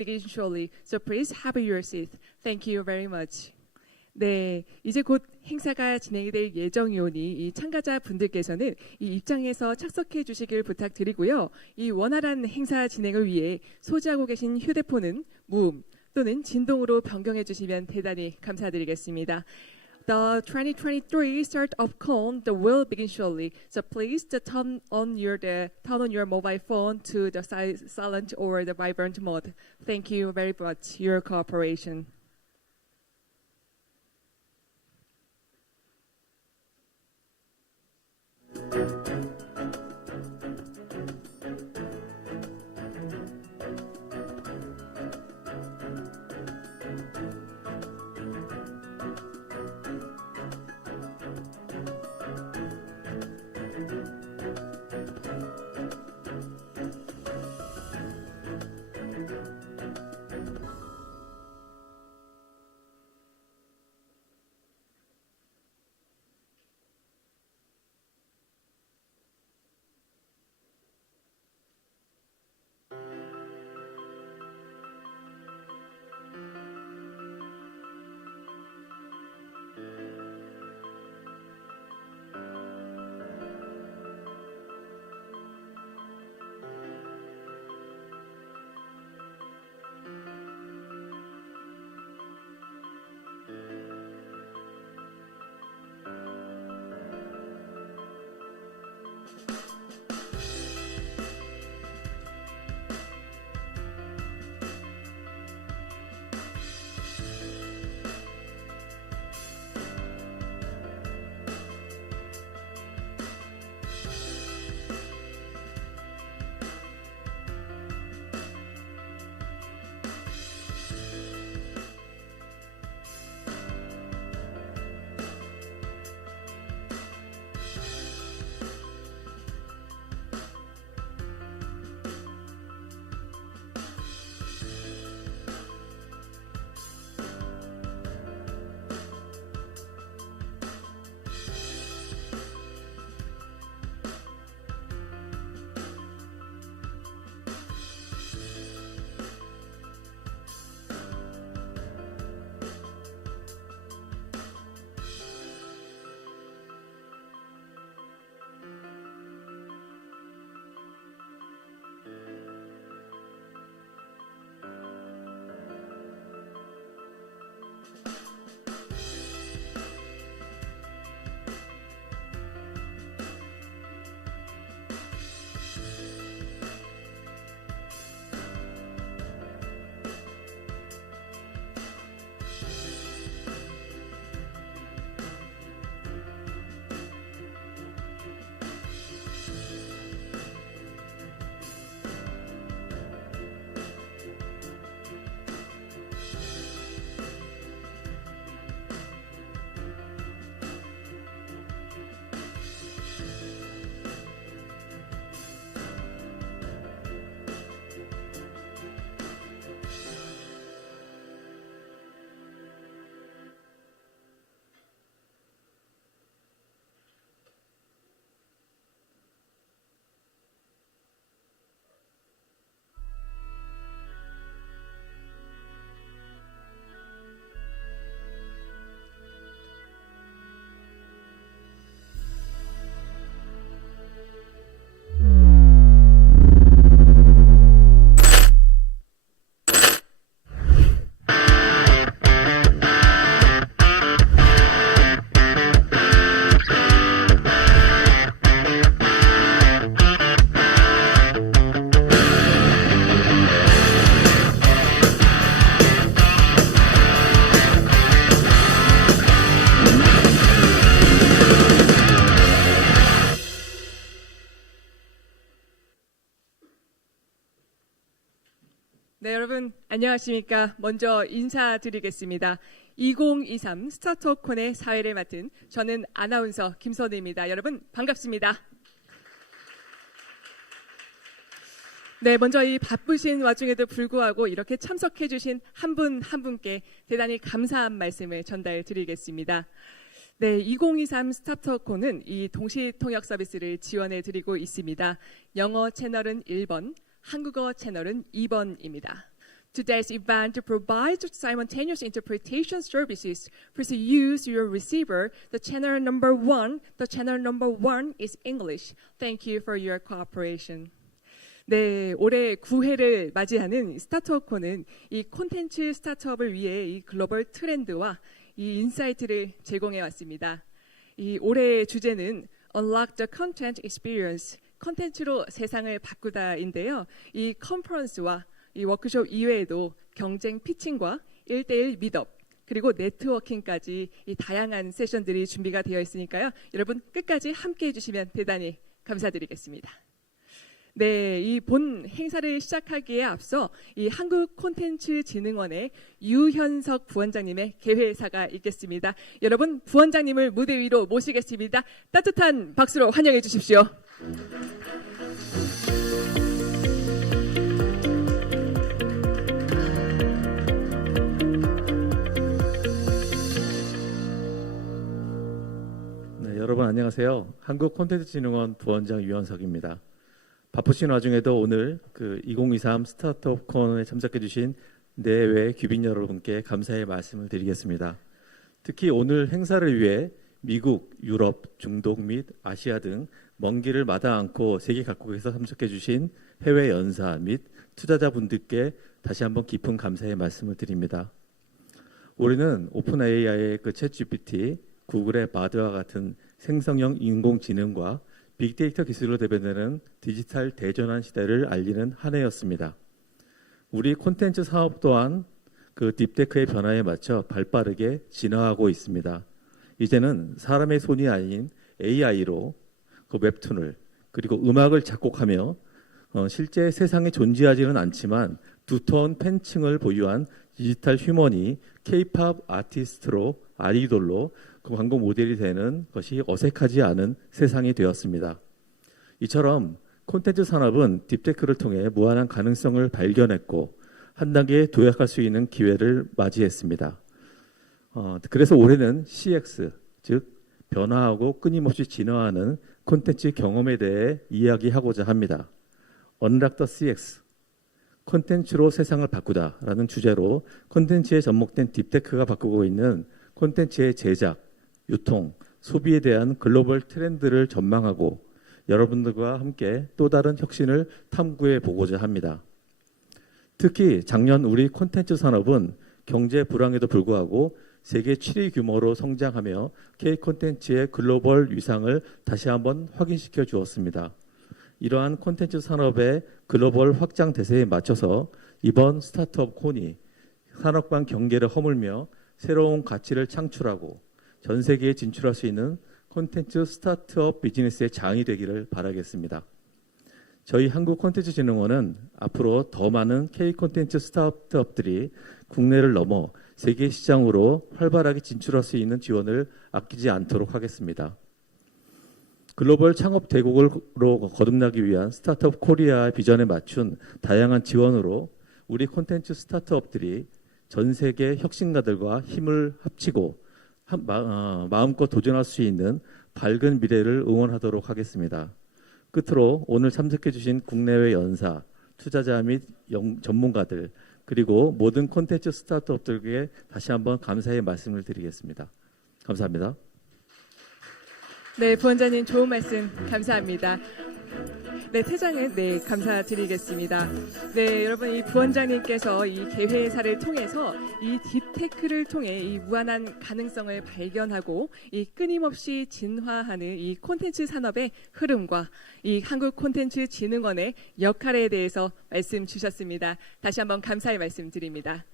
begin shortly, so please have your seat. Thank you very much. 네, 이제 곧 행사가 진행이 될 예정이오니 이 참가자분들께서는 이 입장에서 착석해 주시길 부탁드리고요. 이 원활한 행사 진행을 위해 소지하고 계신 휴대폰은 무음 또는 진동으로 변경해 주시면 대단히 감사드리겠습니다. The 2023 Startup콘 will begin shortly, so please turn on your mobile phone to the silent or the vibrant mode. Thank you very much for your cooperation. 네, 여러분 안녕하십니까? 먼저 인사드리겠습니다. 2023 스타트업콘의 사회를 맡은 저는 아나운서 김선우입니다. 여러분 반갑습니다. 네, 먼저 이 바쁘신 와중에도 불구하고 이렇게 참석해 주신 한 분 한 분께 대단히 감사한 말씀을 전달드리겠습니다. 네, 2023 스타트업콘은 이 동시 통역 서비스를 지원해 드리고 있습니다. 영어 채널은 1번, 한국어 채널은 2번입니다. Today's event provides simultaneous interpretation services. Please use your receiver. The channel number one is English. Thank you for your cooperation. 네, 올해 9회를 맞이하는 스타트업콘은 이 콘텐츠 스타트업을 위해 이 글로벌 트렌드와 이 인사이트를 제공해 왔습니다. 이 올해의 주제는 Unlock the Content Experience, 콘텐츠로 세상을 바꾸다인데요. 이 컨퍼런스와 이 워크숍 이외에도 경쟁 피칭과 1대1 미드업 그리고 네트워킹까지 이 다양한 세션들이 준비가 되어 있으니까요. 여러분 끝까지 함께 해주시면 대단히 감사드리겠습니다. 네, 이 본 행사를 시작하기에 앞서 이 한국콘텐츠진흥원의 유현석 부원장님의 개회사가 있겠습니다. 여러분 부원장님을 무대 위로 모시겠습니다. 따뜻한 박수로 환영해 주십시오. 네, 여러분 안녕하세요. 한국콘텐츠진흥원 부원장 유현석입니다. 바쁘신 와중에도 오늘 2023 스타트업콘에 참석해 주신 내외 귀빈 여러분께 감사의 말씀을 드리겠습니다. 특히 오늘 행사를 위해 미국, 유럽, 중동 및 아시아 등 먼 길을 마다 않고 세계 각국에서 참석해 주신 해외 연사 및 투자자분들께 다시 한번 깊은 감사의 말씀을 드립니다. 올해는 오픈 AI의 챗 GPT, 구글의 바드와 같은 생성형 인공지능과 빅데이터 기술로 대변되는 디지털 대전환 시대를 알리는 한 해였습니다. 우리 콘텐츠 사업 또한 딥테크의 변화에 맞춰 발빠르게 진화하고 있습니다. 이제는 사람의 손이 아닌 AI로 웹툰을 그리고 음악을 작곡하며 실제 세상에 존재하지는 않지만 두터운 팬층을 보유한 디지털 휴먼이 K-팝 아티스트로 아이돌로 광고 모델이 되는 것이 어색하지 않은 세상이 되었습니다. 이처럼 콘텐츠 산업은 딥테크를 통해 무한한 가능성을 발견했고 한 단계 도약할 수 있는 기회를 맞이했습니다. 그래서 올해는 CX, 즉 변화하고 끊임없이 진화하는 콘텐츠 경험에 대해 이야기하고자 합니다. Unlock the CX, 콘텐츠로 세상을 바꾸다라는 주제로 콘텐츠에 접목된 딥테크가 바꾸고 있는 콘텐츠의 제작, 유통, 소비에 대한 글로벌 트렌드를 전망하고 여러분들과 함께 또 다른 혁신을 탐구해 보고자 합니다. 특히 작년 우리 콘텐츠 산업은 경제 불황에도 불구하고 세계 7위 규모로 성장하며 K-콘텐츠의 글로벌 위상을 다시 한번 확인시켜 주었습니다. 이러한 콘텐츠 산업의 글로벌 확장 대세에 맞춰서 이번 스타트업콘이 산업 간 경계를 허물며 새로운 가치를 창출하고 전 세계에 진출할 수 있는 콘텐츠 스타트업 비즈니스의 장이 되기를 바라겠습니다. 저희 한국콘텐츠진흥원은 앞으로 더 많은 K-콘텐츠 스타트업들이 국내를 넘어 세계 시장으로 활발하게 진출할 수 있는 지원을 아끼지 않도록 하겠습니다. 글로벌 창업 대국으로 거듭나기 위한 스타트업 코리아의 비전에 맞춘 다양한 지원으로 우리 콘텐츠 스타트업들이 전 세계 혁신가들과 힘을 합치고 마음껏 도전할 수 있는 밝은 미래를 응원하도록 하겠습니다. 끝으로 오늘 참석해 주신 국내외 연사, 투자자 및 전문가들 그리고 모든 콘텐츠 스타트업들에게 다시 한번 감사의 말씀을 드리겠습니다. 감사합니다. 네, 부원장님 좋은 말씀 감사합니다. 네, 퇴장은 감사드리겠습니다. 네, 여러분 이 부원장님께서 이 개회사를 통해서 이 딥테크를 통해 이 무한한 가능성을 발견하고 이 끊임없이 진화하는 이 콘텐츠 산업의 흐름과 이 한국콘텐츠진흥원의 역할에 대해서 말씀 주셨습니다. 다시 한번 감사의 말씀드립니다.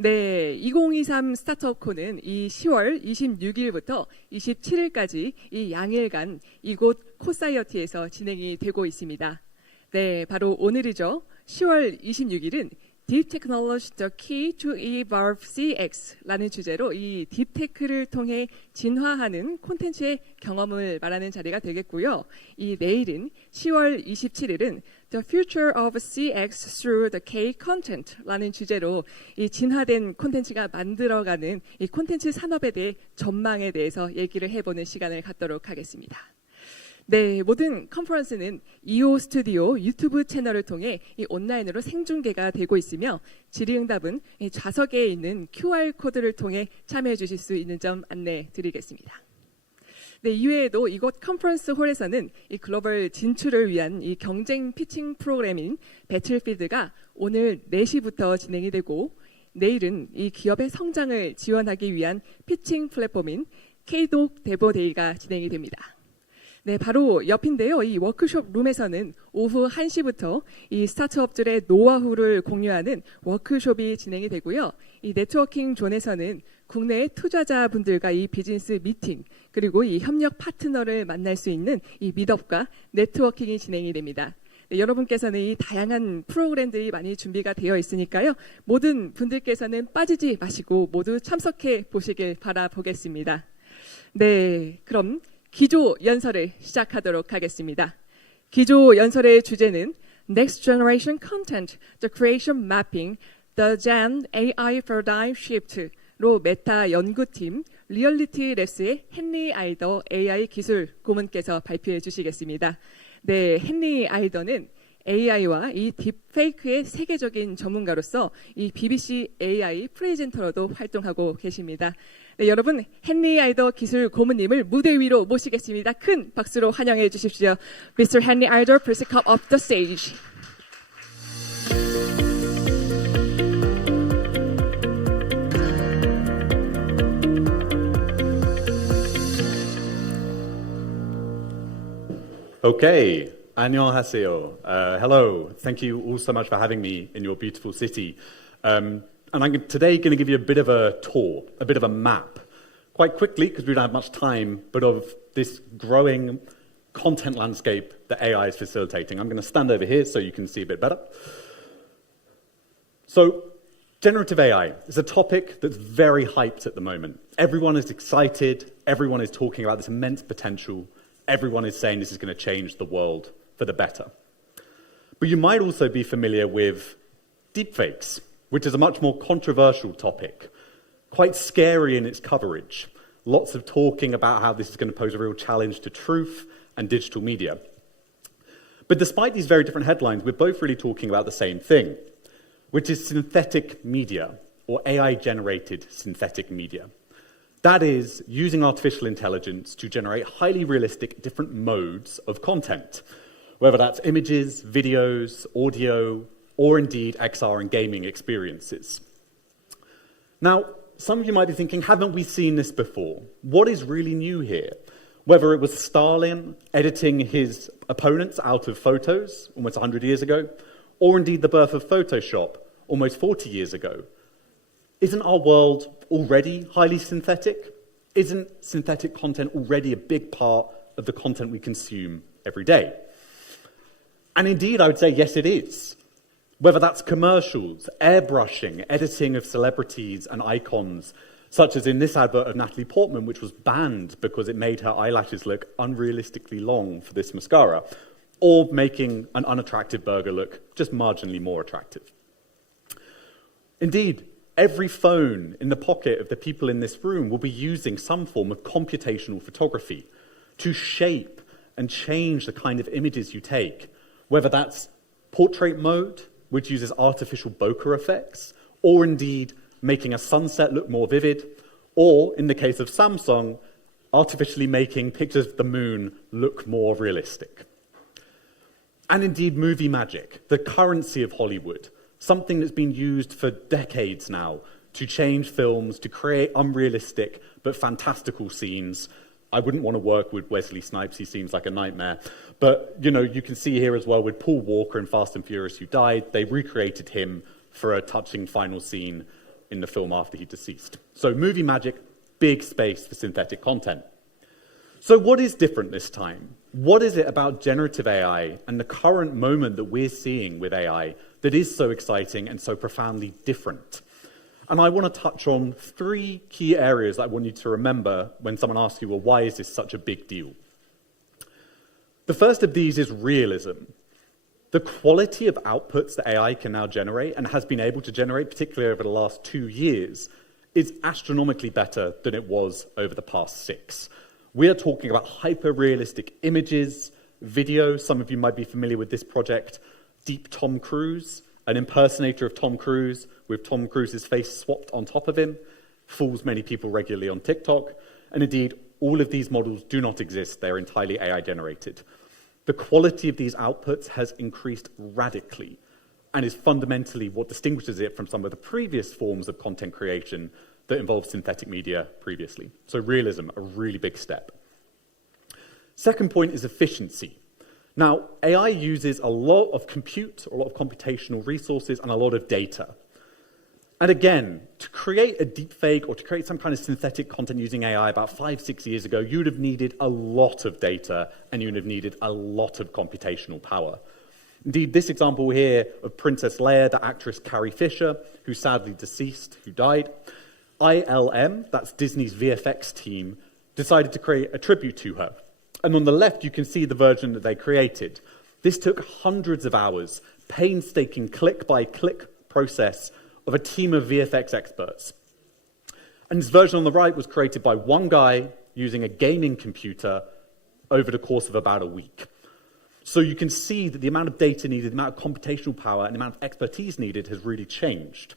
네, 2023 스타트업콘은 이 10월 26일부터 27일까지 이 양일간 이곳 코사이어티에서 진행이 되고 있습니다. 네, 바로 오늘이죠. 10월 26일은 Deep Technology, the Key to Evolve CX라는 주제로 이 딥테크를 통해 진화하는 콘텐츠의 경험을 말하는 자리가 되겠고요. 이 내일은 10월 27일은 The Future of CX Through the K-Content라는 주제로 이 진화된 콘텐츠가 만들어가는 이 콘텐츠 산업에 대해 전망에 대해서 얘기를 해보는 시간을 갖도록 하겠습니다. 네, 모든 컨퍼런스는 EO 스튜디오 유튜브 채널을 통해 이 온라인으로 생중계가 되고 있으며 질의응답은 이 좌석에 있는 QR 코드를 통해 참여해 주실 수 있는 점 안내 드리겠습니다. 네, 이외에도 이곳 컨퍼런스 홀에서는 이 글로벌 진출을 위한 이 경쟁 피칭 프로그램인 배틀필드가 오늘 4시부터 진행이 되고 내일은 이 기업의 성장을 지원하기 위한 피칭 플랫폼인 K독 데보데이가 진행이 됩니다. 네, 바로 옆인데요. 이 워크숍 룸에서는 오후 1시부터 이 스타트업들의 노하우를 공유하는 워크숍이 진행이 되고요. 이 네트워킹 존에서는 국내 투자자분들과 이 비즈니스 미팅 그리고 이 협력 파트너를 만날 수 있는 이 미트업과 네트워킹이 진행이 됩니다. 네, 여러분께서는 이 다양한 프로그램들이 많이 준비가 되어 있으니까요. 모든 분들께서는 빠지지 마시고 모두 참석해 보시길 바라보겠습니다. 네, 그럼 기조 연설을 시작하도록 하겠습니다. 기조 연설의 주제는 Next Generation Content, The Creation Mapping, The Gen AI Paradigm Shift로 메타 연구팀 리얼리티 랩스의 헨리 아이더 AI 기술 고문께서 발표해 주시겠습니다. 네, 헨리 아이더는 AI와 이 딥페이크의 세계적인 전문가로서 이 BBC AI 프레젠터로도 활동하고 계십니다. 네, 여러분 헨리 아이더 기술 고문님을 무대 위로 모시겠습니다. 큰 박수로 환영해 주십시오. Mr. Henry Eider, please come up the stage. Okay, 안녕하세요. Hello, thank you all so much for having me in your beautiful city. And I'm today going to give you a bit of a tour, a bit of a map, quite quickly because we don't have much time, but of this growing content landscape that AI is facilitating. I'm going to stand over here so you can see a bit better. So, generative AI is a topic that's very hyped at the moment. Everyone is excited, everyone is talking about this immense potential, everyone is saying this is going to change the world for the better. But you might also be familiar with deepfakes, which is a much more controversial topic, quite scary in its coverage. Lots of talking about how this is going to pose a real challenge to truth and digital media. But despite these very different headlines, we're both really talking about the same thing, which is synthetic media, or AI-generated synthetic media. That is, using artificial intelligence to generate highly realistic different modes of content, whether that's images, videos, audio, or indeed XR and gaming experiences. Now, some of you might be thinking, haven't we seen this before? What is really new here? Whether it was Stalin editing his opponents out of photos almost 100 years ago, or indeed the birth of Photoshop almost 40 years ago. Isn't our world already highly synthetic? Isn't synthetic content already a big part of the content we consume every day? And indeed, I would say, yes, it is. Whether that's commercials, airbrushing, editing of celebrities and icons, such as in this advert of Natalie Portman, which was banned because it made her eyelashes look unrealistically long for this mascara, or making an unattractive burger look just marginally more attractive. Indeed, every phone in the pocket of the people in this room will be using some form of computational photography to shape and change the kind of images you take, whether that's portrait mode, which uses artificial bokeh effects, or indeed making a sunset look more vivid, or, in the case of Samsung, artificially making pictures of the moon look more realistic. And indeed, movie magic, the currency of Hollywood, something that's been used for decades now to change films, to create unrealistic but fantastical scenes. I wouldn't want to work with Wesley Snipes, he seems like a nightmare. But, you know, you can see here as well with Paul Walker in Fast and Furious who died, they recreated him for a touching final scene in the film after he deceased. So movie magic, big space for synthetic content. So what is different this time? What is it about generative AI and the current moment that we're seeing with AI that is so exciting and so profoundly different? And I want to touch on 3 key areas that I want you to remember when someone asks you, well, why is this such a big deal? The first of these is realism. The quality of outputs that AI can now generate and has been able to generate, particularly over the last 2 years, is astronomically better than it was over the past 6. We are talking about hyper-realistic images, video. Some of you might be familiar with this project, Deep Tom Cruise, an impersonator of Tom Cruise with Tom Cruise's face swapped on top of him, fools many people regularly on TikTok. And indeed, all of these models do not exist. They're entirely AI-generated. The quality of these outputs has increased radically and is fundamentally what distinguishes it from some of the previous forms of content creation that involved synthetic media previously. So realism, a really big step. Second point is efficiency. Now, AI uses a lot of compute, a lot of computational resources, and a lot of data. And again, to create a deepfake or to create some kind of synthetic content using AI about 5-6 years ago, you'd have needed a lot of data and you'd have needed a lot of computational power. Indeed, this example here of Princess Leia, the actress Carrie Fisher, who's sadly deceased, who died, ILM, that's Disney's VFX team, decided to create a tribute to her. And on the left, you can see the version that they created. This took hundreds of hours, painstaking click-by-click process of a team of VFX experts. And this version on the right was created by one guy using a gaming computer over the course of about a week. So you can see that the amount of data needed, the amount of computational power, and the amount of expertise needed has really changed.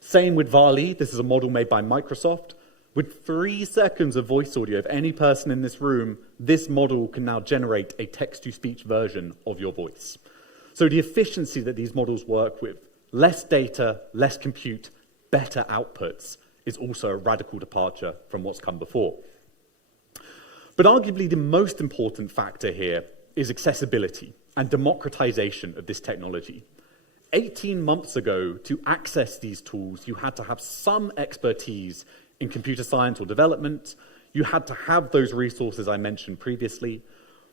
Same with Varley. This is a model made by Microsoft. With 3 seconds of voice audio of any person in this room, this model can now generate a text-to-speech version of your voice. So the efficiency that these models work with, less data, less compute, better outputs, is also a radical departure from what's come before. But arguably the most important factor here is accessibility and democratization of this technology. 18 months ago, to access these tools, you had to have some expertise in computer science or development. You had to have those resources I mentioned previously.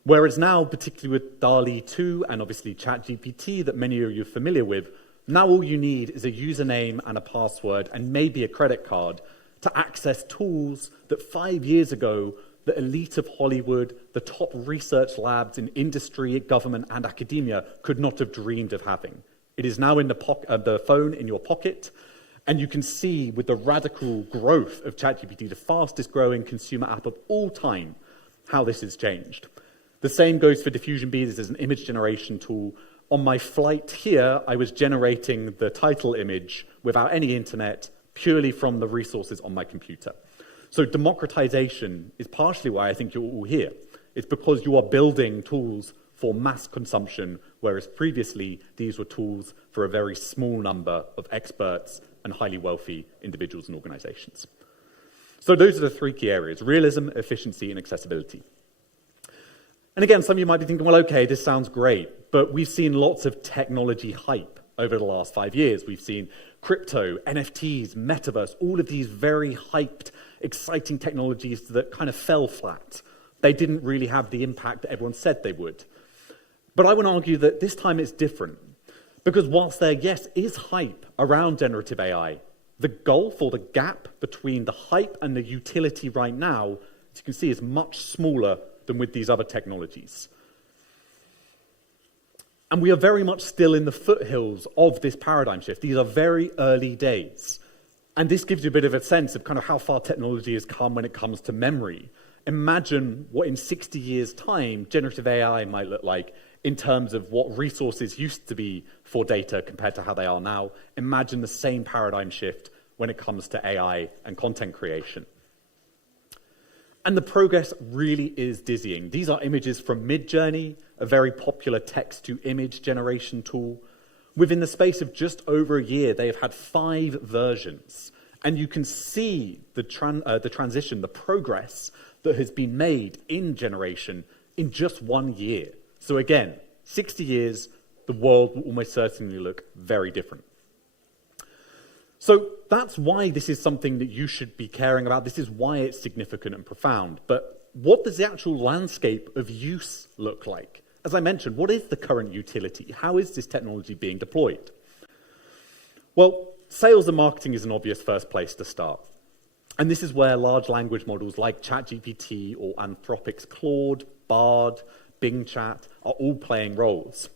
Whereas now, particularly with DALL-E 2 and obviously ChatGPT that many of you are familiar with, now all you need is a username and a password and maybe a credit card to access tools that 5 years ago, the elite of Hollywood, the top research labs in industry, government, and academia could not have dreamed of having. It is now in the phone in your pocket, and you can see with the radical growth of ChatGPT, the fastest growing consumer app of all time, how this has changed. The same goes for Diffusion B. This is an image generation tool. On my flight here, I was generating the title image without any internet, purely from the resources on my computer. So democratization is partially why I think you're all here. It's because you are building tools for mass consumption, whereas previously these were tools for a very small number of experts and highly wealthy individuals and organizations. So those are the 3 key areas: realism, efficiency, and accessibility. And again, some of you might be thinking, well, okay, this sounds great, but we've seen lots of technology hype over the last 5 years. We've seen crypto, NFTs, metaverse, all of these very hyped, exciting technologies that kind of fell flat. They didn't really have the impact that everyone said they would. But I would argue that this time it's different. Because whilst there, yes, is hype around generative AI, the gulf or the gap between the hype and the utility right now, as you can see, is much smaller than with these other technologies. And we are very much still in the foothills of this paradigm shift. These are very early days. And this gives you a bit of a sense of kind of how far technology has come when it comes to memory. Imagine what in 60 years' time generative AI might look like in terms of what resources used to be for data compared to how they are now. Imagine the same paradigm shift when it comes to AI and content creation. And the progress really is dizzying. These are images from Midjourney, a very popular text-to-image generation tool. Within the space of just over a year, they have had 5 versions. And you can see the transition, the progress that has been made in generation in just 1 year. So again, 60 years, the world will almost certainly look very different. So that's why this is something that you should be caring about. This is why it's significant and profound. But what does the actual landscape of use look like? As I mentioned, what is the current utility? How is this technology being deployed? Well, sales and marketing is an obvious first place to start. And this is where large language models like ChatGPT or Anthropic's Claude, Bard, Bing Chat are all playing roles.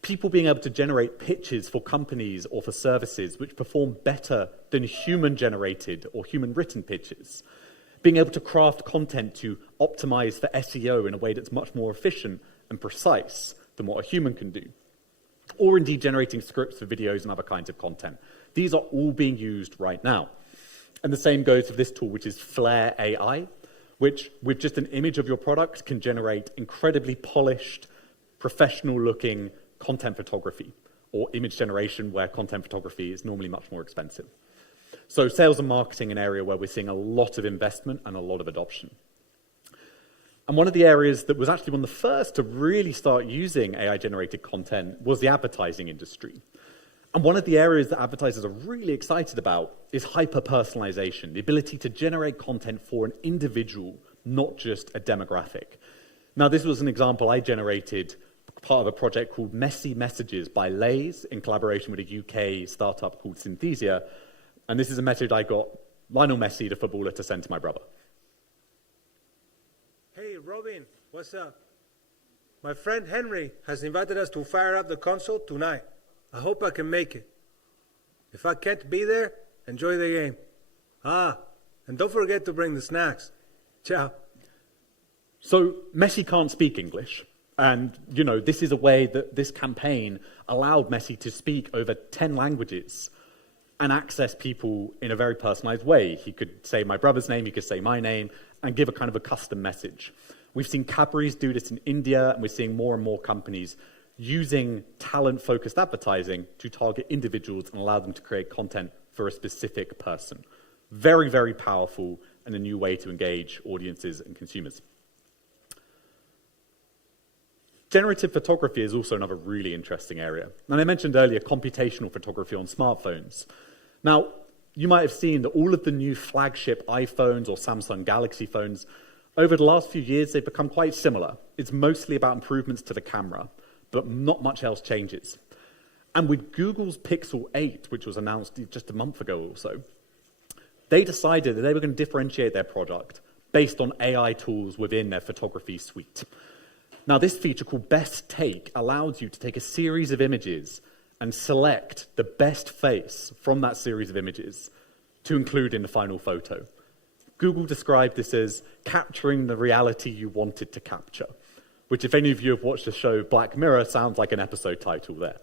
People being able to generate pitches for companies or for services which perform better than human-generated or human-written pitches. being able to craft content to optimize for SEO in a way that's much more efficient and precise than what a human can do, or indeed generating scripts for videos and other kinds of content. These are all being used right now. And the same goes for this tool, which is Flare AI, which with just an image of your product can generate incredibly polished, professional-looking content photography, or image generation where content photography is normally much more expensive. So sales and marketing, an area where we're seeing a lot of investment and a lot of adoption. And one of the areas that was actually one of the first to really start using AI-generated content was the advertising industry. And one of the areas that advertisers are really excited about is hyper-personalization, the ability to generate content for an individual, not just a demographic. Now, this was an example I generated, part of a project called Messy Messages by Lay's in collaboration with a UK startup called Synthesia. And this is a message I got Lionel Messi, the footballer, to send to my brother. Hey, Robin, what's up? My friend Henry has invited us to fire up the console tonight. I hope I can make it. If I can't be there, enjoy the game. And don't forget to bring the snacks. Ciao. So Messi can't speak English. And, you know, this is a way that this campaign allowed Messi to speak over 10 languages and access people in a very personalized way. He could say my brother's name, he could say my name, and give a kind of a custom message. We've seen Cadbury's do this in India, and we're seeing more and more companies using talent-focused advertising to target individuals and allow them to create content for a specific person. Very, very powerful and a new way to engage audiences and consumers. Generative photography is also another really interesting area. And I mentioned earlier computational photography on smartphones. Now, you might have seen that all of the new flagship iPhones or Samsung Galaxy phones, over the last few years, they've become quite similar. It's mostly about improvements to the camera, but not much else changes. And with Google's Pixel 8, which was announced just a month ago or so, they decided that they were going to differentiate their product based on AI tools within their photography suite. Now, this feature called Best Take allows you to take a series of images and select the best face from that series of images to include in the final photo. Google described this as capturing the reality you wanted to capture, which if any of you have watched the show Black Mirror, sounds like an episode title there.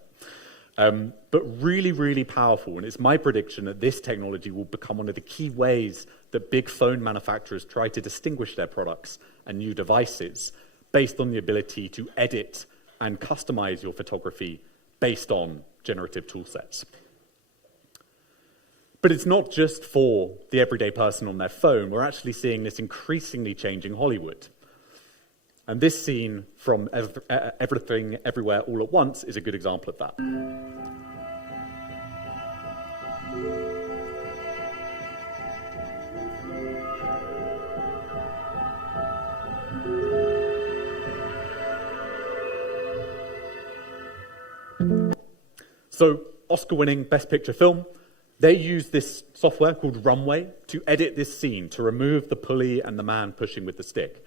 But really, really powerful, and it's my prediction that this technology will become one of the key ways that big phone manufacturers try to distinguish their products and new devices based on the ability to edit and customize your photography based on generative tool sets. But it's not just for the everyday person on their phone. We're actually seeing this increasingly changing Hollywood. And this scene from Everything, Everywhere, All at Once is a good example of that. So, Oscar-winning Best Picture film, they used this software called Runway to edit this scene, to remove the pulley and the man pushing with the stick.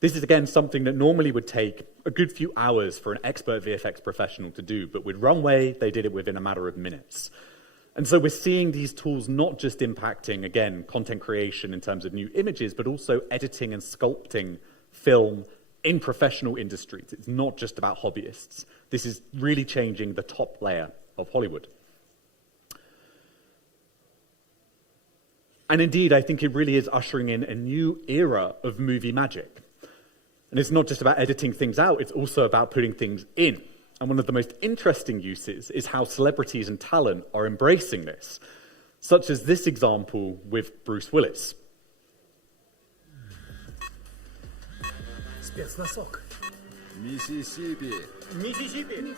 This is, again, something that normally would take a good few hours for an expert VFX professional to do, but with Runway, they did it within a matter of minutes. And so we're seeing these tools not just impacting, again, content creation in terms of new images, but also editing and sculpting film in professional industries. It's not just about hobbyists. This is really changing the top layer of Hollywood. And indeed, I think it really is ushering in a new era of movie magic. And it's not just about editing things out, it's also about putting things in. And one of the most interesting uses is how celebrities and talent are embracing this, such as this example with Bruce Willis. Спецносок. Миссисипи. Миссисипи.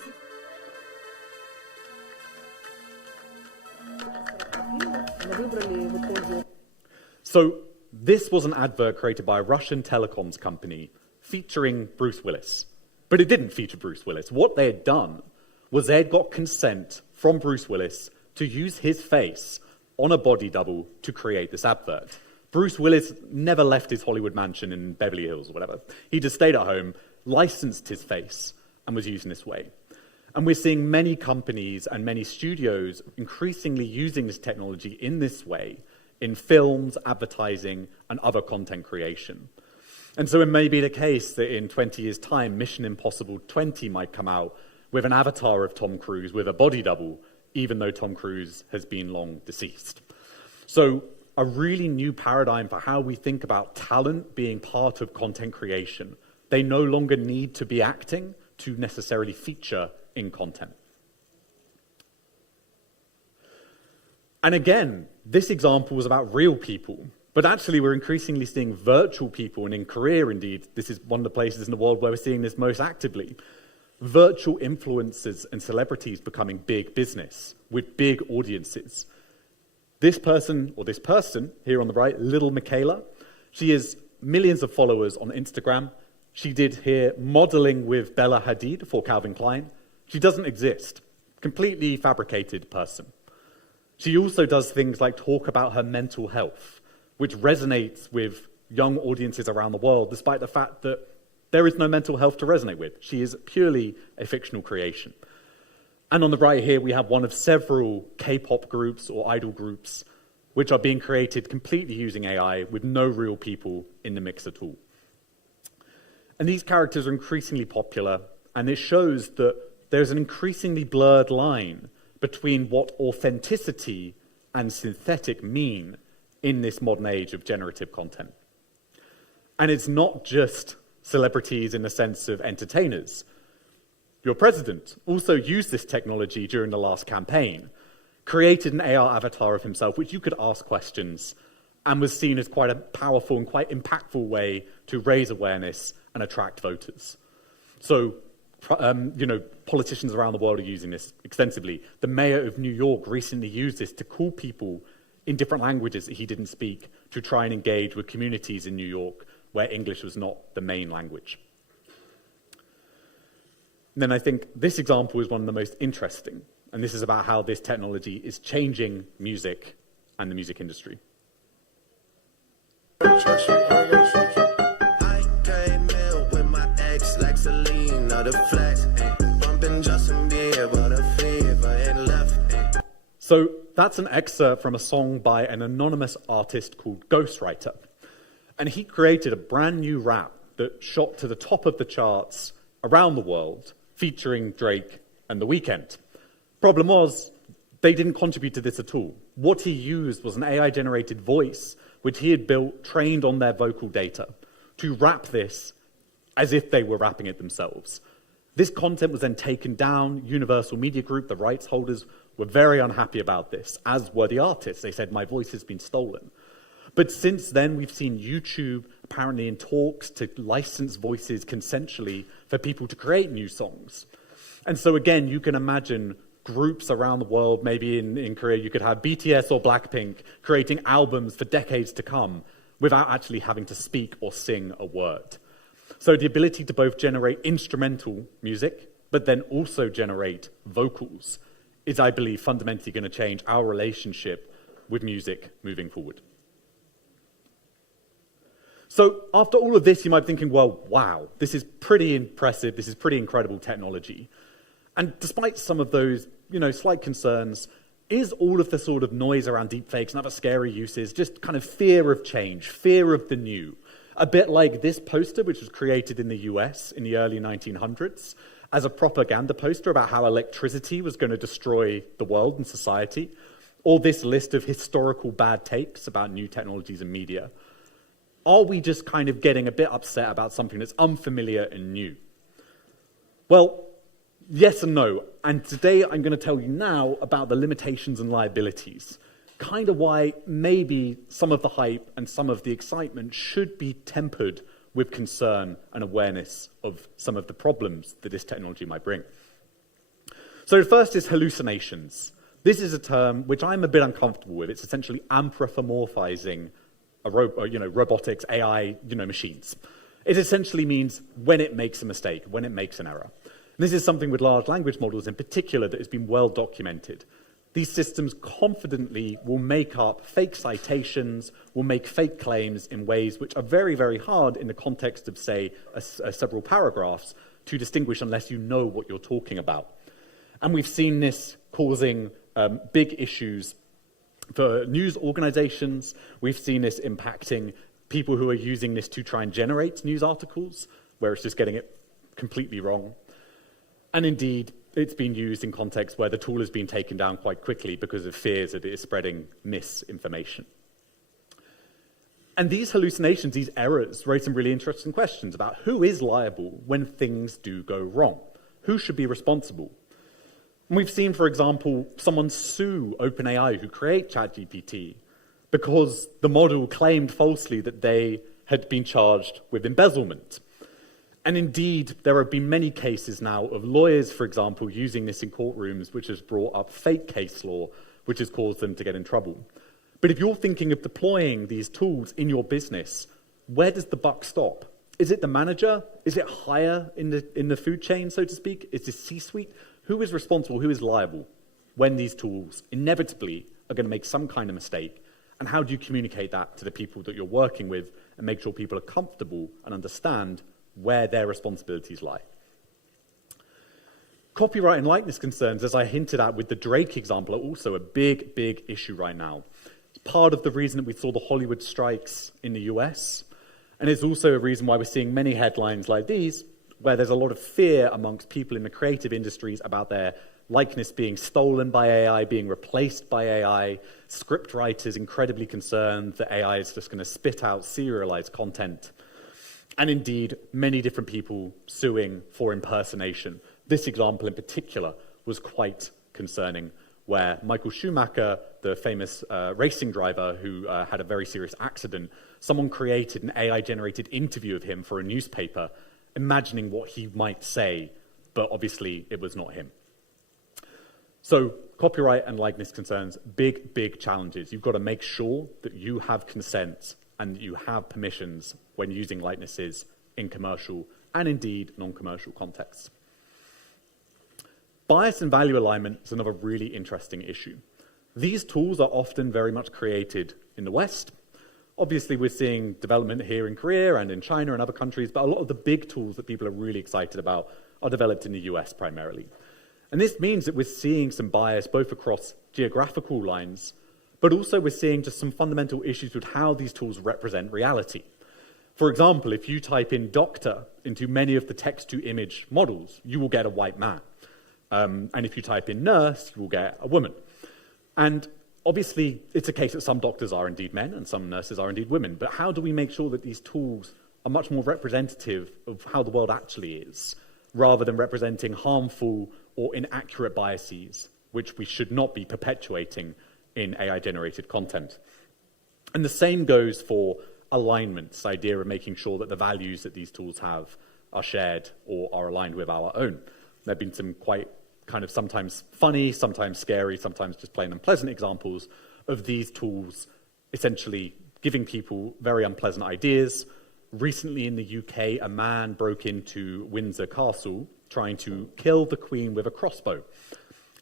So this was an advert created by a Russian telecoms company featuring Bruce Willis. But it didn't feature Bruce Willis. What they had done was they had got consent from Bruce Willis to use his face on a body double to create this advert. Bruce Willis never left his Hollywood mansion in Beverly Hills or whatever. He just stayed at home, licensed his face, and was used in this way. And we're seeing many companies and many studios increasingly using this technology in this way in films, advertising, and other content creation. And so it may be the case that in 20 years' time, Mission Impossible 20 might come out with an avatar of Tom Cruise with a body double, even though Tom Cruise has been long deceased. So a really new paradigm for how we think about talent being part of content creation. They no longer need to be acting to necessarily feature in content. And again, this example was about real people, but actually we're increasingly seeing virtual people, and in Korea, indeed, this is one of the places in the world where we're seeing this most actively. Virtual influencers and celebrities becoming big business with big audiences. This person here on the right, little Michaela, she has millions of followers on Instagram. She did here modeling with Bella Hadid for Calvin Klein. She doesn't exist. Completely fabricated person. She also does things like talk about her mental health, which resonates with young audiences around the world, despite the fact that there is no mental health to resonate with. She is purely a fictional creation. And on the right here, we have one of several K-pop groups or idol groups which are being created completely using AI with no real people in the mix at all. And these characters are increasingly popular, and it shows that there's an increasingly blurred line between what authenticity and synthetic mean in this modern age of generative content. And it's not just celebrities in the sense of entertainers. Your president also used this technology during the last campaign, created an AR avatar of himself, which you could ask questions, and was seen as quite a powerful and quite impactful way to raise awareness and attract voters. So, politicians around the world are using this extensively. The mayor of New York recently used this to call people in different languages that he didn't speak to try and engage with communities in New York where English was not the main language. And then I think this example is one of the most interesting, and this is about how this technology is changing music and the music industry. I came in with my ex like Celine, not a flex, bumping Justin Bieber, the fever ain't left. So that's an excerpt from a song by an anonymous artist called Ghostwriter. And he created a brand new rap that shot to the top of the charts around the world, featuring Drake and The Weeknd. Problem was, they didn't contribute to this at all. What he used was an AI-generated voice, which he had built, trained on their vocal data, to rap this as if they were rapping it themselves. This content was then taken down. Universal Media Group, the rights holders, were very unhappy about this, as were the artists. They said, my voice has been stolen. But since then, we've seen YouTube apparently in talks to license voices consensually for people to create new songs. And so again, you can imagine groups around the world, maybe in Korea, you could have BTS or Blackpink creating albums for decades to come without actually having to speak or sing a word. So the ability to both generate instrumental music, but then also generate vocals is, I believe, fundamentally going to change our relationship with music moving forward. So after all of this, you might be thinking, well, wow, this is pretty impressive, this is pretty incredible technology. And despite some of those, slight concerns, is all of the sort of noise around deepfakes and other scary uses just kind of fear of change, fear of the new? A bit like this poster, which was created in the US in the early 1900s as a propaganda poster about how electricity was going to destroy the world and society, or this list of historical bad takes about new technologies and media. Are we just kind of getting a bit upset about something that's unfamiliar and new? Well, yes and no. And today I'm going to tell you now about the limitations and liabilities. Kind of why maybe some of the hype and some of the excitement should be tempered with concern and awareness of some of the problems that this technology might bring. So the first is hallucinations. This is a term which I'm a bit uncomfortable with. It's essentially anthropomorphizing robotics, AI, machines. It essentially means when it makes a mistake, when it makes an error. And this is something with large language models in particular that has been well documented. These systems confidently will make up fake citations, will make fake claims in ways which are very, very hard in the context of, say, several paragraphs to distinguish unless you know what you're talking about. And we've seen this causing big issues For news organizations, we've seen this impacting people who are using this to try and generate news articles, where it's just getting it completely wrong. And indeed, it's been used in contexts where the tool has been taken down quite quickly because of fears that it is spreading misinformation. And these hallucinations, these errors, raise some really interesting questions about who is liable when things do go wrong. Who should be responsible? And we've seen, for example, someone sue OpenAI, who create ChatGPT, because the model claimed falsely that they had been charged with embezzlement. And indeed, there have been many cases now of lawyers, for example, using this in courtrooms, which has brought up fake case law, which has caused them to get in trouble. But if you're thinking of deploying these tools in your business, where does the buck stop? Is it the manager? Is it higher in the food chain, so to speak? Is it C-suite? Who is responsible? Who is liable when these tools inevitably are going to make some kind of mistake? And how do you communicate that to the people that you're working with and make sure people are comfortable and understand where their responsibilities lie? Copyright and likeness concerns, as I hinted at with the Drake example, are also a big, big issue right now. It's part of the reason that we saw the Hollywood strikes in the US, and it's also a reason why we're seeing many headlines like these, where there's a lot of fear amongst people in the creative industries about their likeness being stolen by AI, being replaced by AI, script writers incredibly concerned that AI is just going to spit out serialized content, and indeed, many different people suing for impersonation. This example in particular was quite concerning, where Michael Schumacher, the famous racing driver who had a very serious accident, someone created an AI-generated interview of him for a newspaper, imagining what he might say, but obviously it was not him. So copyright and likeness concerns, big, big challenges. You've got to make sure that you have consent and that you have permissions when using likenesses in commercial and indeed non-commercial contexts. Bias and value alignment is another really interesting issue. These tools are often very much created in the West. Obviously, we're seeing development here in Korea and in China and other countries, but a lot of the big tools that people are really excited about are developed in the US primarily. And this means that we're seeing some bias both across geographical lines, but also we're seeing just some fundamental issues with how these tools represent reality. For example, if you type in doctor into many of the text-to-image models, you will get a white man. And if you type in nurse, you will get a woman. And obviously, it's a case that some doctors are indeed men and some nurses are indeed women. But how do we make sure that these tools are much more representative of how the world actually is, rather than representing harmful or inaccurate biases, which we should not be perpetuating in AI-generated content? And the same goes for alignment, this idea of making sure that the values that these tools have are shared or are aligned with our own. There have been some quite kind of sometimes funny, sometimes scary, sometimes just plain unpleasant examples of these tools essentially giving people very unpleasant ideas. Recently in the UK, a man broke into Windsor Castle trying to kill the Queen with a crossbow.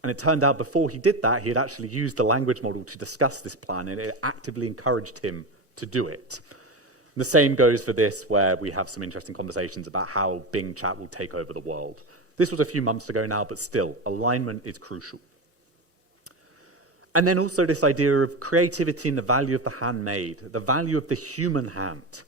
And it turned out before he did that, he had actually used the language model to discuss this plan, and it actively encouraged him to do it. The same goes for this, where we have some interesting conversations about how Bing Chat will take over the world. This was a few months ago now, but still, alignment is crucial. And then also this idea of creativity and the value of the handmade, the value of the human hand.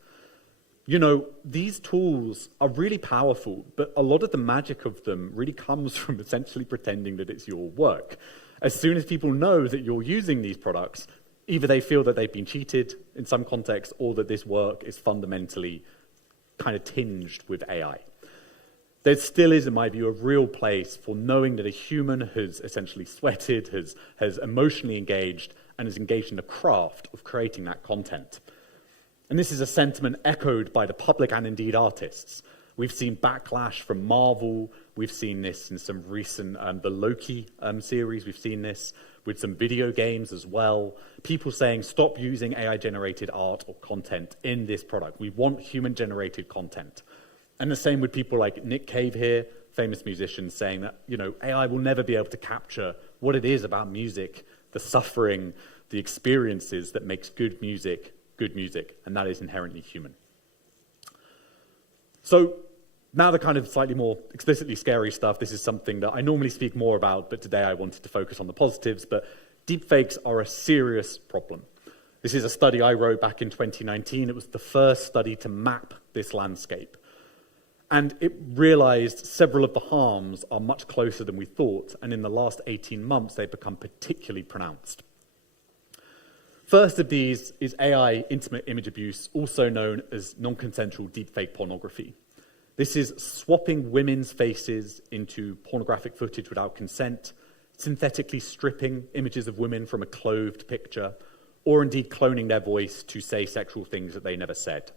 You know, these tools are really powerful, but a lot of the magic of them really comes from essentially pretending that it's your work. As soon as people know that you're using these products, either they feel that they've been cheated in some context or that this work is fundamentally kind of tinged with AI. There still is, in my view, a real place for knowing that a human has essentially sweated, has emotionally engaged, and is engaged in the craft of creating that content. And this is a sentiment echoed by the public and indeed artists. We've seen backlash from Marvel. We've seen this in some recent, the Loki series. We've seen this with some video games as well. People saying, stop using AI-generated art or content in this product. We want human-generated content. And the same with people like Nick Cave here, famous musician, saying that, you know, AI will never be able to capture what it is about music, the suffering, the experiences that makes good music, and that is inherently human. So now the kind of slightly more explicitly scary stuff. This is something that I normally speak more about, but today I wanted to focus on the positives. But Deepfakes are a serious problem. This is a study I wrote back in 2019. It was the first study to map this landscape. And it realized several of the harms are much closer than we thought, and in the last 18 months, they've become particularly pronounced. First of these is AI intimate image abuse, also known as non-consensual deepfake pornography. This is swapping women's faces into pornographic footage without consent, synthetically stripping images of women from a clothed picture, or indeed cloning their voice to say sexual things that they never said.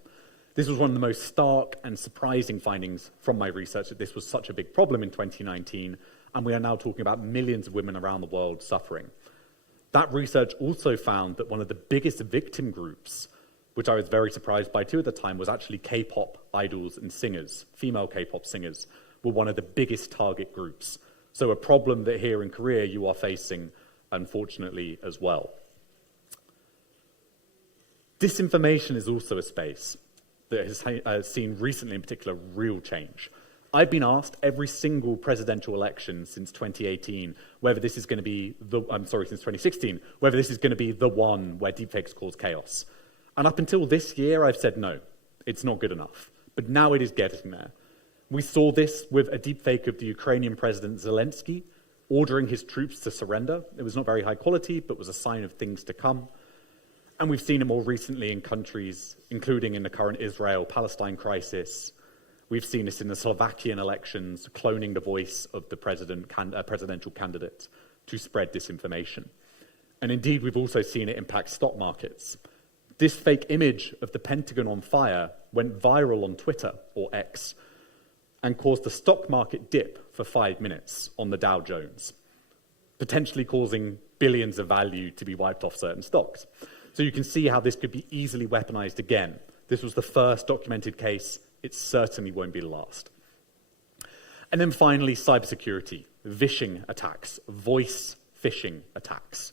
This was one of the most stark and surprising findings from my research, that this was such a big problem in 2019, and we are now talking about millions of women around the world suffering. That research also found that one of the biggest victim groups, which I was very surprised by too at the time, was actually K-pop idols and singers. Female K-pop singers were one of the biggest target groups. So a problem that here in Korea you are facing, unfortunately, as well. Disinformation is also a space that has seen recently in particular real change. I've been asked every single presidential election since 2018 whether this is going to be since 2016, whether this is going to be the one where deepfakes cause chaos. And up until this year, I've said no, it's not good enough. But now it is getting there. We saw this with a deepfake of the Ukrainian President Zelensky ordering his troops to surrender. It was not very high quality, but was a sign of things to come. And we've seen it more recently in countries, including in the current Israel-Palestine crisis. We've seen this in the Slovakian elections, cloning the voice of the presidential candidate to spread disinformation. And indeed, we've also seen it impact stock markets. This fake image of the Pentagon on fire went viral on Twitter, or X, and caused the stock market dip for 5 minutes on the Dow Jones, potentially causing billions of value to be wiped off certain stocks. So you can see how this could be easily weaponized again. This was the first documented case. It certainly won't be the last. And then finally, cybersecurity, vishing attacks, voice phishing attacks,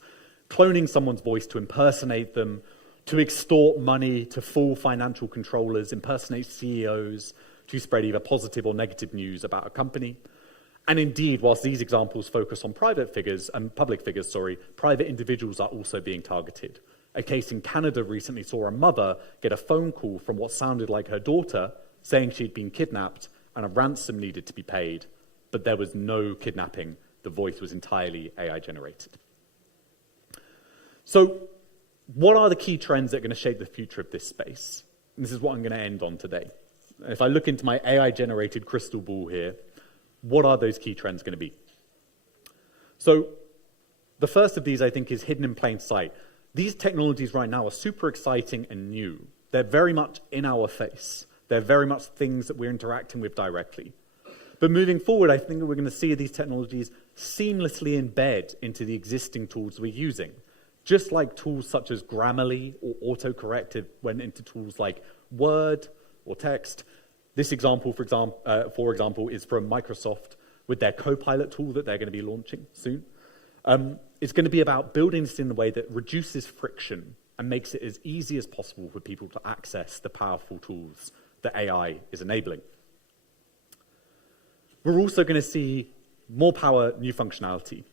cloning someone's voice to impersonate them, to extort money, to fool financial controllers, impersonate CEOs, to spread either positive or negative news about a company. And indeed, whilst these examples focus on public figures, private individuals are also being targeted. A case in Canada recently saw a mother get a phone call from what sounded like her daughter saying she'd been kidnapped and a ransom needed to be paid, but there was no kidnapping. The voice was entirely AI generated. So what are the key trends that are going to shape the future of this space? And this is what I'm going to end on today. If I look into my AI-generated crystal ball here, what are those key trends going to be? So the first of these, I think, is hidden in plain sight. These technologies right now are super exciting and new. They're very much in our face. They're very much things that we're interacting with directly. But moving forward, I think we're going to see these technologies seamlessly embed into the existing tools we're using. Just like tools such as Grammarly or autocorrect went into tools like Word or text. This example, for example, is from Microsoft with their Copilot tool that they're going to be launching soon. It's going to be about building this in a way that reduces friction and makes it as easy as possible for people to access the powerful tools that AI is enabling. We're also going to see more power, new functionality.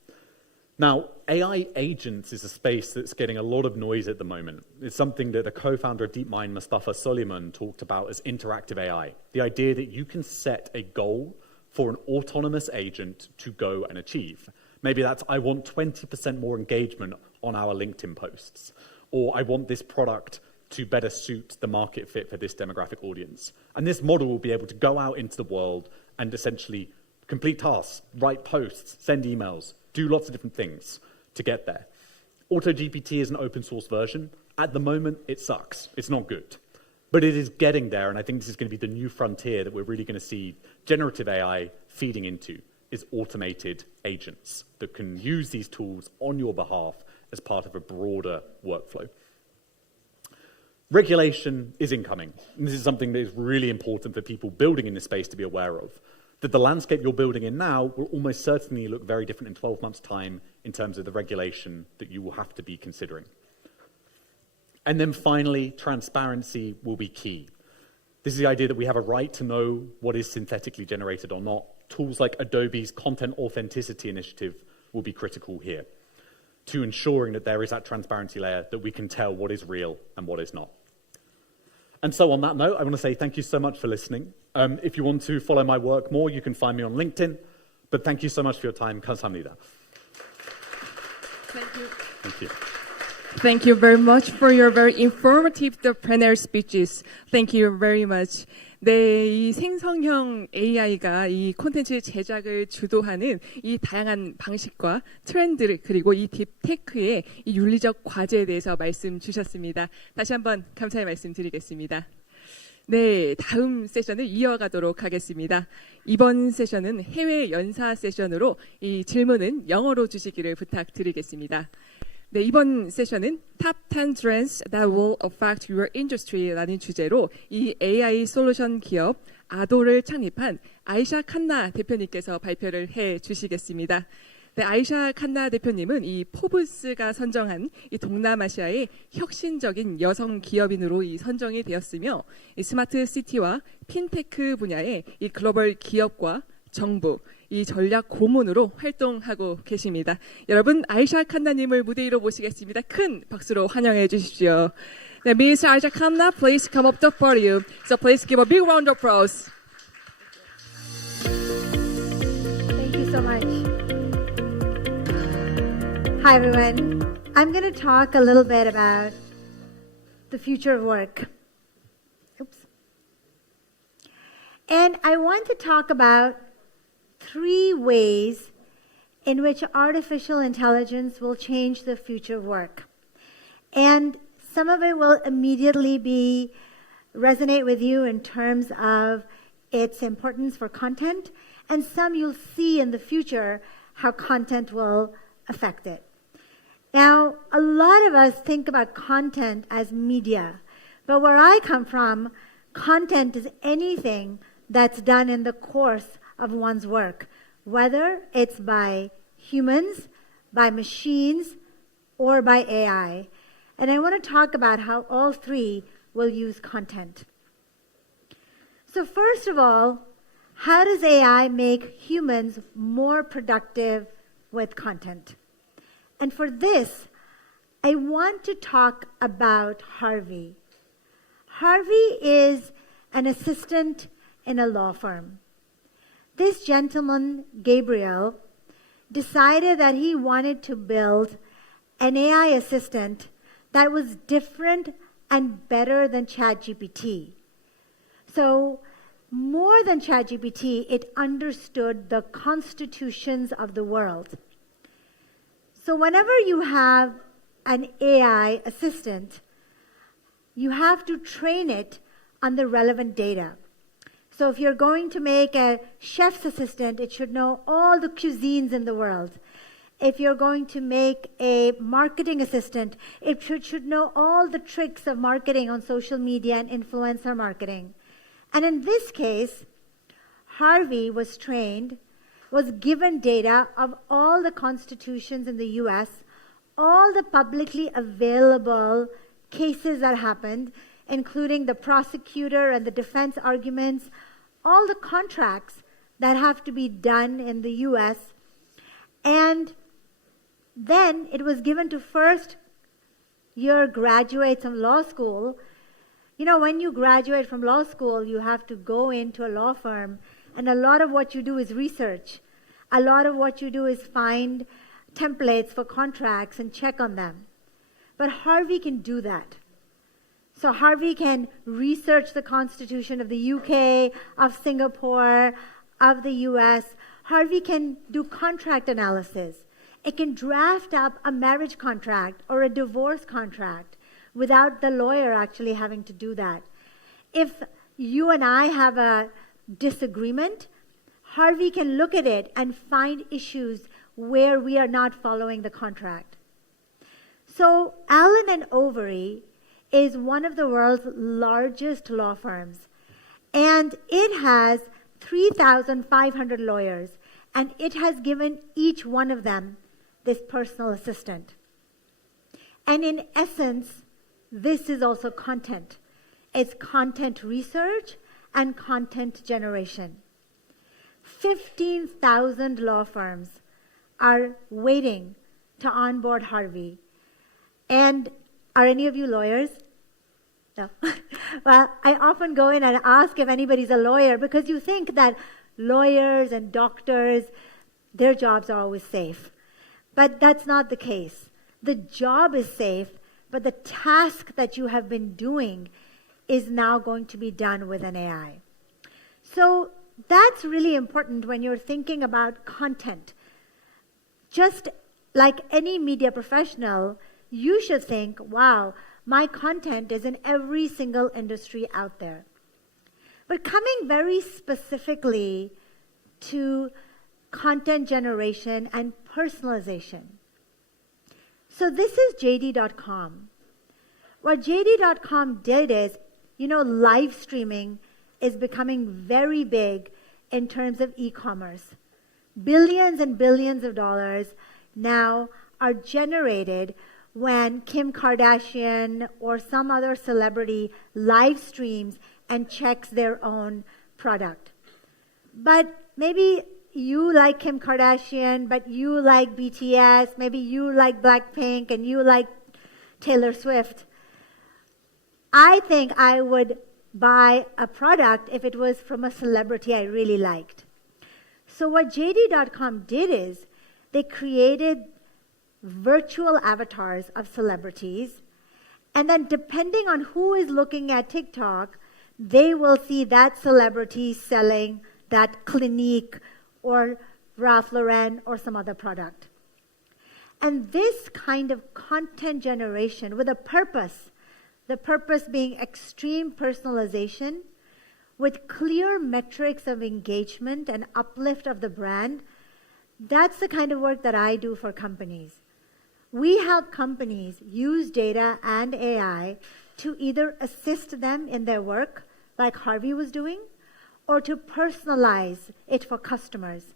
Now, AI agents is a space that's getting a lot of noise at the moment. It's something that the co-founder of DeepMind, Mustafa Soliman, talked about as interactive AI. The idea that you can set a goal for an autonomous agent to go and achieve. Maybe that's, I want 20% more engagement on our LinkedIn posts, or I want this product to better suit the market fit for this demographic audience. And this model will be able to go out into the world and essentially complete tasks, write posts, send emails, do lots of different things to get there. AutoGPT is an open source version. At the moment, it sucks. It's not good. But it is getting there, and I think this is going to be the new frontier that we're really going to see generative AI feeding into, is automated agents that can use these tools on your behalf as part of a broader workflow. Regulation is incoming. And this is something that is really important for people building in this space to be aware of. That the landscape you're building in now will almost certainly look very different in 12 months' time in terms of the regulation that you will have to be considering. And then finally, transparency will be key. This is the idea that we have a right to know what is synthetically generated or not. Tools like Adobe's Content Authenticity Initiative will be critical here. to ensuring that there is that transparency layer that we can tell what is real and what is not. And so on that note, I want to say thank you so much for listening. If you want to follow my work more, you can find me on LinkedIn. But thank you so much for your time. 감사합니다. Thank you. Thank you. Thank you very much for your very informative panel speeches. Thank you very much. 네, 이 생성형 AI가 이 콘텐츠 제작을 주도하는 이 다양한 방식과 트렌드 그리고 이 딥테크의 이 윤리적 과제에 대해서 말씀 주셨습니다. 다시 한번 감사의 말씀 드리겠습니다. 네, 다음 세션을 이어가도록 하겠습니다. 이번 세션은 해외 연사 세션으로 이 질문은 영어로 주시기를 부탁드리겠습니다. 네, 이번 세션은 Top 10 Trends That Will Affect Your Industry라는 주제로 이 AI 솔루션 기업 아도를 창립한 아이샤 칸나 대표님께서 발표를 해 주시겠습니다. 네, 아이샤 칸나 대표님은 이 포브스가 선정한 이 동남아시아의 혁신적인 여성 기업인으로 이 선정이 되었으며 이 스마트 시티와 핀테크 분야의 이 글로벌 기업과 정부, 이 전략 고문으로 활동하고 계십니다. 여러분, 아이샤 칸나님을 무대 위로 모시겠습니다. 큰 박수로 환영해 주십시오. 네, Miss 아이샤 칸나, please come up to the podium. So please give a big round of applause. Thank you so much. Hi, everyone. I'm going to talk a little bit about the future of work. Oops. And I want to talk about 3 ways in which artificial intelligence will change the future of work. And some of it will immediately resonate with you in terms of its importance for content, and some you'll see in the future how content will affect it. Now, a lot of us think about content as media, but where I come from, content is anything that's done in the course of one's work, whether it's by humans, by machines, or by AI. And I want to talk about how all 3 will use content. So first of all, how does AI make humans more productive with content? And for this, I want to talk about Harvey. Harvey is an assistant in a law firm. This gentleman, Gabriel, decided that he wanted to build an AI assistant that was different and better than ChatGPT. So, more than ChatGPT, it understood the constitutions of the world. So whenever you have an AI assistant, you have to train it on the relevant data. So if you're going to make a chef's assistant, it should know all the cuisines in the world. If you're going to make a marketing assistant, it should know all the tricks of marketing on social media and influencer marketing. And in this case, Harvey was given data of all the constitutions in the US, all the publicly available cases that happened, including the prosecutor and the defense arguments, all the contracts that have to be done in the US. And then it was given to first-year graduates of law school. You know, when you graduate from law school, you have to go into a law firm, and a lot of what you do is research. A lot of what you do is find templates for contracts and check on them. But Harvey can do that. So Harvey can research the constitution of the UK, of Singapore, of the US. Harvey can do contract analysis. It can draft up a marriage contract or a divorce contract without the lawyer actually having to do that. If you and I have a disagreement, Harvey can look at it and find issues where we are not following the contract. So Allen and Overy is one of the world's largest law firms, and it has 3,500 lawyers, and it has given each one of them this personal assistant. And in essence, this is also content. It's content research and content generation. 15,000 law firms are waiting to onboard Harvey. And are any of you lawyers? No. Well, I often go in and ask if anybody's a lawyer because you think that lawyers and doctors, their jobs are always safe. But that's not the case. The job is safe, but the task that you have been doing is now going to be done with an AI. So that's really important when you're thinking about content. Just like any media professional, you should think, wow, my content is in every single industry out there. But coming very specifically to content generation and personalization. So this is JD.com. What JD.com did is, live streaming is becoming very big in terms of e-commerce. Billions and billions of dollars now are generated when Kim Kardashian or some other celebrity live streams and checks their own product. But maybe you like Kim Kardashian, but you like BTS, maybe you like Blackpink, and you like Taylor Swift. I think I would buy a product if it was from a celebrity I really liked. So what JD.com did is they created virtual avatars of celebrities, and then depending on who is looking at TikTok, they will see that celebrity selling that Clinique or Ralph Lauren or some other product. And this kind of content generation with a purpose, the purpose being extreme personalization, with clear metrics of engagement and uplift of the brand, that's the kind of work that I do for companies. We help companies use data and AI to either assist them in their work, like Harvey was doing, or to personalize it for customers.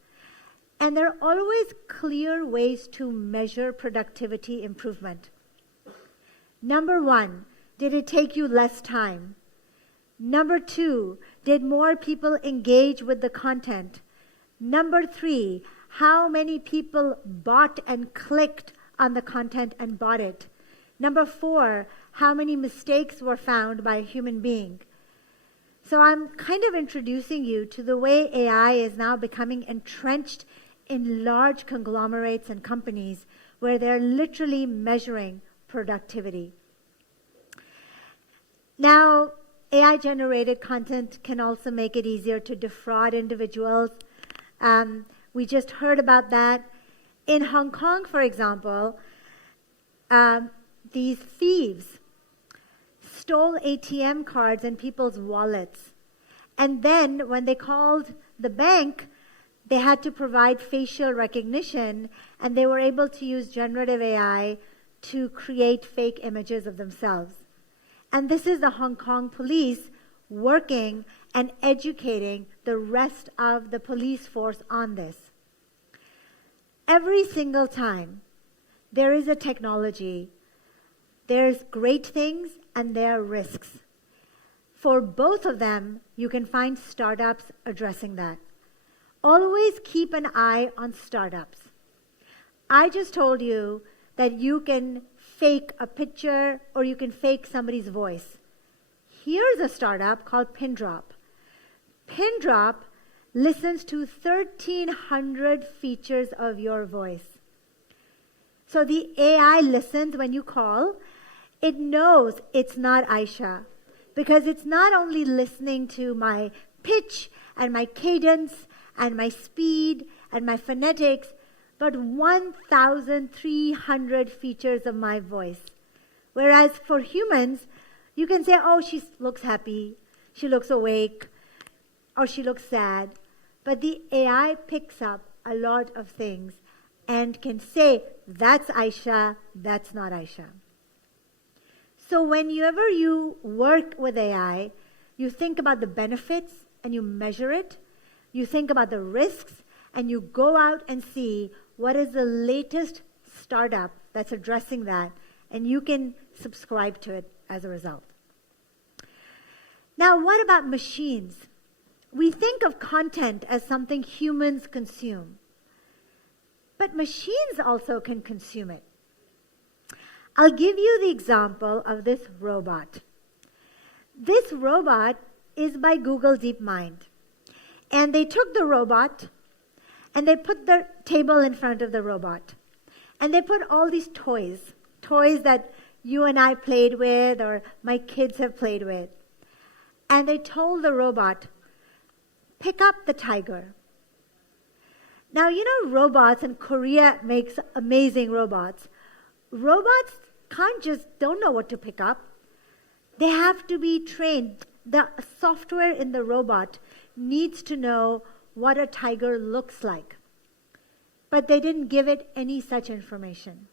And there are always clear ways to measure productivity improvement. Number one, did it take you less time? Number two, did more people engage with the content? Number three, how many people bought and clicked on the content and bought it? Number four, how many mistakes were found by a human being? So I'm kind of introducing you to the way AI is now becoming entrenched in large conglomerates and companies where they're literally measuring productivity. Now, AI-generated content can also make it easier to defraud individuals. We just heard about that. In Hong Kong, for example, these thieves stole ATM cards and people's wallets. And then when they called the bank, they had to provide facial recognition, and they were able to use generative AI to create fake images of themselves. And this is the Hong Kong police working and educating the rest of the police force on this. Every single time there is a technology, there's great things and there are risks. For both of them, you can find startups addressing that. Always keep an eye on startups. I just told you that you can fake a picture or you can fake somebody's voice. Here's a startup called Pindrop. Pindrop listens to 1,300 features of your voice. So the AI listens when you call. It knows it's not Aisha because it's not only listening to my pitch and my cadence and my speed and my phonetics, but 1,300 features of my voice. Whereas for humans, you can say, oh, she looks happy, she looks awake, or she looks sad. But the AI picks up a lot of things and can say, that's Aisha, that's not Aisha. So whenever you work with AI, you think about the benefits and you measure it. You think about the risks and you go out and see what is the latest startup that's addressing that, and you can subscribe to it as a result. Now, what about machines? We think of content as something humans consume. but machines also can consume it. I'll give you the example of this robot. This robot is by Google DeepMind. And they took the robot and they put the table in front of the robot. And they put all these toys that you and I played with or my kids have played with. And they told the robot, pick up the tiger. Now, you know, robots, and Korea makes amazing robots. Robots don't know what to pick up. They have to be trained. The software in the robot needs to know what a tiger looks like. But they didn't give it any such information.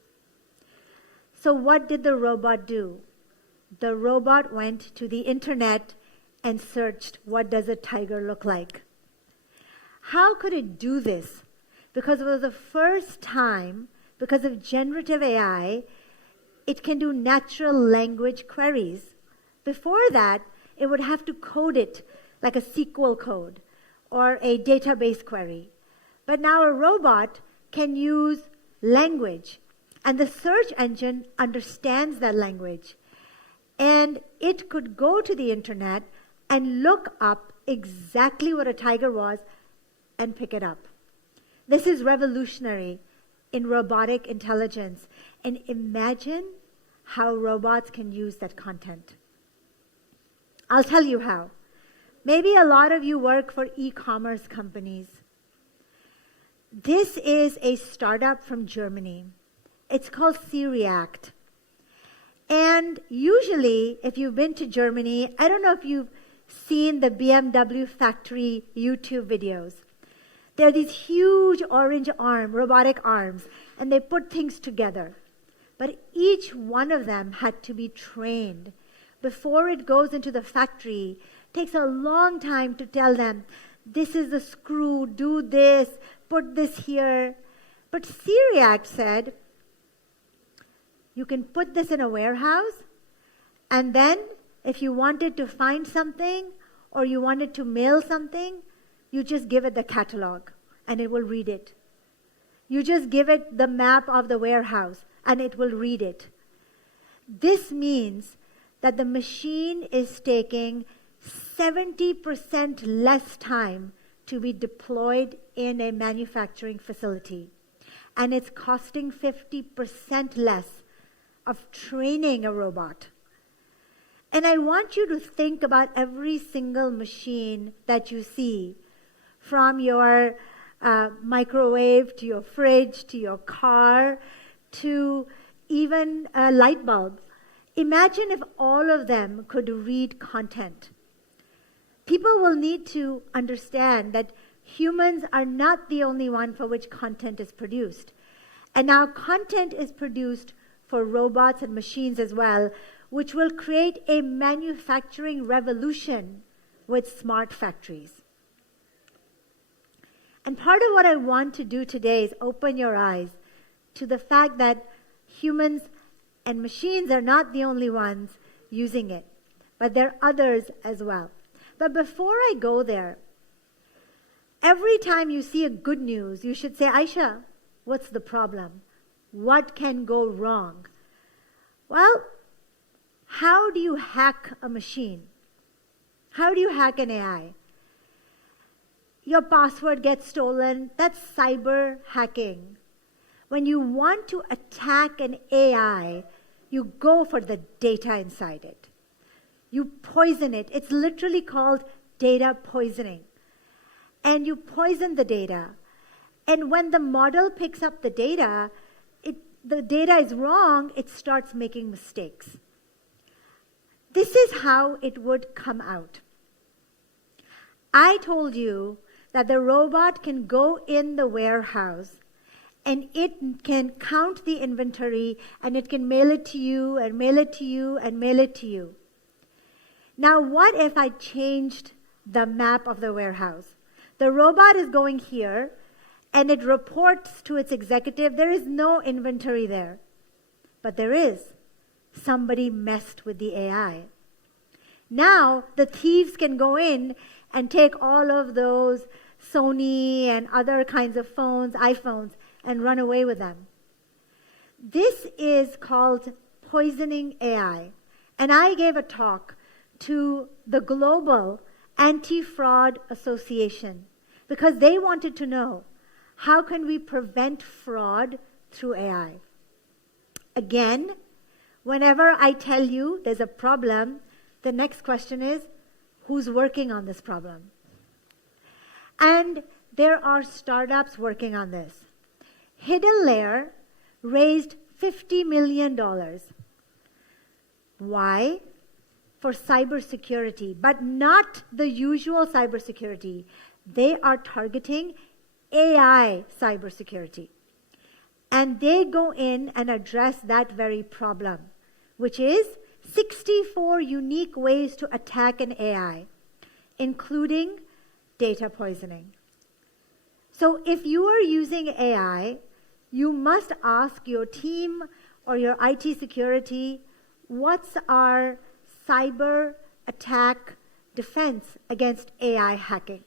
So what did the robot do? The robot went to the internet and searched, what does a tiger look like? How could it do this? Because it was the first time, because of generative AI, it can do natural language queries. Before that, it would have to code it like a SQL code or a database query. But now a robot can use language, and the search engine understands that language. And it could go to the internet and look up exactly what a tiger was and pick it up. This is revolutionary in robotic intelligence. And imagine how robots can use that content. I'll tell you how. Maybe a lot of you work for e-commerce companies. This is a startup from Germany. It's called C-React. And usually, if you've been to Germany, I don't know if you've seen the BMW factory YouTube videos. There are these huge orange robotic arms, and they put things together. But each one of them had to be trained. Before it goes into the factory, it takes a long time to tell them, this is the screw, do this, put this here. But C-React said, you can put this in a warehouse, and then if you wanted to find something or you wanted to mail something, you just give it the catalog and it will read it. You just give it the map of the warehouse and it will read it. This means that the machine is taking 70% less time to be deployed in a manufacturing facility. And it's costing 50% less of training a robot. And I want you to think about every single machine that you see, from your microwave to your fridge to your car to even a light bulb. Imagine if all of them could read content. People will need to understand that humans are not the only one for which content is produced. And now content is produced for robots and machines as well, which will create a manufacturing revolution with smart factories. And part of what I want to do today is open your eyes to the fact that humans and machines are not the only ones using it, but there are others as well. But before I go there, every time you see a good news, you should say, Aisha, what's the problem? What can go wrong? Well, how do you hack a machine? How do you hack an AI? Your password gets stolen. That's cyber hacking. When you want to attack an AI, you go for the data inside it. You poison it. It's literally called data poisoning. And you poison the data. And when the model picks up the data is wrong, it starts making mistakes. This is how it would come out. I told you that the robot can go in the warehouse and it can count the inventory and it can mail it to you and mail it to you and mail it to you. Now, what if I changed the map of the warehouse? The robot is going here and it reports to its executive, there is no inventory there. But there is. Somebody messed with the AI. Now, the thieves can go in and take all of those Sony and other kinds of phones, iPhones, and run away with them. This is called poisoning AI. And I gave a talk to the Global Anti-Fraud Association because they wanted to know, how can we prevent fraud through AI? Again, whenever I tell you there's a problem, the next question is, who's working on this problem? And there are startups working on this. Hidden Layer raised $50 million. Why? For cybersecurity, but not the usual cybersecurity. They are targeting AI cybersecurity. And they go in and address that very problem, which is 64 unique ways to attack an AI, including data poisoning. So if you are using AI, you must ask your team or your IT security, what's our cyber attack defense against AI hacking?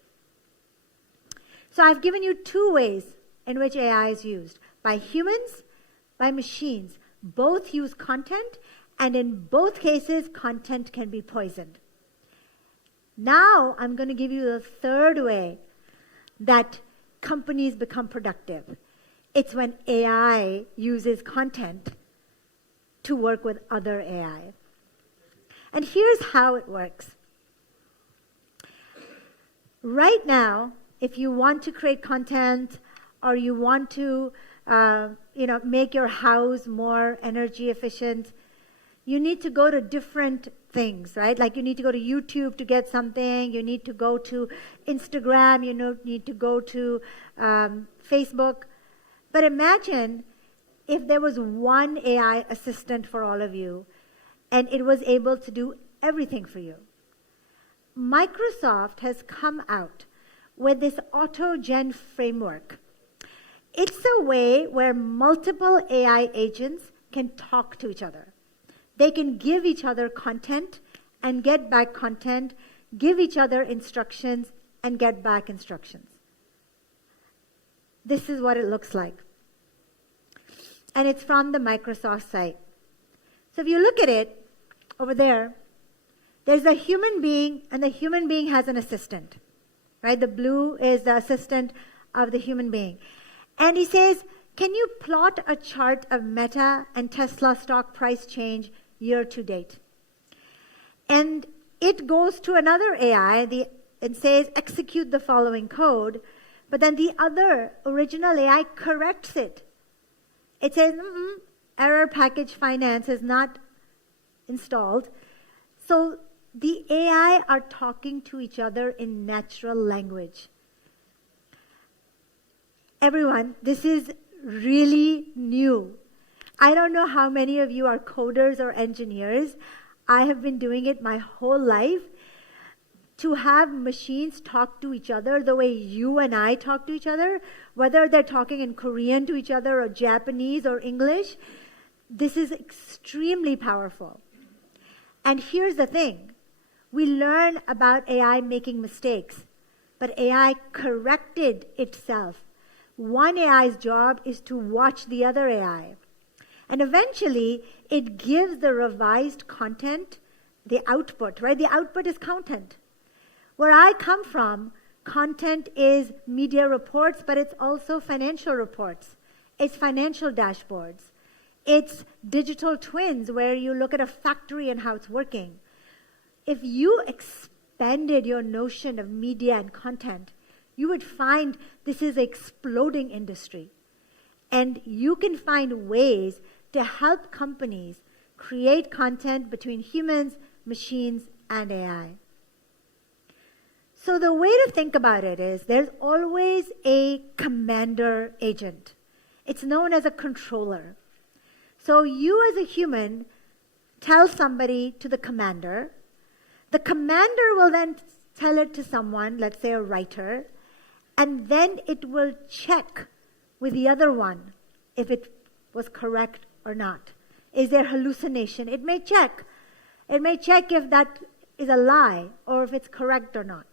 So I've given you two ways in which AI is used, by humans, by machines. Both use content, and in both cases, content can be poisoned. Now I'm going to give you the third way that companies become productive. It's when AI uses content to work with other AI. And here's how it works. Right now, if you want to create content or you want to make your house more energy efficient, you need to go to different things, right? Like you need to go to YouTube to get something, you need to go to Instagram, you need to go to Facebook. But imagine if there was one AI assistant for all of you and it was able to do everything for you. Microsoft has come out with this AutoGen framework. It's a way where multiple AI agents can talk to each other. They can give each other content and get back content, give each other instructions and get back instructions. This is what it looks like. And it's from the Microsoft site. So if you look at it over there, there's a human being, and the human being has an assistant. Right? The blue is the assistant of the human being. And he says, can you plot a chart of Meta and Tesla stock price change year to date? And it goes to another AI and says, execute the following code. But then the other original AI corrects it. It says, error package finance is not installed. So the AI are talking to each other in natural language. Everyone, this is really new. I don't know how many of you are coders or engineers. I have been doing it my whole life. To have machines talk to each other the way you and I talk to each other, whether they're talking in Korean to each other or Japanese or English, this is extremely powerful. And here's the thing. We learn about AI making mistakes, but AI corrected itself. One AI's job is to watch the other AI. And eventually, it gives the revised content the output, right? The output is content. Where I come from, content is media reports, but it's also financial reports. It's financial dashboards. It's digital twins where you look at a factory and how it's working. If you expanded your notion of media and content, you would find this is an exploding industry. And you can find ways to help companies create content between humans, machines, and AI. So the way to think about it is there's always a commander agent. It's known as a controller. So you as a human tell somebody to the commander. The commander will then tell it to someone, let's say a writer, and then it will check with the other one if it was correct or not. Is there hallucination? It may check. It may check if that is a lie or if it's correct or not.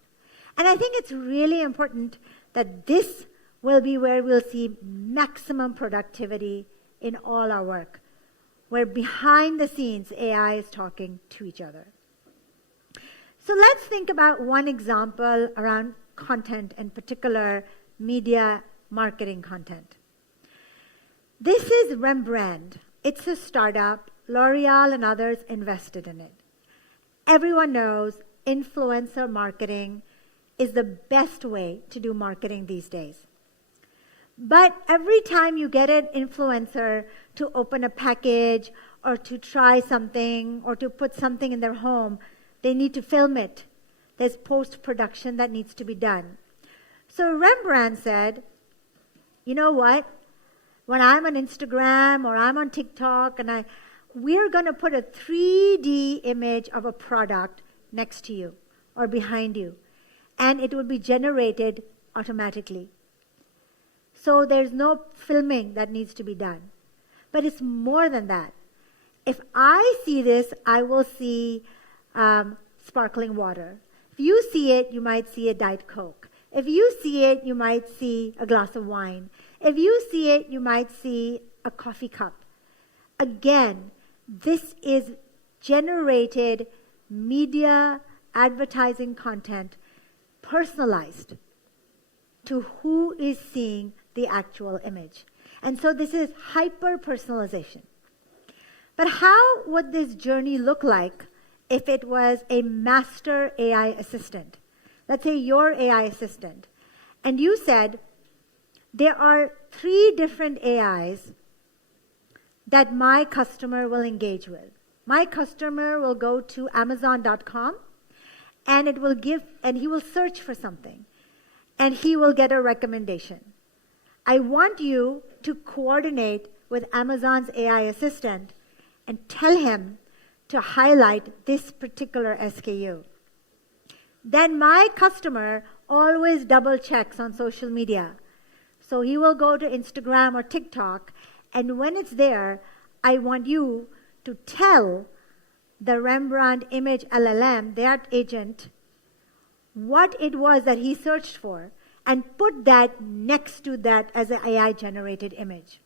And I think it's really important that this will be where we'll see maximum productivity in all our work, where behind the scenes AI is talking to each other. So let's think about one example around content, in particular media marketing content. This is Rembrandt. It's a startup. L'Oreal and others invested in it. Everyone knows influencer marketing is the best way to do marketing these days. But every time you get an influencer to open a package or to try something or to put something in their home, they need to film it. There's post-production that needs to be done. So Rembrandt said, you know what? When I'm on Instagram or I'm on TikTok and we're going to put a 3D image of a product next to you or behind you, and it will be generated automatically. So there's no filming that needs to be done. But it's more than that. If I see this, I will see sparkling water. If you see it, you might see a Diet Coke. If you see it, you might see a glass of wine. If you see it, you might see a coffee cup. Again, this is generated media advertising content, personalized to who is seeing the actual image. And so this is hyper-personalization. But how would this journey look like if it was a master AI assistant? Let's say your AI assistant. And you said, there are 3 different AIs that my customer will engage with. My customer will go to Amazon.com and he will search for something and he will get a recommendation. I want you to coordinate with Amazon's AI assistant and tell him to highlight this particular SKU. Then my customer always double checks on social media. So he will go to Instagram or TikTok, and when it's there, I want you to tell the Rembrandt image LLM, that agent, what it was that he searched for, and put that next to that as an AI-generated image.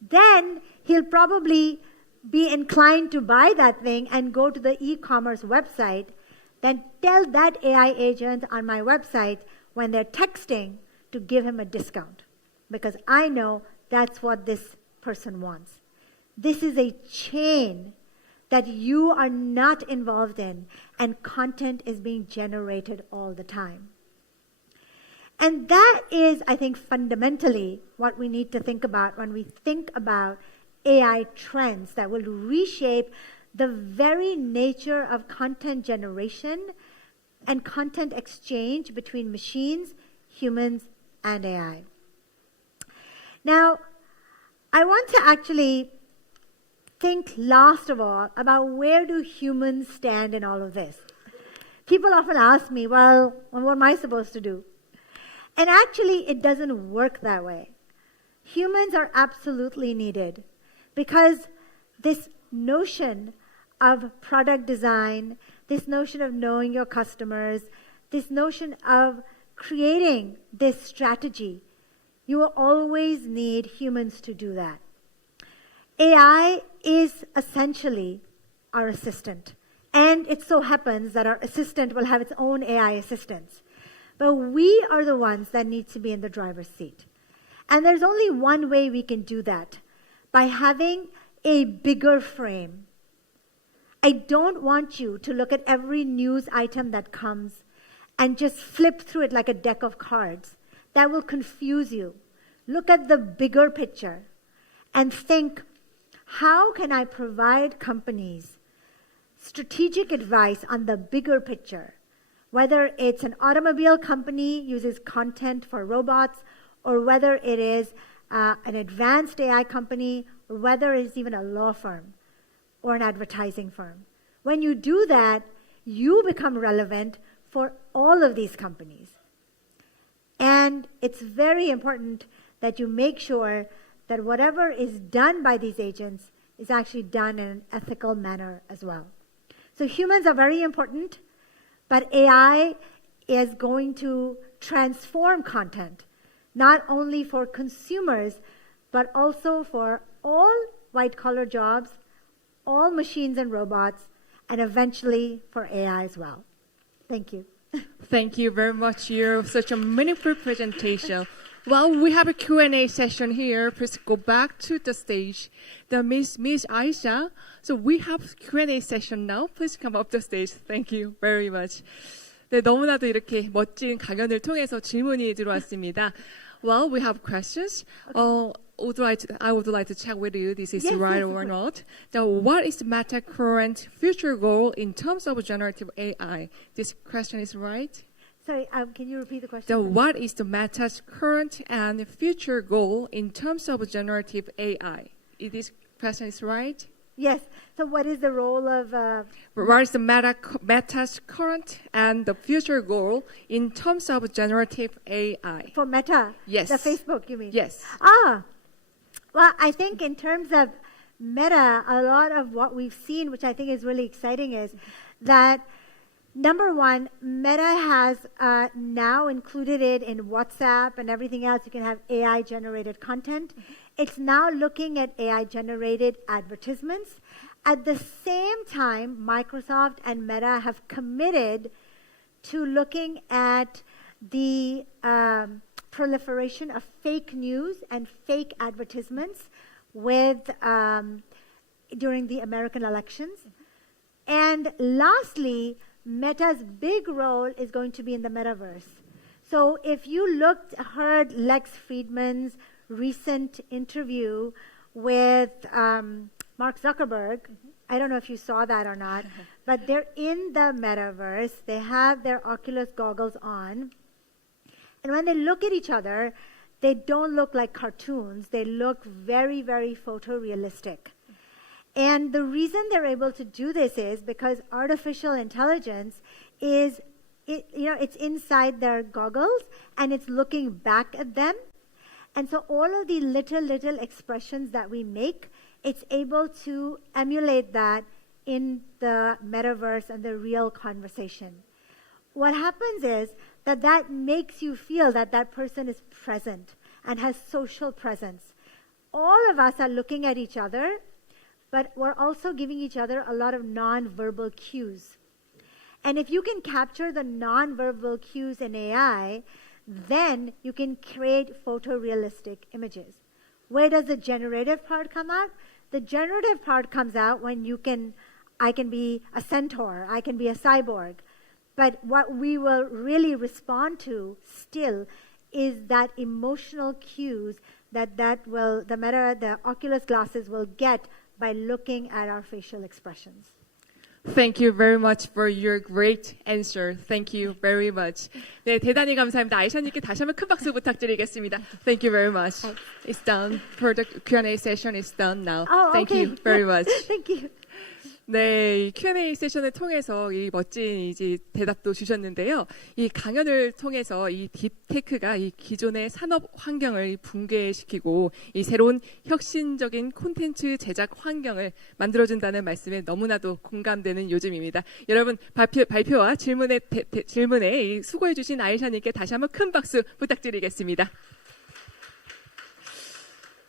Then he'll probably be inclined to buy that thing and go to the e-commerce website, then tell that AI agent on my website when they're texting to give him a discount, because I know that's what this person wants. This is a chain that you are not involved in, and content is being generated all the time. And that is, I think, fundamentally what we need to think about when we think about AI trends that will reshape the very nature of content generation and content exchange between machines, humans, and AI. Now, I want to actually think last of all about where do humans stand in all of this. People often ask me, well, what am I supposed to do? And actually, it doesn't work that way. Humans are absolutely needed because this notion of product design, this notion of knowing your customers, this notion of creating this strategy, you will always need humans to do that. AI is essentially our assistant. And it so happens that our assistant will have its own AI assistants. But we are the ones that need to be in the driver's seat. And there's only one way we can do that, by having a bigger frame. I don't want you to look at every news item that comes and just flip through it like a deck of cards. That will confuse you. Look at the bigger picture and think, how can I provide companies strategic advice on the bigger picture? Whether it's an automobile company uses content for robots, or whether it is an advanced AI company, or whether it's even a law firm or an advertising firm. When you do that, you become relevant for all of these companies. And it's very important that you make sure that whatever is done by these agents is actually done in an ethical manner as well. So humans are very important, but AI is going to transform content. not only for consumers, but also for all white-collar jobs, all machines and robots, and eventually for AI as well. Thank you. Thank you very much. You're such a meaningful presentation. Well, we have a Q&A session here. Please go back to the stage. The Miss Aisha. So we have Q&A session now. Please come up the stage. Thank you very much. 네, 너무나도 이렇게 멋진 강연을 통해서 질문이 들어왔습니다. Well, we have questions. I would like to check with you. This is Yes, right yes, or of not. Now, what is Meta's current future goal in terms of generative AI? This question is right. Sorry, can you repeat the question? So what is the Meta's current and future goal in terms of generative AI? This question is right. Yes. So what is the role of... What is the Meta's current and the future goal in terms of generative AI? For Meta? Yes. The Facebook, you mean? Yes. Well, I think in terms of Meta, a lot of what we've seen, which I think is really exciting, is that, number one, Meta has now included it in WhatsApp and everything else. You can have AI-generated content. It's now looking at AI-generated advertisements. At the same time, Microsoft and Meta have committed to looking at the proliferation of fake news and fake advertisements during the American elections. And lastly, Meta's big role is going to be in the metaverse. So if you heard Lex Friedman's recent interview with Mark Zuckerberg, I don't know if you saw that or not, but they're in the metaverse. They have their Oculus goggles on. And when they look at each other, they don't look like cartoons. They look very, very photorealistic. And the reason they're able to do this is because artificial intelligence it's inside their goggles and it's looking back at them. And so all of the little expressions that we make, it's able to emulate that in the metaverse and the real conversation. What happens is that makes you feel that that person is present and has social presence. All of us are looking at each other, but we're also giving each other a lot of non-verbal cues. And if you can capture the non-verbal cues in AI, then you can create photorealistic images. Where does the generative part come out? The generative part comes out when I can be a centaur, I can be a cyborg. But what we will really respond to still is that emotional cues the Oculus glasses will get by looking at our facial expressions. Thank you very much for your great answer. Thank you very much. 네, 대단히 감사합니다. 아이샤님께 다시 한번 큰 박수 부탁드리겠습니다. Thank you very much. It's done. For the Q&A session is done now. Thank you very much. Thank you. 네, 이 Q&A 세션을 통해서 이 멋진 대답도 주셨는데요. 이 강연을 통해서 이 딥테크가 이 기존의 산업 환경을 붕괴시키고 이 새로운 혁신적인 콘텐츠 제작 환경을 만들어준다는 말씀에 너무나도 공감되는 요즘입니다. 여러분 발표와 질문에 수고해주신 아이샤님께 다시 한번 큰 박수 부탁드리겠습니다.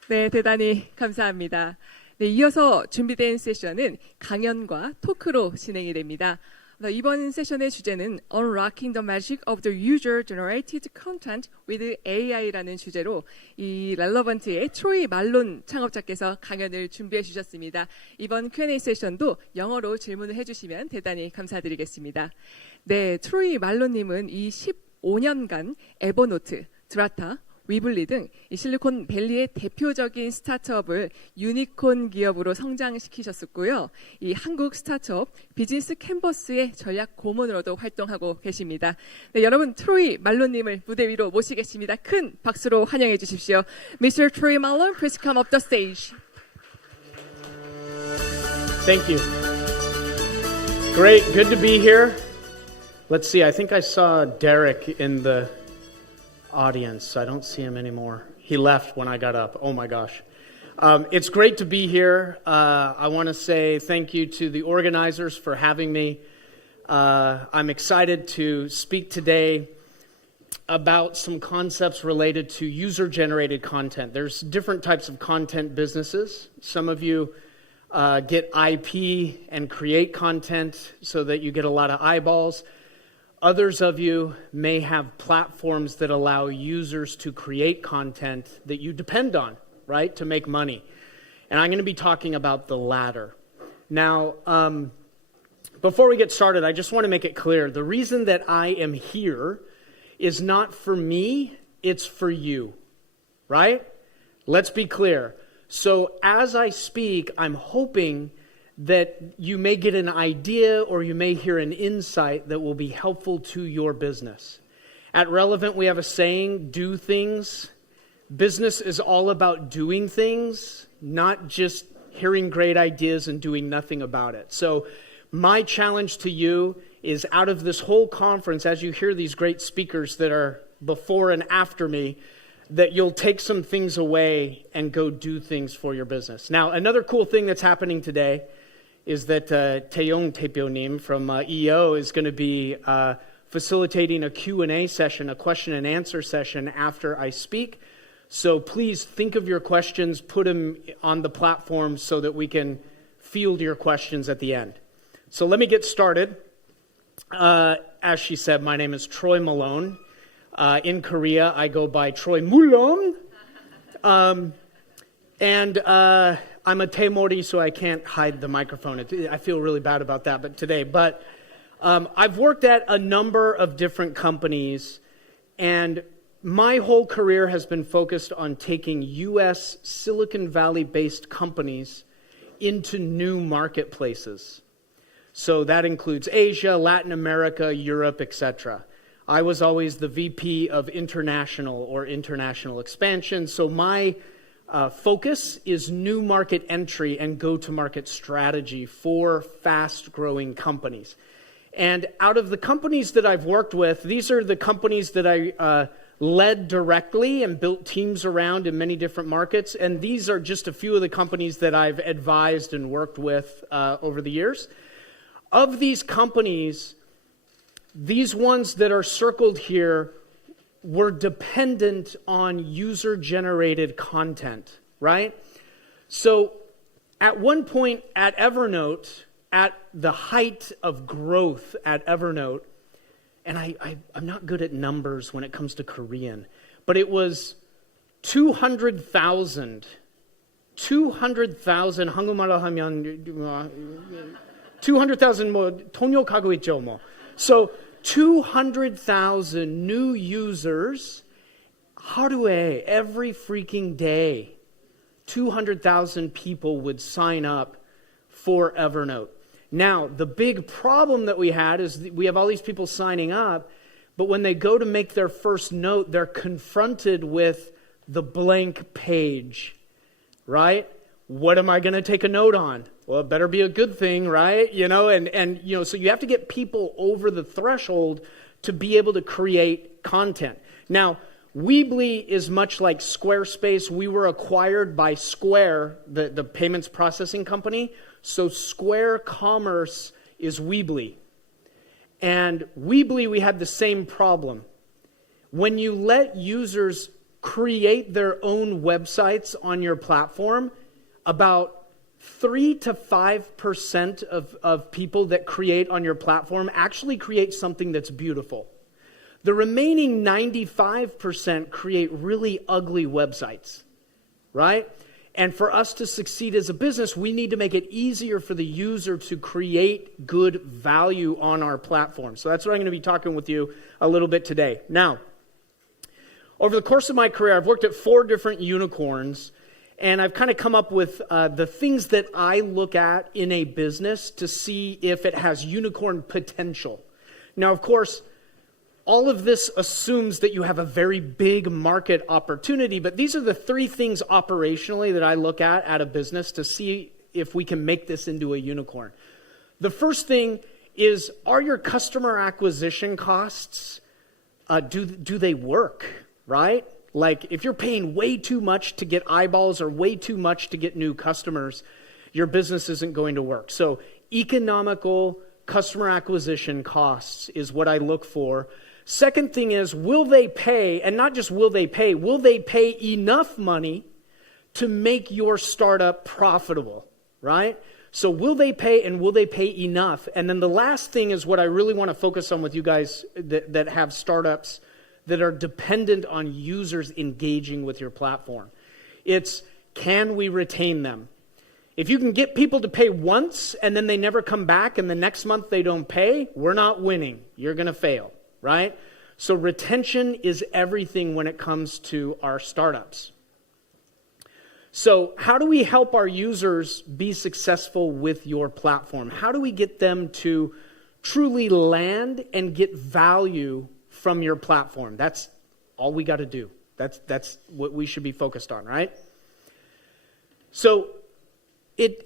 네, 대단히 감사합니다. 네, 이어서 준비된 세션은 강연과 토크로 진행이 됩니다. 이번 세션의 주제는 Unlocking the Magic of the User-Generated Content with AI라는 주제로 이 렐러번트의 트로이 말론 창업자께서 강연을 준비해 주셨습니다. 이번 Q&A 세션도 영어로 질문을 해주시면 대단히 감사드리겠습니다. 네, 트로이 말론님은 이 15년간 에버노트, 드라타, 위블리 등 이 실리콘밸리의 대표적인 스타트업을 유니콘 기업으로 성장시키셨었고요. 이 한국 스타트업 비즈니스 캔버스의 전략 고문으로도 활동하고 계십니다. 네, 여러분 트로이 말론님을 무대 위로 모시겠습니다. 큰 박수로 환영해 주십시오. Mr. Troy Malone, please come up the stage. Thank you. Great, good to be here. Let's see, I think I saw Derek in the audience. I don't see him anymore. He left when I got up. Oh my gosh. It's great to be here. I want to say thank you to the organizers for having me. I'm excited to speak today. about some concepts related to user-generated content. There's different types of content businesses. Some of you get IP and create content so that you get a lot of eyeballs. Others of you may have platforms that allow users to create content that you depend on, right, to make money. And I'm going to be talking about the latter. Now, before we get started, I just want to make it clear. The reason that I am here is not for me, it's for you, right? Let's be clear. So as I speak, I'm hoping that you may get an idea or you may hear an insight that will be helpful to your business. At Relevant, we have a saying, do things. Business is all about doing things, not just hearing great ideas and doing nothing about it. So my challenge to you is out of this whole conference, as you hear these great speakers that are before and after me, that you'll take some things away and go do things for your business. Now, another cool thing that's happening today is that Taeyong Taepyeonim from EO is going to be facilitating a Q&A session, a question and answer session after I speak. So please think of your questions, put them on the platform so that we can field your questions at the end. So let me get started. As she said, my name is Troy Malone. In Korea, I go by Troy Mulong. And I'm a Taemori, so I can't hide the microphone. I feel really bad about that But I've worked at a number of different companies, and my whole career has been focused on taking U.S. Silicon Valley-based companies into new marketplaces. So that includes Asia, Latin America, Europe, etc. I was always the VP of international expansion. So my focus is new market entry and go-to-market strategy for fast-growing companies. And out of the companies that I've worked with, these are the companies that I led directly and built teams around in many different markets. And these are just a few of the companies that I've advised and worked with over the years. Of these companies, these ones that are circled here were dependent on user-generated content, right? So at one point at Evernote, at the height of growth at Evernote, and I'm not good at numbers when it comes to Korean, but it was 200,000 한국말로 하면 200,000 뭐 통역하고 있죠 뭐. So 200,000 new users 하루에, every freaking day, 200,000 people would sign up for Evernote. Now, the big problem that we had is we have all these people signing up, but when they go to make their first note, they're confronted with the blank page, right? What am I going to take a note on? Well, it better be a good thing, right? So you have to get people over the threshold to be able to create content. Now, Weebly is much like Squarespace. We were acquired by Square, the payments processing company. So Square Commerce is Weebly. And Weebly, we had the same problem. When you let users create their own websites on your platform, about 3 to 5% of people that create on your platform actually create something that's beautiful. The remaining 95% create really ugly websites, right? And for us to succeed as a business, we need to make it easier for the user to create good value on our platform. So that's what I'm going to be talking with you a little bit today. Now, over the course of my career, I've worked at 4 different unicorns, and I've kind of come up with the things that I look at in a business to see if it has unicorn potential. Now, of course, all of this assumes that you have a very big market opportunity, but these are the 3 things operationally that I look at a business to see if we can make this into a unicorn. The first thing is, are your customer acquisition costs, do they work, right? Like, if you're paying way too much to get eyeballs or way too much to get new customers, your business isn't going to work. So economical customer acquisition costs is what I look for. Second thing is, will they pay? And not just will they pay enough money to make your startup profitable, right? So will they pay, and will they pay enough? And then the last thing is what I really want to focus on with you guys that have startups that are dependent on users engaging with your platform. It's, can we retain them? If you can get people to pay once and then they never come back and the next month they don't pay, we're not winning. You're going to fail, right? So retention is everything when it comes to our startups. So how do we help our users be successful with your platform? How do we get them to truly land and get value from your platform? That's all we got to do. That's what we should be focused on, right? So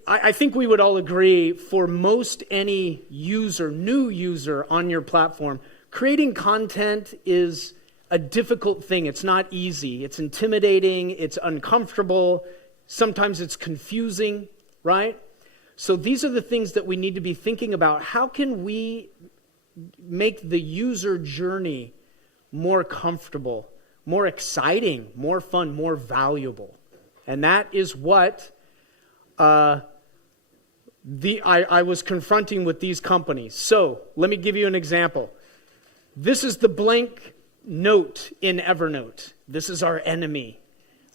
I think we would all agree, for most any user, new user on your platform, creating content is a difficult thing. It's not easy. It's intimidating. It's uncomfortable. Sometimes it's confusing, right? So these are the things that we need to be thinking about. How can we make the user journey more comfortable, more exciting, more fun, more valuable? And that is what I was confronting with these companies. So let me give you an example. This is the blank note in Evernote. This is our enemy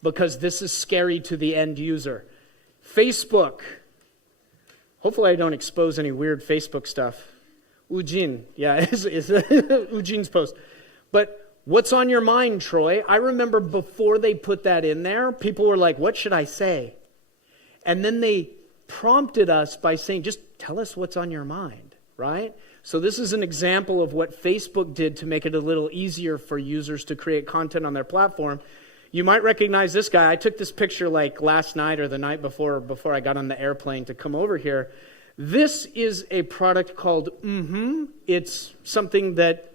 because this is scary to the end user. Facebook. Hopefully I don't expose any weird Facebook stuff. Ujin. Yeah, it's Ujin's post. But what's on your mind, Troy? I remember before they put that in there, people were like, what should I say? And then they prompted us by saying, just tell us what's on your mind, right? So this is an example of what Facebook did to make it a little easier for users to create content on their platform. You might recognize this guy. I took this picture like last night or the night before I got on the airplane to come over here. This is a product called It's something that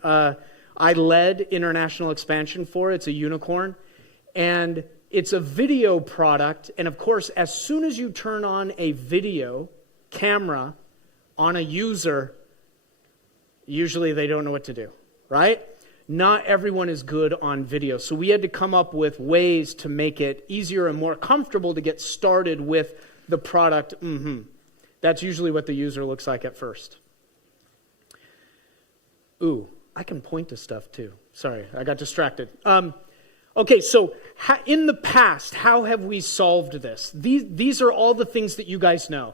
I led international expansion for. It's a unicorn. And it's a video product. And of course, as soon as you turn on a video camera on a user, usually they don't know what to do, right? Not everyone is good on video. So we had to come up with ways to make it easier and more comfortable to get started with the product. That's usually what the user looks like at first. Ooh, I can point to stuff too. Sorry, I got distracted. Okay, so in the past, how have we solved this? These are all the things that you guys know.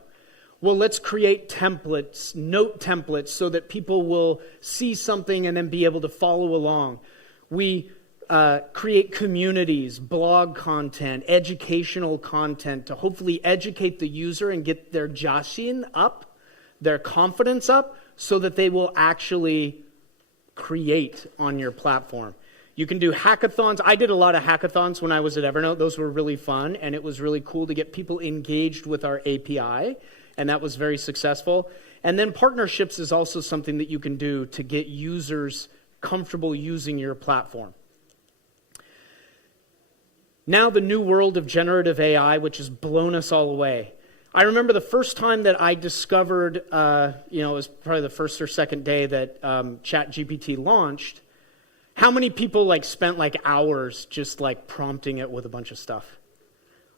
Well, let's create templates, note templates, so that people will see something and then be able to follow along. We create communities, blog content, educational content to hopefully educate the user and get their jashin up, their confidence up, so that they will actually create on your platform. You can do hackathons. I did a lot of hackathons when I was at Evernote. Those were really fun, and it was really cool to get people engaged with our API, and that was very successful. And then partnerships is also something that you can do to get users comfortable using your platform. Now the new world of generative AI, which has blown us all away. I remember the first time that I discovered, it was probably the first or second day that ChatGPT launched. How many people spent hours just prompting it with a bunch of stuff?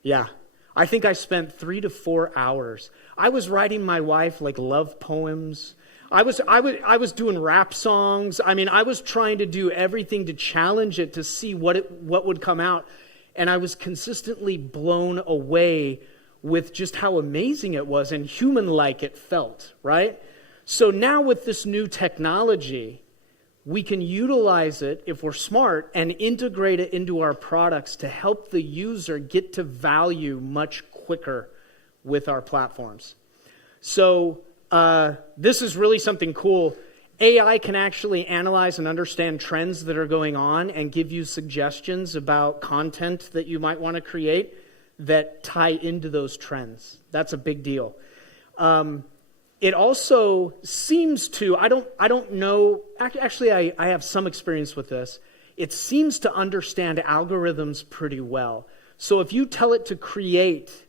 Yeah, I think I spent 3 to 4 hours. I was writing my wife love poems. I was doing rap songs. I mean, I was trying to do everything to challenge it to see what would come out, and I was consistently blown away with just how amazing it was and human-like it felt, right? So now with this new technology, we can utilize it, if we're smart, and integrate it into our products to help the user get to value much quicker with our platforms. So this is really something cool. AI can actually analyze and understand trends that are going on and give you suggestions about content that you might want to create that tie into those trends. That's a big deal. It also seems to, I don't know, actually I have some experience with this. It seems to understand algorithms pretty well. So if you tell it to create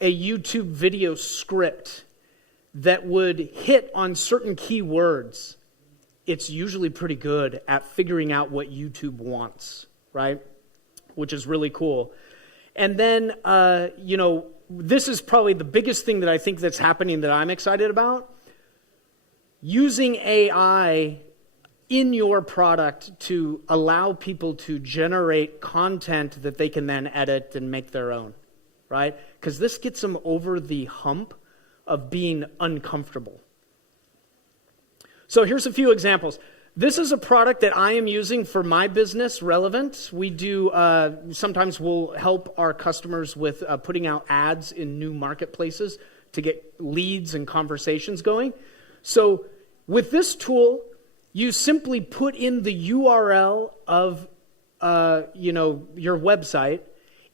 a YouTube video script that would hit on certain keywords, it's usually pretty good at figuring out what YouTube wants, right? Which is really cool. And then, this is probably the biggest thing that I think that's happening that I'm excited about. Using AI in your product to allow people to generate content that they can then edit and make their own, right? Because this gets them over the hump of being uncomfortable. So here's a few examples. This is a product that I am using for my business, Relevant. We do, sometimes we'll help our customers with putting out ads in new marketplaces to get leads and conversations going. So with this tool, you simply put in the URL of, your website.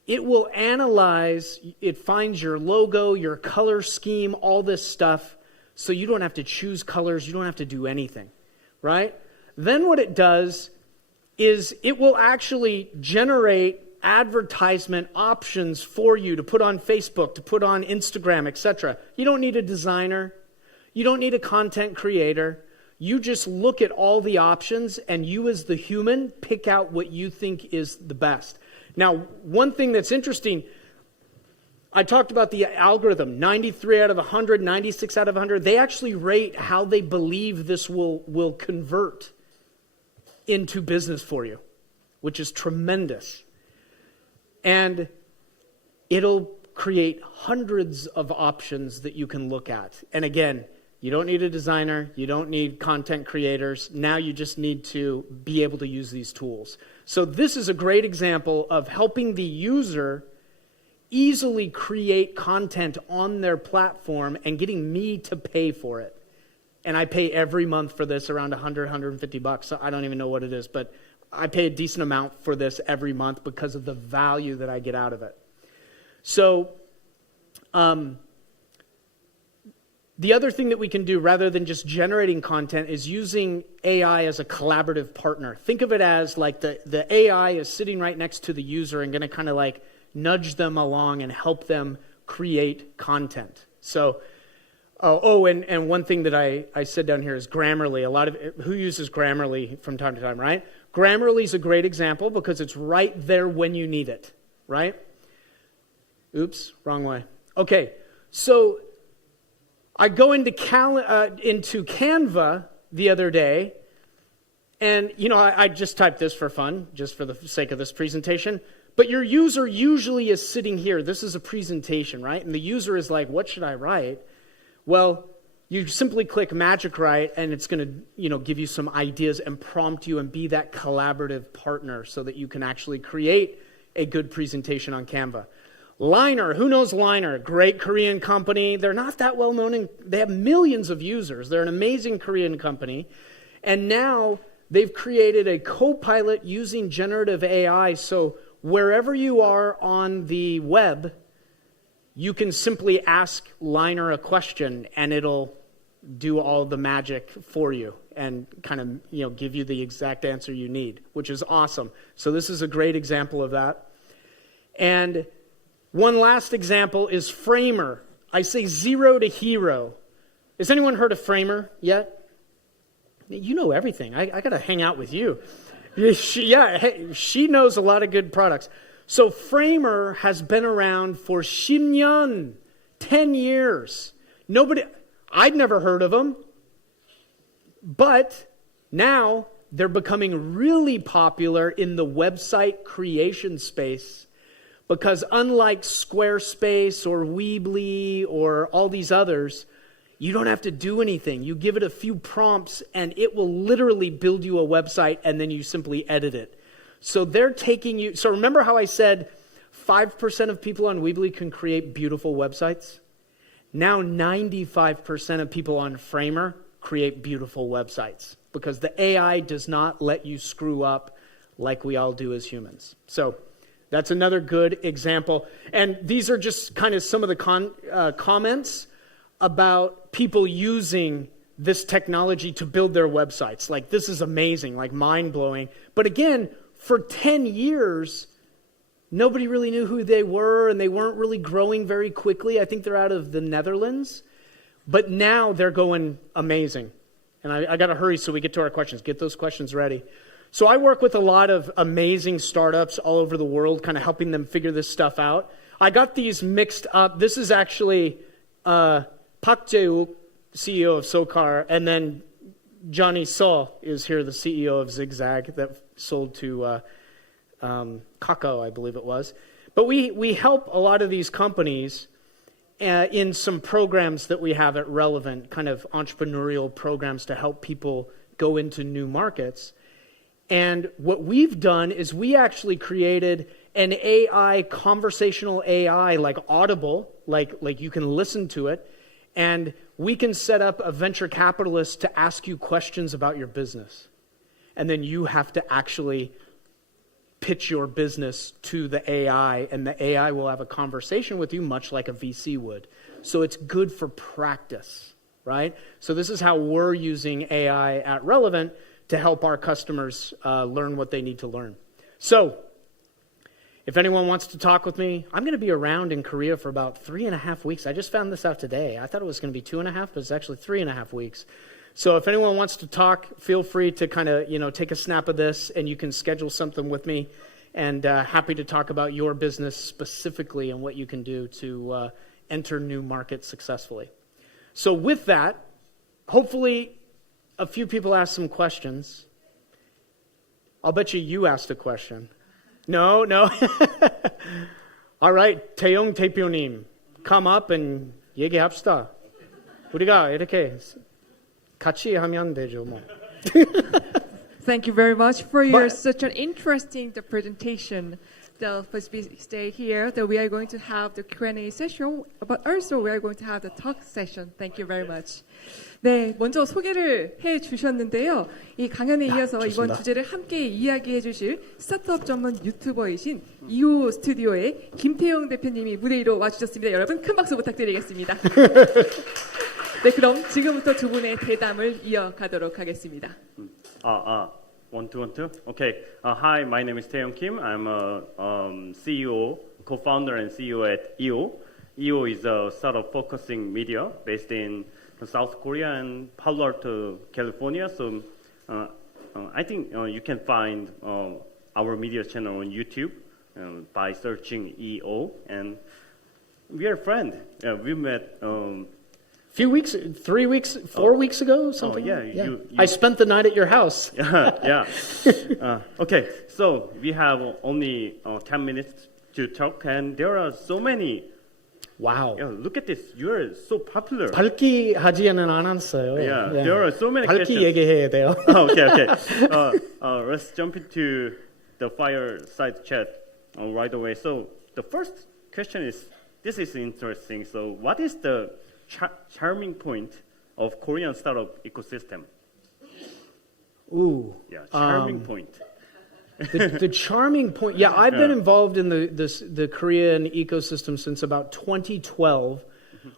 It will analyze, it finds your logo, your color scheme, all this stuff, so you don't have to choose colors, you don't have to do anything, right? Then what it does is it will actually generate advertisement options for you to put on Facebook, to put on Instagram, etc. You don't need a designer. You don't need a content creator. You just look at all the options and you as the human pick out what you think is the best. Now, one thing that's interesting, I talked about the algorithm, 93 out of 100, 96 out of 100. They actually rate how they believe this will convert into business for you, which is tremendous. And it'll create hundreds of options that you can look at. And again, you don't need a designer, you don't need content creators. Now you just need to be able to use these tools. So this is a great example of helping the user easily create content on their platform and getting me to pay for it. And I pay every month for this around $100, $150. So I don't even know what it is, but I pay a decent amount for this every month because of the value that I get out of it. So the other thing that we can do rather than just generating content is using AI as a collaborative partner. Think of it as like the AI is sitting right next to the user and going to kind of like nudge them along and help them create content. So and one thing that I said down here is Grammarly. Who uses Grammarly from time to time, right? Grammarly is a great example because it's right there when you need it, right? Oops, wrong way. Okay, so I go into Canva the other day, and I just typed this for fun, just for the sake of this presentation. But your user usually is sitting here. This is a presentation, right? And the user is like, what should I write? Well, you simply click Magic Write, and it's going to, give you some ideas and prompt you and be that collaborative partner so that you can actually create a good presentation on Canva. Liner, who knows Liner? Great Korean company. They're not that well known, and they have millions of users. They're an amazing Korean company. And now they've created a co-pilot using generative AI. So wherever you are on the web, you can simply ask Liner a question and it'll do all the magic for you and kind of, give you the exact answer you need, which is awesome. So this is a great example of that. And one last example is Framer. I say zero to hero. Has anyone heard of Framer yet? You know everything. I got to hang out with you. She knows a lot of good products. So Framer has been around for 10년, 10 years. I'd never heard of them. But now they're becoming really popular in the website creation space because unlike Squarespace or Weebly or all these others, you don't have to do anything. You give it a few prompts and it will literally build you a website and then you simply edit it. So they're taking you. So remember how I said 5% of people on Weebly can create beautiful websites? Now 95% of people on Framer create beautiful websites because the AI does not let you screw up like we all do as humans. So that's another good example. And these are just kind of some of the comments about people using this technology to build their websites. Like, this is amazing, like mind-blowing. But again, for 10 years, nobody really knew who they were, and they weren't really growing very quickly. I think they're out of the Netherlands. But now they're going amazing. And I got to hurry so we get to our questions. Get those questions ready. So I work with a lot of amazing startups all over the world, kind of helping them figure this stuff out. I got these mixed up. This is actually Park Jae-wook, CEO of SoCar, and then Johnny Seo is here, the CEO of Zigzag, that sold to Kakao, I believe it was. But we help a lot of these companies in some programs that we have at Relevant, kind of entrepreneurial programs to help people go into new markets. And what we've done is we actually created an AI, conversational AI, like Audible, like you can listen to it, and we can set up a venture capitalist to ask you questions about your business. And then you have to actually pitch your business to the AI, and the AI will have a conversation with you much like a VC would. So it's good for practice, right? So this is how we're using AI at Relevant to help our customers learn what they need to learn. So if anyone wants to talk with me, I'm going to be around in Korea for about 3.5 weeks. I just found this out today. I thought it was going to be 2.5, but it's actually 3.5 weeks. So if anyone wants to talk, feel free to kind of, take a snap of this, and you can schedule something with me. And happy to talk about your business specifically and what you can do to enter new markets successfully. So with that, hopefully a few people asked some questions. I'll bet you asked a question. No. All right, 태용 대표님, come up and 얘기합시다. 우리가 이렇게 같이 하면 되죠, 뭐. Thank you very much for such an interesting presentation. Please stay here. We are going to have the Q&A session, but also we are going to have the talk session. Thank you very much. 네, 먼저 소개를 해주셨는데요. 이 강연에 이어서 좋습니다. 이번 주제를 함께 이야기해주실 스타트업 전문 유튜버이신 이호 스튜디오의 김태용 대표님이 무대 위로 와주셨습니다. 여러분 큰 박수 부탁드리겠습니다. 네, 그럼 지금부터 두 분의 대담을 이어가도록 하겠습니다. Want to? Okay. Hi, my name is Taeyong Kim. I'm a CEO, co-founder and CEO at EO. EO is a startup focusing media based in South Korea and Palo Alto, California. So I think you can find our media channel on YouTube by searching EO. And we are friends. We met... Few weeks, 3 weeks, 4 weeks ago, something. Yeah. You I spent the night at your house. Yeah. Okay, so we have only 10 minutes to talk, and there are so many. Wow. Look at this. You are so popular. 밝기 하지는 않았어요. Yeah, there are so many 밝기 questions. 얘기해야 돼요. Okay. Let's jump into the fireside chat right away. So the first question is, this is interesting. So what is the charming point of Korean startup ecosystem? Ooh. Yeah, charming point. The charming point. Yeah, I've been involved in the Korean ecosystem since about 2012,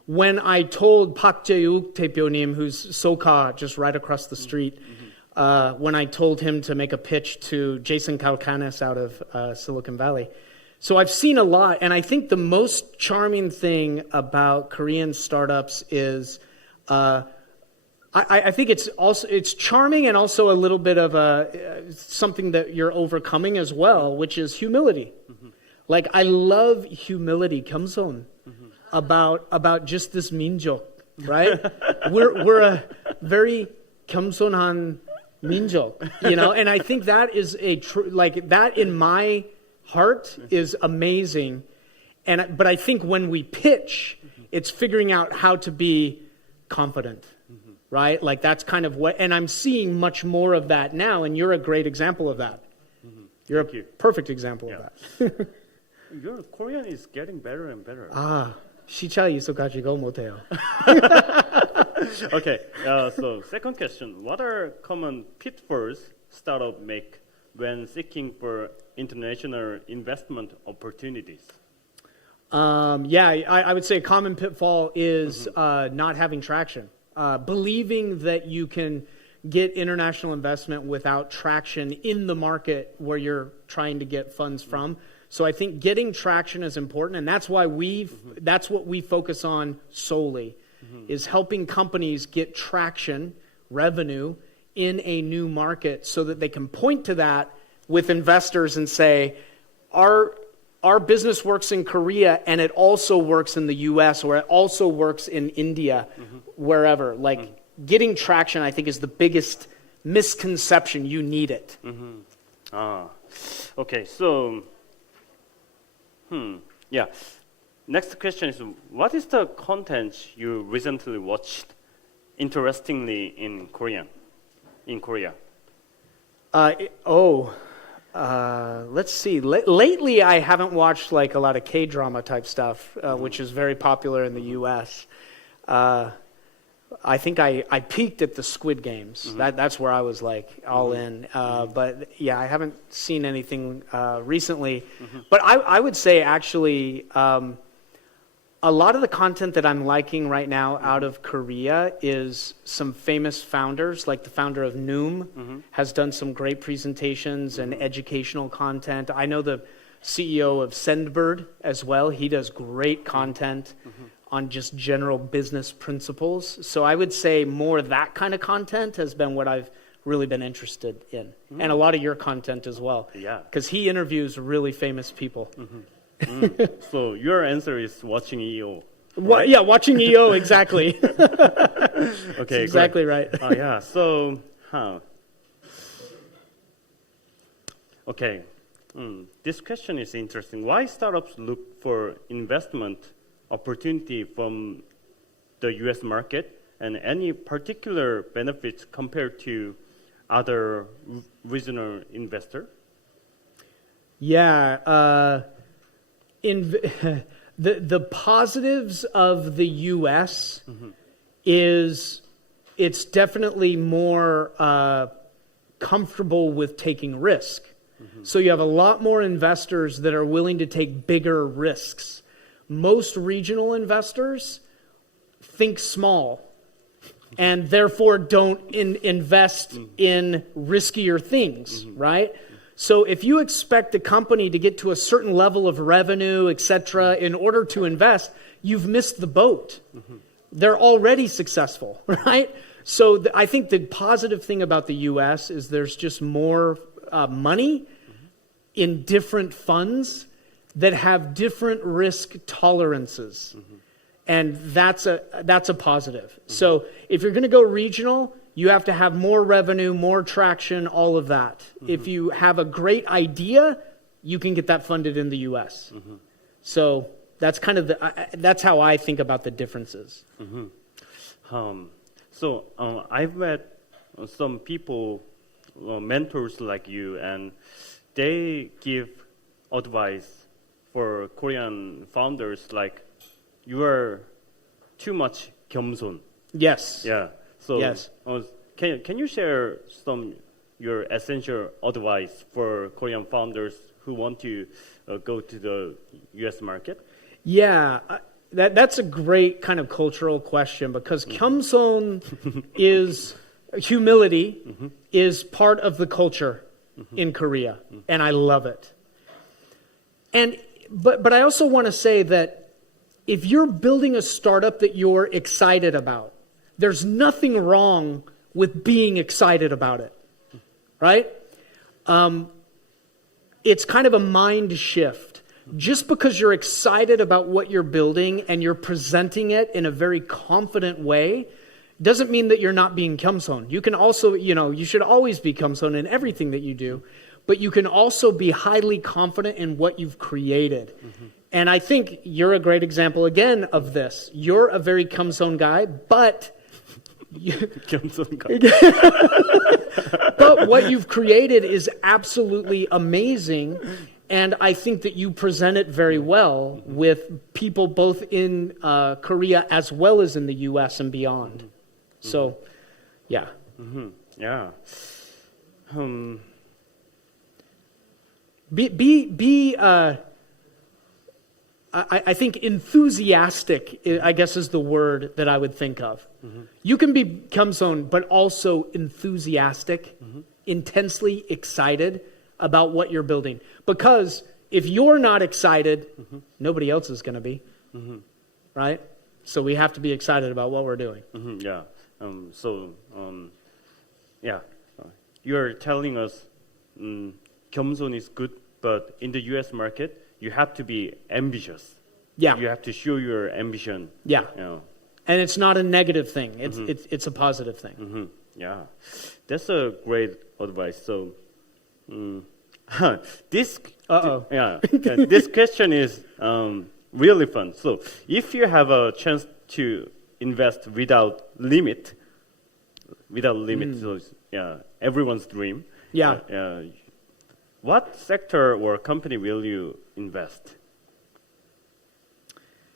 when I told Park Jae-wook 대표님, who's SoCa just right across the street, when I told him to make a pitch to Jason Calacanis out of Silicon Valley. So I've seen a lot, and I think the most charming thing about Korean startups is, I think it's charming and also a little bit of something that you're overcoming as well, which is humility. Mm-hmm. Like I love humility, 겸손, about just this 민족, right? we're a very 겸손한 민족, and I think that is like that in my heart is amazing, but I think when we pitch, it's figuring out how to be confident, right? Like that's kind of what, and I'm seeing much more of that now, and you're a great example of that. You're a perfect example of that. Your Korean is getting better and better. 시차 있어가지고 못해요. Okay, so second question: what are common pitfalls startup make when seeking for international investment opportunities? I would say a common pitfall is not having traction. Believing that you can get international investment without traction in the market where you're trying to get funds from. So I think getting traction is important, and that's why that's what we focus on solely, is helping companies get traction revenue in a new market so that they can point to that with investors and say, our business works in Korea and it also works in the US or it also works in India, wherever. Like getting traction, I think, is the biggest misconception. You need it. Okay, so, yeah. Next question is, what is the content you recently watched interestingly in Korea? Let's see. Lately, I haven't watched like a lot of K-drama type stuff, which is very popular in the U.S. I think I peaked at the Squid Games. That's where I was like all in. But yeah, I haven't seen anything recently. But I would say actually, a lot of the content that I'm liking right now out of Korea is some famous founders, like the founder of Noom has done some great presentations and educational content. I know the CEO of Sendbird as well. He does great content on just general business principles. So I would say more that kind of content has been what I've really been interested in. And a lot of your content as well. Yeah. Because he interviews really famous people. So your answer is watching EO. Right? Yeah, watching EO, exactly. Okay, exactly right. Yeah, so, okay. This question is interesting. Why startups look for investment opportunity from the US market and any particular benefits compared to other regional investor? Yeah, the positives of the U.S. is it's definitely more comfortable with taking risk. So you have a lot more investors that are willing to take bigger risks. Most regional investors think small and therefore don't invest in riskier things, right? So if you expect a company to get to a certain level of revenue, et cetera, in order to invest, you've missed the boat. They're already successful, right? So I think the positive thing about the U.S. is there's just more money in different funds that have different risk tolerances. And that's a positive. So if you're going to go regional, you have to have more revenue, more traction, all of that. If you have a great idea, you can get that funded in the U.S. So that's kind of that's how I think about the differences. So I've met some people, mentors like you, and they give advice for Korean founders like, you are too much 겸손. Yes. Yeah. So yes. Can you share some your essential advice for Korean founders who want to go to the U.S. market? Yeah, that's a great kind of cultural question because 겸손 is humility is part of the culture in Korea, and I love it. But I also want to say that if you're building a startup that you're excited about, there's nothing wrong with being excited about it, right? It's kind of a mind shift. Just because you're excited about what you're building and you're presenting it in a very confident way doesn't mean that you're not being 겸손. You can also, you should always be 겸손 in everything that you do, but you can also be highly confident in what you've created. And I think you're a great example, again, of this. You're a very 겸손 guy, but but what you've created is absolutely amazing, and I think that you present it very well with people both in Korea as well as in the U.S. and beyond. So, yeah. Yeah. I think enthusiastic, I guess, is the word that I would think of. You can be 겸손, but also enthusiastic, intensely excited about what you're building. Because if you're not excited, nobody else is going to be, right? So we have to be excited about what we're doing. Yeah. So yeah, you're telling us 겸손 is good, but in the U.S. market, you have to be ambitious. Yeah. You have to show your ambition. Yeah. You know. And it's not a negative thing. It's a positive thing. Yeah, that's a great advice. So, this this question is really fun. So, if you have a chance to invest without limit, so yeah, everyone's dream. Yeah. What sector or company will you invest?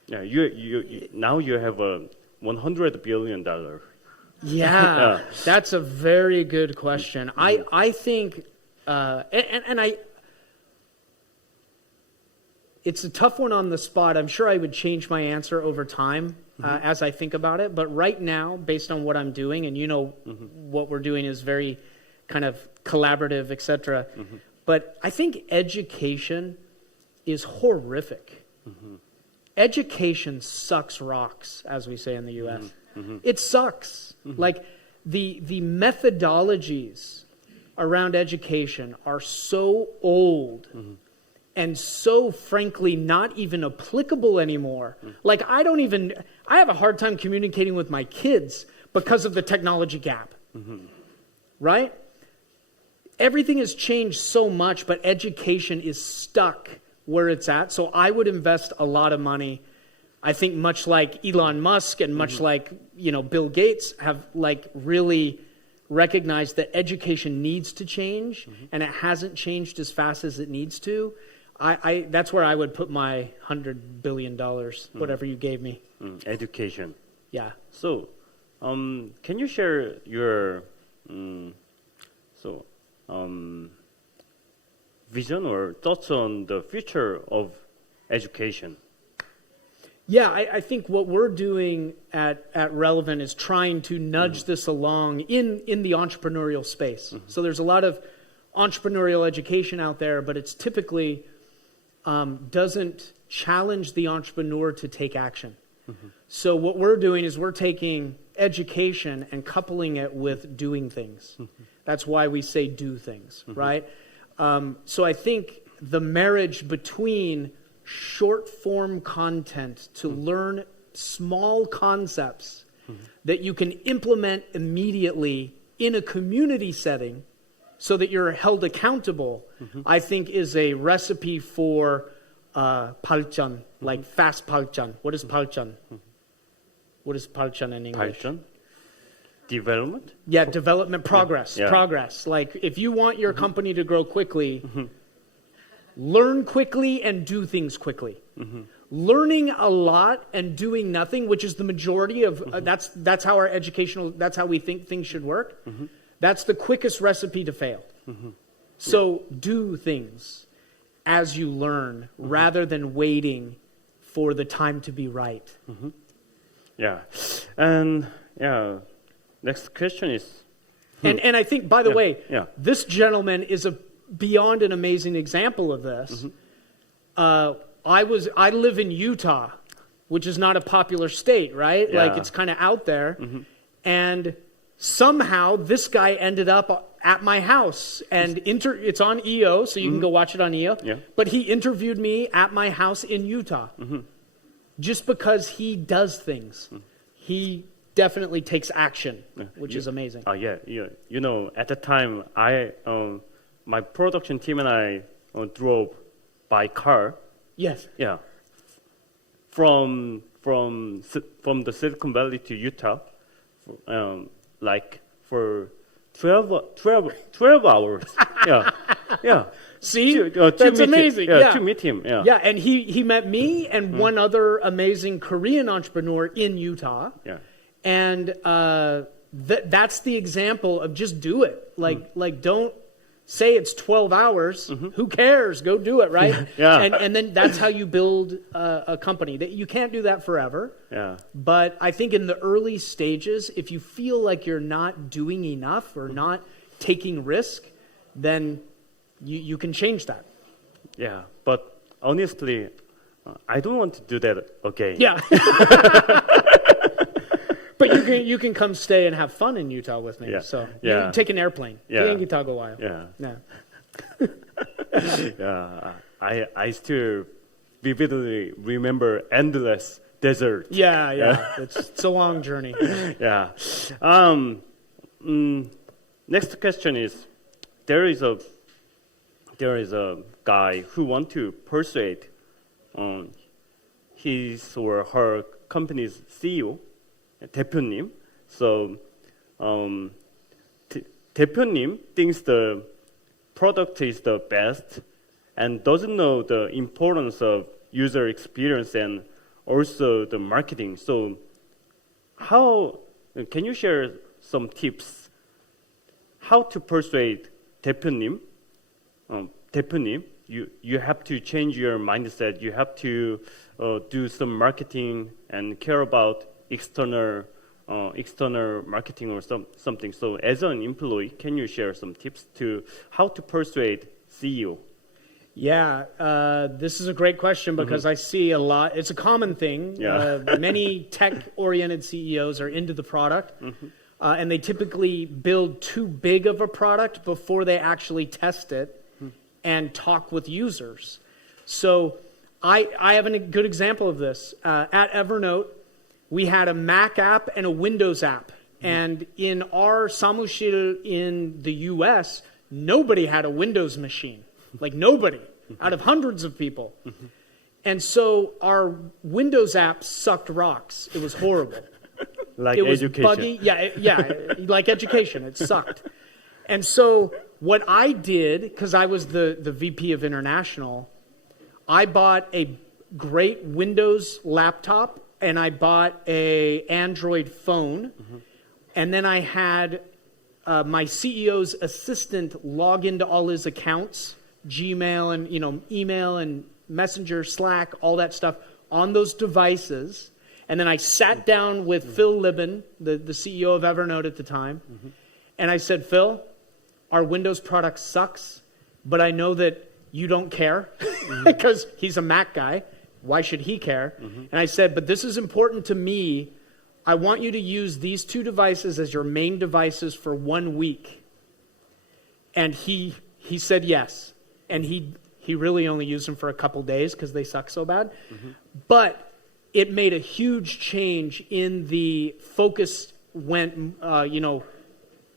Yeah, you now you have a $100 billion. Yeah, that's a very good question. I think, it's a tough one on the spot. I'm sure I would change my answer over time as I think about it. But right now, based on what I'm doing, and what we're doing is very kind of collaborative, etc. But I think education is horrific. Education sucks rocks, as we say in the U.S. It sucks. Like the methodologies around education are so old and so frankly not even applicable anymore. Like I have a hard time communicating with my kids because of the technology gap. Right? Everything has changed so much, but education is stuck where it's at. So I would invest a lot of money. I think much like Elon Musk and much like, Bill Gates have like really recognized that education needs to change and it hasn't changed as fast as it needs to. That's where I would put my $100 billion, whatever you gave me. Education. Yeah. So, can you share your vision or thoughts on the future of education? Yeah, I think what we're doing at Relevant is trying to nudge this along in the entrepreneurial space. So there's a lot of entrepreneurial education out there, but it's typically doesn't challenge the entrepreneur to take action. So what we're doing is we're taking education and coupling it with doing things. That's why we say do things, right? So I think the marriage between short form content to learn small concepts that you can implement immediately in a community setting so that you're held accountable, I think is a recipe for 발전, like fast 발전. What is 발전? What is 발전 in English? 발전? Development? Yeah, development, progress, Yeah. progress. Like if you want your company to grow quickly, learn quickly and do things quickly. Learning a lot and doing nothing, which is the majority of that's how that's how we think things should work. That's the quickest recipe to fail. So do things as you learn rather than waiting for the time to be right. Yeah. And next question is And I think, by the way, yeah. this gentleman is beyond an amazing example of this. I live in Utah, which is not a popular state, right? Yeah. Like it's kind of out there. And somehow this guy ended up at my house and it's on EO, so you can go watch it on EO. Yeah. But he interviewed me at my house in Utah just because he does things. He definitely takes action, which is amazing. At the time, my production team and I drove by car. Yes. Yeah. From the Silicon Valley to Utah, like for 12 hours. Yeah. See, to that's meet amazing. Him. Yeah, to meet him. Yeah. Yeah, and he met me and one other amazing Korean entrepreneur in Utah. Yeah. And that's the example of just do it. Like don't say it's 12 hours. Who cares? Go do it, right? Yeah. And then that's how you build a company. That you can't do that forever. Yeah. But I think in the early stages, if you feel like you're not doing enough or not taking risk, then you can change that. Yeah. But honestly, I don't want to do that again. Yeah. But you can come stay and have fun in Utah with me. Yeah. So Yeah. you can take an airplane. Yeah. 비행기 타고 와요. Yeah. Yeah. Yeah, I still vividly remember endless desert. Yeah. It's a long journey. Yeah. Next question is, there is a guy who want to persuade his or her company's CEO, 대표님. So 대표님 thinks the product is the best and doesn't know the importance of user experience and also the marketing. So how can you share some tips how to persuade 대표님? 대표님, you have to change your mindset. You have to do some marketing and care about external marketing or something. So as an employee, can you share some tips to how to persuade CEO? Yeah, this is a great question because I see a lot. It's a common thing. Yeah. Many tech-oriented CEOs are into the product, and they typically build too big of a product before they actually test it and talk with users. So I have a good example of this. At Evernote, we had a Mac app and a Windows app. And in our 사무실 in the US, nobody had a Windows machine. Like nobody, out of hundreds of people. And so our Windows app sucked rocks. It was horrible. Like it was education. buggy. Yeah, like education. It sucked. And so what I did, because I was the VP of International, I bought a great Windows laptop and I bought a Android phone. And then I had my CEO's assistant log into all his accounts, Gmail and email and Messenger, Slack, all that stuff on those devices. And then I sat down with Phil Libin, the CEO of Evernote at the time, and I said, Phil, our Windows product sucks, but I know that you don't care because he's a Mac guy. Why should he care? And I said, but this is important to me. I want you to use these two devices as your main devices for 1 week. And he said yes. And he really only used them for a couple days because they suck so bad. But it made a huge change in the focus went,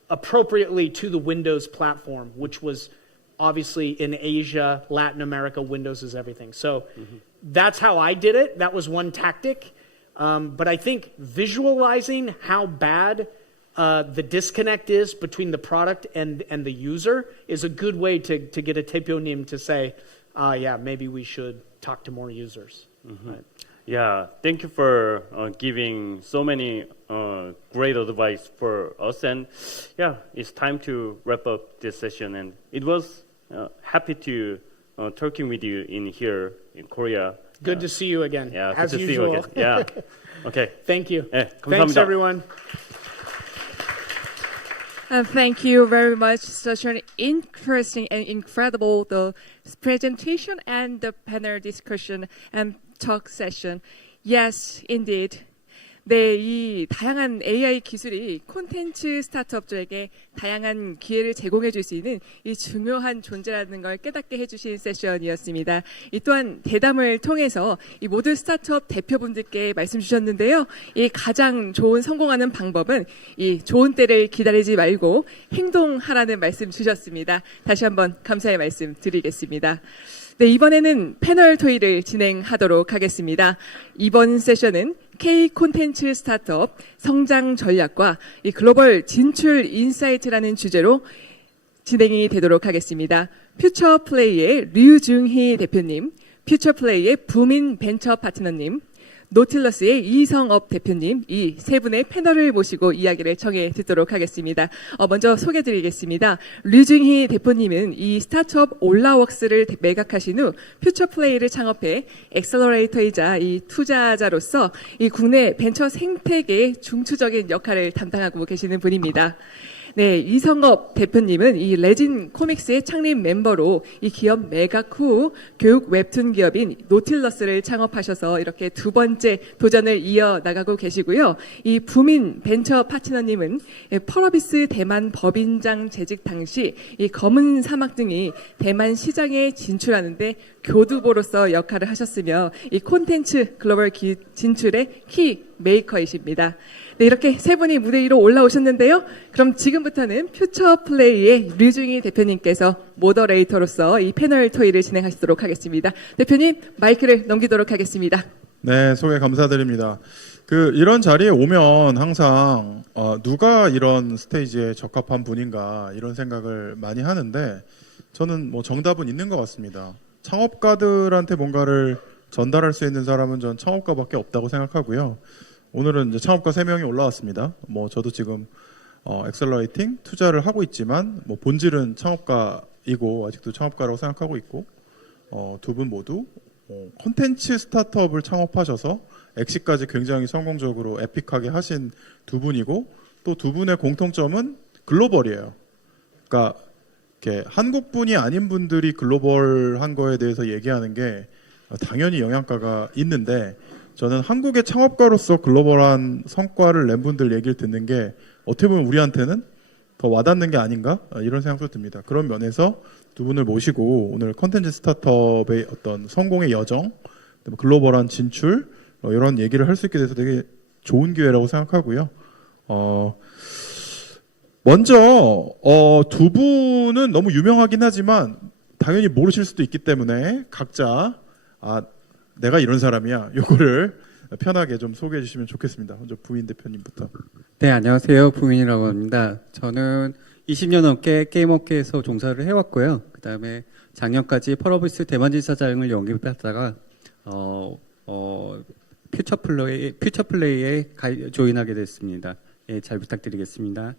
appropriately to the Windows platform, which was obviously in Asia, Latin America, Windows is everything. So that's how I did it. That was one tactic. But I think visualizing how bad the disconnect is between the product and the user is a good way to get a 대표님 to say, yeah, maybe we should talk to more users. Right. Yeah, thank you for giving so many great advice for us. And yeah, it's time to wrap up this session. And it was happy to talking with you in here in Korea. Good to see you again. Yeah, as good to usual. see you again. Yeah. Okay. Thank you. 네, Thanks, 감사합니다. everyone. Thank you very much. Such an interesting and incredible the presentation and the panel discussion and talk session. Yes, indeed. 네, 이 다양한 AI 기술이 콘텐츠 스타트업들에게 다양한 기회를 제공해 줄 수 있는 이 중요한 존재라는 걸 깨닫게 해주신 세션이었습니다. 이 또한 대담을 통해서 이 모든 스타트업 대표분들께 말씀 주셨는데요. 이 가장 좋은 성공하는 방법은 이 좋은 때를 기다리지 말고 행동하라는 말씀 주셨습니다. 다시 한번 감사의 말씀 드리겠습니다. 네, 이번에는 패널 토의를 진행하도록 하겠습니다. 이번 세션은 K 콘텐츠 스타트업 성장 전략과 이 글로벌 진출 인사이트라는 주제로 진행이 되도록 하겠습니다. 퓨처플레이의 류중희 대표님, 퓨처플레이의 부민 벤처 파트너님, 노틸러스의 이성업 대표님, 이 세 분의 패널을 모시고 이야기를 청해 듣도록 하겠습니다. 먼저 소개드리겠습니다. 류중희 대표님은 이 스타트업 올라웍스를 매각하신 후 퓨처플레이를 창업해 엑셀러레이터이자 이 투자자로서 이 국내 벤처 생태계의 중추적인 역할을 담당하고 계시는 분입니다. 네, 이성업 대표님은 이 레진 코믹스의 창립 멤버로 이 기업 매각 후 교육 웹툰 기업인 노틸러스를 창업하셔서 이렇게 두 번째 도전을 이어나가고 계시고요. 이 부민 벤처 파트너님은 펄어비스 대만 법인장 재직 당시 이 검은 사막 등이 대만 시장에 진출하는데 교두보로서 역할을 하셨으며 이 콘텐츠 글로벌 진출의 키 메이커이십니다. 네, 이렇게 세 분이 무대 위로 올라오셨는데요. 그럼 지금부터는 퓨처 플레이의 류중희 대표님께서 모더레이터로서 이 패널 토의를 진행하시도록 하겠습니다. 대표님 마이크를 넘기도록 하겠습니다. 네, 소개 감사드립니다. 이런 자리에 오면 항상 누가 이런 스테이지에 적합한 분인가 이런 생각을 많이 하는데 저는 뭐 정답은 있는 것 같습니다. 창업가들한테 뭔가를 전달할 수 있는 사람은 전 창업가밖에 없다고 생각하고요. 오늘은 이제 창업가 3명이 올라왔습니다. 뭐 저도 지금 엑셀러레이팅 투자를 하고 있지만 뭐 본질은 창업가이고 아직도 창업가라고 생각하고 있고 두 분 모두 콘텐츠 스타트업을 창업하셔서 엑시까지 굉장히 성공적으로 에픽하게 하신 두 분이고 또 두 분의 공통점은 글로벌이에요. 그러니까 이렇게 한국 분이 아닌 분들이 글로벌한 거에 대해서 얘기하는 게 당연히 영향가가 있는데 저는 한국의 창업가로서 글로벌한 성과를 낸 분들 얘기를 듣는 게 어떻게 보면 우리한테는 더 와닿는 게 아닌가 이런 생각도 듭니다. 그런 면에서 두 분을 모시고 오늘 컨텐츠 스타트업의 어떤 성공의 여정, 글로벌한 진출 이런 얘기를 할 수 있게 돼서 되게 좋은 기회라고 생각하고요. 먼저 두 분은 너무 유명하긴 하지만 당연히 모르실 수도 있기 때문에 각자 내가 이런 사람이야 요거를 편하게 좀 소개해 주시면 좋겠습니다. 먼저 부인 대표님부터. 네, 안녕하세요. 부인이라고 합니다. 저는 20년 넘게 게임업계에서 종사를 해왔고요. 그 다음에 작년까지 펄어비스 대만진 사장을 영입했다가 퓨처플레이에 조인하게 됐습니다. 예, 잘 부탁드리겠습니다.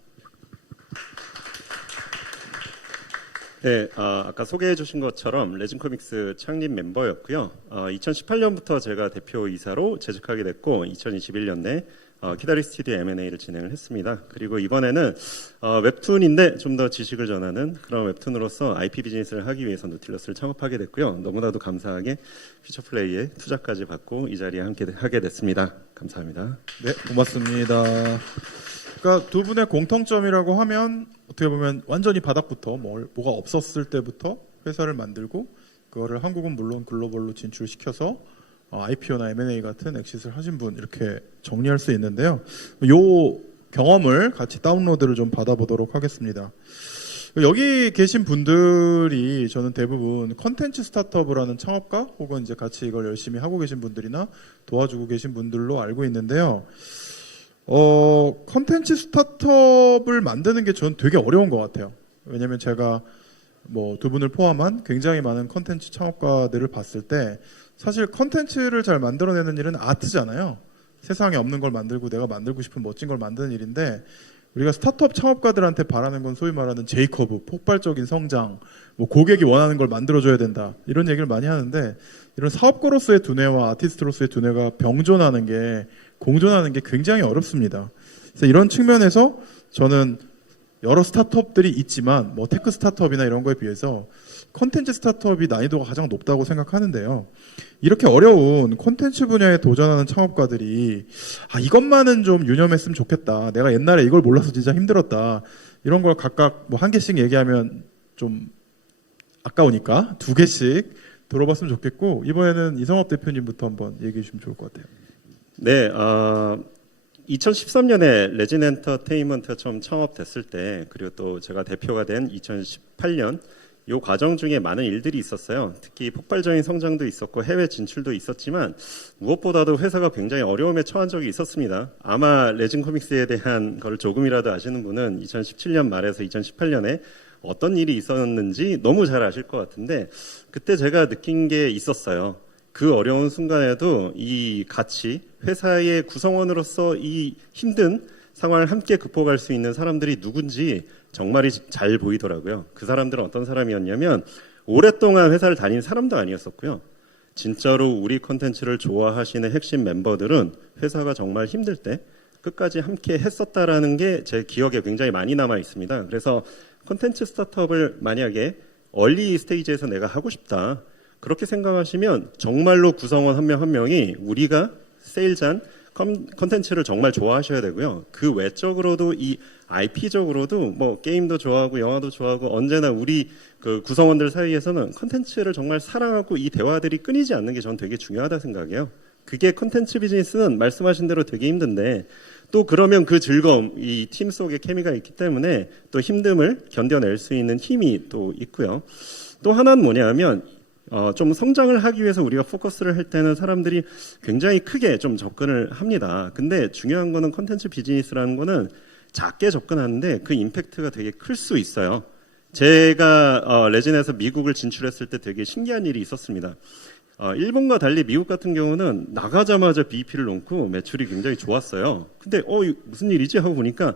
네, 아까 소개해 주신 것처럼 레진 코믹스 창립 멤버였고요. 2018년부터 제가 대표이사로 재직하게 됐고 2021년에 키다리 스튜디오 M&A를 진행을 했습니다. 그리고 이번에는 웹툰인데 좀 더 지식을 전하는 그런 웹툰으로서 IP 비즈니스를 하기 위해서 노틸러스를 창업하게 됐고요. 너무나도 감사하게 퓨처플레이에 투자까지 받고 이 자리에 함께 하게 됐습니다. 감사합니다. 네, 고맙습니다. 그러니까 두 분의 공통점이라고 하면 어떻게 보면 완전히 바닥부터 뭐가 없었을 때부터 회사를 만들고 그거를 한국은 물론 글로벌로 진출시켜서 IPO나 M&A 같은 엑싯을 하신 분 이렇게 정리할 수 있는데요. 요 경험을 같이 다운로드를 좀 받아보도록 하겠습니다. 여기 계신 분들이 저는 대부분 컨텐츠 스타트업을 하는 창업가 혹은 이제 같이 이걸 열심히 하고 계신 분들이나 도와주고 계신 분들로 알고 있는데요. 컨텐츠 스타트업을 만드는 게 저는 되게 어려운 것 같아요. 왜냐면 제가 뭐 두 분을 포함한 굉장히 많은 컨텐츠 창업가들을 봤을 때 사실 컨텐츠를 잘 만들어내는 일은 아트잖아요. 세상에 없는 걸 만들고 내가 만들고 싶은 멋진 걸 만드는 일인데 우리가 스타트업 창업가들한테 바라는 건 소위 말하는 J커브, 폭발적인 성장, 뭐 고객이 원하는 걸 만들어줘야 된다 이런 얘기를 많이 하는데 이런 사업가로서의 두뇌와 아티스트로서의 두뇌가 병존하는 게 공존하는 게 굉장히 어렵습니다. 그래서 이런 측면에서 저는 여러 스타트업들이 있지만 뭐 테크 스타트업이나 이런 거에 비해서 콘텐츠 스타트업이 난이도가 가장 높다고 생각하는데요. 이렇게 어려운 콘텐츠 분야에 도전하는 창업가들이 이것만은 좀 유념했으면 좋겠다. 내가 옛날에 이걸 몰라서 진짜 힘들었다. 이런 걸 각각 뭐 한 개씩 얘기하면 좀 아까우니까 두 개씩 들어봤으면 좋겠고 이번에는 이성업 대표님부터 한번 얘기해 주시면 좋을 것 같아요. 네, 2013년에 레진 엔터테인먼트가 처음 창업됐을 때 그리고 또 제가 대표가 된 2018년 이 과정 중에 많은 일들이 있었어요. 특히 폭발적인 성장도 있었고 해외 진출도 있었지만 무엇보다도 회사가 굉장히 어려움에 처한 적이 있었습니다. 아마 레진 코믹스에 대한 걸 조금이라도 아시는 분은 2017년 말에서 2018년에 어떤 일이 있었는지 너무 잘 아실 것 같은데 그때 제가 느낀 게 있었어요. 그 어려운 순간에도 이 같이 회사의 구성원으로서 이 힘든 상황을 함께 극복할 수 있는 사람들이 누군지 정말이 잘 보이더라고요. 그 사람들은 어떤 사람이었냐면 오랫동안 회사를 다닌 사람도 아니었었고요. 진짜로 우리 콘텐츠를 좋아하시는 핵심 멤버들은 회사가 정말 힘들 때 끝까지 함께 했었다라는 게 제 기억에 굉장히 많이 남아 있습니다. 그래서 콘텐츠 스타트업을 만약에 얼리 스테이지에서 내가 하고 싶다. 그렇게 생각하시면 정말로 구성원 한 명 한 명이 우리가 세일잔 콘텐츠를 정말 좋아하셔야 되고요. 그 외적으로도 이 IP적으로도 뭐 게임도 좋아하고 영화도 좋아하고 언제나 우리 그 구성원들 사이에서는 콘텐츠를 정말 사랑하고 이 대화들이 끊이지 않는 게 저는 되게 중요하다 생각해요. 그게 콘텐츠 비즈니스는 말씀하신 대로 되게 힘든데 또 그러면 그 즐거움, 이 팀 속에 케미가 있기 때문에 또 힘듦을 견뎌낼 수 있는 힘이 또 있고요. 또 하나는 뭐냐면 좀 성장을 하기 위해서 우리가 포커스를 할 때는 사람들이 굉장히 크게 좀 접근을 합니다. 근데 중요한 거는 콘텐츠 비즈니스라는 거는 작게 접근하는데 그 임팩트가 되게 클 수 있어요. 제가 레진에서 미국을 진출했을 때 되게 신기한 일이 있었습니다. 일본과 달리 미국 같은 경우는 나가자마자 BEP를 놓고 매출이 굉장히 좋았어요. 근데 무슨 일이지 하고 보니까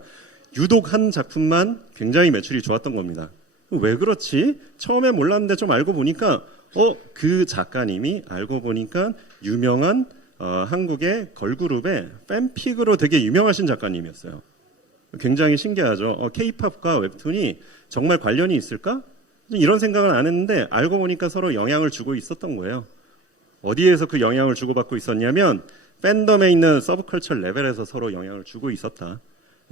유독 한 작품만 굉장히 매출이 좋았던 겁니다. 왜 그렇지? 처음에 몰랐는데 좀 알고 보니까 그 작가님이 알고 보니까 유명한 한국의 걸그룹의 팬픽으로 되게 유명하신 작가님이었어요. 굉장히 신기하죠. K-팝과 웹툰이 정말 관련이 있을까? 이런 생각을 안 했는데 알고 보니까 서로 영향을 주고 있었던 거예요. 어디에서 그 영향을 주고받고 있었냐면 팬덤에 있는 서브컬처 레벨에서 서로 영향을 주고 있었다.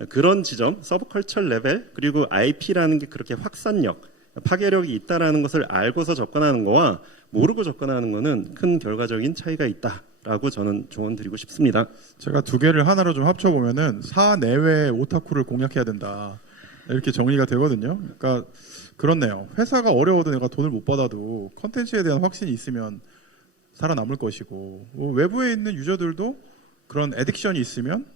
그런 지점, 서브컬처 레벨 그리고 IP라는 게 그렇게 확산력, 파괴력이 있다라는 것을 알고서 접근하는 거와 모르고 접근하는 거는 큰 결과적인 차이가 있다라고 저는 조언 드리고 싶습니다. 제가 두 개를 하나로 좀 합쳐보면은 사내외 오타쿠를 공략해야 된다 이렇게 정리가 되거든요. 그러니까 그렇네요. 회사가 어려워도 내가 돈을 못 받아도 컨텐츠에 대한 확신이 있으면 살아남을 것이고 외부에 있는 유저들도 그런 애딕션이 있으면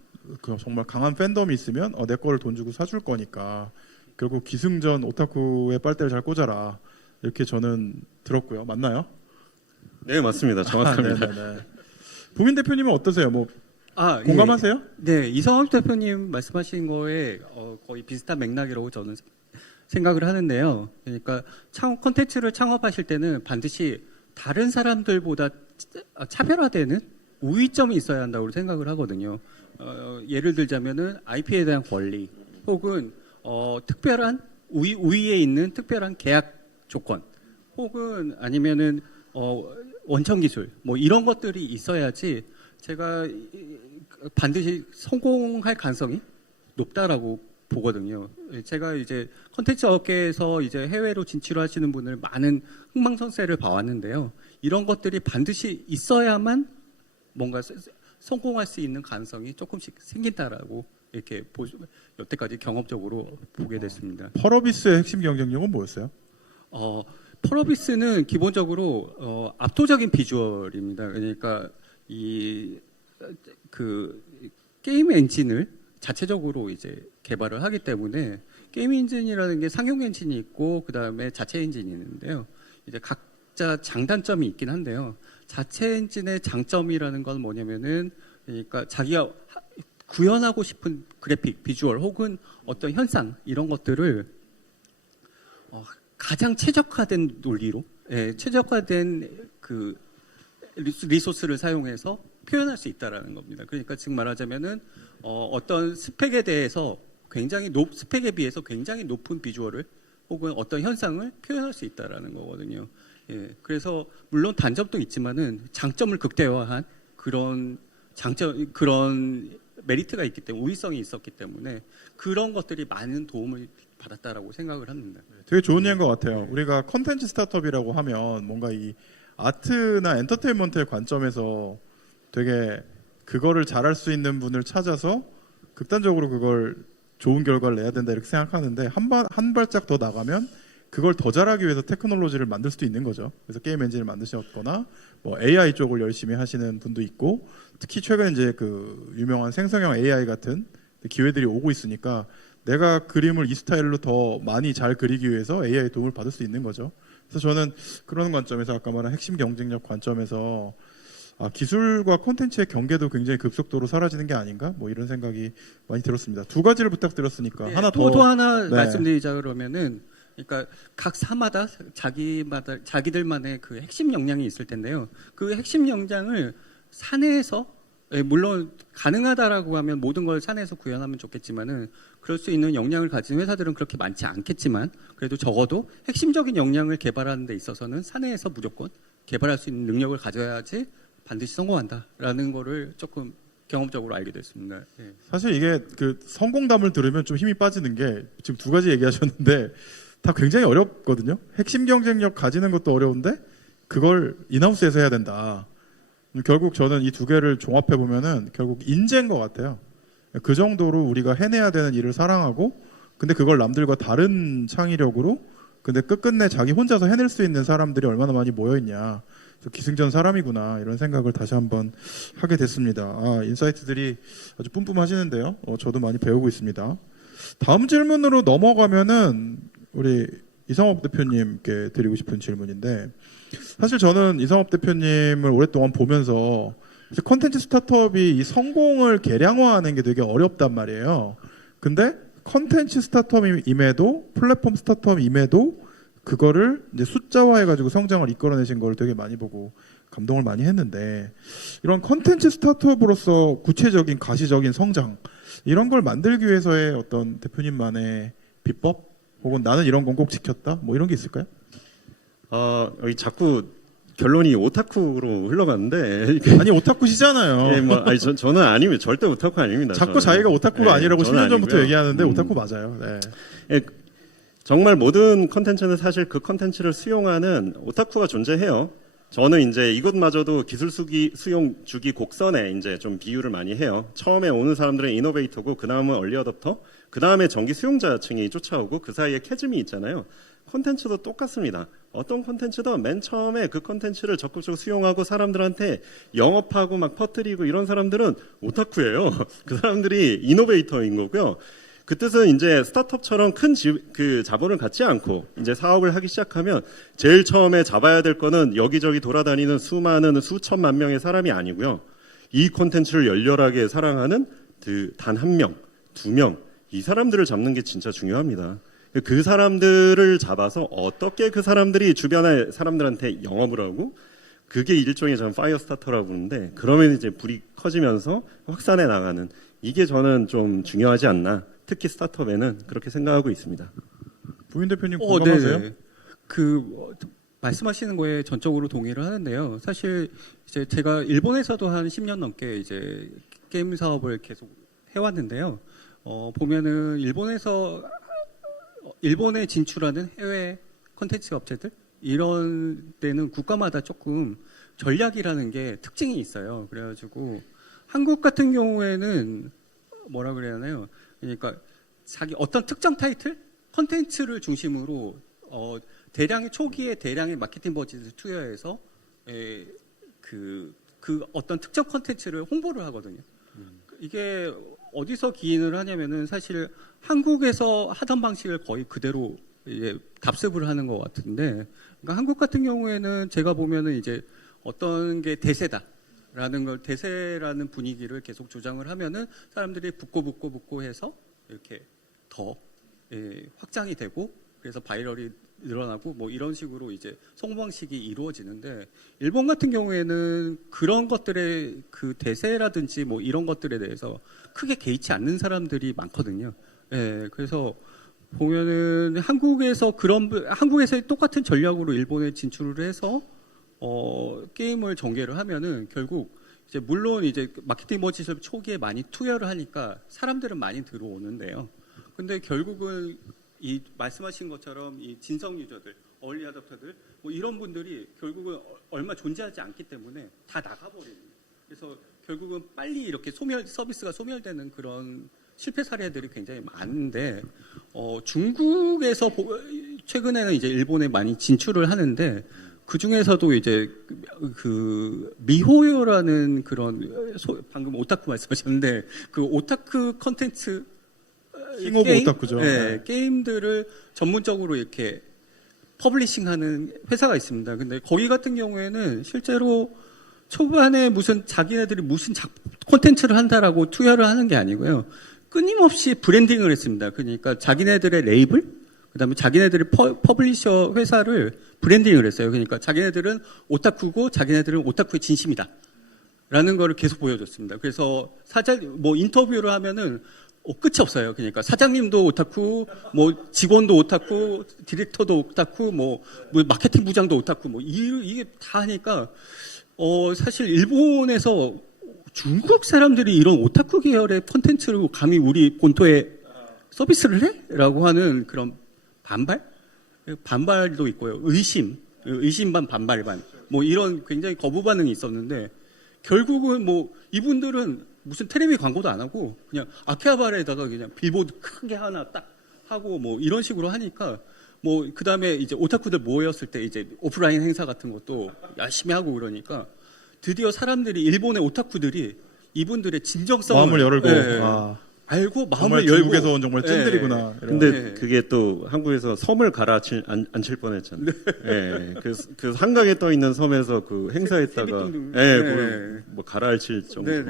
정말 강한 팬덤이 있으면 내 거를 돈 주고 사줄 거니까 결국 기승전 오타쿠의 빨대를 잘 꽂아라 이렇게 저는 들었고요. 맞나요? 네, 맞습니다. 정확합니다. 부민 대표님은 어떠세요? 공감하세요? 네, 이성업 대표님 말씀하신 거에 거의 비슷한 맥락이라고 저는 생각을 하는데요. 그러니까 콘텐츠를 창업하실 때는 반드시 다른 사람들보다 차별화되는 우위점이 있어야 한다고 생각을 하거든요. 예를 들자면은 IP에 대한 권리 혹은 특별한 우위에 있는 특별한 계약 조건 혹은 아니면은 원천 기술 뭐 이런 것들이 있어야지 제가 반드시 성공할 가능성이 높다라고 보거든요. 제가 이제 콘텐츠 업계에서 이제 해외로 진출하시는 분을 많은 흥망성쇠를 봐왔는데요. 이런 것들이 반드시 있어야만 뭔가 성공할 수 있는 가능성이 조금씩 생긴다라고 이렇게 여태까지 경험적으로 보게 됐습니다. 펄어비스의 핵심 경쟁력은 뭐였어요? 펄어비스는 기본적으로 압도적인 비주얼입니다. 그러니까 그 게임 엔진을 자체적으로 이제 개발을 하기 때문에 게임 엔진이라는 게 상용 엔진이 있고 그 다음에 자체 엔진이 있는데요. 이제 각자 장단점이 있긴 한데요. 자체 엔진의 장점이라는 건 뭐냐면은 그러니까 자기가 구현하고 싶은 그래픽, 비주얼 혹은 어떤 현상 이런 것들을 가장 최적화된 논리로, 최적화된 그 리소스를 사용해서 표현할 수 있다라는 겁니다. 그러니까 즉 말하자면은 어떤 스펙에 대해서 스펙에 비해서 굉장히 높은 비주얼을 혹은 어떤 현상을 표현할 수 있다라는 거거든요. 그래서 물론 단점도 있지만은 장점을 극대화한 그런 메리트가 있기 때문에 우위성이 있었기 때문에 그런 것들이 많은 도움을 받았다라고 생각을 합니다. 되게 좋은 예인 것 같아요. 우리가 컨텐츠 스타트업이라고 하면 뭔가 이 아트나 엔터테인먼트의 관점에서 되게 그거를 잘할 수 있는 분을 찾아서 극단적으로 그걸 좋은 결과를 내야 된다 이렇게 생각하는데 한 발짝 더 나가면 그걸 더 잘하기 위해서 테크놀로지를 만들 수도 있는 거죠. 그래서 게임 엔진을 만드셨거나 뭐 AI 쪽을 열심히 하시는 분도 있고 특히 최근에 이제 그 유명한 생성형 AI 같은 기회들이 오고 있으니까 내가 그림을 이 스타일로 더 많이 잘 그리기 위해서 AI 도움을 받을 수 있는 거죠. 그래서 저는 그런 관점에서 아까 말한 핵심 경쟁력 관점에서 기술과 콘텐츠의 경계도 굉장히 급속도로 사라지는 게 아닌가 뭐 이런 생각이 많이 들었습니다. 두 가지를 부탁드렸으니까 네, 하나 또 하나 말씀드리자 그러면은 그러니까 각 사마다 자기들만의 그 핵심 역량이 있을 텐데요. 그 핵심 역량을 사내에서 물론 가능하다라고 하면 모든 걸 산에서 구현하면 좋겠지만은 그럴 수 있는 역량을 가진 회사들은 그렇게 많지 않겠지만 그래도 적어도 핵심적인 역량을 개발하는 데 있어서는 사내에서 무조건 개발할 수 있는 능력을 가져야지 반드시 성공한다라는 거를 조금 경험적으로 알게 됐습니다. 예. 사실 이게 그 성공담을 들으면 좀 힘이 빠지는 게 지금 두 가지 얘기하셨는데 다 굉장히 어렵거든요. 핵심 경쟁력 가지는 것도 어려운데 그걸 인하우스에서 해야 된다. 결국 저는 이 두 개를 종합해 보면은 결국 인재인 것 같아요. 그 정도로 우리가 해내야 되는 일을 사랑하고 근데 그걸 남들과 다른 창의력으로 근데 끝끝내 자기 혼자서 해낼 수 있는 사람들이 얼마나 많이 모여 있냐. 기승전 사람이구나 이런 생각을 다시 한번 하게 됐습니다. 아, 인사이트들이 아주 뿜뿜하시는데요. 저도 많이 배우고 있습니다. 다음 질문으로 넘어가면은 우리 이상업 대표님께 드리고 싶은 질문인데 사실 저는 이상업 대표님을 오랫동안 보면서 콘텐츠 스타트업이 이 성공을 계량화하는 게 되게 어렵단 말이에요. 근데 콘텐츠 스타트업임에도 플랫폼 스타트업임에도 그거를 이제 숫자화해가지고 성장을 이끌어내신 걸 되게 많이 보고 감동을 많이 했는데 이런 콘텐츠 스타트업으로서 구체적인 가시적인 성장 이런 걸 만들기 위해서의 어떤 대표님만의 비법 혹은 나는 이런 건 꼭 지켰다 뭐 이런 게 있을까요? 여기 자꾸 결론이 오타쿠로 흘러가는데 아니 오타쿠시잖아요. 예, 뭐 아니 저는 아니면 절대 오타쿠 아닙니다. 자꾸 자기가 오타쿠가 아니라고 10년 전부터 아니고요. 얘기하는데 오타쿠 맞아요. 네. 예, 정말 모든 컨텐츠는 사실 그 컨텐츠를 수용하는 오타쿠가 존재해요. 저는 이제 이것마저도 기술 수용 주기 곡선에 이제 좀 비유를 많이 해요. 처음에 오는 사람들은 이노베이터고 그 다음은 얼리 어댑터, 그 다음에 정기 수용자층이 쫓아오고 그 사이에 캐즘이 있잖아요. 콘텐츠도 똑같습니다. 어떤 콘텐츠든 맨 처음에 그 콘텐츠를 적극적으로 수용하고 사람들한테 영업하고 막 퍼뜨리고 이런 사람들은 오타쿠예요. 그 사람들이 이노베이터인 거고요. 그 뜻은 이제 스타트업처럼 큰 자본을 갖지 않고 이제 사업을 하기 시작하면 제일 처음에 잡아야 될 거는 여기저기 돌아다니는 수많은 수천만 명의 사람이 아니고요. 이 콘텐츠를 열렬하게 사랑하는 단 한 명, 두 명, 이 사람들을 잡는 게 진짜 중요합니다. 그 사람들을 잡아서 어떻게 그 사람들이 주변의 사람들한테 영업을 하고 그게 일종의 저는 파이어 스타터라고 부르는데 그러면 이제 불이 커지면서 확산해 나가는 이게 저는 좀 중요하지 않나. 특히 스타트업에는 그렇게 생각하고 있습니다. 부인 대표님 공감하세요? 네. 말씀하시는 거에 전적으로 동의를 하는데요. 사실 이제 제가 일본에서도 한 10년 넘게 이제 게임 사업을 계속 해왔는데요. 보면은 일본에 진출하는 해외 콘텐츠 업체들 이런 데는 국가마다 조금 전략이라는 게 특징이 있어요. 그래가지고 한국 같은 경우에는 뭐라 그래야 하나요? 그러니까 자기 어떤 특정 타이틀 콘텐츠를 중심으로 초기에 대량의 마케팅 버짓을 투여해서 그 어떤 특정 콘텐츠를 홍보를 하거든요. 이게 어디서 기인을 하냐면은 사실 한국에서 하던 방식을 거의 그대로 이제 답습을 하는 것 같은데, 그러니까 한국 같은 경우에는 제가 보면은 이제 어떤 게 대세라는 분위기를 계속 조장을 하면은 사람들이 붙고 해서 이렇게 더 확장이 되고 그래서 바이럴이 늘어나고 뭐 이런 식으로 이제 성공방식이 이루어지는데 일본 같은 경우에는 그런 것들의 그 대세라든지 뭐 이런 것들에 대해서 크게 개의치 않는 사람들이 많거든요. 그래서 보면은 한국에서의 똑같은 전략으로 일본에 진출을 해서 게임을 전개를 하면은 결국 이제 물론 이제 마케팅 버짓을 초기에 많이 투여를 하니까 사람들은 많이 들어오는데요. 근데 결국은 이 말씀하신 것처럼 이 진성 유저들, 얼리 어댑터들 뭐 이런 분들이 결국은 얼마 존재하지 않기 때문에 다 나가버리는. 그래서 결국은 빨리 이렇게 서비스가 소멸되는 그런 실패 사례들이 굉장히 많은데 중국에서 최근에는 이제 일본에 많이 진출을 하는데 그 중에서도 이제 그 미호요라는 그런 방금 오타쿠 말씀하셨는데 그 오타쿠 컨텐츠 킹오브 오타쿠죠. 게임들을 전문적으로 이렇게 퍼블리싱하는 회사가 있습니다. 근데 거기 같은 경우에는 실제로 초반에 자기네들이 무슨 콘텐츠를 한다라고 투여를 하는 게 아니고요. 끊임없이 브랜딩을 했습니다. 그러니까 자기네들의 레이블, 그다음에 자기네들의 퍼블리셔 회사를 브랜딩을 했어요. 그러니까 자기네들은 오타쿠고 자기네들은 오타쿠의 진심이다. 라는 거를 계속 보여줬습니다. 그래서 뭐 인터뷰를 하면은 끝이 없어요. 그러니까 사장님도 오타쿠, 뭐 직원도 오타쿠, 디렉터도 오타쿠, 뭐 마케팅 부장도 오타쿠, 뭐 이게 다 하니까 사실 일본에서 중국 사람들이 이런 오타쿠 계열의 콘텐츠를 감히 우리 본토에 서비스를 해? 라고 하는 그런 반발도 있고요. 의심 반 반발 반. 뭐 이런 굉장히 거부 반응이 있었는데 결국은 뭐 이분들은 무슨 텔레비 광고도 안 하고 그냥 아키하바라에다가 그냥 빌보드 크게 하나 딱 하고 뭐 이런 식으로 하니까 뭐 그다음에 이제 오타쿠들 모였을 때 이제 오프라인 행사 같은 것도 열심히 하고 그러니까 드디어 사람들이 일본의 오타쿠들이 이분들의 진정성을 마음을 열고 알고 정말 마음을 열고 중국에서 온 정말 찐들이구나. 근데 그게 또 한국에서 섬을 앉힐 뻔했잖아요. 예, 그래서 한강에 떠 있는 섬에서 그 행사했다가 뭐 가라앉힐 정도로.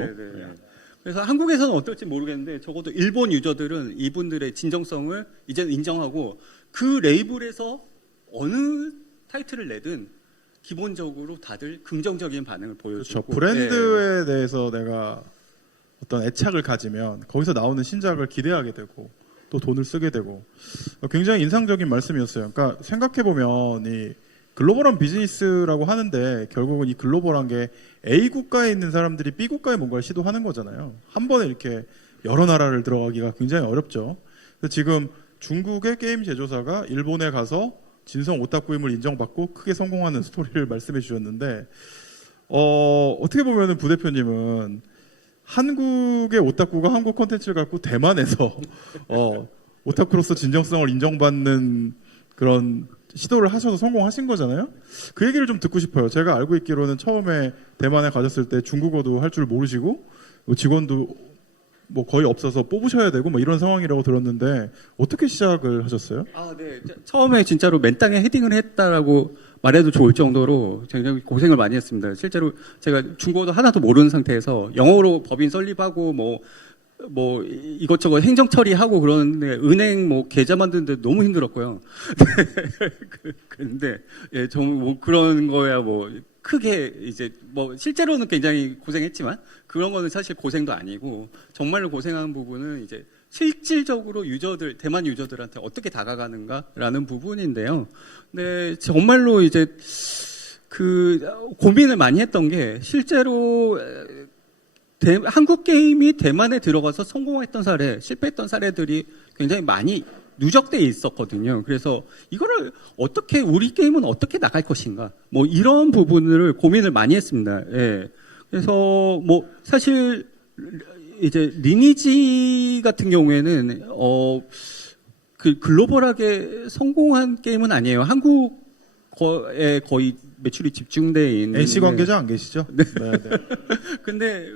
그래서 한국에서는 어떨지 모르겠는데 적어도 일본 유저들은 이분들의 진정성을 이제는 인정하고 그 레이블에서 어느 타이틀을 내든 기본적으로 다들 긍정적인 반응을 보여주고. 그렇죠. 브랜드에 대해서 내가 어떤 애착을 가지면 거기서 나오는 신작을 기대하게 되고 또 돈을 쓰게 되고 굉장히 인상적인 말씀이었어요. 그러니까 생각해 보면 이 글로벌한 비즈니스라고 하는데 결국은 이 글로벌한 게 A 국가에 있는 사람들이 B 국가에 뭔가를 시도하는 거잖아요. 한 번에 이렇게 여러 나라를 들어가기가 굉장히 어렵죠. 그래서 지금 중국의 게임 제조사가 일본에 가서 진성 오타쿠임을 인정받고 크게 성공하는 스토리를 말씀해 주셨는데 어떻게 보면은 부대표님은 한국의 오타쿠가 한국 콘텐츠를 갖고 대만에서 오타쿠로서 진정성을 인정받는 그런 시도를 하셔서 성공하신 거잖아요. 그 얘기를 좀 듣고 싶어요. 제가 알고 있기로는 처음에 대만에 가셨을 때 중국어도 할 줄 모르시고 직원도 뭐 거의 없어서 뽑으셔야 되고 뭐 이런 상황이라고 들었는데 어떻게 시작을 하셨어요? 네. 처음에 진짜로 맨 땅에 헤딩을 했다라고 말해도 좋을 정도로 굉장히 고생을 많이 했습니다. 실제로 제가 중국어도 하나도 모르는 상태에서 영어로 법인 설립하고 뭐 이것저것 행정 처리하고 그러는데 은행 뭐 계좌 만드는데 너무 힘들었고요. 근데 좀 뭐 그런 거야 뭐 크게 이제 뭐 실제로는 굉장히 고생했지만 그런 거는 사실 고생도 아니고 정말로 고생한 부분은 이제 실질적으로 대만 유저들한테 어떻게 다가가는가라는 부분인데요. 근데 정말로 이제 그 고민을 많이 했던 게 실제로 한국 게임이 대만에 들어가서 성공했던 사례, 실패했던 사례들이 굉장히 많이 누적돼 있었거든요. 그래서 이거를 우리 게임은 어떻게 나갈 것인가, 뭐 이런 부분을 고민을 많이 했습니다. 예. 그래서 뭐 사실 이제 리니지 같은 경우에는 그 글로벌하게 성공한 게임은 아니에요. 한국에 거의 매출이 집중돼 있는. NC 관계자 안 계시죠? 네. 근데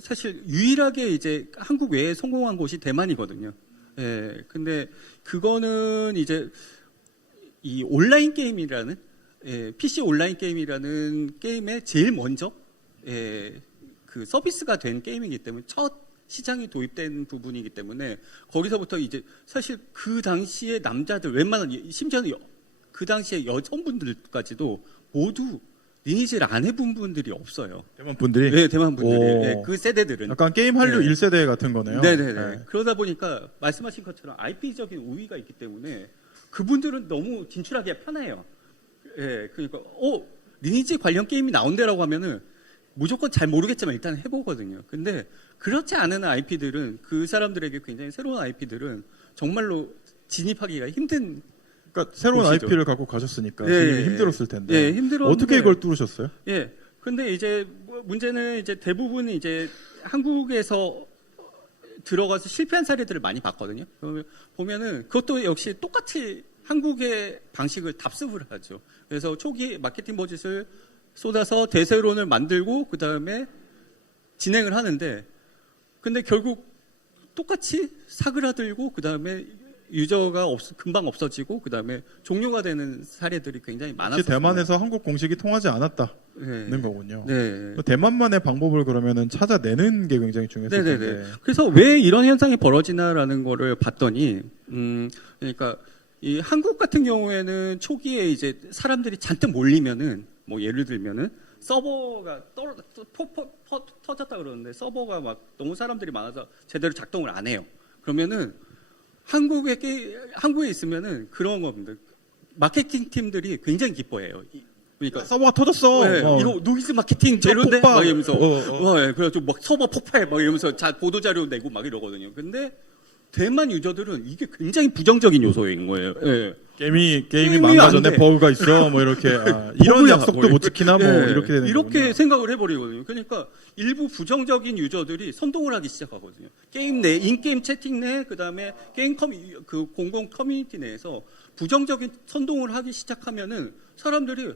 사실 유일하게 이제 한국 외에 성공한 곳이 대만이거든요. 예. 근데 그거는 이제 이 온라인 게임이라는 PC 온라인 게임이라는 게임에 제일 먼저 그 서비스가 된 게임이기 때문에 첫 시장이 도입된 부분이기 때문에 거기서부터 이제 사실 그 당시에 남자들 웬만한 심지어는 그 당시에 여성분들까지도 모두 리니지를 안 해본 분들이 없어요. 대만 분들이? 네, 대만 분들이. 네, 그 세대들은. 약간 게임 한류 1세대 같은 거네요. 네네네. 그러다 보니까 말씀하신 것처럼 IP적인 우위가 있기 때문에 그분들은 너무 진출하기가 편해요. 예, 그러니까 리니지 관련 게임이 나온다라고 하면은 무조건 잘 모르겠지만 일단 해보거든요. 근데 그렇지 않은 IP들은 그 사람들에게 굉장히 새로운 IP들은 정말로 진입하기가 힘든. 그러니까 새로운 곳이죠. IP를 갖고 가셨으니까 진입이 힘들었을 텐데. 예, 힘들었는데 어떻게 이걸 뚫으셨어요? 예. 근데 이제 문제는 이제 대부분 이제 한국에서 들어가서 실패한 사례들을 많이 봤거든요. 그러면 보면은 그것도 역시 똑같이 한국의 방식을 답습을 하죠. 그래서 초기 마케팅 버짓을 쏟아서 대세론을 만들고 그 다음에 진행을 하는데, 근데 결국 똑같이 사그라들고 그 다음에 유저가 금방 없어지고 그 다음에 종료가 되는 사례들이 굉장히 많았어요. 대만에서 한국 공식이 통하지 않았다는 네. 거군요. 네. 대만만의 방법을 그러면은 찾아내는 게 굉장히 중요했을 텐데. 네네네. 그래서 왜 이런 현상이 벌어지나라는 거를 봤더니, 그러니까 이 한국 같은 경우에는 초기에 이제 사람들이 잔뜩 몰리면은, 뭐 예를 들면은 서버가 터졌다 그러는데 서버가 막 너무 사람들이 많아서 제대로 작동을 안 해요. 그러면은 한국에 있으면은 그런 겁니다. 마케팅 팀들이 굉장히 기뻐해요. 그러니까 서버가 터졌어. 네, 이거 노이즈 마케팅 재료인데 폭발. 막 이러면서 그래가지고 막 서버 폭발 막 이러면서 보도 자료 내고 막 이러거든요. 근데 대만 유저들은 이게 굉장히 부정적인 요소인 거예요. 예. 게임이 망가졌네, 버그가 있어, 뭐 이렇게 이런 약속도 못 지키나, 뭐 이렇게 되는 거구나. 생각을 해버리거든요. 그러니까 일부 부정적인 유저들이 선동을 하기 시작하거든요. 게임 내 인게임 채팅 내 그다음에 게임 그 공공 커뮤니티 내에서 부정적인 선동을 하기 시작하면은 사람들이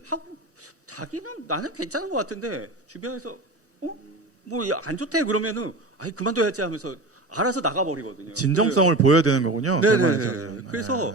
자기는 나는 괜찮은 것 같은데 주변에서 뭐 안 좋대 그러면은 그만둬야지 하면서 알아서 나가버리거든요. 진정성을 보여야 되는 거군요. 네네. 그래서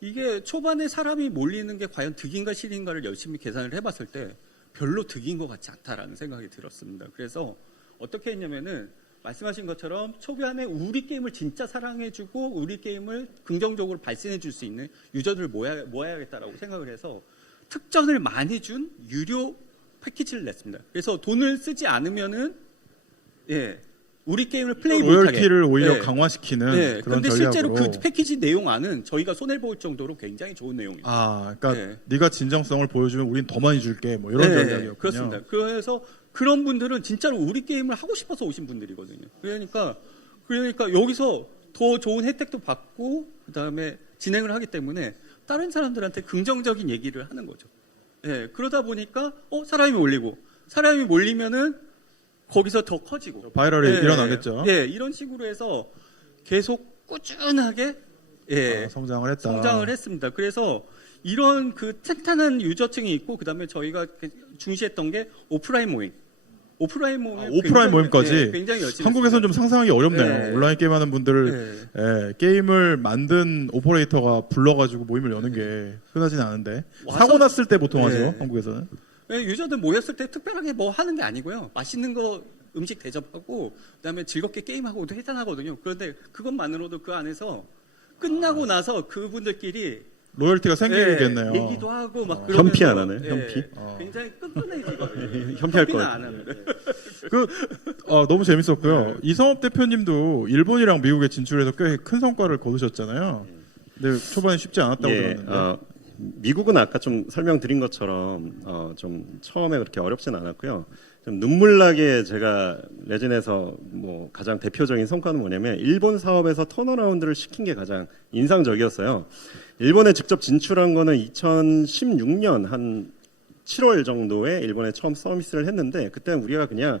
이게 초반에 사람이 몰리는 게 과연 득인가 실인가를 열심히 계산을 해봤을 때 별로 득인 것 같지 않다라는 생각이 들었습니다. 그래서 어떻게 했냐면은 말씀하신 것처럼 초반에 우리 게임을 진짜 사랑해주고 우리 게임을 긍정적으로 발전해줄 수 있는 유저들을 모아야겠다라고 생각을 해서 특전을 많이 준 유료 패키지를 냈습니다. 그래서 돈을 쓰지 않으면은 우리 게임을 플레이 못하게 로열티를 오히려 강화시키는 그런 그런데 전략으로. 실제로 그 패키지 내용 안은 저희가 손해를 볼 정도로 굉장히 좋은 내용이에요. 그러니까 네가 진정성을 보여주면 우린 더 많이 줄게, 뭐 이런 전략이었군요. 그렇습니다. 그래서 그런 분들은 진짜로 우리 게임을 하고 싶어서 오신 분들이거든요. 그러니까 여기서 더 좋은 혜택도 받고 그다음에 진행을 하기 때문에 다른 사람들한테 긍정적인 얘기를 하는 거죠. 그러다 보니까 사람이 몰리면은 거기서 더 커지고 바이럴이 일어나겠죠. 이런 식으로 해서 계속 꾸준하게 성장을 했습니다. 그래서 이런 그 탄탄한 유저층이 있고 그다음에 저희가 중시했던 게 오프라인 모임까지 굉장히 열심히 한국에서는 좀 상상하기 어렵네요. 온라인 게임하는 분들을 게임을 만든 오퍼레이터가 불러가지고 모임을 여는 게 흔하진 않은데 사고 났을 때 보통 하죠. 한국에서는. 유저들 모였을 때 특별하게 뭐 하는 게 아니고요. 맛있는 거 음식 대접하고 그다음에 즐겁게 게임하고 회전하거든요. 그런데 그것만으로도 그 안에서 끝나고 나서 그분들끼리 로열티가 생기겠네요. 얘기도 하고 막 현피 안 하네. 현피. 굉장히 끈끈해지거든요. 현피할 것 같아요. 안 하는데. 너무 재밌었고요. 이성업 대표님도 일본이랑 미국에 진출해서 꽤 큰 성과를 거두셨잖아요. 근데 초반에 쉽지 않았다고 들었는데. 미국은 아까 좀 설명드린 것처럼 좀 처음에 그렇게 어렵진 않았고요. 좀 눈물나게 제가 레진에서 뭐 가장 대표적인 성과는 뭐냐면 일본 사업에서 턴어라운드를 시킨 게 가장 인상적이었어요. 일본에 직접 진출한 거는 2016년 한 7월 정도에 일본에 처음 서비스를 했는데 그때는 우리가 그냥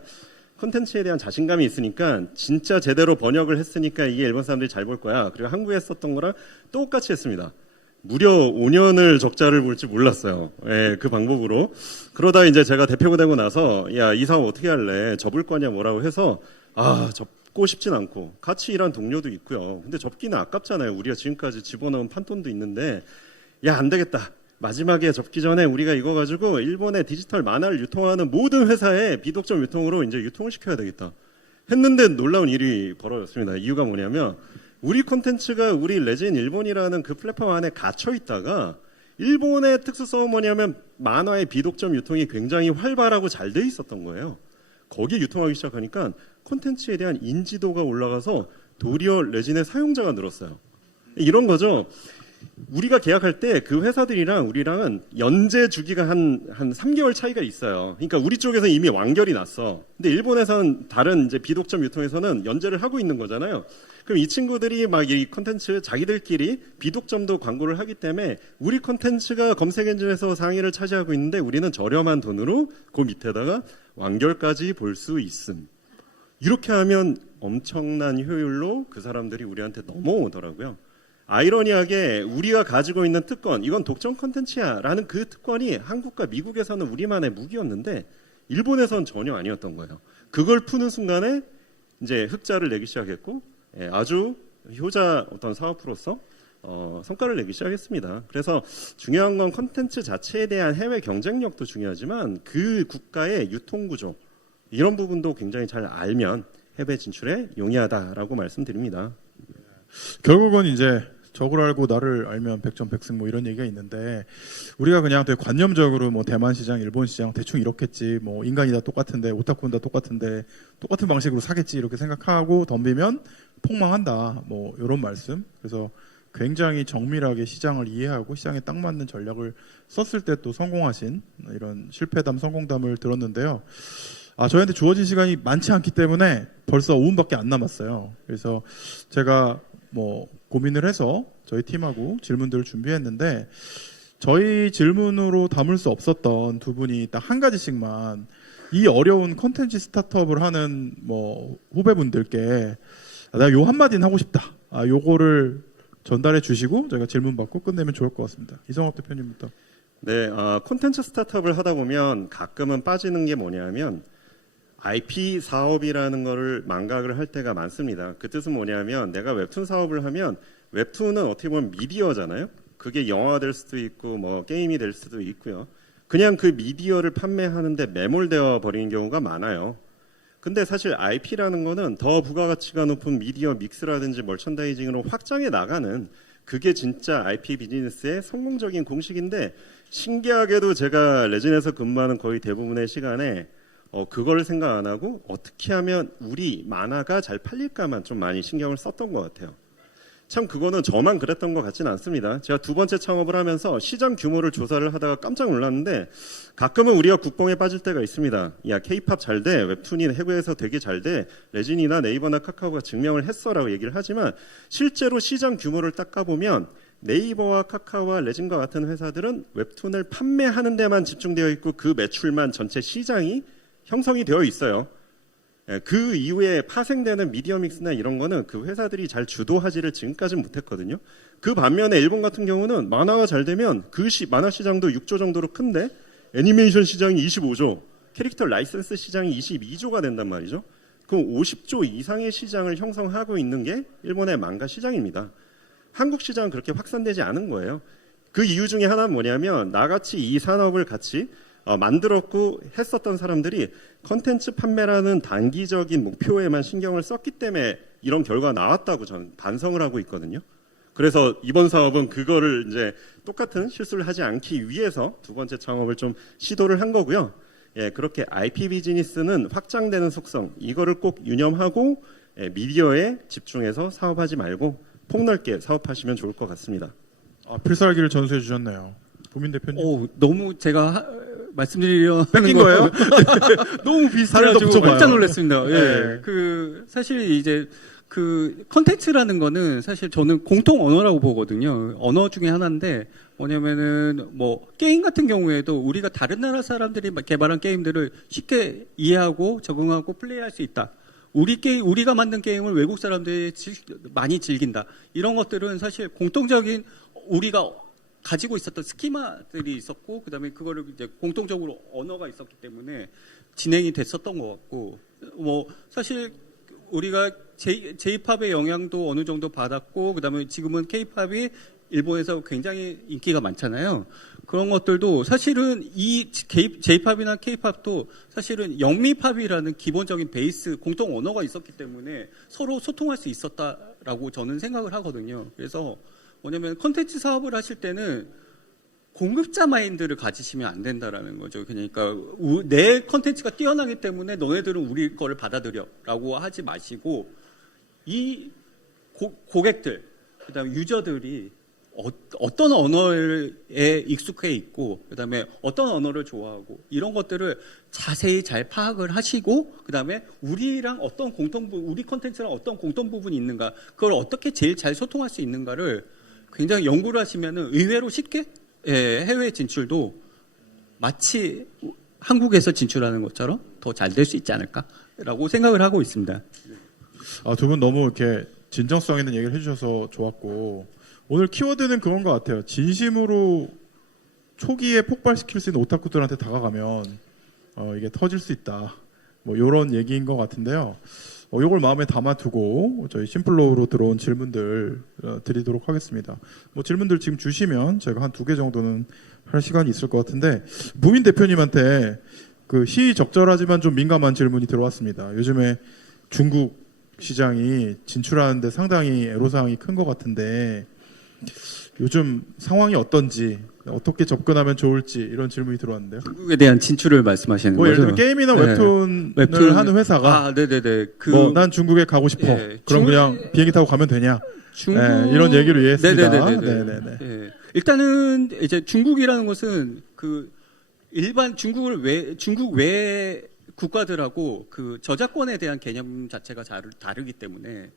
콘텐츠에 대한 자신감이 있으니까 진짜 제대로 번역을 했으니까 이게 일본 사람들이 잘 볼 거야. 그리고 한국에 썼던 거랑 똑같이 했습니다. 무려 5년을 적자를 볼지 몰랐어요. 그 방법으로. 그러다 이제 제가 대표가 되고 나서 야, 이 사업 어떻게 할래? 접을 거냐 뭐라고 해서 접고 싶진 않고 같이 일한 동료도 있고요. 근데 접기는 아깝잖아요. 우리가 지금까지 집어넣은 판돈도 있는데 야, 안 되겠다. 마지막에 접기 전에 우리가 이거 가지고 일본의 디지털 만화를 유통하는 모든 회사에 비독점 유통으로 이제 유통을 시켜야 되겠다. 했는데 놀라운 일이 벌어졌습니다. 이유가 뭐냐면 우리 콘텐츠가 우리 레진 일본이라는 그 플랫폼 안에 갇혀 있다가 일본의 특수성은 뭐냐면 만화의 비독점 유통이 굉장히 활발하고 잘 돼 있었던 거예요. 거기에 유통하기 시작하니까 콘텐츠에 대한 인지도가 올라가서 도리어 레진의 사용자가 늘었어요. 이런 거죠. 우리가 계약할 때 그 회사들이랑 우리랑은 연재 주기가 한 3개월 차이가 있어요. 그러니까 우리 쪽에서 이미 완결이 났어. 근데 일본에서는 다른 이제 비독점 유통에서는 연재를 하고 있는 거잖아요. 그럼 이 친구들이 막 이 콘텐츠 자기들끼리 비독점도 광고를 하기 때문에 우리 콘텐츠가 검색 엔진에서 상위를 차지하고 있는데 우리는 저렴한 돈으로 그 밑에다가 완결까지 볼 수 있음. 이렇게 하면 엄청난 효율로 그 사람들이 우리한테 넘어오더라고요. 아이러니하게 우리가 가지고 있는 특권, 이건 독점 콘텐츠야 라는 그 특권이 한국과 미국에서는 우리만의 무기였는데 일본에서는 전혀 아니었던 거예요. 그걸 푸는 순간에 이제 흑자를 내기 시작했고 아주 효자 어떤 사업으로서 성과를 내기 시작했습니다. 그래서 중요한 건 콘텐츠 자체에 대한 해외 경쟁력도 중요하지만 그 국가의 유통구조 이런 부분도 굉장히 잘 알면 해외 진출에 용이하다라고 말씀드립니다. 결국은 이제 적을 알고 나를 알면 백전백승 뭐 이런 얘기가 있는데 우리가 그냥 되게 관념적으로 뭐 대만 시장, 일본 시장 대충 이렇겠지. 뭐 인간이 다 똑같은데 오타쿠는 다 똑같은데 똑같은 방식으로 사겠지 이렇게 생각하고 덤비면 폭망한다. 뭐 이런 말씀. 그래서 굉장히 정밀하게 시장을 이해하고 시장에 딱 맞는 전략을 썼을 때 또 성공하신 이런 실패담, 성공담을 들었는데요. 저희한테 주어진 시간이 많지 않기 때문에 벌써 5분밖에 안 남았어요. 그래서 제가 뭐 고민을 해서 저희 팀하고 질문들을 준비했는데 저희 질문으로 담을 수 없었던 두 분이 딱 한 가지씩만 이 어려운 컨텐츠 스타트업을 하는 뭐 후배분들께 나 요 한마디는 하고 싶다. 요거를 전달해 주시고 저희가 질문 받고 끝내면 좋을 것 같습니다. 이성업 대표님부터. 네, 콘텐츠 스타트업을 하다 보면 가끔은 빠지는 게 뭐냐면 IP 사업이라는 거를 망각을 할 때가 많습니다. 그 뜻은 뭐냐면 내가 웹툰 사업을 하면 웹툰은 어떻게 보면 미디어잖아요. 그게 영화가 될 수도 있고 뭐 게임이 될 수도 있고요. 그냥 그 미디어를 판매하는데 매몰되어 버리는 경우가 많아요. 근데 사실 IP라는 거는 더 부가가치가 높은 미디어 믹스라든지 멀천다이징으로 확장해 나가는 그게 진짜 IP 비즈니스의 성공적인 공식인데 신기하게도 제가 레진에서 근무하는 거의 대부분의 시간에 그걸 생각 안 하고 어떻게 하면 우리 만화가 잘 팔릴까만 좀 많이 신경을 썼던 것 같아요. 참 그거는 저만 그랬던 것 같지는 않습니다. 제가 두 번째 창업을 하면서 시장 규모를 조사를 하다가 깜짝 놀랐는데 가끔은 우리가 국뽕에 빠질 때가 있습니다. 야, K-팝 잘 돼. 웹툰이 해외에서 되게 잘 돼. 레진이나 네이버나 카카오가 증명을 했어라고 얘기를 하지만 실제로 시장 규모를 딱 까보면 네이버와 카카오와 레진과 같은 회사들은 웹툰을 판매하는 데만 집중되어 있고 그 매출만 전체 시장이 형성이 되어 있어요. 그 이후에 파생되는 미디어 믹스나 이런 거는 그 회사들이 잘 주도하지를 지금까지는 못했거든요. 그 반면에 일본 같은 경우는 만화가 잘 되면 그 만화 시장도 6조 정도로 큰데 애니메이션 시장이 25조, 캐릭터 라이센스 시장이 22조가 된단 말이죠. 그럼 50조 이상의 시장을 형성하고 있는 게 일본의 망가 시장입니다. 한국 시장은 그렇게 확산되지 않은 거예요. 그 이유 중에 하나는 뭐냐면 나같이 이 산업을 같이 만들었고 했었던 사람들이 컨텐츠 판매라는 단기적인 목표에만 신경을 썼기 때문에 이런 결과가 나왔다고 저는 반성을 하고 있거든요. 그래서 이번 사업은 그거를 이제 똑같은 실수를 하지 않기 위해서 두 번째 창업을 좀 시도를 한 거고요. 예, 그렇게 IP 비즈니스는 확장되는 속성 이거를 꼭 유념하고 미디어에 집중해서 사업하지 말고 폭넓게 사업하시면 좋을 것 같습니다. 필살기를 전수해 주셨네요. 고민 대표님. 너무 제가 말씀드리려 뺏긴 거예요? 너무 비슷해가지고 깜짝 놀랐습니다. 네. 예, 그 사실 이제 그 컨텐츠라는 거는 사실 저는 공통 언어라고 보거든요. 언어 중에 하나인데 뭐냐면은 뭐 게임 같은 경우에도 우리가 다른 나라 사람들이 개발한 게임들을 쉽게 이해하고 적응하고 플레이할 수 있다. 우리가 만든 게임을 외국 사람들이 많이 즐긴다. 이런 것들은 사실 공통적인 우리가 가지고 있었던 스키마들이 있었고 그다음에 그거를 이제 공통적으로 언어가 있었기 때문에 진행이 됐었던 것 같고 뭐 사실 우리가 J-팝의 영향도 어느 정도 받았고 그다음에 지금은 K-팝이 일본에서 굉장히 인기가 많잖아요. 그런 것들도 사실은 이 J-팝이나 K-팝도 사실은 영미팝이라는 기본적인 베이스 공통 언어가 있었기 때문에 서로 소통할 수 있었다라고 저는 생각을 하거든요. 그래서 뭐냐면 컨텐츠 사업을 하실 때는 공급자 마인드를 가지시면 안 된다라는 거죠. 그러니까 내 컨텐츠가 뛰어나기 때문에 너네들은 우리 거를 받아들여라고 하지 마시고 이 고객들 그다음에 유저들이 어떤 언어에 익숙해 있고 그다음에 어떤 언어를 좋아하고 이런 것들을 자세히 잘 파악을 하시고 그다음에 우리랑 어떤 우리 컨텐츠랑 어떤 공통 부분이 있는가 그걸 어떻게 제일 잘 소통할 수 있는가를 굉장히 연구를 하시면은 의외로 쉽게 해외 진출도 마치 한국에서 진출하는 것처럼 더 잘 될 수 있지 않을까라고 생각을 하고 있습니다. 두 분 너무 이렇게 진정성 있는 얘기를 해주셔서 좋았고 오늘 키워드는 그건 것 같아요. 진심으로 초기에 폭발시킬 수 있는 오타쿠들한테 다가가면 이게 터질 수 있다. 뭐 이런 얘기인 것 같은데요. 이걸 마음에 담아두고 저희 심플로우로 들어온 질문들 드리도록 하겠습니다. 뭐 질문들 지금 주시면 제가 한 2개 정도는 할 시간이 있을 것 같은데 무민 대표님한테 그 시의적절하지만 좀 민감한 질문이 들어왔습니다. 요즘에 중국 시장이 진출하는데 상당히 애로사항이 큰 것 같은데 요즘 상황이 어떤지, 어떻게 접근하면 좋을지 이런 질문이 들어왔는데요. 중국에 대한 진출을 말씀하시는 뭐 거죠? 예를 들면 게임이나 웹툰을 하는 회사가 네네네. 뭐 난 중국에 가고 싶어. 그럼 그냥 비행기 타고 가면 되냐? 이런 얘기를 이해했습니다. 네네네. 일단은 이제 중국이라는 것은 그 일반 중국 외 국가들하고 그 저작권에 대한 개념 자체가 다르기 때문에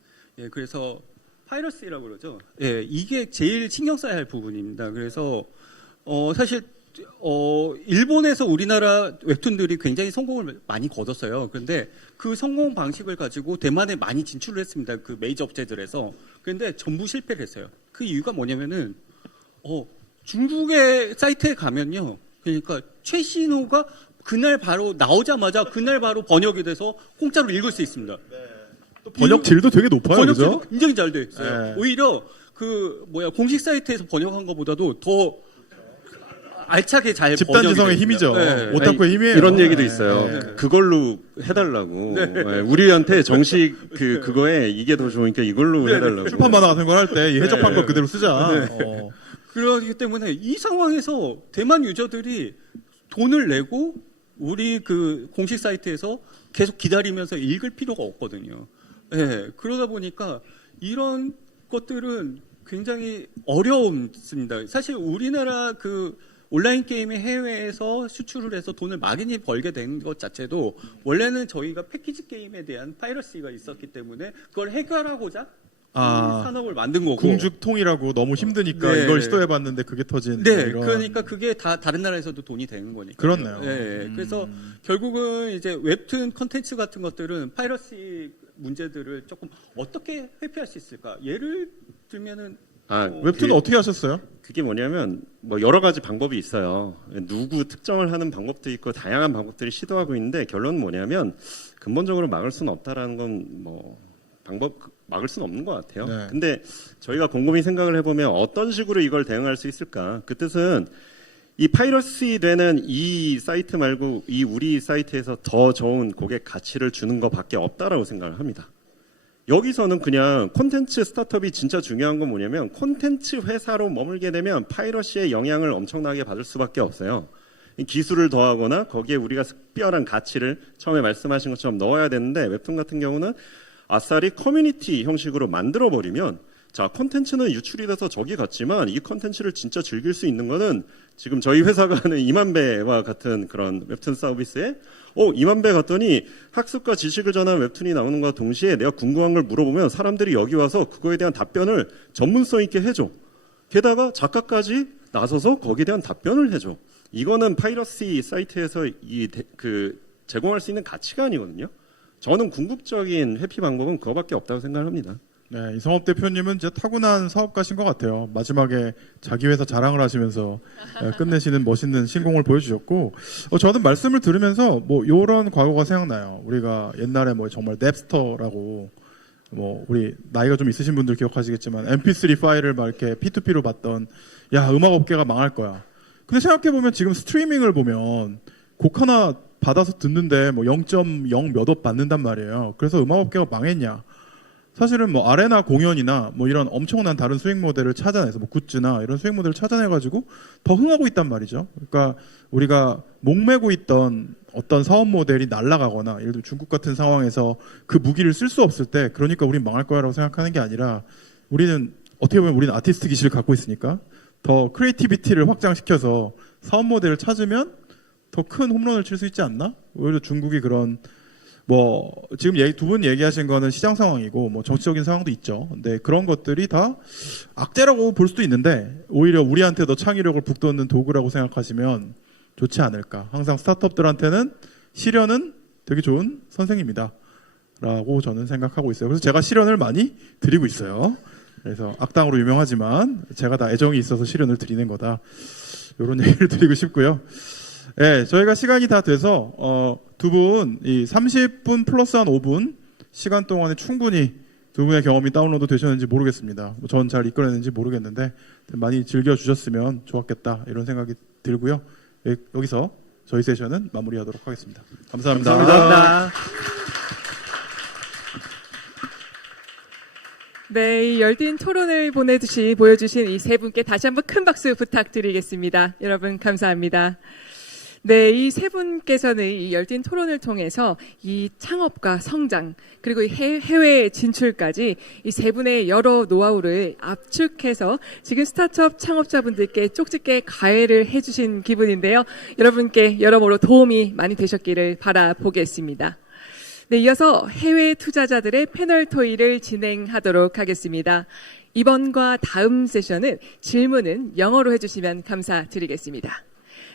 그래서 파이러시라고 그러죠. 이게 제일 신경 써야 할 부분입니다. 그래서 사실 일본에서 우리나라 웹툰들이 굉장히 성공을 많이 거뒀어요. 그런데 그 성공 방식을 가지고 대만에 많이 진출을 했습니다. 그 메이저 업체들에서. 그런데 전부 실패를 했어요. 그 이유가 뭐냐면은 중국의 사이트에 가면요. 그러니까 최신호가 그날 바로 나오자마자 그날 바로 번역이 돼서 공짜로 읽을 수 있습니다. 또 번역질도 되게 높아요. 번역질도 그죠? 굉장히 잘 돼 있어요. 오히려 공식 사이트에서 번역한 것보다도 더 알차게 잘 집단지성의 힘이죠. 오타쿠의 힘이에요. 이런 얘기도 있어요. 그걸로 해달라고. 우리한테 정식 그거에 이게 더 좋으니까 이걸로 해달라고. 출판 만화 같은 걸 할 때 이 해적한 거 그대로 쓰자. 그렇기 때문에 이 상황에서 대만 유저들이 돈을 내고 우리 그 공식 사이트에서 계속 기다리면서 읽을 필요가 없거든요. 그러다 보니까 이런 것들은 굉장히 어렵습니다. 사실 우리나라 그 온라인 게임이 해외에서 수출을 해서 돈을 많이 벌게 된 것 자체도 원래는 저희가 패키지 게임에 대한 파이러시가 있었기 때문에 그걸 해결하고자 산업을 만든 거고. 궁죽통이라고 너무 힘드니까 이걸 시도해봤는데 그게 터진. 그러니까 그게 다 다른 나라에서도 돈이 되는 거니까. 그렇네요. 그래서 결국은 이제 웹툰 콘텐츠 같은 것들은 파이러시 문제들을 조금 어떻게 회피할 수 있을까? 예를 들면은 웹툰은 어떻게 하셨어요? 그게 뭐냐면 뭐 여러 가지 방법이 있어요. 누구 특정을 하는 방법도 있고 다양한 방법들이 시도하고 있는데 결론은 뭐냐면 근본적으로 막을 수는 없다라는 건 뭐 막을 수는 없는 것 같아요. 근데 저희가 곰곰이 생각을 해보면 어떤 식으로 이걸 대응할 수 있을까? 그 뜻은 이 파이러시 되는 이 사이트 말고 이 우리 사이트에서 더 좋은 고객 가치를 주는 것밖에 없다라고 생각을 합니다. 여기서는 그냥 콘텐츠 스타트업이 진짜 중요한 건 뭐냐면 콘텐츠 회사로 머물게 되면 파이러시의 영향을 엄청나게 받을 수밖에 없어요. 기술을 더하거나 거기에 우리가 특별한 가치를 처음에 말씀하신 것처럼 넣어야 되는데 웹툰 같은 경우는 아싸리 커뮤니티 형식으로 만들어버리면 자 콘텐츠는 유출이 돼서 저기 갔지만 이 콘텐츠를 진짜 즐길 수 있는 거는 지금 저희 회사가 하는 2만 배와 같은 그런 웹툰 서비스에 2만 배 갔더니 학습과 지식을 전하는 웹툰이 나오는 것과 동시에 내가 궁금한 걸 물어보면 사람들이 여기 와서 그거에 대한 답변을 전문성 있게 해줘. 게다가 작가까지 나서서 거기에 대한 답변을 해줘. 이거는 파이러시 사이트에서 제공할 수 있는 가치가 아니거든요. 저는 궁극적인 회피 방법은 그거밖에 없다고 생각을 합니다. 네, 이성업 대표님은 진짜 타고난 사업가신 것 같아요. 마지막에 자기 회사 자랑을 하시면서 끝내시는 멋있는 신공을 보여주셨고, 저는 말씀을 들으면서 뭐 이런 과거가 생각나요. 우리가 옛날에 뭐 정말 넵스터라고 뭐 우리 나이가 좀 있으신 분들 기억하시겠지만 MP3 파일을 막 이렇게 P2P로 받던 음악 업계가 망할 거야. 근데 생각해 보면 지금 스트리밍을 보면 곡 하나 받아서 듣는데 뭐 0.0 몇 억 받는단 말이에요. 그래서 음악 업계가 망했냐? 사실은 뭐 아레나 공연이나 뭐 이런 엄청난 다른 수익 모델을 찾아내서 뭐 굿즈나 이런 수익 모델을 찾아내가지고 더 흥하고 있단 말이죠. 그러니까 우리가 목매고 있던 어떤 사업 모델이 날아가거나 예를 들어 중국 같은 상황에서 그 무기를 쓸 수 없을 때 그러니까 우린 망할 거야라고 생각하는 게 아니라 우리는 어떻게 보면 우리는 아티스트 기질을 갖고 있으니까 더 크리에이티비티를 확장시켜서 사업 모델을 찾으면 더 큰 홈런을 칠 수 있지 않나? 오히려 중국이 그런 뭐 지금 두 분 얘기하신 거는 시장 상황이고 뭐 정치적인 상황도 있죠. 근데 그런 것들이 다 악재라고 볼 수도 있는데 오히려 우리한테 더 창의력을 북돋는 도구라고 생각하시면 좋지 않을까. 항상 스타트업들한테는 시련은 되게 좋은 선생입니다. 라고 저는 생각하고 있어요. 그래서 제가 시련을 많이 드리고 있어요. 그래서 악당으로 유명하지만 제가 다 애정이 있어서 시련을 드리는 거다. 이런 얘기를 드리고 싶고요. 네, 저희가 시간이 다 돼서 두 분 이 30분 플러스 한 5분 시간 동안에 충분히 두 분의 경험이 다운로드 되셨는지 모르겠습니다. 전 잘 이끌어냈는지 모르겠는데 많이 즐겨주셨으면 좋았겠다 이런 생각이 들고요. 여기서 저희 세션은 마무리하도록 하겠습니다. 감사합니다. 감사합니다. 네, 이 열띤 토론을 보여주신 이 세 분께 다시 한번 큰 박수 부탁드리겠습니다. 여러분 감사합니다. 네, 이 세 분께서는 이 열띤 토론을 통해서 이 창업과 성장 그리고 이 해외 진출까지 이 세 분의 여러 노하우를 압축해서 지금 스타트업 창업자분들께 쪽집게 가해를 해주신 기분인데요. 여러분께 여러모로 도움이 많이 되셨기를 바라보겠습니다. 네, 이어서 해외 투자자들의 패널 토의를 진행하도록 하겠습니다. 이번과 다음 세션은 질문은 영어로 해주시면 감사드리겠습니다.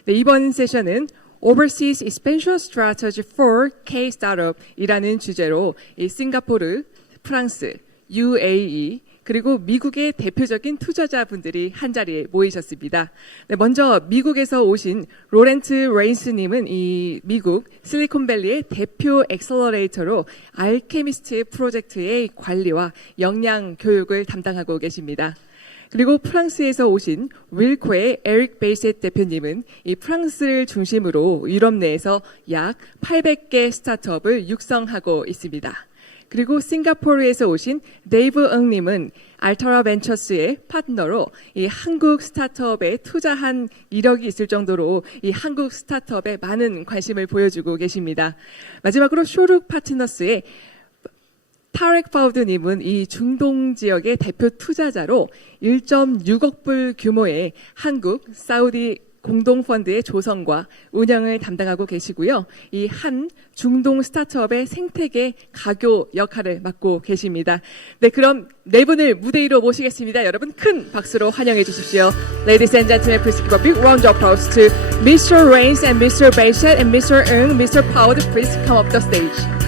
네, 이번 세션은 Overseas Expansion Strategy for K-Startup이라는 주제로 이 싱가포르, 프랑스, UAE 그리고 미국의 대표적인 투자자분들이 한자리에 모이셨습니다. 네, 먼저 미국에서 오신 로렌트 레인스님은 이 미국 실리콘밸리의 대표 엑셀러레이터로 알케미스트 프로젝트의 관리와 역량 교육을 담당하고 계십니다. 그리고 프랑스에서 오신 윌코의 에릭 베이셋 대표님은 이 프랑스를 중심으로 유럽 내에서 약 800개 스타트업을 육성하고 있습니다. 그리고 싱가포르에서 오신 데이브 응님은 알타라 벤처스의 파트너로 이 한국 스타트업에 투자한 이력이 있을 정도로 이 한국 스타트업에 많은 관심을 보여주고 계십니다. 마지막으로 쇼룩 파트너스의 타렉 파우드님은 이 중동 지역의 대표 투자자로 1.6억 불 규모의 한국, 사우디 공동펀드의 조성과 운영을 담당하고 계시고요. 이 한 중동 스타트업의 생태계 가교 역할을 맡고 계십니다. 네, 그럼 네 분을 무대 위로 모시겠습니다. 여러분 큰 박수로 환영해 주십시오. Ladies and gentlemen, please give a big round of applause to Mr. Rains and Mr. Baishet and Mr. Ng, Mr. Powell. Please come up the stage.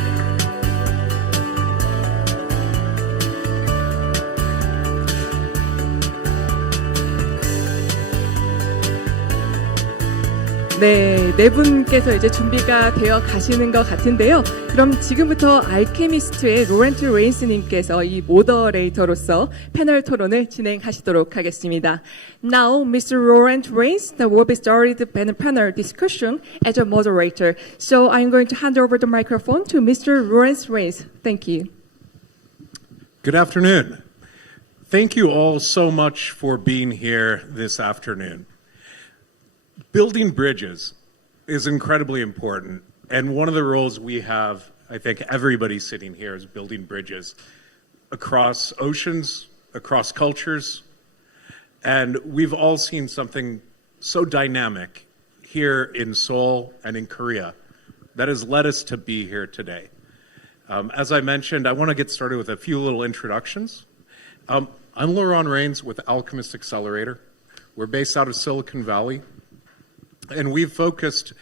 네, 네 분께서 이제 준비가 되어 가시는 것 같은데요. 그럼 지금부터 알케미스트의 로렌트 레인스님께서 이 모더레이터로서 패널 토론을 진행하시도록 하겠습니다. Now, Mr. Laurent Reins will be starting the panel discussion as a moderator. So I'm going to hand over the microphone to Mr. Laurent Reins. Thank you. Good afternoon. Thank you all so much for being here this afternoon. Building bridges is incredibly important, and one of the roles we have, I think everybody sitting here, is building bridges across oceans, across cultures, and we've all seen something so dynamic here in Seoul and in Korea that has led us to be here today. As I mentioned, I want to get started with a few little introductions. I'm Laurent Reins with Alchemist Accelerator. We're based out of Silicon Valley. And we've focused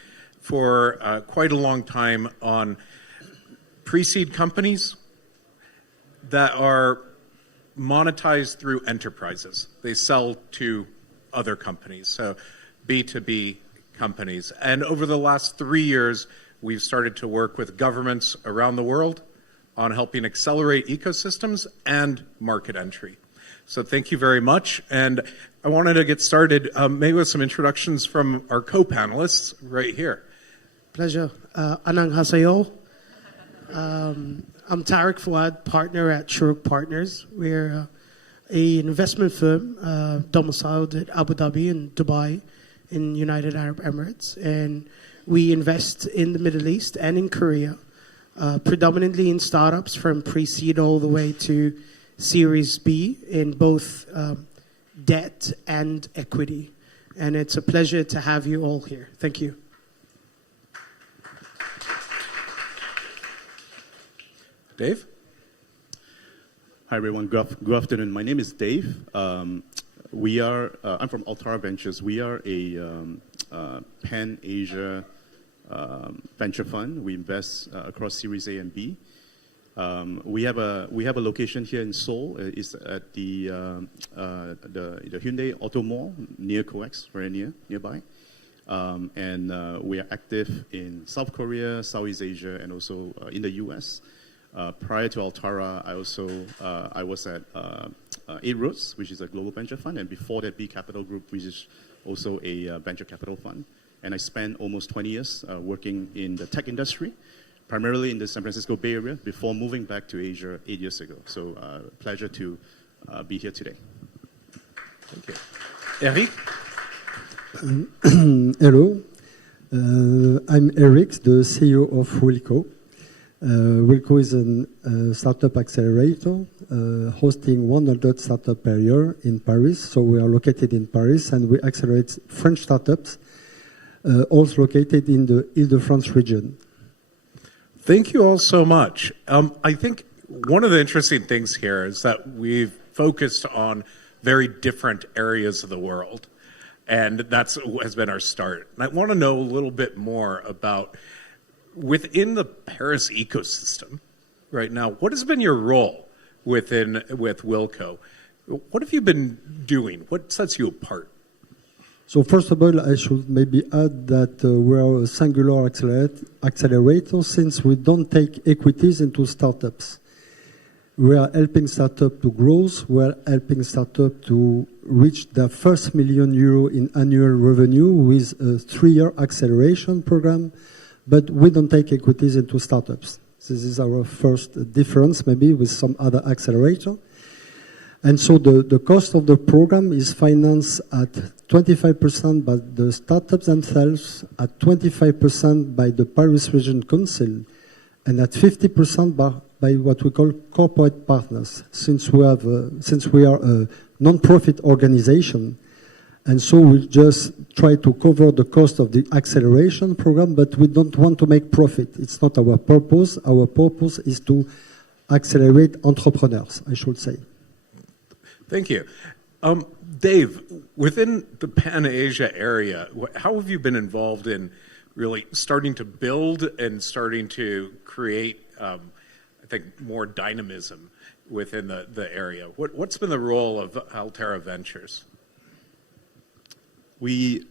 for quite a long time on pre-seed companies that are monetized through enterprises. They sell to other companies, so B2B companies. And over the last 3 years, we've started to work with governments around the world on helping accelerate ecosystems and market entry. So thank you very much. And I wanted to get started maybe with some introductions from our co-panelists right here. Pleasure. 안녕하세요. I'm Tarek Fouad, partner at Shuruk Partners. We're an investment firm domiciled at Abu Dhabi and Dubai in United Arab Emirates. And we invest in the Middle East and in Korea, predominantly in startups from pre-seed all the way to Series B in both debt and equity. And it's a pleasure to have you all here. Thank you. Dave? Hi, everyone. Good afternoon. My name is Dave. I'm from Altara Ventures. We are a pan-Asia venture fund. We invest across Series A and B. We have a location here in Seoul. It's at the Hyundai Auto Mall near COEX, very nearby. And we are active in South Korea, Southeast Asia, and also in the U.S. Prior to Altara, I was at 8 Roots, which is a global venture fund, and before that, B Capital Group, which is also a venture capital fund. And I spent almost 20 years working in the tech industry, primarily in the San Francisco Bay Area before moving back to Asia 8 years ago. So pleasure to be here today. Thank you. Eric? Hello, I'm Eric, the CEO of Wilco. Wilco is a startup accelerator hosting 100 startups per year in Paris. So we are located in Paris and we accelerate French startups, also located in the Ile-de-France region. Thank you all so much. I think one of the interesting things here is that we've focused on very different areas of the world. And that has been our start. And I want to know a little bit more about, within the Paris ecosystem right now, what has been your role with Wilco? What have you been doing? What sets you apart? So first of all, I should maybe add that we are a singular accelerator since we don't take equities into startups. We are helping startups to grow. We are helping startups to reach their first €1 million in annual revenue with a 3-year acceleration program, but we don't take equities into startups. This is our first difference maybe with some other accelerator. And so the cost of the program is financed at 25% by the startups themselves, at 25% by the Paris Region Council, and at 50% by what we call corporate partners, since we are a non-profit organization. And so we just try to cover the cost of the acceleration program, but we don't want to make profit. It's not our purpose. Our purpose is to accelerate entrepreneurs, I should say. Thank you. Dave, within the Pan-Asia area, how have you been involved in really starting to build and starting to create I think more dynamism within the area? What's been the role of Altera Ventures? We,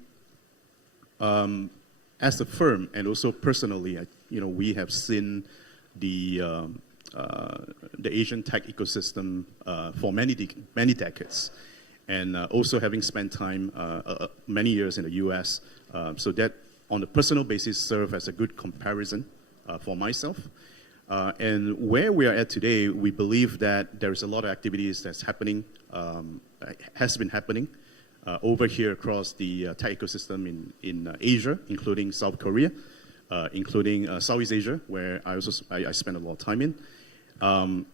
as a firm, and also personally, we have seen the Asian tech ecosystem for many decades, and also having spent time many years in the U.S., so that on a personal basis serve as a good comparison for myself. And where we are at today, we believe that there is a lot of activities that's happening, has been happening over here across the tech ecosystem in Asia, including South Korea, including Southeast Asia, where I spend a lot of time in. And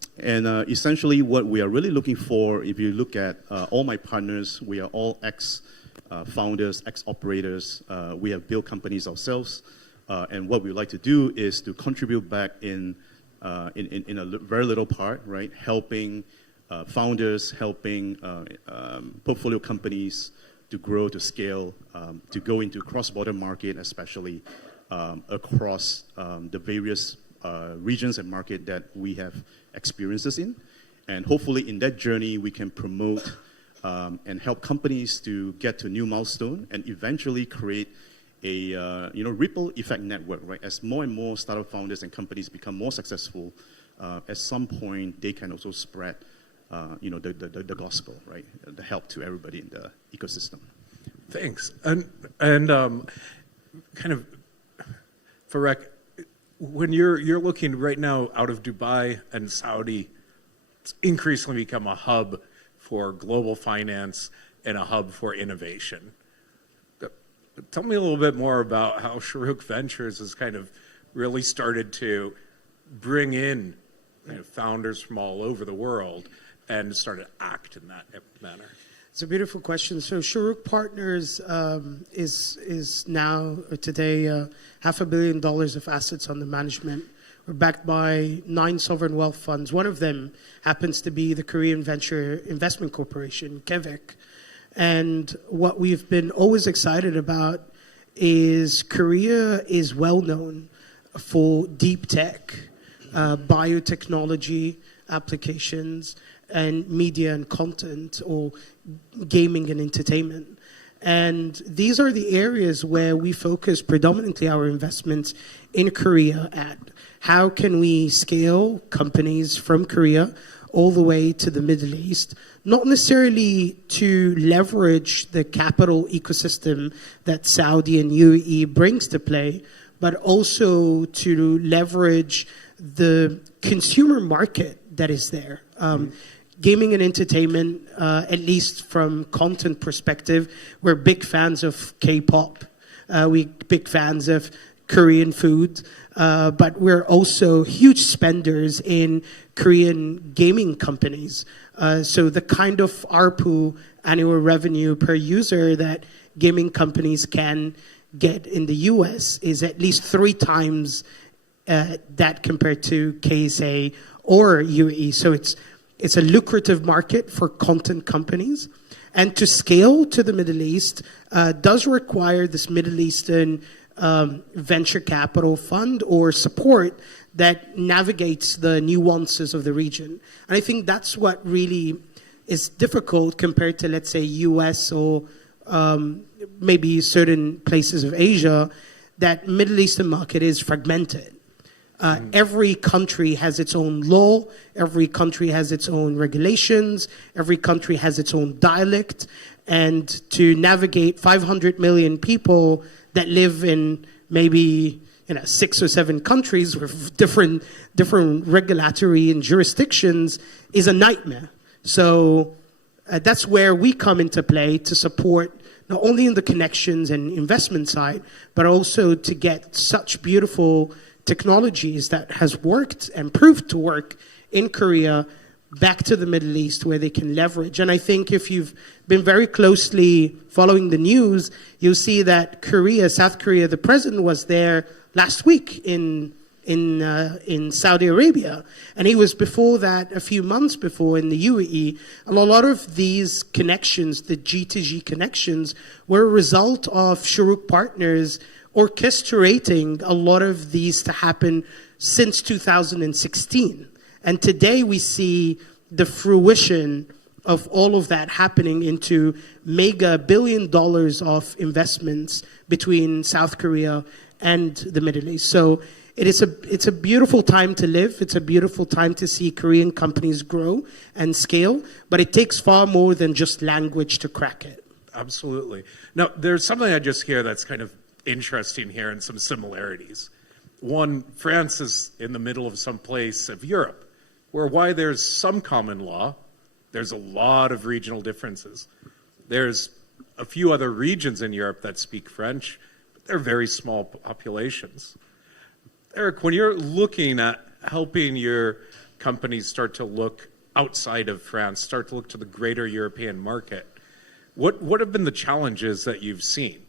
essentially what we are really looking for, if you look at all my partners, we are all ex-founders, ex-operators. We have built companies ourselves. And what we would like to do is to contribute back in a very little part, right? Helping founders, helping portfolio companies to grow, to scale, to go into cross-border market, especially across the various regions and market that we have experiences in. And hopefully in that journey, we can promote and help companies to get to a new milestone and eventually create a ripple effect network, right? As more and more startup founders and companies become more successful, at some point they can also spread, the gospel, right? The help to everybody in the ecosystem. Thanks. And kind of, Farek, when you're looking right now out of Dubai and Saudi, it's increasingly become a hub for global finance and a hub for innovation. Tell me a little bit more about how Shuruk Ventures has kind of really started to bring in founders from all over the world and started to act in that manner. It's a beautiful question. So Shuruk Partners is now today $500 million of assets under management. We're backed by 9 sovereign wealth funds. One of them happens to be the Korean Venture Investment Corporation, KEVEC. And what we've been always excited about is Korea is well known for deep tech, biotechnology applications, and media and content, or gaming and entertainment. And these are the areas where we focus predominantly our investments in Korea at. How can we scale companies from Korea all the way to the Middle East, not necessarily to leverage the capital ecosystem that Saudi and UAE brings to play, but also to leverage the consumer market that is there. Gaming and entertainment, at least from content perspective, we're big fans of K-pop. We're big fans of Korean food, but we're also huge spenders in Korean gaming companies. So the kind of ARPU, annual revenue per user, that gaming companies can get in the US is at least 3 times that compared to KSA or UAE. So it's a lucrative market for content companies. And to scale to the Middle East does require this Middle Eastern venture capital fund or support that navigates the nuances of the region. And I think that's what really is difficult compared to, let's say, US or maybe certain places of Asia. That Middle Eastern market is fragmented. Every country has its own law, every country has its own regulations, every country has its own dialect, and to navigate 500 million people that live in maybe 6 or 7 countries with different regulatory and jurisdictions is a nightmare. So that's where we come into play to support not only in the connections and investment side, but also to get such beautiful technologies that has worked and proved to work in Korea back to the Middle East where they can leverage. And I think if you've been very closely following the news, you'll see that South Korea, the president was there last week in Saudi Arabia. And he was before that, a few months before, in the UAE. And a lot of these connections, the G2G connections, were a result of Shuruk Partners orchestrating a lot of these to happen since 2016. And today we see the fruition of all of that happening into mega $1 billion of investments between South Korea and the Middle East. So it's a beautiful time to live. It's a beautiful time to see Korean companies grow and scale, but it takes far more than just language to crack it. Absolutely. Now, there's something I just hear that's kind of interesting here and some similarities. One, France is in the middle of some place of Europe, where while there's some common law, there's a lot of regional differences. There's a few other regions in Europe that speak French, but they're very small populations. Eric, when you're looking at helping your companies start to look outside of France, start to look to the greater European market, what have been the challenges that you've seen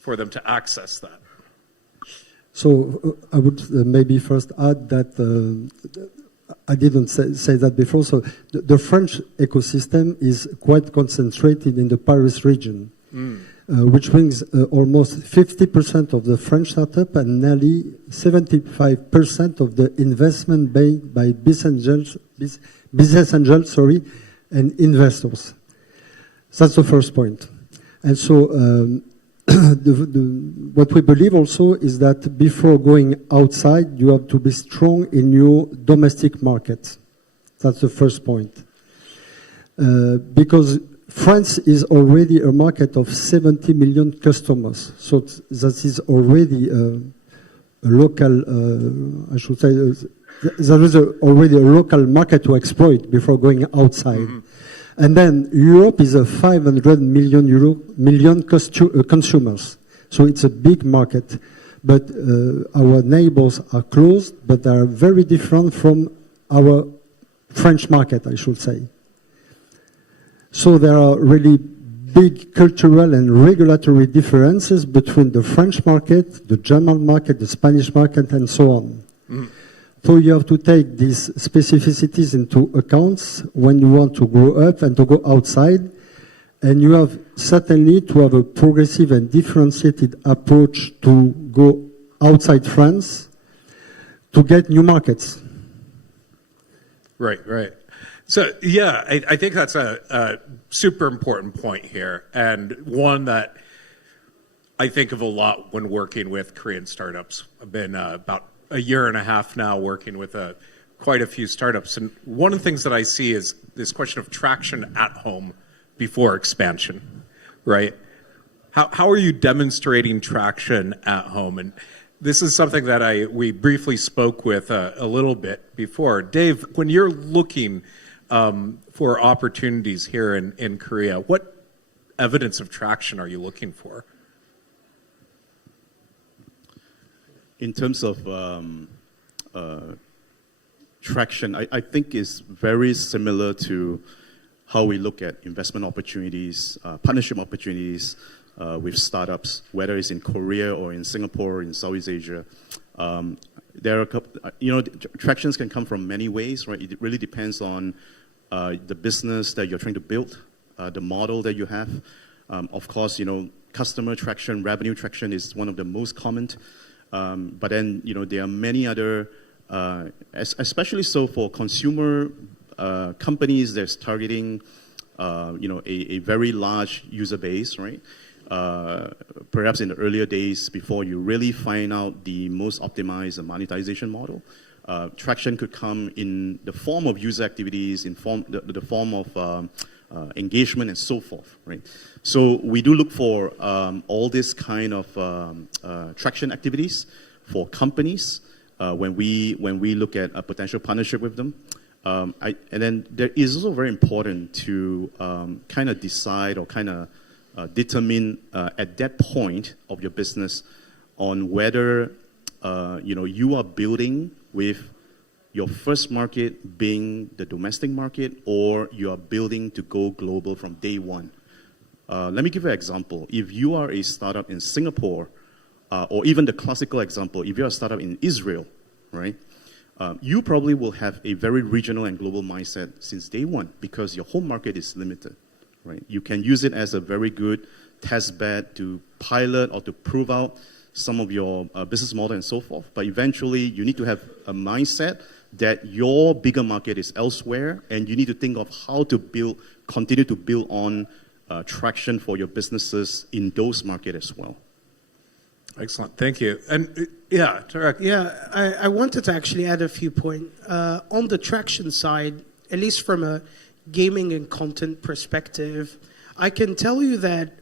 for them to access that? So I would maybe first add that I didn't say that before. So the French ecosystem is quite concentrated in the Paris region, which brings almost 50% of the French startup and nearly 75% of the investment made by business angels, and investors. That's the first point. And so what we believe also is that before going outside, you have to be strong in your domestic market. That's the first point. Because France is already a market of 70 million customers. So that is already a local, I should say, there is already a local market to exploit before going outside. Mm-hmm. And then Europe is a 500 million consumers. So it's a big market. But our neighbors are close, but they are very different from our French market, I should say. So there are really big cultural and regulatory differences between the French market, the German market, the Spanish market, and so on. Mm. So you have to take these specificities into account when you want to grow up and to go outside. And you have certainly to have a progressive and differentiated approach to go outside France to get new markets. Right, right. So, yeah, I think that's a super important point here, and one that I think of a lot when working with Korean startups. I've been about a year and a half now working with quite a few startups, and one of the things that I see is this question of traction at home before expansion, right? How are you demonstrating traction at home? And this is something that we briefly spoke with a little bit before. Dave, when you're looking for opportunities here in Korea, what evidence of traction are you looking for? In terms of traction, I think is very similar to how we look at investment opportunities, partnership opportunities with startups, whether it's in Korea or in Singapore or in Southeast Asia. There are a couple, tractions can come from many ways, right? It really depends on the business that you're trying to build, the model that you have. Of course, customer traction, revenue traction is one of the most common. But then, there are many other, especially so for consumer companies that's targeting, a very large user base, right? Perhaps in the earlier days before you really find out the most optimized monetization model. Traction could come in the form of user activities, in the form of engagement and so forth, right? So we do look for all this kind of traction activities for companies when we look at a potential partnership with them. And then there is also very important to kind of decide or kind of determine at that point of your business on whether you are building with your first market being the domestic market, or you are building to go global from day one. Let me give you an example. If you are a startup in Singapore, or even the classical example, if you're a startup in Israel, right? You probably will have a very regional and global mindset since day one because your home market is limited, right? You can use it as a very good test bed to pilot or to prove out some of your business model and so forth. But eventually, you need to have a mindset that your bigger market is elsewhere, and you need to think of how to continue to build on traction for your businesses in those markets as well. Excellent, thank you. And yeah, Tarek. Yeah, I wanted to actually add a few points. On the traction side, at least from a gaming and content perspective, I can tell you that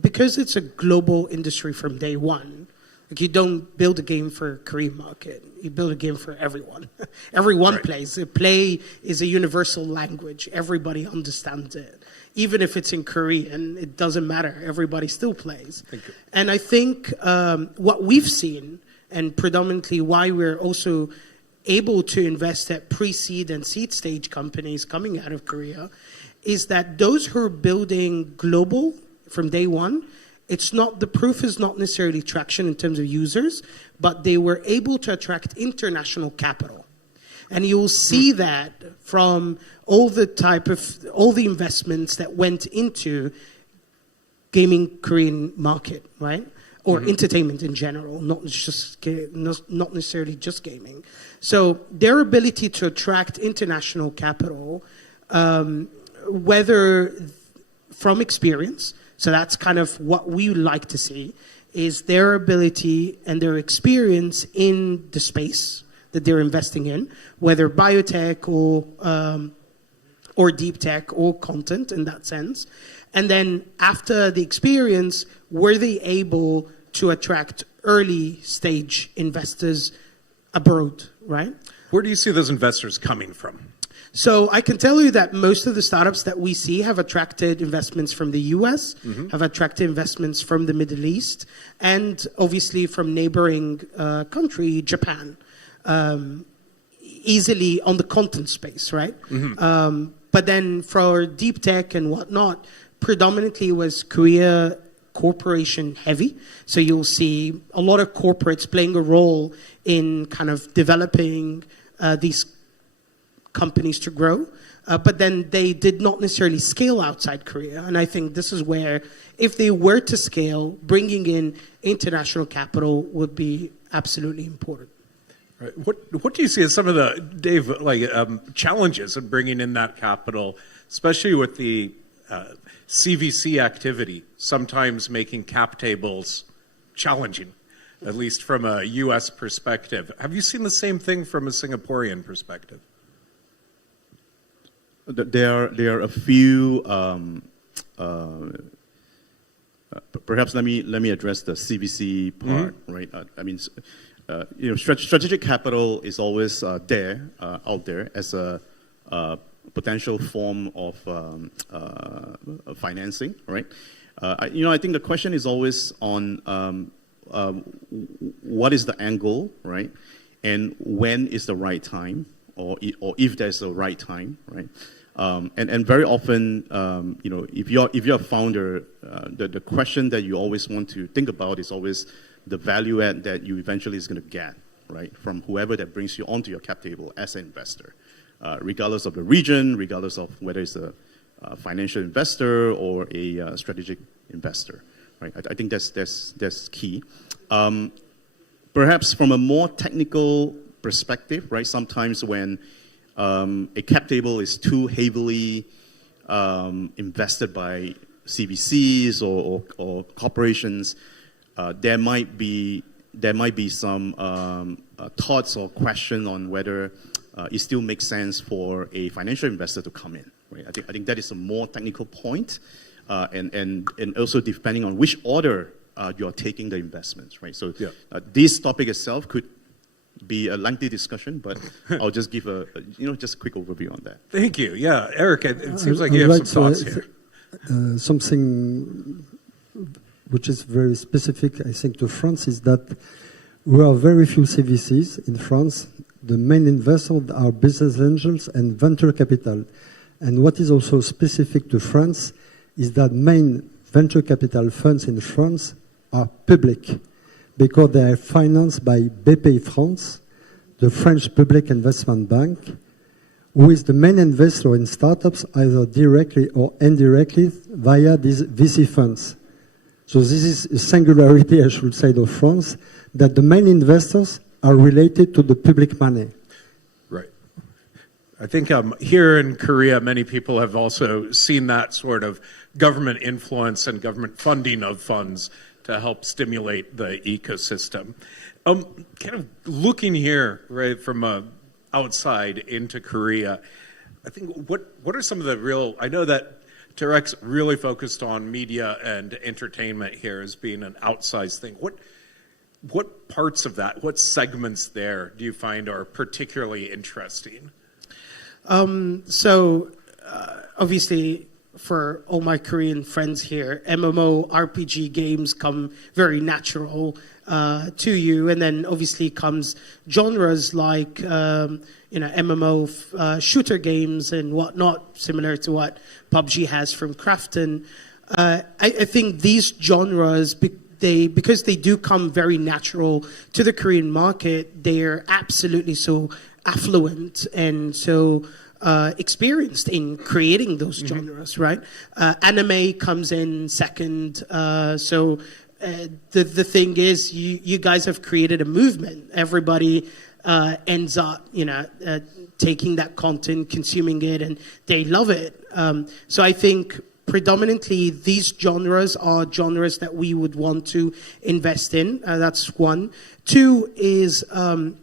because it's a global industry from day one, like you don't build a game for Korean market, you build a game for everyone. Everyone plays. Play is a universal language. Everybody understands it. Even if it's in Korean, it doesn't matter. Everybody still plays. And I think what we've seen, and predominantly why we're also able to invest at pre-seed and seed stage companies coming out of Korea, is that those who are building global from day one, the proof is not necessarily traction in terms of users, but they were able to attract international capital. And you'll see that from all the investments that went into gaming Korean market, right? Or entertainment in general, not necessarily just gaming. So their ability to attract international capital, whether from experience, so that's kind of what we like to see, is their ability and their experience in the space that they're investing in, whether biotech or deep tech or content in that sense. And then after the experience, were they able to attract early stage investors abroad, right? Where do you see those investors coming from? So I can tell you that most of the startups that we see have attracted investments from the US, have attracted investments from the Middle East, and obviously from neighboring country, Japan. Easily on the content space, right? But then for deep tech and whatnot, predominantly was Korea corporation heavy. So you'll see a lot of corporates playing a role in kind of developing these companies to grow. But then they did not necessarily scale outside Korea. And I think this is where, if they were to scale, bringing in international capital would be absolutely important. Right. What do you see as some of the, Dave, challenges of bringing in that capital, especially with the CVC activity, sometimes making cap tables challenging, at least from a U.S. perspective? Have you seen the same thing from a Singaporean perspective? There are a few perhaps let me address the CVC part, right? Strategic capital is always out there as a potential form of financing, right? I think the question is always on what is the angle, right? And when is the right time, or if there's a right time, right? And very often, if you're a founder, the question that you always want to think about is always the value add that you eventually is going to get, right, from whoever that brings you onto your cap table as an investor, regardless of the region, regardless of whether it's a financial investor or a strategic investor, right? I think that's key. Perhaps from a more technical perspective, right? Sometimes when a cap table is too heavily invested by CVCs or corporations, there might be some thoughts or question on whether it still makes sense for a financial investor to come in. Right? I think that is a more technical point, and also depending on which order you are taking the investments. Right. So this topic itself could be a lengthy discussion, but I'll just give just a quick overview on that. Thank you. Yeah, Eric, it seems like you have some thoughts here. Something which is very specific, I think, to France is that we are very few CVCs in France. The main investors are business angels and venture capital. And what is also specific to France is that main venture capital funds in France are public, because they are financed by Bpifrance, the French Public Investment Bank, who is the main investor in startups either directly or indirectly via these VC funds. So this is a singularity, I should say, of France, that the main investors are related to the public money. Right. I think here in Korea, many people have also seen that sort of government influence and government funding of funds to help stimulate the ecosystem. Kind of looking here, right, from outside into Korea, I think what are some of the real, I know that Terek's really focused on media and entertainment here as being an outsized thing. What parts of that, what segments there do you find are particularly interesting? Obviously, for all my Korean friends here, MMO RPG games come very natural to you, and then obviously comes genres like MMO shooter games and whatnot, similar to what PUBG has from Krafton. I think these genres, because they do come very natural to the Korean market, they're absolutely so affluent and so experienced in creating those genres, right? Anime comes in second. The thing is, you guys have created a movement. Everybody ends up, taking that content, consuming it, and they love it. So I think predominantly these genres are genres that we would want to invest in. That's one. Two is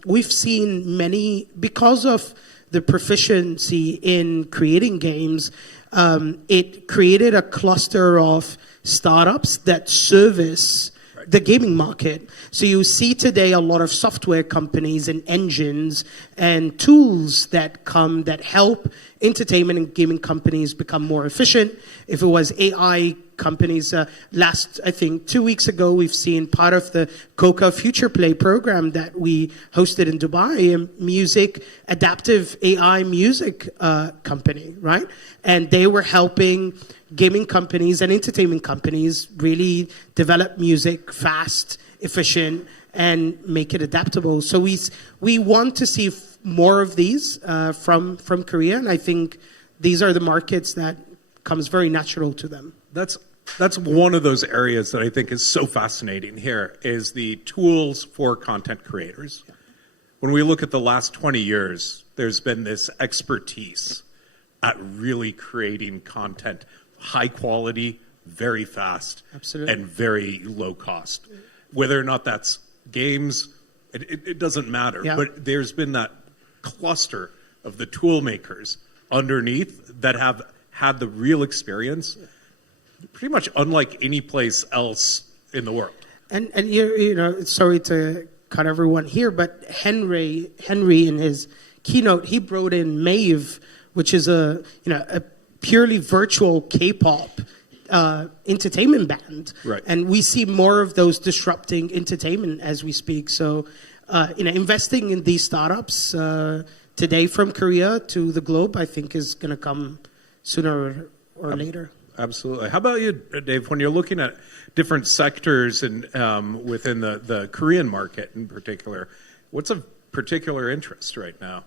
we've seen many, because of the proficiency in creating games, it created a cluster of startups that service the gaming market. So you see today a lot of software companies and engines and tools that help entertainment and gaming companies become more efficient. If it was AI companies, I think 2 weeks ago, we've seen part of the Coca Future Play program that we hosted in Dubai, a adaptive AI music company, right? And they were helping gaming companies and entertainment companies really develop music fast, efficient, and make it adaptable. So we want to see more of these from Korea, and I think these are the markets that comes very natural to them. That's one of those areas that I think is so fascinating here, is the tools for content creators. When we look at the last 20 years, there's been this expertise at really creating content, high quality, very fast, absolutely, and very low cost. Whether or not that's games, it doesn't matter. Yeah. But there's been that cluster of the tool makers underneath that have had the real experience pretty much unlike any place else in the world. And you know, sorry to cut everyone here, but Henry in his keynote, he brought in Mave, which is a purely virtual K-pop entertainment band. Right. And we see more of those disrupting entertainment as we speak. So, investing in these startups today from Korea to the globe, I think is going to come sooner or later. Absolutely. How about you, Dave? When you're looking at different sectors and within the Korean market in particular, what's of particular interest right now?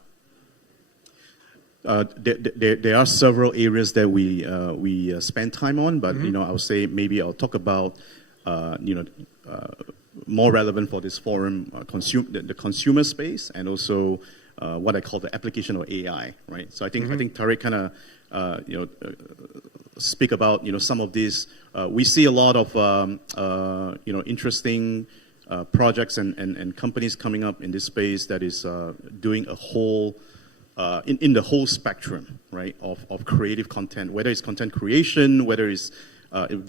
There are several areas that we spend time on, but I would say maybe I'll talk about more relevant for this forum, the consumer space, and also what I call the application of AI. Right. So I think Tariq kind of speak about some of these. We see a lot of interesting projects and companies coming up in this space that is doing a whole. In the whole spectrum, right, of creative content, whether it's content creation, whether it's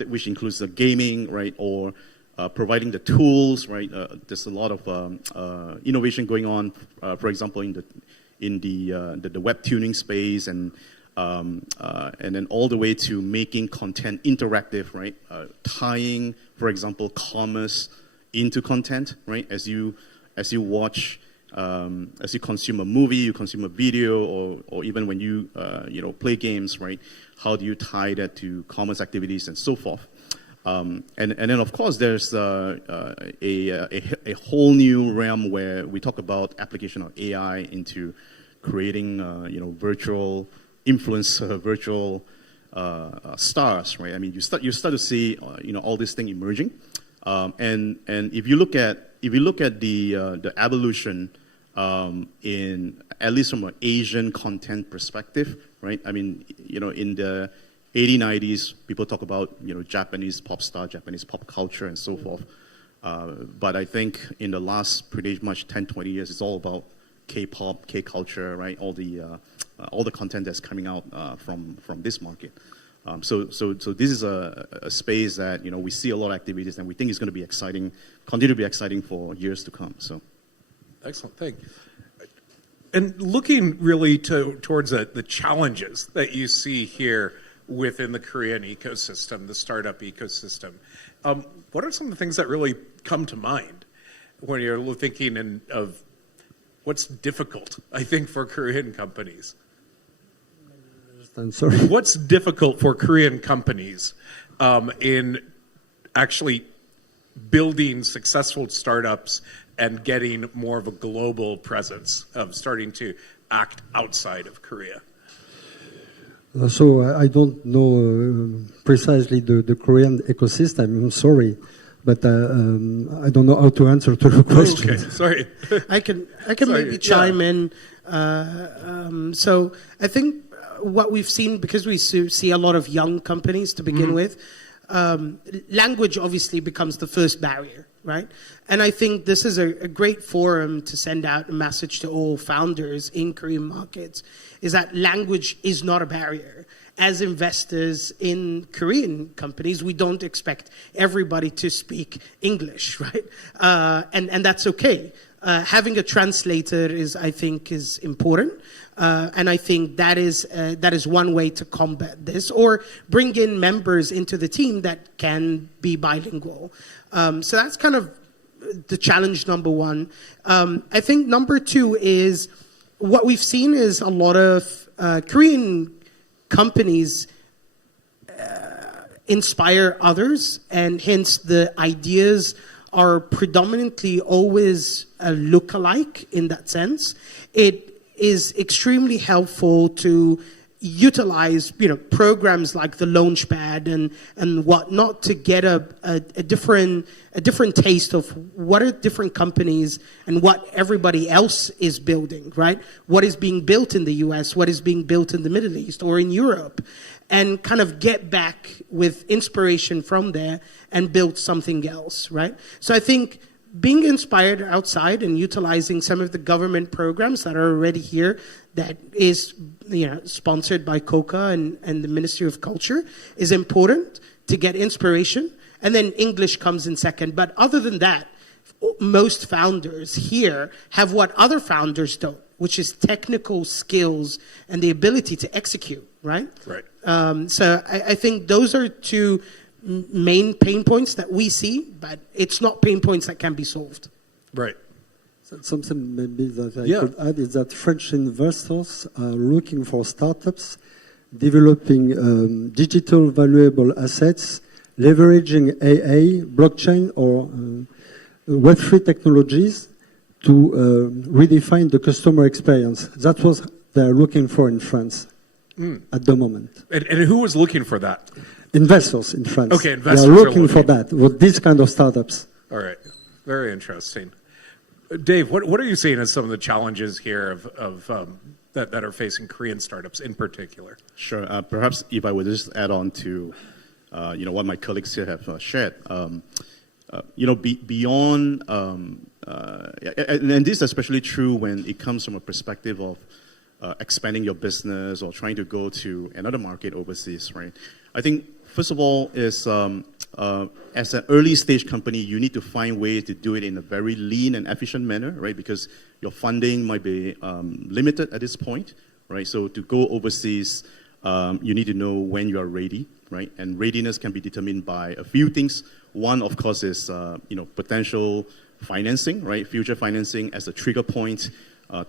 which includes the gaming, right, or providing the tools, right. There's a lot of innovation going on, for example, in the web tuning space, and then all the way to making content interactive, right, tying, for example, commerce into content, right, as you watch. As you consume a movie, you consume a video, or even when you play games, right? How do you tie that to commerce activities and so forth? And then of course there's a whole new realm where we talk about application of AI into creating virtual influencer, virtual stars, right? I mean, you start to see all this thing emerging, and if you look at the evolution. In at least from an Asian content perspective, right? I mean, in the 80s, 90s, people talk about Japanese pop star, Japanese pop culture, and so forth. But I think in the last pretty much 10, 20 years, it's all about K-pop, K-culture, right? All the content that's coming out from this market. So this is a space that we see a lot of activities, and we think it's going to be exciting, continue to be exciting for years to come. So. Excellent, thank you. And looking really towards the challenges that you see here within the Korean ecosystem, the startup ecosystem, what are some of the things that really come to mind when you're thinking of what's difficult, I think, for Korean companies? I'm sorry. What's difficult for Korean companies in actually building successful startups and getting more of a global presence, of starting to act outside of Korea? So I don't know precisely the Korean ecosystem. I'm sorry, but I don't know how to answer to the question. Okay, sorry. I can maybe chime in. So I think what we've seen, because we see a lot of young companies to begin with, language obviously becomes the first barrier, right? And I think this is a great forum to send out a message to all founders in Korean markets, is that language is not a barrier. As investors in Korean companies, we don't expect everybody to speak English, right? And that's okay. Having a translator I think is important. And I think that is one way to combat this, or bring in members into the team that can be bilingual. So that's kind of the challenge number one. I think number two is what we've seen is a lot of Korean companies inspire others, and hence the ideas are predominantly always look-alike in that sense. It is extremely helpful to utilize programs like the Launchpad and whatnot to get a different taste of what are different companies and what everybody else is building, right? What is being built in the US, what is being built in the Middle East or in Europe, and kind of get back with inspiration from there and build something else, right? So I think being inspired outside and utilizing some of the government programs that are already here, that is sponsored by COCA and the Ministry of Culture, is important to get inspiration, and then English comes in second. But other than that, most founders here have what other founders don't, which is technical skills and the ability to execute, right? Right. So I think those are two main pain points that we see, but it's not pain points that can be solved. Right. Something maybe that I could add is that French investors are looking for startups developing digital valuable assets, leveraging AA, blockchain, or Web3 technologies to redefine the customer experience. That's what they're looking for in France at the moment. And who was looking for that? Investors in France. Okay, investors they are looking for that, with these kind of startups. All right. Very interesting. Dave, what are you seeing as some of the challenges here that are facing Korean startups in particular? Sure. Perhaps if I would just add on to what my colleagues here have shared. Beyond, and this is especially true when it comes from a perspective of expanding your business or trying to go to another market overseas, right? I think, first of all, is as an early stage company, you need to find ways to do it in a very lean and efficient manner, right? Because your funding might be limited at this point, right? So to go overseas, you need to know when you are ready, right? And readiness can be determined by a few things. One, of course, is potential financing, right? Future financing as a trigger point.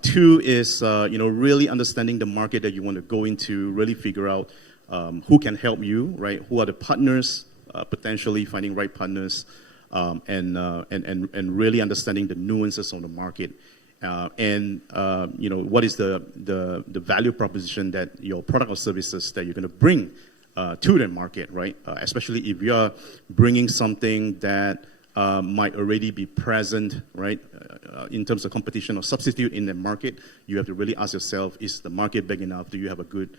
Two is really understanding the market that you want to go into, really figure out who can help you, right? Who are the partners, potentially finding right partners, and really understanding the nuances of the market. What is the value proposition that your product or services that you're going to bring to the market, right? Especially if you're bringing something that might already be present, right? In terms of competition or substitute in the market, you have to really ask yourself, is the market big enough? Do you have a good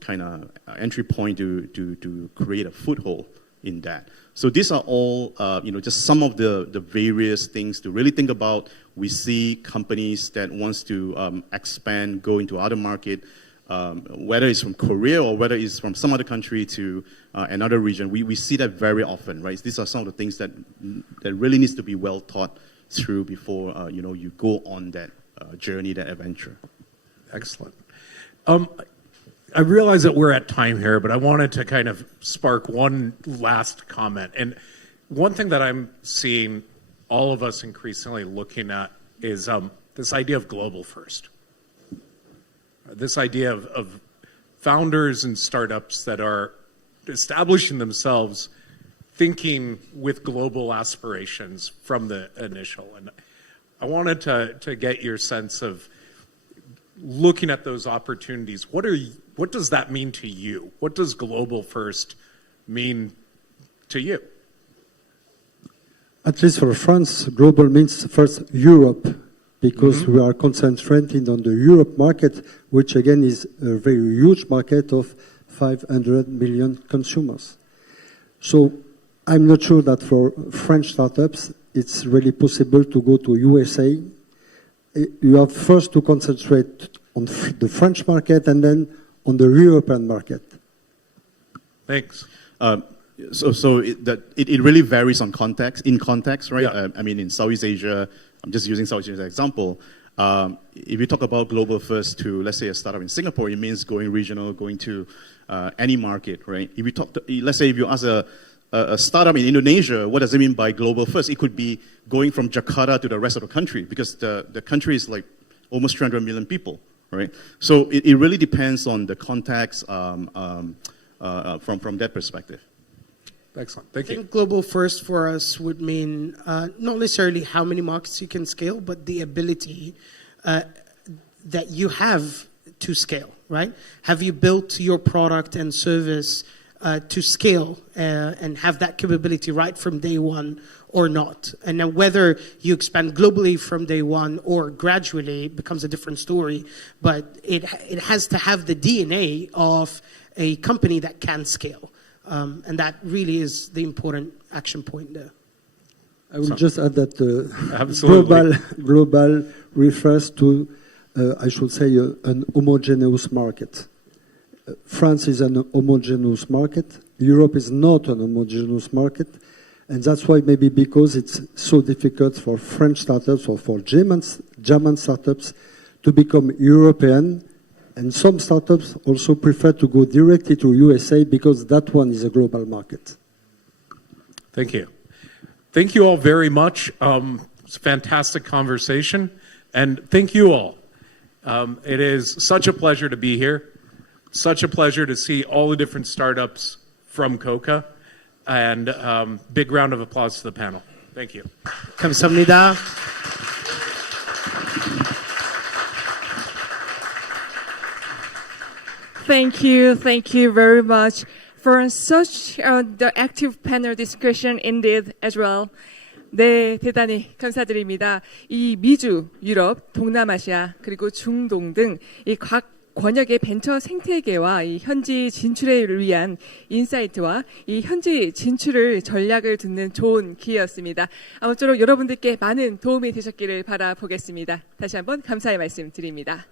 kind of entry point to create a foothold in that? So these are all, just some of the various things to really think about. We see companies that wants to expand, go into other market, whether it's from Korea or whether it's from some other country to another region. We see that very often, right? These are some of the things that really needs to be well thought through before you go on that journey, that adventure. Excellent. I realize that we're at time here, but I wanted to kind of spark one last comment. And one thing that I'm seeing all of us increasingly looking at is this idea of global first. This idea of founders and startups that are establishing themselves thinking with global aspirations from the initial. And I wanted to get your sense of looking at those opportunities. What does that mean to you? What does global first mean to you? At least for France, global means first Europe, because we are concentrating on the Europe market, which again is a very huge market of 500 million consumers. So I'm not sure that for French startups, it's really possible to go to USA. You have first to concentrate on the French market and then on the European market. Thanks. So it really varies in context, right? Yeah. I mean, in Southeast Asia, I'm just using Southeast Asia as an example. If you talk about global first to, let's say, a startup in Singapore, it means going regional, going to any market, right? If you let's say if you ask a startup in Indonesia, what does it mean by global first? It could be going from Jakarta to the rest of the country, because the country is like almost 300 million people, right? So it really depends on the context from that perspective. Excellent. Thank you. I think global first for us would mean not necessarily how many markets you can scale, but the ability that you have to scale, right? Have you built your product and service to scale and have that capability right from day one or not? And then whether you expand globally from day one or gradually becomes a different story, but it has to have the DNA of a company that can scale. And that really is the important action point there. I will just add that Absolutely. global refers to, I should say, an homogeneous market. France is an homogeneous market. Europe is not an homogeneous market, and that's why maybe because it's so difficult for French startups or for German startups to become European, and some startups also prefer to go directly to USA because that one is a global market. Thank you. Thank you all very much. It's a fantastic conversation, and thank you all. It is such a pleasure to be here. Such a pleasure to see all the different startups from Coca, and big round of applause to the panel. Thank you. 감사합니다. Thank you very much for such the active panel discussion indeed as well. 네, 대단히 감사드립니다. 이 미주, 유럽, 동남아시아, 그리고 중동 등 이 각 권역의 벤처 생태계와 이 현지 진출을 위한 인사이트와 이 현지 진출을 전략을 듣는 좋은 기회였습니다. 아무쪼록 여러분들께 많은 도움이 되셨기를 바라보겠습니다. 다시 한번 감사의 말씀 드립니다.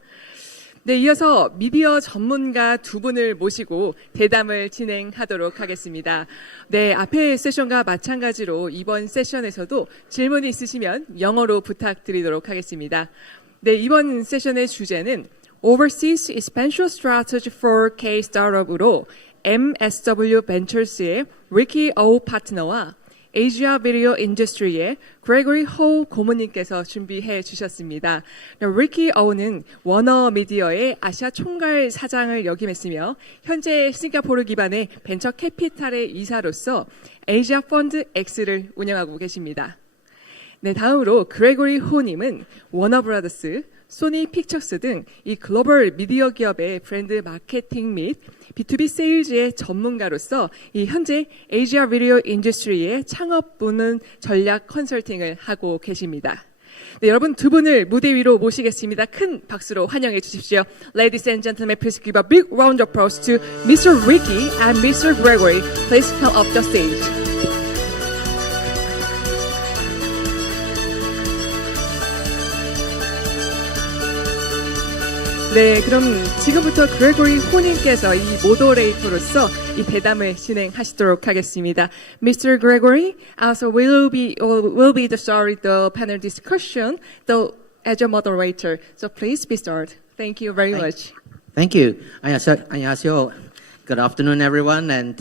네, 이어서 미디어 전문가 두 분을 모시고 대담을 진행하도록 하겠습니다. 네, 앞의 세션과 마찬가지로 이번 세션에서도 질문이 있으시면 영어로 부탁드리도록 하겠습니다. 네, 이번 세션의 주제는 Overseas Expansion Strategy for K Startup으로 MSW Ventures의 Ricky O 파트너와 아시아 비디오 인더스트리의 그레고리 호 고문님께서 준비해 주셨습니다. 리키 어우는 워너 미디어의 아시아 총괄 사장을 역임했으며 현재 싱가포르 기반의 벤처 캐피탈의 이사로서 아시아 펀드 X를 운영하고 계십니다. 네, 다음으로 그레고리 호님은 워너브라더스, 소니 픽처스 등 이 글로벌 미디어 기업의 브랜드 마케팅 및 B2B 세일즈의 전문가로서 이 현재 아시아 비디오 인더스트리의 창업 부문 전략 컨설팅을 하고 계십니다. 네, 여러분 두 분을 무대 위로 모시겠습니다. 큰 박수로 환영해 주십시오. Ladies and gentlemen, please give a big round of applause to Mr. Ricky and Mr. Gregory. Please come up the stage. 네, 그럼 지금부터 그레고리 호님께서 이 모더레이터로서 이 대담을 진행하시도록 하겠습니다. Mr. Gregory, so will be the panel discussion as a moderator. So please be started. Thank you very much. Thank you. 안녕하세요. Good afternoon, everyone, and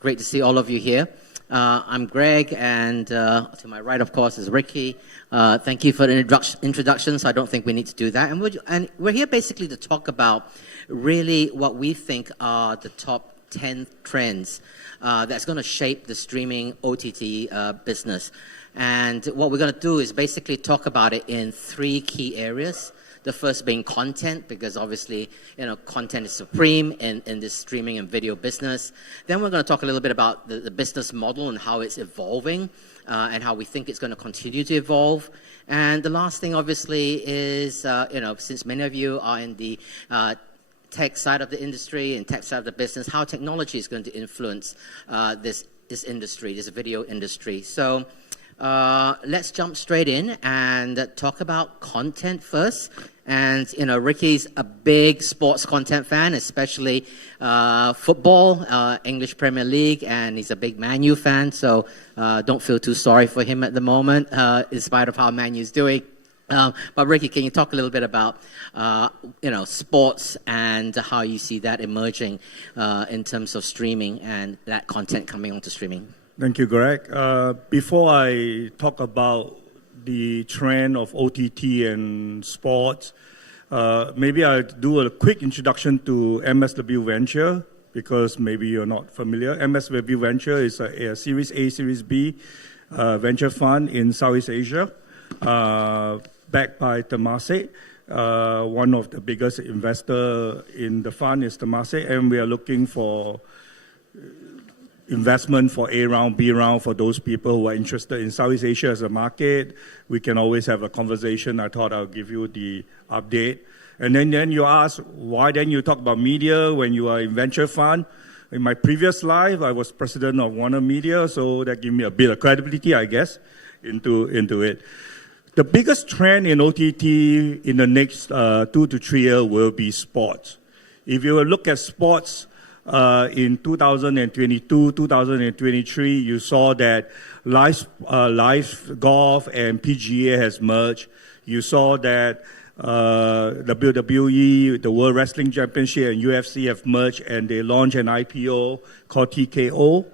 great to see all of you here. I'm Greg, and to my right, of course, is Ricky. Thank you for the introduction, so I don't think we need to do that. And we're here basically to talk about really what we think are the top 10 trends that's going to shape the streaming OTT business. And what we're going to do is basically talk about it in three key areas. The first being content, because obviously, content is supreme in this streaming and video business. Then we're going to talk a little bit about the business model and how it's evolving and how we think it's going to continue to evolve. And the last thing, obviously, is, since many of you are in the tech side of the industry and tech side of the business, how technology is going to influence this industry, this video industry. So let's jump straight in and talk about content first. And, Ricky's a big sports content fan, especially football, English Premier League, and he's a big Man U fan, so don't feel too sorry for him at the moment, in spite of how Man U's doing. But Ricky, can you talk a little bit about, sports and how you see that emerging in terms of streaming and that content coming onto streaming? Thank you, Greg. Before I talk about the trend of OTT and sports, maybe I'll do a quick introduction to MSW Venture, because maybe you're not familiar. MSW Venture is a Series A, Series B venture fund in Southeast Asia, backed by Temasek. One of the biggest investor in the fund is Temasek, and we are looking for investment for A round, B round, for those people who are interested in Southeast Asia as a market. We can always have a conversation. I thought I'll give you the update. And then you ask, why then you talk about media when you are in venture fund? In my previous life, I was president of Warner Media, so that gave me a bit of credibility, I guess, into it. The biggest trend in OTT in the next 2 to 3 years will be sports. If you look at sports, in 2022, 2023, you saw that live golf and PGA has merged. You saw that WWE, the World Wrestling Championship, and UFC have merged, and they launched an IPO called TKO.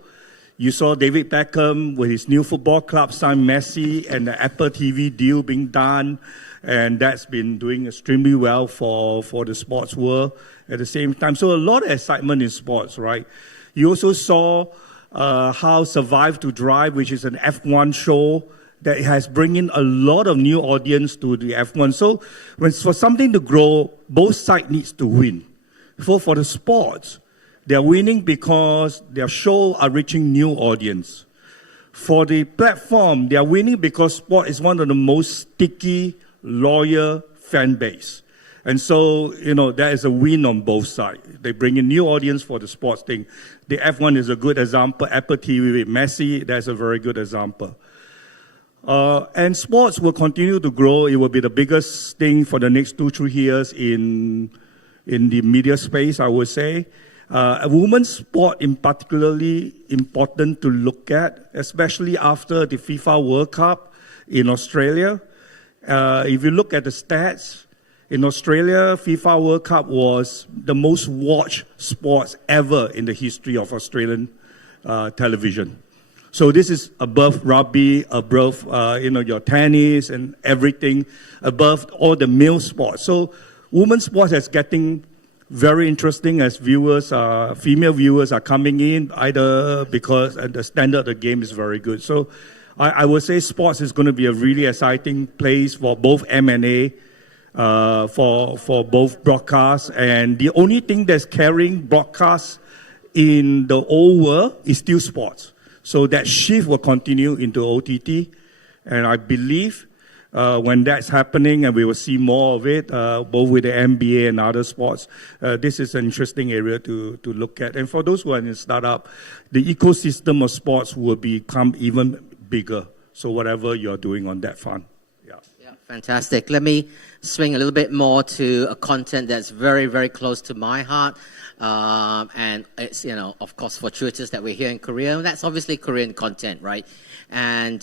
You saw David Beckham with his new football club sign Messi, and the Apple TV deal being done, and that's been doing extremely well for the sports world at the same time. So a lot of excitement in sports, right? You also saw how Survive to Drive, which is an F1 show that has bring in a lot of new audience to the F1. So for something to grow, both sides needs to win. For the sports, they're winning because their show are reaching new audience. For the platform, they are winning because sport is one of the most sticky, loyal fan base. And so, there is a win on both sides. They bring in new audience for the sports thing. The F1 is a good example. Apple TV with Messi, that's a very good example. And sports will continue to grow. It will be the biggest thing for the next 2-3 years in the media space, I would say. Women's sport is particularly important to look at, especially after the FIFA World Cup in Australia. If you look at the stats, in Australia, FIFA World Cup was the most watched sports ever in the history of Australian television. So this is above rugby, above your tennis and everything, above all the male sports. So women's sports is getting very interesting as female viewers are coming in, either because the standard of the game is very good. So I would say sports is going to be a really exciting place for both M&A, for both broadcasts. And the only thing that's carrying broadcasts in the old world is still sports. So that shift will continue into OTT. And I believe when that's happening, and we will see more of it, both with the NBA and other sports, this is an interesting area to look at. And for those who are in startup, the ecosystem of sports will become even bigger. So whatever you're doing on that front. Yeah, fantastic. Let me swing a little bit more to a content that's very, very close to my heart. And it's, of course, fortuitous that we're here in Korea. And that's obviously Korean content, right? And,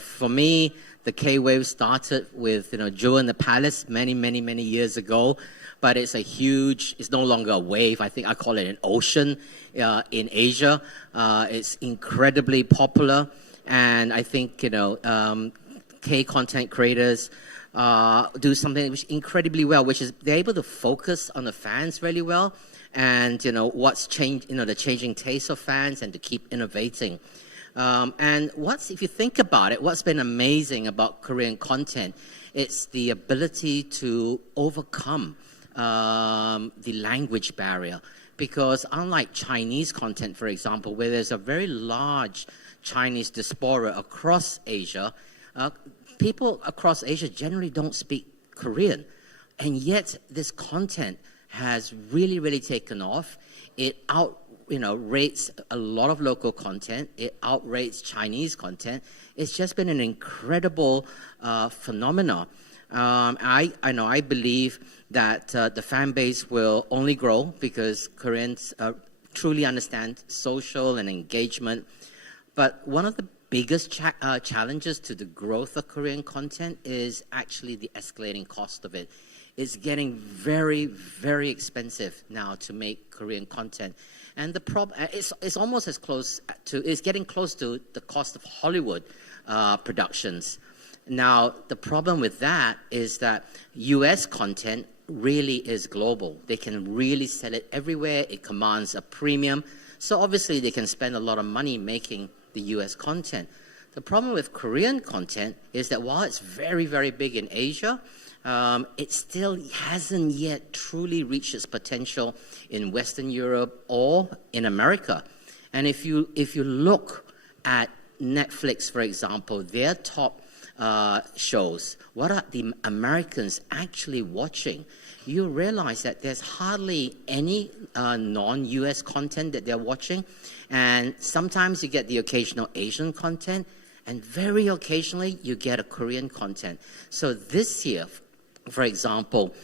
for me, the K-Wave started with, Jewel in the Palace many, many, many years ago. But it's it's no longer a wave. I think I call it an ocean in Asia. It's incredibly popular. And I think, K-content creators do something which incredibly well, which is they're able to focus on the fans really well. And, what's changed, the changing taste of fans and to keep innovating. And if you think about it, what's been amazing about Korean content, it's the ability to overcome the language barrier. Because unlike Chinese content, for example, where there's a very large Chinese diaspora across Asia, people across Asia generally don't speak Korean. And yet this content has really, really taken off. It rates a lot of local content. It outrates Chinese content. It's just been an incredible phenomenon. I believe that the fan base will only grow because Koreans truly understand social and engagement. But one of the biggest challenges to the growth of Korean content is actually the escalating cost of it. It's getting very, very expensive now to make Korean content. And the problem, it's almost as close to, it's getting close to the cost of Hollywood productions. Now, the problem with that is that US content really is global. They can really sell it everywhere. It commands a premium. So obviously they can spend a lot of money making the US content. The problem with Korean content is that while it's very, very big in Asia, it still hasn't yet truly reached its potential in Western Europe or in America. And if you look at Netflix, for example, their top shows, what are the Americans actually watching? You realize that there's hardly any non-US content that they're watching. And sometimes you get the occasional Asian content, and very occasionally you get a Korean content. So this year, For example,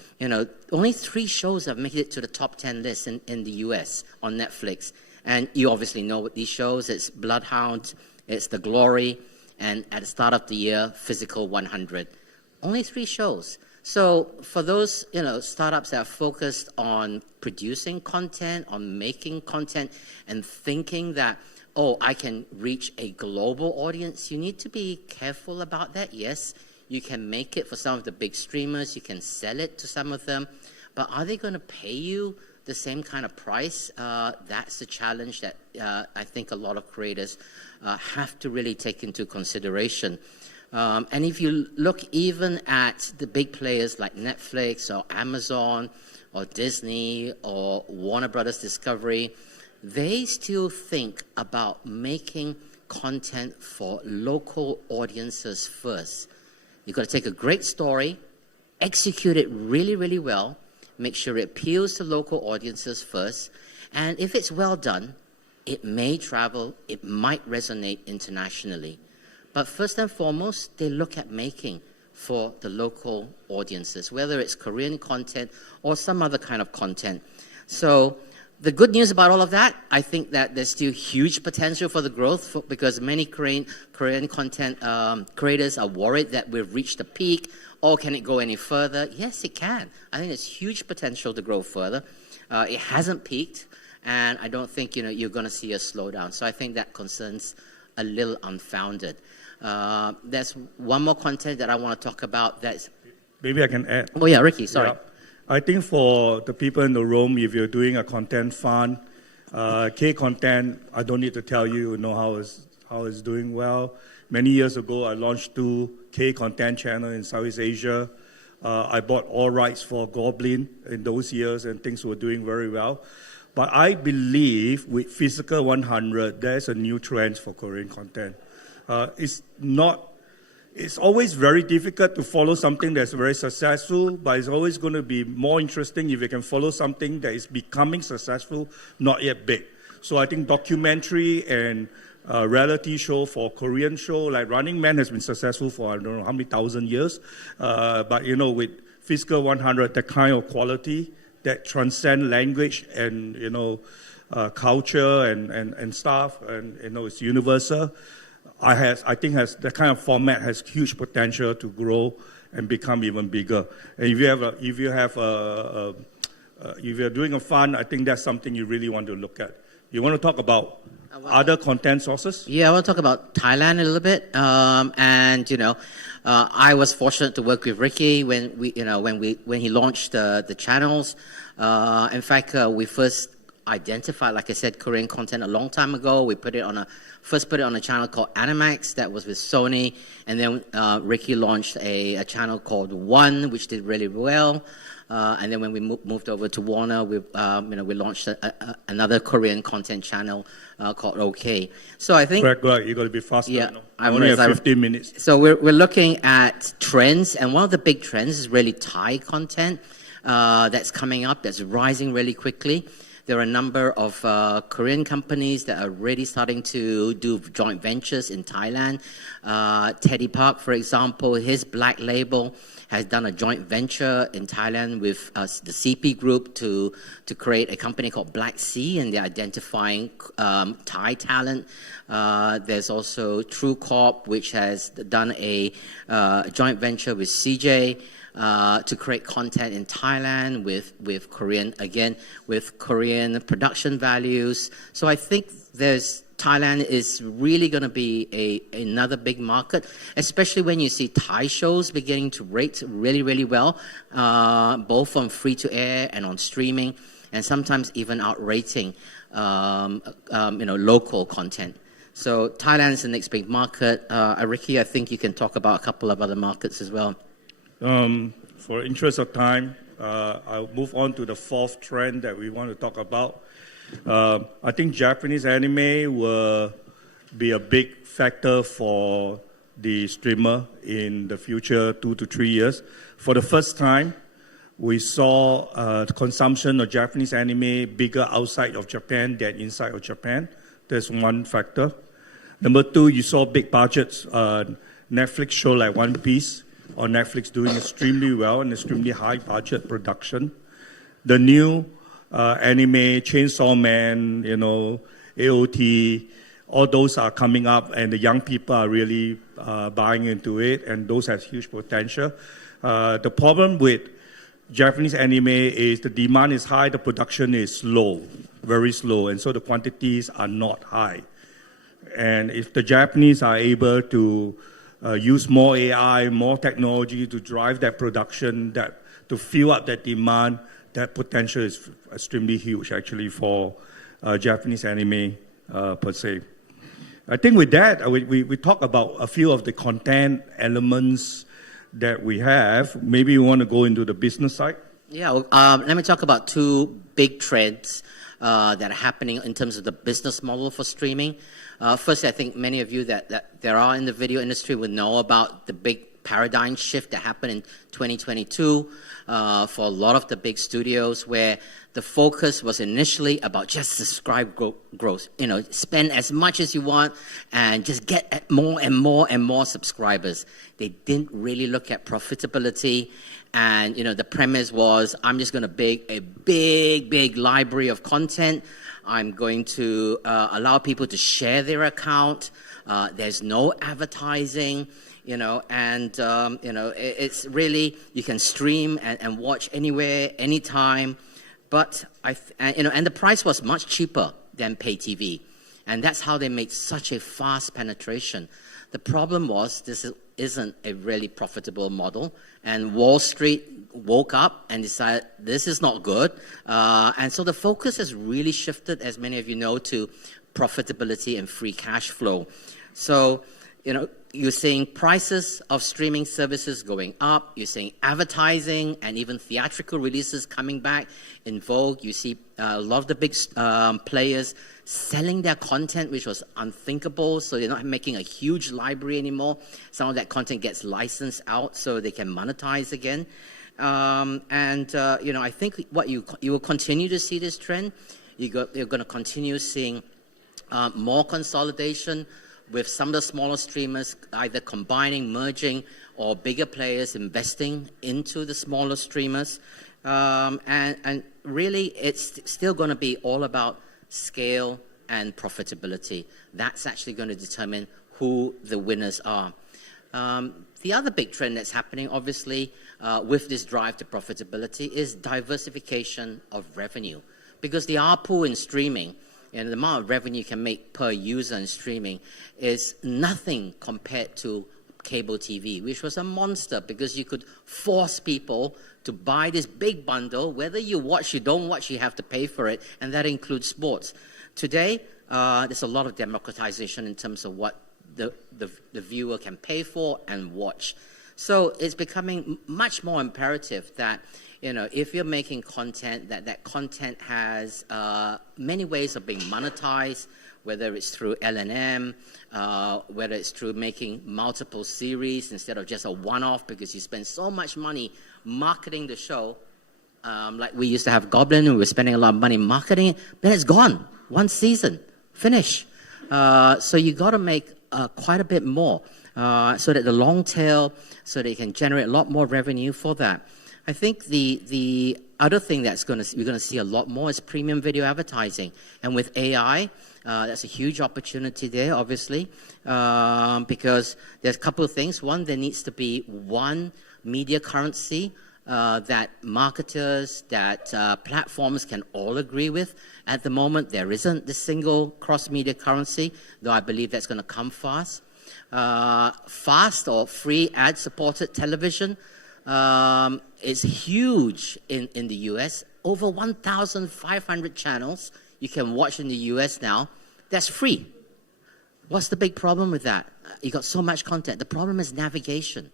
only 3 shows have made it to the top 10 list in the US on Netflix. And you obviously know what these shows. It's Bloodhound, it's The Glory, and at the start of the year, Physical 100. Only 3 shows. So for those startups that are focused on producing content, on making content, and thinking that, I can reach a global audience, you need to be careful about that. Yes, you can make it for some of the big streamers, you can sell it to some of them, but are they going to pay you the same kind of price? That's the challenge that I think a lot of creators have to really take into consideration. And if you look even at the big players like Netflix or Amazon or Disney or Warner Brothers Discovery, they still think about making content for local audiences first. You've got to take a great story, execute it really, really well, make sure it appeals to local audiences first, and if it's well done, it may travel, it might resonate internationally. But first and foremost, they look at making for the local audiences, whether it's Korean content or some other kind of content. So the good news about all of that, I think that there's still huge potential for the growth because many Korean content creators are worried that we've reached the peak. Or can it go any further? Yes, it can. I think there's huge potential to grow further. It hasn't peaked, and I don't think you're going to see a slowdown. So I think that concern's a little unfounded. There's one more content that I want to talk about. That's maybe I can add. Oh yeah, Ricky. Sorry. Yeah. I think for the people in the room, if you're doing a content fund, K content, I don't need to tell you, you know how it's doing well. Many years ago, I launched 2 K content channels in Southeast Asia. I bought all rights for Goblin in those years, and things were doing very well. But I believe with Physical 100, there's a new trend for Korean content. It's always very difficult to follow something that's very successful, but it's always going to be more interesting if you can follow something that is becoming successful, not yet big. So I think documentary and reality show for Korean show, like Running Man has been successful for I don't know how many thousand years. But with Physical 100, the kind of quality that transcend language and culture and stuff, and it's universal. I think the kind of format has huge potential to grow and become even bigger. And if you're doing a fund, I think that's something you really want to look at. You want to talk about other content sources? Yeah, I want to talk about Thailand a little bit. I was fortunate to work with Ricky when he launched the channels. In fact, we first identified, like I said, Korean content a long time ago. We first put it on a channel called Animax that was with Sony, and then Ricky launched a channel called One, which did really well. And then when we moved over to Warner, we launched another Korean content channel called OK. So I think Greg, you got to be faster. Yeah, I only have 15 minutes. So we're looking at trends, and one of the big trends is really Thai content that's coming up, that's rising really quickly. There are a number of Korean companies that are really starting to do joint ventures in Thailand. Teddy Park, for example, his Black Label has done a joint venture in Thailand with the CP Group to create a company called Black Sea, and they're identifying Thai talent. There's also True Corp, which has done a joint venture with CJ to create content in Thailand with Korean production values. So I think Thailand is really going to be another big market, especially when you see Thai shows beginning to rate really, really well, both on free-to-air and on streaming, and sometimes even outrating local content. So Thailand is the next big market. Ricky, I think you can talk about a couple of other markets as well. For interest of time, I'll move on to the 4th trend that we want to talk about. I think Japanese anime will be a big factor for the streamer in the future 2 to 3 years. For the first time, we saw the consumption of Japanese anime bigger outside of Japan than inside of Japan. That's one factor. Number 2, you saw big budgets. Netflix show like One Piece on Netflix doing extremely well and extremely high budget production. The new anime, Chainsaw Man, AOT, all those are coming up, and the young people are really buying into it, and those have huge potential. The problem with Japanese anime is the demand is high, the production is slow, very slow, and so the quantities are not high. And if the Japanese are able to use more AI, more technology to drive that production, to fill up that demand, that potential is extremely huge, actually, for Japanese anime per se. I think with that, we talk about a few of the content elements that we have. Maybe you want to go into the business side? Yeah, let me talk about two big trends that are happening in terms of the business model for streaming. Firstly, I think many of you that there are in the video industry would know about the big paradigm shift that happened in 2022 for a lot of the big studios, where the focus was initially about just subscribe growth. Spend as much as you want and just get more and more and more subscribers. They didn't really look at profitability. And, the premise was, I'm just going to make a big library of content. I'm going to allow people to share their account. There's no advertising, it's really, you can stream and watch anywhere, anytime. But, and the price was much cheaper than pay TV. And that's how they made such a fast penetration. The problem was this isn't a really profitable model. And Wall Street woke up and decided this is not good. And so the focus has really shifted, as many of you know, to profitability and free cash flow. So, you're seeing prices of streaming services going up. You're seeing advertising and even theatrical releases coming back in vogue. You see a lot of the big players selling their content, which was unthinkable. So they're not making a huge library anymore. Some of that content gets licensed out so they can monetize again. I think what you will continue to see this trend. You're going to continue seeing more consolidation, with some of the smaller streamers either combining, merging, or bigger players investing into the smaller streamers. And really, it's still going to be all about scale and profitability. That's actually going to determine who the winners are. The other big trend that's happening, obviously, with this drive to profitability is diversification of revenue. Because the ARPU in streaming and the amount of revenue you can make per user in streaming is nothing compared to cable TV, which was a monster because you could force people to buy this big bundle. Whether you watch, you don't watch, you have to pay for it, and that includes sports. Today, there's a lot of democratization in terms of what the viewer can pay for and watch. So it's becoming much more imperative that if you're making content, that content has many ways of being monetized, whether it's through L&M, whether it's through making multiple series instead of just a one-off because you spend so much money marketing the show. Like we used to have Goblin, and we were spending a lot of money marketing it, then it's gone. One season, finish. So you got to make quite a bit more so that the long tail, so that you can generate a lot more revenue for that. I think the other thing we're going to see a lot more is premium video advertising. And with AI, that's a huge opportunity there, obviously, because there's a couple of things. One, there needs to be one media currency that marketers, that platforms can all agree with. At the moment, there isn't the single cross-media currency, though I believe that's going to come fast. Fast or free ad-supported television is huge in the US. Over 1,500 channels you can watch in the US now. That's free. What's the big problem with that? You got so much content. The problem is navigation.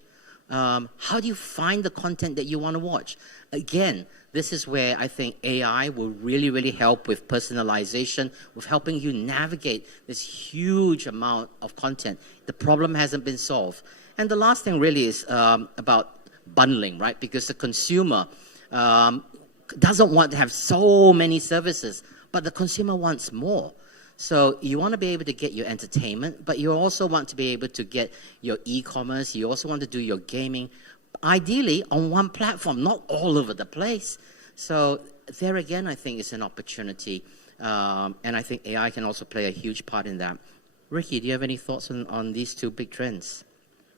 How do you find the content that you want to watch? Again, this is where I think AI will really, really help with personalization, with helping you navigate this huge amount of content. The problem hasn't been solved. And the last thing really is about bundling, right? Because the consumer doesn't want to have so many services, but the consumer wants more. So you want to be able to get your entertainment, but you also want to be able to get your e-commerce. You also want to do your gaming, ideally on one platform, not all over the place. So there again, I think it's an opportunity. And I think AI can also play a huge part in that. Ricky, do you have any thoughts on these two big trends?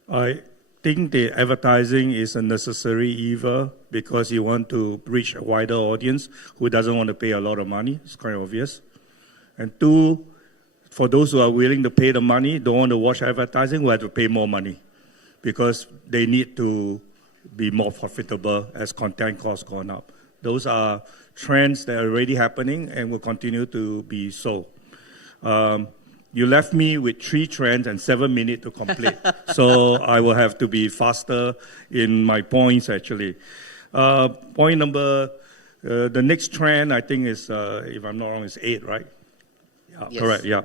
I think the advertising is a necessary evil because you want to reach a wider audience who doesn't want to pay a lot of money. It's quite obvious. And two, for those who are willing to pay the money, don't want to watch advertising, will have to pay more money because they need to be more profitable as content costs gone up. Those are trends that are already happening and will continue to be so. You left me with 3 trends and 7 minutes to complete. So I will have to be faster in my points, actually. Point number, the next trend, I think is, if I'm not wrong, is 8, right? Yeah, yes. Correct, yeah.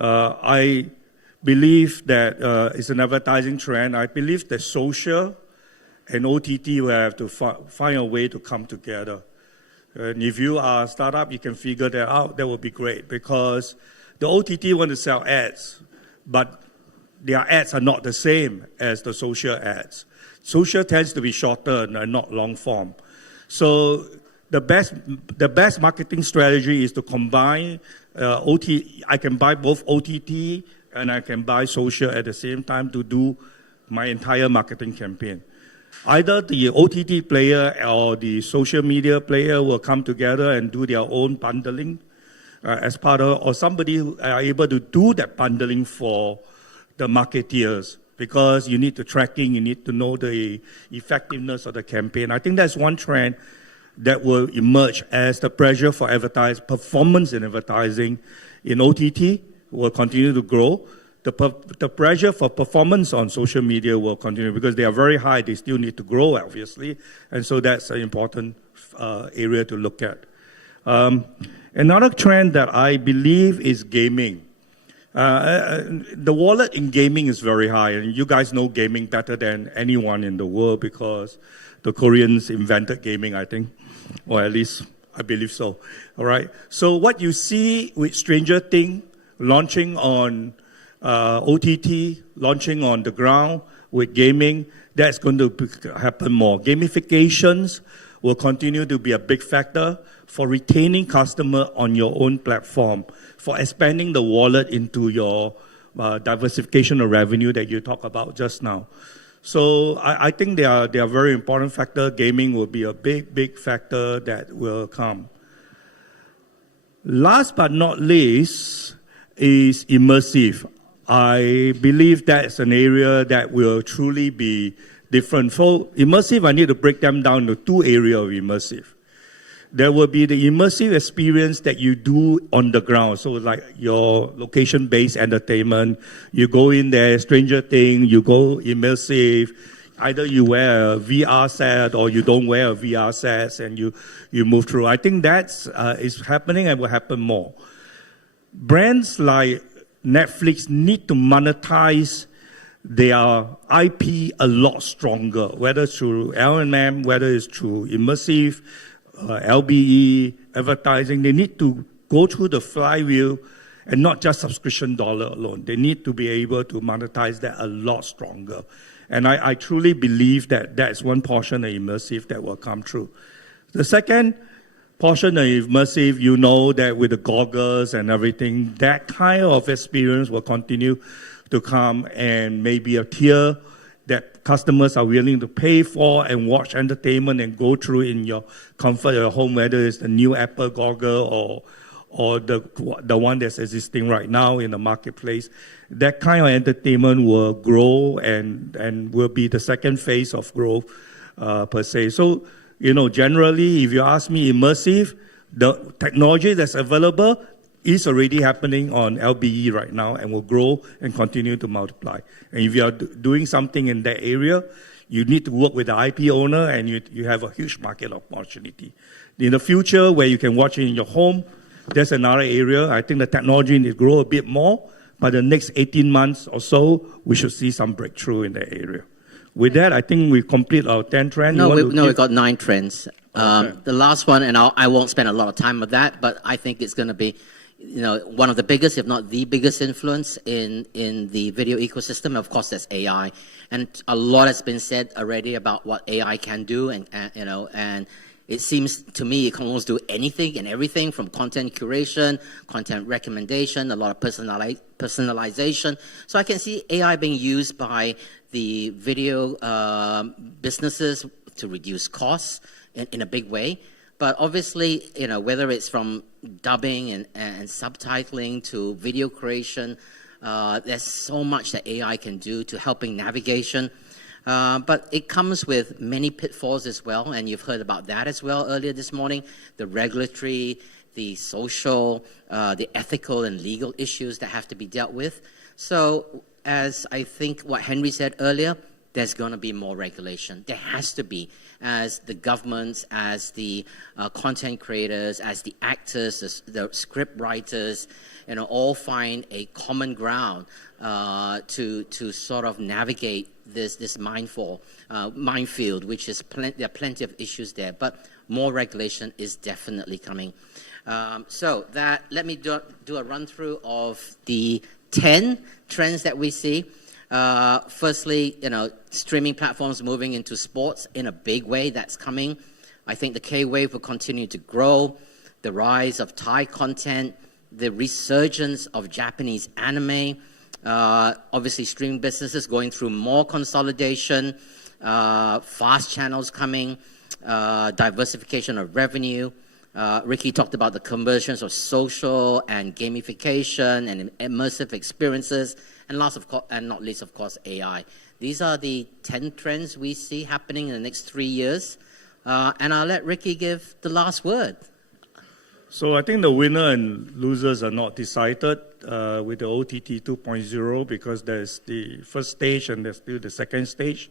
I believe that it's an advertising trend. I believe that social and OTT will have to find a way to come together. And if you are a startup, you can figure that out. That would be great because the OTT want to sell ads, but their ads are not the same as the social ads. Social tends to be shorter and not long form. So the best marketing strategy is to combine I can buy both OTT and I can buy social at the same time to do my entire marketing campaign. Either the OTT player or the social media player will come together and do their own bundling as part of, or somebody who are able to do that bundling for the marketeers because you need the tracking, you need to know the effectiveness of the campaign. I think that's one trend that will emerge as the pressure for performance in advertising in OTT will continue to grow. The pressure for performance on social media will continue because they are very high. They still need to grow, obviously. And so that's an important area to look at. Another trend that I believe is gaming. The wallet in gaming is very high. And you guys know gaming better than anyone in the world because the Koreans invented gaming, I think. Or at least I believe so. All right. So what you see with Stranger Things launching on OTT, launching on the ground with gaming, that's going to happen more. Gamifications will continue to be a big factor for retaining customer on your own platform, for expanding the wallet into your diversification of revenue that you talked about just now. So I think they are very important factor. Gaming will be a big factor that will come. Last but not least is immersive. I believe that's an area that will truly be different. For immersive, I need to break them down into 2 areas of immersive. There will be the immersive experience that you do on the ground. So like your location-based entertainment, you go in there, Stranger Things, you go immersive. Either you wear a VR set or you don't wear a VR set and you move through. I think that's is happening and will happen more. Brands like Netflix need to monetize their IP a lot stronger, whether it's through L&M, whether it's through immersive, LBE, advertising. They need to go through the flywheel and not just subscription dollar alone. They need to be able to monetize that a lot stronger. And I truly believe that that's one portion of immersive that will come through. The second portion of immersive, you know that with the goggles and everything, that kind of experience will continue to come and maybe a tier that customers are willing to pay for and watch entertainment and go through in your comfort of your home, whether it's the new Apple goggle or the one that's existing right now in the marketplace. That kind of entertainment will grow and will be the second phase of growth per se. So, generally, if you ask me immersive, the technology that's available is already happening on LBE right now and will grow and continue to multiply. And if you are doing something in that area, you need to work with the IP owner and you have a huge market opportunity. In the future, where you can watch it in your home, there's another area. I think the technology needs to grow a bit more, but the next 18 months or so, we should see some breakthrough in that area. With that, I think we complete our 10 trends. We've got 9 trends. Okay. The last one, and I won't spend a lot of time on that, but I think it's going to be one of the biggest, if not the biggest influence in the video ecosystem. Of course, there's AI, and a lot has been said already about what AI can do, and it seems to me it can almost do anything and everything from content curation, content recommendation, a lot of personalization. So I can see AI being used by the video businesses to reduce costs in a big way. But obviously, whether it's from dubbing and subtitling to video creation, there's so much that AI can do to helping navigation. But it comes with many pitfalls as well, and you've heard about that as well earlier this morning, the regulatory, the social, the ethical and legal issues that have to be dealt with. So as I think what Henry said earlier, there's going to be more regulation. There has to be, as the governments, as the content creators, as the actors, the script writers, all find a common ground to sort of navigate this minefield, which is there are plenty of issues there, but more regulation is definitely coming. So let me do a run through of the 10 trends that we see. Firstly, streaming platforms moving into sports in a big way. That's coming. I think the K-wave will continue to grow. The rise of Thai content, the resurgence of Japanese anime, obviously streaming businesses going through more consolidation, fast channels coming, diversification of revenue. Ricky talked about the conversions of social and gamification and immersive experiences, and not least, of course, AI. These are the 10 trends we see happening in the next 3 years. And I'll let Ricky give the last word. So I think the winner and losers are not decided with the OTT 2.0 because there's the first stage and there's still the second stage.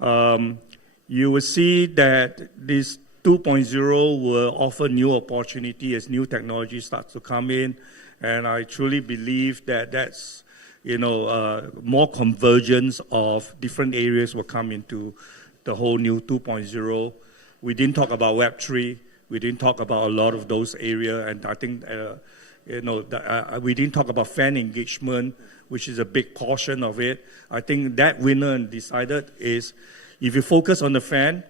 You will see that this 2.0 will offer new opportunity as new technology starts to come in, and I truly believe that that's more convergence of different areas will come into the whole new 2.0. We didn't talk about Web3. We didn't talk about a lot of those areas, and I think we didn't talk about fan engagement, which is a big portion of it. I think that winner and decided is if you focus on the fan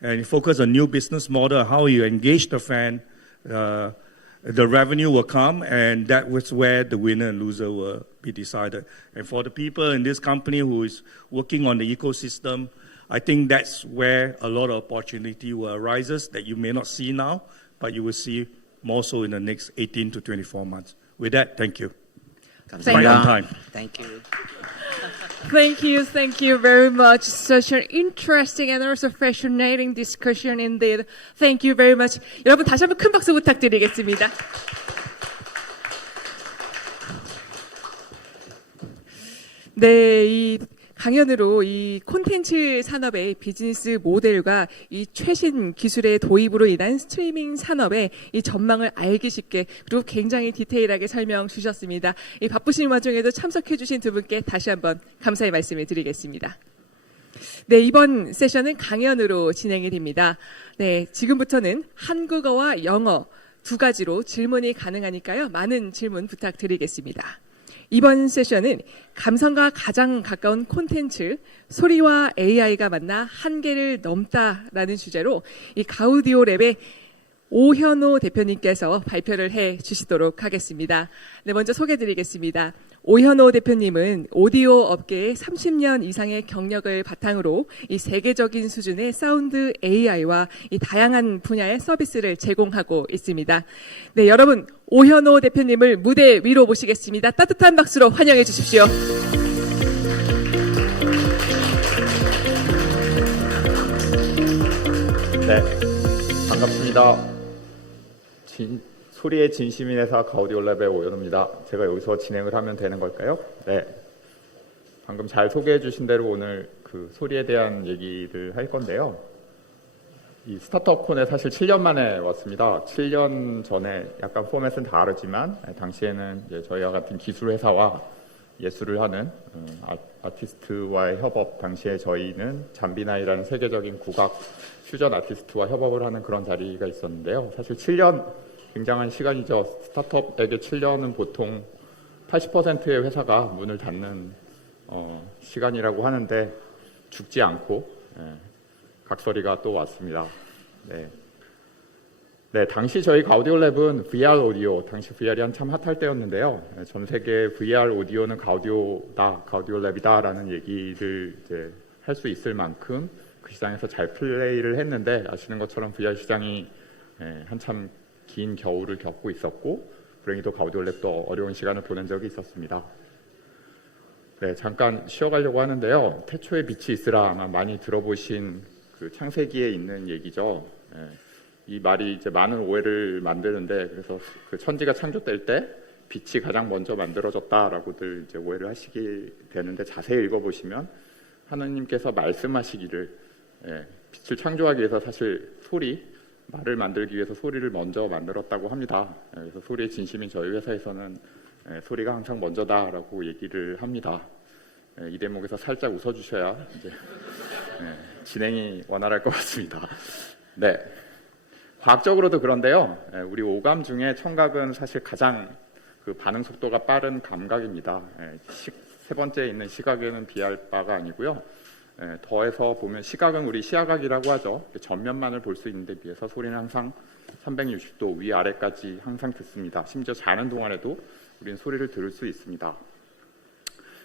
and you focus on new business model, how you engage the fan, the revenue will come, and that was where the winner and loser will be decided. And for the people in this company who is working on the ecosystem, I think that's where a lot of opportunity will arise that you may not see now, but you will see more so in the next 18 to 24 months. With that, thank you. Right on time. Thank you. Thank you very much. Such an interesting and also fascinating discussion indeed. Thank you very much. 여러분 다시 한번 큰 박수 부탁드리겠습니다. 네, 이 강연으로 이 콘텐츠 산업의 비즈니스 모델과 이 최신 기술의 도입으로 인한 스트리밍 산업의 이 전망을 알기 쉽게 그리고 굉장히 디테일하게 설명 주셨습니다. 이 바쁘신 와중에도 참석해 주신 두 분께 다시 한번 감사의 말씀을 드리겠습니다. 네, 이번 세션은 강연으로 진행이 됩니다. 네, 지금부터는 한국어와 영어 두 가지로 질문이 가능하니까요. 많은 질문 부탁드리겠습니다. 이번 세션은 감성과 가장 가까운 콘텐츠, 소리와 AI가 만나 한계를 넘다라는 주제로 이 가우디오 랩의 오현호 대표님께서 발표를 해 주시도록 하겠습니다. 네, 먼저 소개드리겠습니다. 오현호 대표님은 오디오 업계에 30년 이상의 경력을 바탕으로 이 세계적인 수준의 사운드 AI와 이 다양한 분야의 서비스를 제공하고 있습니다. 네, 여러분 오현호 대표님을 무대 위로 모시겠습니다. 따뜻한 박수로 환영해 주십시오. 네, 반갑습니다. 소리의 진심인 회사 가우디올랩의 오현호입니다. 제가 여기서 진행을 하면 되는 걸까요? 네. 방금 잘 소개해 주신 대로 오늘 그 소리에 대한 얘기를 할 건데요. 이 스타트업콘에 사실 7년 만에 왔습니다. 7년 전에 약간 포맷은 다르지만 당시에는 이제 저희와 같은 기술 회사와 예술을 하는 아티스트와의 협업, 당시에 저희는 잠비나이라는 세계적인 국악 퓨전 아티스트와 협업을 하는 그런 자리가 있었는데요. 사실 7년 굉장한 시간이죠. 스타트업에게 7년은 보통 80%의 회사가 문을 닫는 시간이라고 하는데 죽지 않고 각설이가 또 왔습니다. 네, 당시 저희 가우디오랩은 VR 오디오, 당시 VR이 한참 핫할 때였는데요. 전 세계 VR 오디오는 가우디오다, 가우디오랩이다라는 얘기를 이제 할 수 있을 만큼 그 시장에서 잘 플레이를 했는데 아시는 것처럼 VR 시장이 한참 긴 겨울을 겪고 있었고 불행히도 가우디오랩도 어려운 시간을 보낸 적이 있었습니다. 네, 잠깐 쉬어가려고 하는데요. 태초에 빛이 있으라 아마 많이 들어보신 그 창세기에 있는 얘기죠. 이 말이 이제 많은 오해를 만드는데 그래서 그 천지가 창조될 때 빛이 가장 먼저 만들어졌다라고들 이제 오해를 하시게 되는데 자세히 읽어보시면 하나님께서 말씀하시기를 빛을 창조하기 위해서 사실 말을 만들기 위해서 소리를 먼저 만들었다고 합니다. 그래서 소리의 진심인 저희 회사에서는 소리가 항상 먼저다라고 얘기를 합니다. 이 대목에서 살짝 웃어주셔야 이제 진행이 원활할 것 같습니다. 네, 과학적으로도 그런데요. 우리 오감 중에 청각은 사실 가장 그 반응 속도가 빠른 감각입니다. 세 번째에 있는 시각에는 비할 바가 아니고요. 더해서 보면 시각은 우리 시야각이라고 하죠. 전면만을 볼 수 있는데 비해서 소리는 항상 360도 위아래까지 항상 듣습니다. 심지어 자는 동안에도 우리는 소리를 들을 수 있습니다.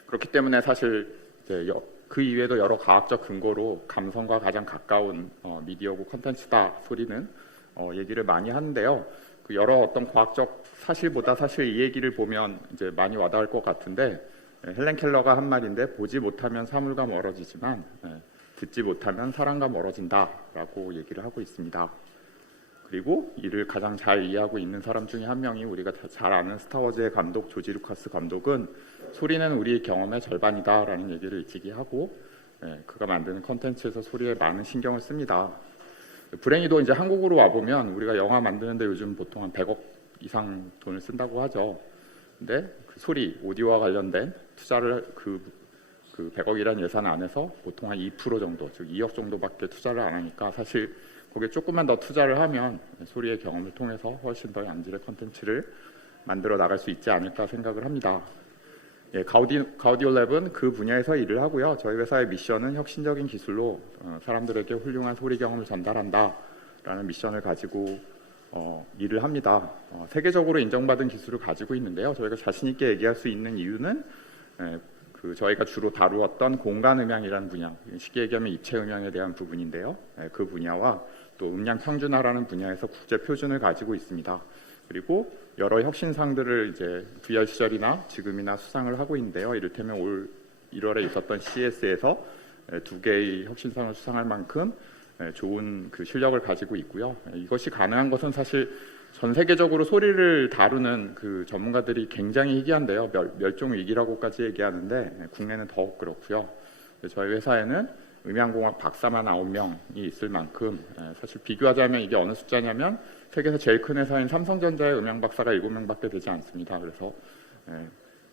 그렇기 때문에 사실 이제 그 이외에도 여러 과학적 근거로 감성과 가장 가까운 미디어고 콘텐츠다 소리는 얘기를 많이 하는데요. 그 여러 어떤 과학적 사실보다 사실 이 얘기를 보면 이제 많이 와닿을 것 같은데 헬렌 켈러가 한 말인데 보지 못하면 사물과 멀어지지만 듣지 못하면 사람과 멀어진다라고 얘기를 하고 있습니다. 그리고 이를 가장 잘 이해하고 있는 사람 중에 한 명이 우리가 잘 아는 스타워즈의 감독 조지 루카스 감독은 소리는 우리의 경험의 절반이다라는 얘기를 일찍이 하고 그가 만드는 콘텐츠에서 소리에 많은 신경을 씁니다. 불행히도 이제 한국으로 와보면 우리가 영화 만드는데 요즘 보통 한 100억 이상 돈을 쓴다고 하죠. 근데 그 소리, 오디오와 관련된 투자를 그 100억이라는 예산 안에서 보통 한 2% 정도, 즉 2억 정도밖에 투자를 안 하니까 사실 거기에 조금만 더 투자를 하면 소리의 경험을 통해서 훨씬 더 양질의 콘텐츠를 만들어 나갈 수 있지 않을까 생각을 합니다. 가우디오랩은 그 분야에서 일을 하고요. 저희 회사의 미션은 혁신적인 기술로 사람들에게 훌륭한 소리 경험을 전달한다라는 미션을 가지고 일을 합니다. 세계적으로 인정받은 기술을 가지고 있는데요. 저희가 자신 있게 얘기할 수 있는 이유는 저희가 주로 다루었던 공간음향이라는 분야, 쉽게 얘기하면 입체음향에 대한 부분인데요. 그 분야와 또 음량 평준화라는 분야에서 국제 표준을 가지고 있습니다. 그리고 여러 혁신상들을 이제 VR 시절이나 지금이나 수상을 하고 있는데요. 이를테면 올 1월에 있었던 CES에서 2개의 혁신상을 수상할 만큼 좋은 그 실력을 가지고 있고요. 이것이 가능한 것은 사실 전 세계적으로 소리를 다루는 그 전문가들이 굉장히 희귀한데요. 멸종 위기라고까지 얘기하는데 국내는 더욱 그렇고요. 저희 회사에는 음향공학 박사만 9명이 있을 만큼 사실 비교하자면 이게 어느 숫자냐면 세계에서 제일 큰 회사인 삼성전자의 음향 박사가 7명밖에 되지 않습니다. 그래서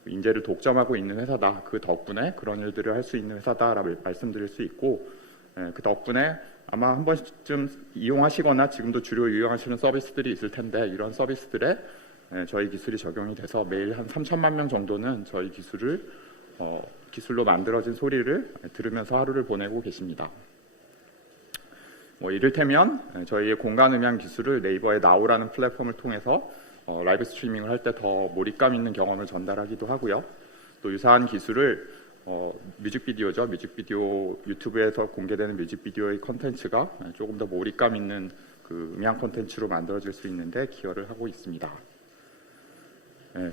인재를 독점하고 있는 회사다. 그 덕분에 그런 일들을 할 수 있는 회사다라고 말씀드릴 수 있고 그 덕분에 아마 한 번쯤 이용하시거나 지금도 주로 이용하시는 서비스들이 있을 텐데 이런 서비스들에 저희 기술이 적용이 돼서 매일 한 3천만 명 정도는 저희 기술로 만들어진 소리를 들으면서 하루를 보내고 계십니다. 이를테면 저희의 공간음향 기술을 네이버의 나우라는 플랫폼을 통해서 라이브 스트리밍을 할 때 더 몰입감 있는 경험을 전달하기도 하고요. 또 유사한 기술을 뮤직비디오죠. 뮤직비디오 유튜브에서 공개되는 뮤직비디오의 컨텐츠가 조금 더 몰입감 있는 그 음향 컨텐츠로 만들어질 수 있는데 기여를 하고 있습니다.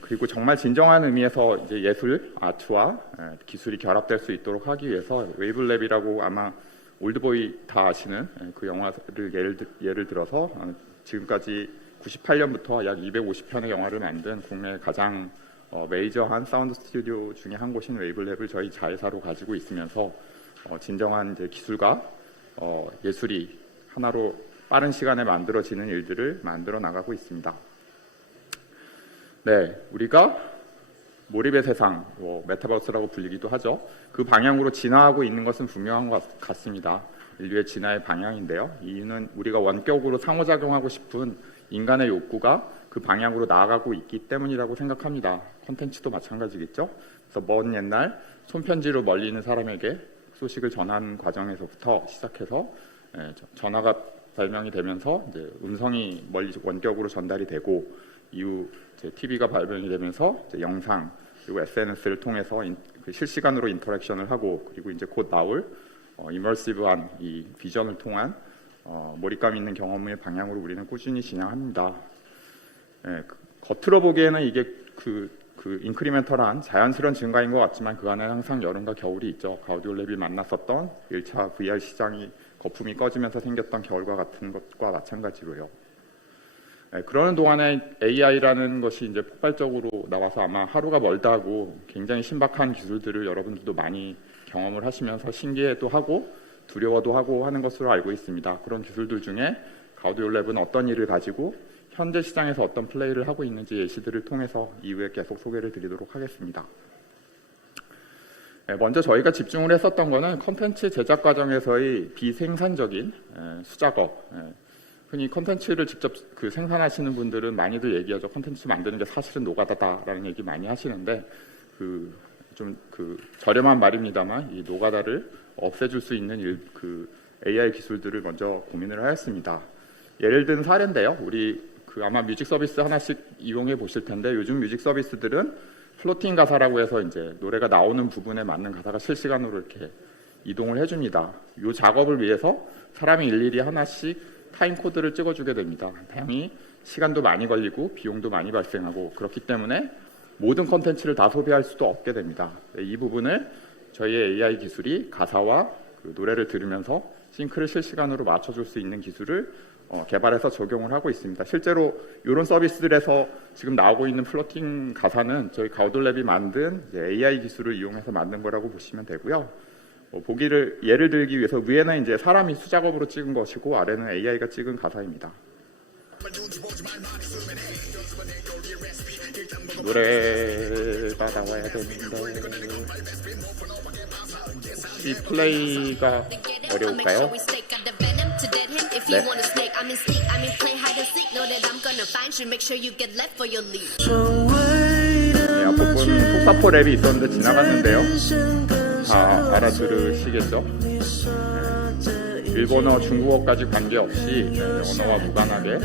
그리고 정말 진정한 의미에서 이제 예술, 아트와 기술이 결합될 수 있도록 하기 위해서 웨이블랩이라고 아마 올드보이 다 아시는 그 영화를 예를 들어서 지금까지 98년부터 약 250편의 영화를 만든 국내 가장 메이저한 사운드 스튜디오 중에 한 곳인 웨이블랩을 저희 자회사로 가지고 있으면서 진정한 이제 기술과 예술이 하나로 빠른 시간에 만들어지는 일들을 만들어 나가고 있습니다. 네, 우리가 몰입의 세상, 메타버스라고 불리기도 하죠. 그 방향으로 진화하고 있는 것은 분명한 것 같습니다. 인류의 진화의 방향인데요. 이유는 우리가 원격으로 상호작용하고 싶은 인간의 욕구가 그 방향으로 나아가고 있기 때문이라고 생각합니다. 콘텐츠도 마찬가지겠죠. 그래서 먼 옛날 손편지로 멀리 있는 사람에게 소식을 전하는 과정에서부터 시작해서 전화가 발명이 되면서 이제 음성이 멀리 원격으로 전달이 되고 이후 TV가 발명이 되면서 이제 영상 그리고 SNS를 통해서 실시간으로 인터랙션을 하고 그리고 이제 곧 나올 이머시브한 이 비전을 통한 몰입감 있는 경험의 방향으로 우리는 꾸준히 진행합니다. 겉으로 보기에는 이게 그 인크리멘털한 자연스러운 증가인 것 같지만 그 안에 항상 여름과 겨울이 있죠. 가우디올랩이 만났었던 1차 VR 시장이 거품이 꺼지면서 생겼던 겨울과 같은 것과 마찬가지로요. 그러는 동안에 AI라는 것이 이제 폭발적으로 나와서 아마 하루가 멀다 하고 굉장히 신박한 기술들을 여러분들도 많이 경험을 하시면서 신기해도 하고 두려워도 하고 하는 것으로 알고 있습니다. 그런 기술들 중에 가우디올랩은 어떤 일을 가지고 현재 시장에서 어떤 플레이를 하고 있는지 예시들을 통해서 이후에 계속 소개를 드리도록 하겠습니다. 먼저 저희가 집중을 했었던 거는 콘텐츠 제작 과정에서의 비생산적인 수작업. 흔히 콘텐츠를 직접 생산하시는 분들은 많이들 얘기하죠. 콘텐츠 만드는 게 사실은 노가다다라는 얘기 많이 하시는데 저렴한 말입니다만 이 노가다를 없애줄 수 있는 AI 기술들을 먼저 고민을 하였습니다. 예를 든 사례인데요. 우리 아마 뮤직 서비스 하나씩 이용해 보실 텐데 요즘 뮤직 서비스들은 플로팅 가사라고 해서 이제 노래가 나오는 부분에 맞는 가사가 실시간으로 이렇게 이동을 해줍니다. 이 작업을 위해서 사람이 일일이 하나씩 타임 코드를 찍어주게 됩니다. 다행히 시간도 많이 걸리고 비용도 많이 발생하고 그렇기 때문에 모든 콘텐츠를 다 소비할 수도 없게 됩니다. 이 부분을 저희의 AI 기술이 가사와 노래를 들으면서 싱크를 실시간으로 맞춰줄 수 있는 기술을 개발해서 적용을 하고 있습니다. 실제로 이런 서비스들에서 지금 나오고 있는 플로팅 가사는 저희 가우디올랩이 만든 AI 기술을 이용해서 만든 거라고 보시면 되고요. 예를 들기 위해서 위에는 이제 사람이 수작업으로 찍은 것이고 아래는 AI가 찍은 가사입니다. 노래가 나와야 되는데 혹시 플레이가 어려울까요? 네. 앞부분 속사포 랩이 있었는데 지나갔는데요. 다 알아들으시겠죠? 일본어, 중국어까지 관계없이 언어와 무관하게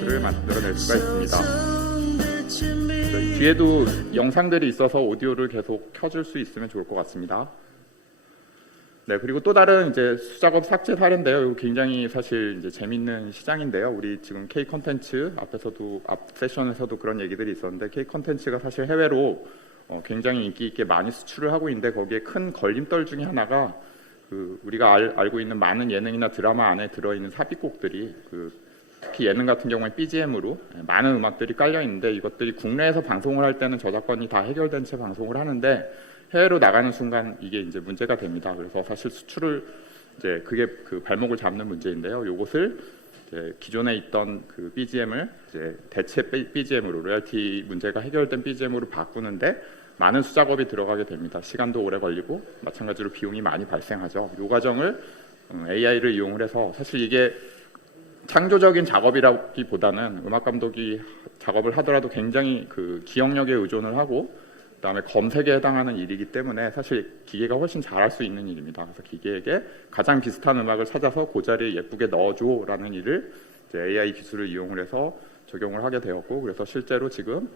글을 만들어낼 수가 있습니다. 뒤에도 영상들이 있어서 오디오를 계속 켜줄 수 있으면 좋을 것 같습니다. 네, 그리고 또 다른 이제 수작업 삭제 사례인데요. 이거 굉장히 사실 이제 재밌는 시장인데요. 우리 지금 K 콘텐츠 앞 세션에서도 그런 얘기들이 있었는데 K 콘텐츠가 사실 해외로 굉장히 인기 있게 많이 수출을 하고 있는데 거기에 큰 걸림돌 중에 하나가 우리가 알고 있는 많은 예능이나 드라마 안에 들어있는 삽입곡들이 특히 예능 같은 경우에 BGM으로 많은 음악들이 깔려 있는데 이것들이 국내에서 방송을 할 때는 저작권이 다 해결된 채 방송을 하는데 해외로 나가는 순간 이게 이제 문제가 됩니다. 그래서 사실 수출을 이제 그게 발목을 잡는 문제인데요. 요것을 이제 기존에 있던 BGM을 이제 대체 BGM으로 로열티 문제가 해결된 BGM으로 바꾸는데 많은 수작업이 들어가게 됩니다. 시간도 오래 걸리고 마찬가지로 비용이 많이 발생하죠. 이 과정을 AI를 이용을 해서 사실 이게 창조적인 작업이라기보다는 음악 감독이 작업을 하더라도 굉장히 기억력에 의존을 하고 그다음에 검색에 해당하는 일이기 때문에 사실 기계가 훨씬 잘할 수 있는 일입니다. 그래서 기계에게 가장 비슷한 음악을 찾아서 그 자리에 예쁘게 넣어줘라는 일을 이제 AI 기술을 이용을 해서 적용을 하게 되었고 그래서 실제로 지금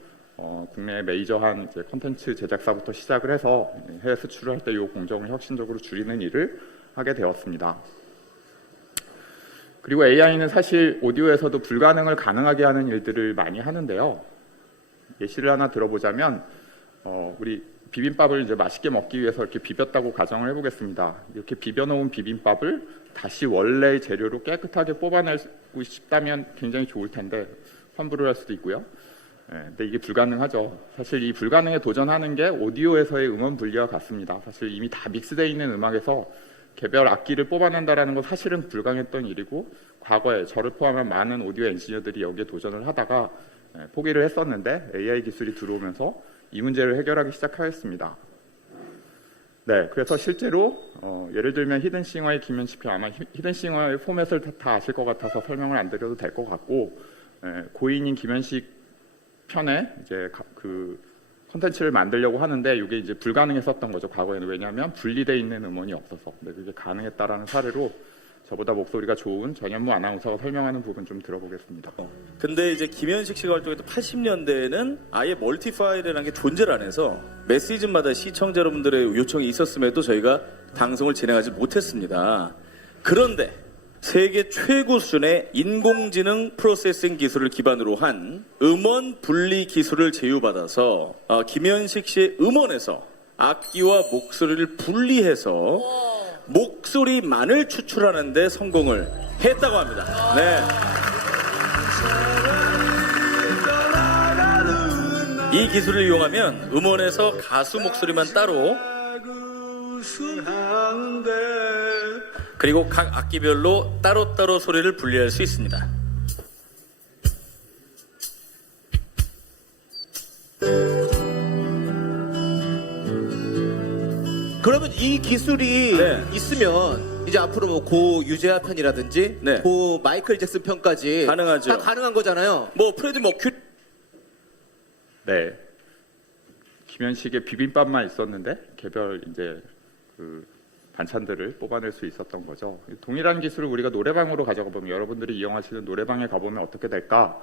국내 메이저한 이제 콘텐츠 제작사부터 시작을 해서 해외 수출을 할 때 이 공정을 혁신적으로 줄이는 일을 하게 되었습니다. 그리고 AI는 사실 오디오에서도 불가능을 가능하게 하는 일들을 많이 하는데요. 예시를 하나 들어보자면 우리 비빔밥을 이제 맛있게 먹기 위해서 이렇게 비볐다고 가정을 해보겠습니다. 이렇게 비벼놓은 비빔밥을 다시 원래의 재료로 깨끗하게 뽑아내고 싶다면 굉장히 좋을 텐데 환불을 할 수도 있고요. 근데 이게 불가능하죠. 사실 이 불가능에 도전하는 게 오디오에서의 음원 분리와 같습니다. 사실 이미 다 믹스되어 있는 음악에서 개별 악기를 뽑아낸다는 건 사실은 불가능했던 일이고 과거에 저를 포함한 많은 오디오 엔지니어들이 여기에 도전을 하다가 포기를 했었는데 AI 기술이 들어오면서 이 문제를 해결하기 시작하였습니다. 네, 그래서 실제로 예를 들면 히든싱어의 김현식표 아마 히든싱어의 포맷을 다 아실 것 같아서 설명을 안 드려도 될 것 같고 고인인 김현식 편에 이제 그 콘텐츠를 만들려고 하는데 이게 이제 불가능했었던 거죠, 과거에는. 왜냐하면 분리되어 있는 음원이 없어서. 근데 그게 가능했다라는 사례로 저보다 목소리가 좋은 전현무 아나운서가 설명하는 부분 좀 들어보겠습니다. 근데 이제 김현식 씨가 활동했던 80년대에는 아예 멀티 파일이라는 게 존재를 안 해서 매 시즌마다 시청자 여러분들의 요청이 있었음에도 저희가 방송을 진행하지 못했습니다. 그런데 세계 최고 수준의 인공지능 프로세싱 기술을 기반으로 한 음원 분리 기술을 제휴받아서 김현식 씨의 음원에서 악기와 목소리를 분리해서 목소리만을 추출하는 데 성공을 했다고 합니다. 네. 이 기술을 이용하면 음원에서 가수 목소리만 따로 그리고 각 악기별로 따로따로 소리를 분리할 수 있습니다. 그러면 이 기술이 있으면 이제 앞으로 뭐 고 유재하 편이라든지 고 마이클 잭슨 편까지 가능하죠. 다 가능한 거잖아요. 뭐 프레디 머큐리 네. 김현식의 비빔밥만 있었는데 개별 이제 그 반찬들을 뽑아낼 수 있었던 거죠. 동일한 기술을 우리가 노래방으로 가져가 보면 여러분들이 이용하시는 노래방에 가보면 어떻게 될까?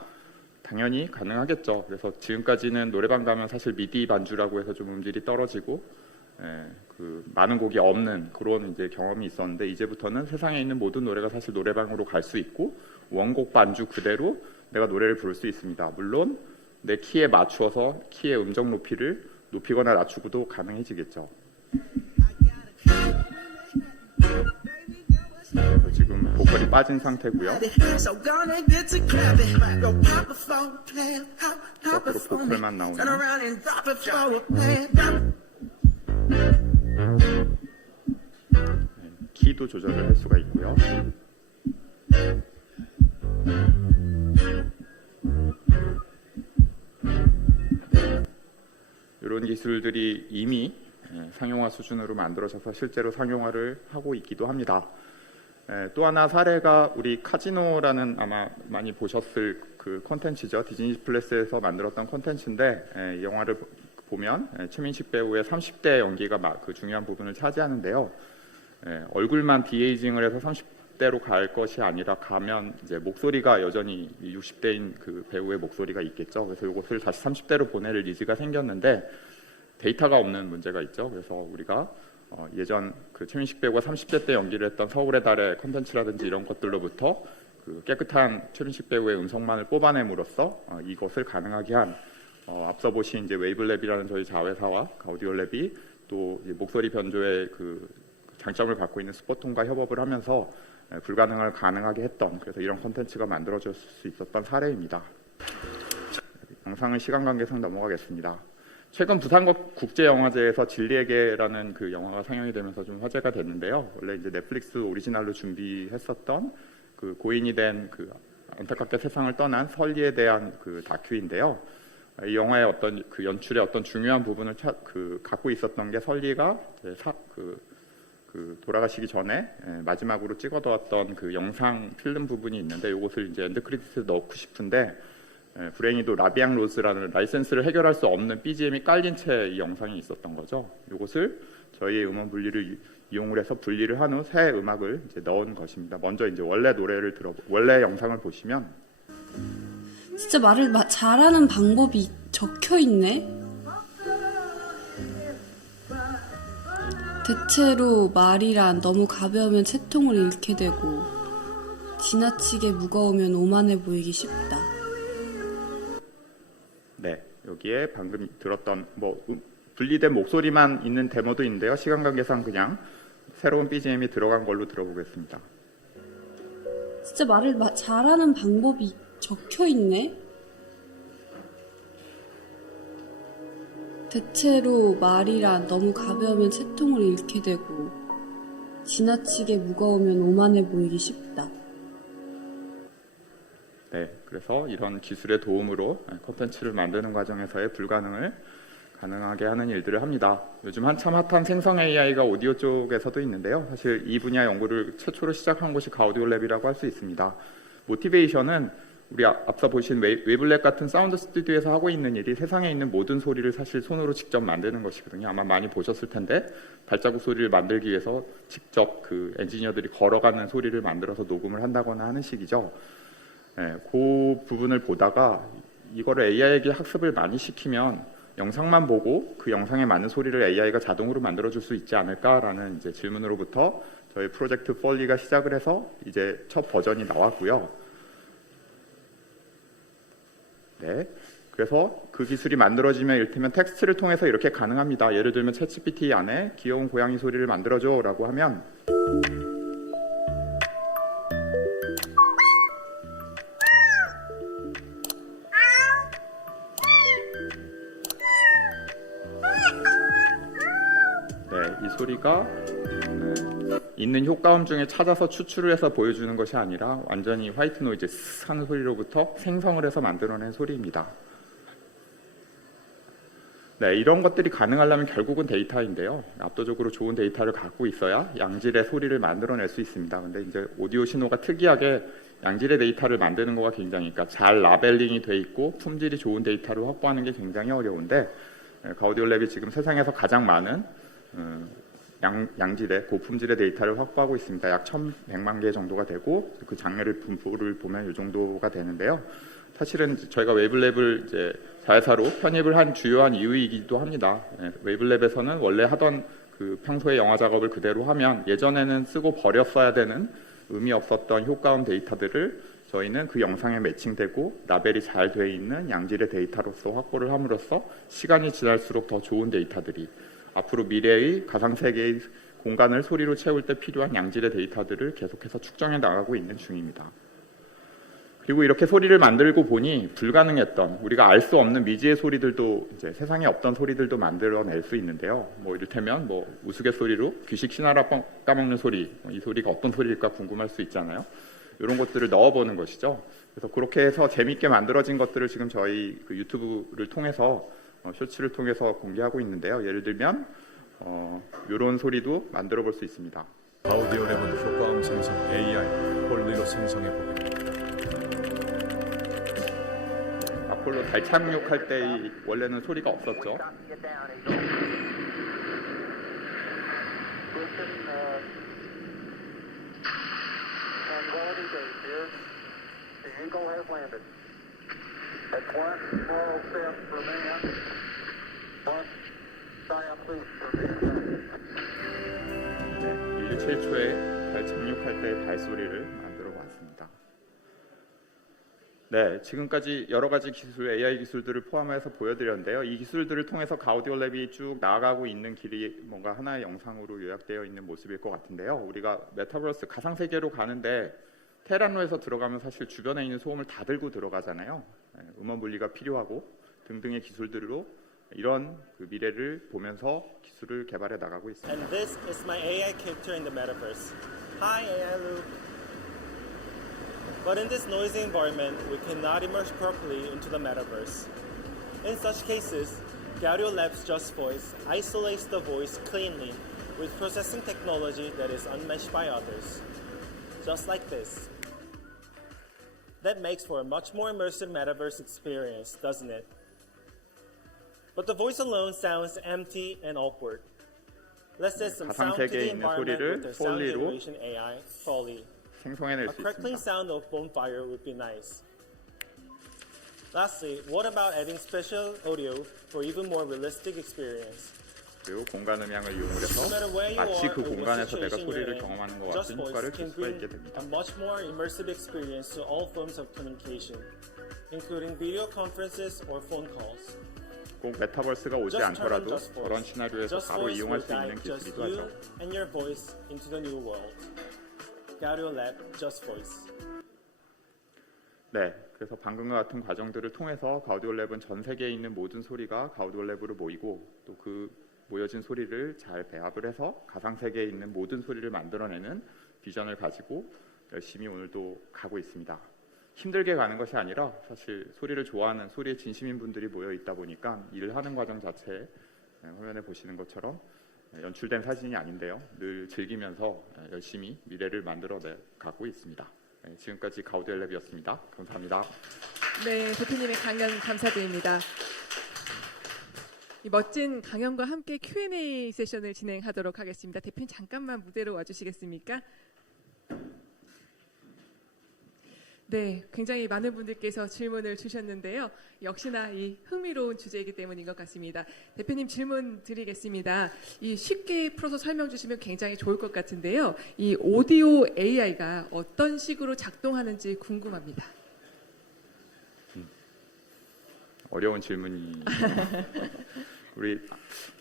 당연히 가능하겠죠. 그래서 지금까지는 노래방 가면 사실 미디 반주라고 해서 좀 음질이 떨어지고 그 많은 곡이 없는 그런 이제 경험이 있었는데 이제부터는 세상에 있는 모든 노래가 사실 노래방으로 갈 수 있고 원곡 반주 그대로 내가 노래를 부를 수 있습니다. 물론 내 키에 맞추어서 키의 음정 높이를 높이거나 낮추고도 가능해지겠죠. 지금 보컬이 빠진 상태고요. 거꾸로 보컬만 나오는. 키도 조절을 할 수가 있고요. 이런 기술들이 이미 상용화 수준으로 만들어져서 실제로 상용화를 하고 있기도 합니다. 또 하나 사례가 우리 카지노라는 아마 많이 보셨을 그 콘텐츠죠. 디즈니 플러스에서 만들었던 콘텐츠인데 이 영화를 보면 최민식 배우의 30대 연기가 그 중요한 부분을 차지하는데요. 얼굴만 디에이징을 해서 30대로 갈 것이 아니라 가면 이제 목소리가 여전히 60대인 그 배우의 목소리가 있겠죠. 그래서 이것을 다시 30대로 보낼 니즈가 생겼는데 데이터가 없는 문제가 있죠. 그래서 우리가 예전 그 최민식 배우가 30대 때 연기를 했던 서울의 달의 콘텐츠라든지 이런 것들로부터 그 깨끗한 최민식 배우의 음성만을 뽑아냄으로써 이것을 가능하게 한 앞서 보신 이제 웨이블랩이라는 저희 자회사와 오디오랩이 또 목소리 변조의 그 장점을 갖고 있는 스포톤과 협업을 하면서 불가능을 가능하게 했던 그래서 이런 콘텐츠가 만들어질 수 있었던 사례입니다. 영상은 시간 관계상 넘어가겠습니다. 최근 부산국 국제영화제에서 진리에게라는 그 영화가 상영이 되면서 좀 화제가 됐는데요. 원래 이제 넷플릭스 오리지널로 준비했었던 그 고인이 된 그 안타깝게 세상을 떠난 설리에 대한 그 다큐인데요. 이 영화의 어떤 그 연출의 어떤 중요한 부분을 갖고 있었던 게 설리가 돌아가시기 전에 마지막으로 찍어두었던 그 영상 필름 부분이 있는데 이것을 이제 엔드 크레딧에 넣고 싶은데 불행히도 라비앙 로즈라는 라이센스를 해결할 수 없는 BGM이 깔린 채 이 영상이 있었던 거죠. 이것을 저희의 음원 분리를 이용을 해서 분리를 한 후 새 음악을 이제 넣은 것입니다. 먼저 이제 원래 영상을 보시면 진짜 말을 잘하는 방법이 적혀 있네. 대체로 말이란 너무 가벼우면 채통을 잃게 되고 지나치게 무거우면 오만해 보이기 쉽다. 네, 여기에 방금 들었던 분리된 목소리만 있는 데모도 있는데요. 시간 관계상 그냥 새로운 BGM이 들어간 걸로 들어보겠습니다. 진짜 말을 잘하는 방법이 적혀 있네. 대체로 말이란 너무 가벼우면 채통을 잃게 되고 지나치게 무거우면 오만해 보이기 쉽다. 네, 그래서 이런 기술의 도움으로 콘텐츠를 만드는 과정에서의 불가능을 가능하게 하는 일들을 합니다. 요즘 한참 핫한 생성 AI가 오디오 쪽에서도 있는데요. 사실 이 분야 연구를 최초로 시작한 곳이 가오디오랩이라고 할 수 있습니다. 모티베이션은 우리 앞서 보신 웨이블랩 같은 사운드 스튜디오에서 하고 있는 일이 세상에 있는 모든 소리를 사실 손으로 직접 만드는 것이거든요. 아마 많이 보셨을 텐데 발자국 소리를 만들기 위해서 직접 그 엔지니어들이 걸어가는 소리를 만들어서 녹음을 한다거나 하는 식이죠. 네, 그 부분을 보다가 이거를 AI에게 학습을 많이 시키면 영상만 보고 그 영상에 맞는 소리를 AI가 자동으로 만들어줄 수 있지 않을까라는 이제 질문으로부터 저희 프로젝트 폴리가 시작을 해서 이제 첫 버전이 나왔고요. 네, 그래서 그 기술이 만들어지면 이를테면 텍스트를 통해서 이렇게 가능합니다. 예를 들면 챗GPT 안에 귀여운 고양이 소리를 만들어줘 라고 하면 네, 이 소리가 있는 효과음 중에 찾아서 추출을 해서 보여주는 것이 아니라 완전히 화이트 노이즈 하는 소리로부터 생성을 해서 만들어낸 소리입니다. 네, 이런 것들이 가능하려면 결국은 데이터인데요. 압도적으로 좋은 데이터를 갖고 있어야 양질의 소리를 만들어낼 수 있습니다. 근데 이제 오디오 신호가 특이하게 양질의 데이터를 만드는 거가 굉장히, 그러니까 잘 라벨링이 돼 있고 품질이 좋은 데이터를 확보하는 게 굉장히 어려운데, 가우디올랩이 지금 세상에서 가장 많은 양질의 고품질의 데이터를 확보하고 있습니다. 약 1,100만 개 정도가 되고 그 장르를 분포를 보면 이 정도가 되는데요. 사실은 저희가 웨이블랩을 이제 자회사로 편입을 한 주요한 이유이기도 합니다. 웨이블랩에서는 원래 하던 그 평소의 영화 작업을 그대로 하면 예전에는 쓰고 버렸어야 되는 의미 없었던 효과음 데이터들을 저희는 그 영상에 매칭되고 라벨이 잘 돼 있는 양질의 데이터로서 확보를 함으로써 시간이 지날수록 더 좋은 데이터들이 앞으로 미래의 가상세계의 공간을 소리로 채울 때 필요한 양질의 데이터들을 계속해서 축적해 나가고 있는 중입니다. 그리고 이렇게 소리를 만들고 보니 불가능했던, 우리가 알 수 없는 미지의 소리들도, 이제 세상에 없던 소리들도 만들어낼 수 있는데요. 뭐 이를테면 뭐 우스갯소리로 귀식 신하라 까먹는 소리, 이 소리가 어떤 소리일까 궁금할 수 있잖아요. 이런 것들을 넣어보는 것이죠. 그래서 그렇게 해서 재미있게 만들어진 것들을 지금 저희 그 유튜브를 통해서 쇼츠를 통해서 공개하고 있는데요. 예를 들면 이런 소리도 만들어 볼 수 있습니다. 가우디올랩은 효과음 생성 AI 폴리로 생성해 보겠습니다. 아폴로 달 착륙할 때 원래는 소리가 없었죠. 인류 최초의 달 착륙할 때의 발소리를 만들어 봤습니다. 네, 지금까지 여러 가지 기술, AI 기술들을 포함해서 보여드렸는데요. 이 기술들을 통해서 가우디올랩이 쭉 나아가고 있는 길이 뭔가 하나의 영상으로 요약되어 있는 모습일 것 같은데요. 우리가 메타버스 가상세계로 가는데 테란로에서 들어가면 사실 주변에 있는 소음을 다 들고 들어가잖아요. 음원 분리가 필요하고 등등의 기술들로 이런 그 미래를 보면서 기술을 개발해 나가고 있습니다. And this is my AI character in the metaverse. Hi, AI Luke. But in this noisy environment, we cannot immerse properly into the metaverse. In such cases, GaudioLab's Just Voice isolates the voice cleanly with processing technology that is unmatched by others. Just like this. That makes for a much more immersive metaverse experience, doesn't it? But the voice alone sounds empty and awkward. Let's add some sound to the environment with the sound generation AI, Foley. 생성해낼 A 수 crackling 있습니다. sound of bonfire would be nice. Lastly, what about adding special audio for even more realistic experience? 그리고 공간 음향을 이용해서 마치 그 공간에서 내가 소리를 경험하는 것 같은 효과를 줄 수가 있게 됩니다. A much more immersive experience to all forms of communication, including video conferences or phone calls. 꼭 메타버스가 오지 않더라도 저런 시나리오에서 바로 이용할 수 있는 기술이기도 하죠. And your voice into the new world. GaudioLab Just Voice. 네, 그래서 방금과 같은 과정들을 통해서 가우디올랩은 전 세계에 있는 모든 소리가 가우디올랩으로 모이고 또 그 모여진 소리를 잘 배합을 해서 가상 세계에 있는 모든 소리를 만들어내는 비전을 가지고 열심히 오늘도 가고 있습니다. 힘들게 가는 것이 아니라 사실 소리를 좋아하는 소리에 진심인 분들이 모여 있다 보니까 일을 하는 과정 자체에 화면에 보시는 것처럼 연출된 사진이 아닌데요. 늘 즐기면서 열심히 미래를 만들어 가고 있습니다. 네, 지금까지 가우디얼랩이었습니다. 감사합니다. 네, 대표님의 강연 감사드립니다. 이 멋진 강연과 함께 Q&A 세션을 진행하도록 하겠습니다. 대표님 잠깐만 무대로 와주시겠습니까? 네, 굉장히 많은 분들께서 질문을 주셨는데요. 역시나 이 흥미로운 주제이기 때문인 것 같습니다. 대표님 질문 드리겠습니다. 이 쉽게 풀어서 설명 주시면 굉장히 좋을 것 같은데요. 이 오디오 AI가 어떤 식으로 작동하는지 궁금합니다. 어려운 질문이 우리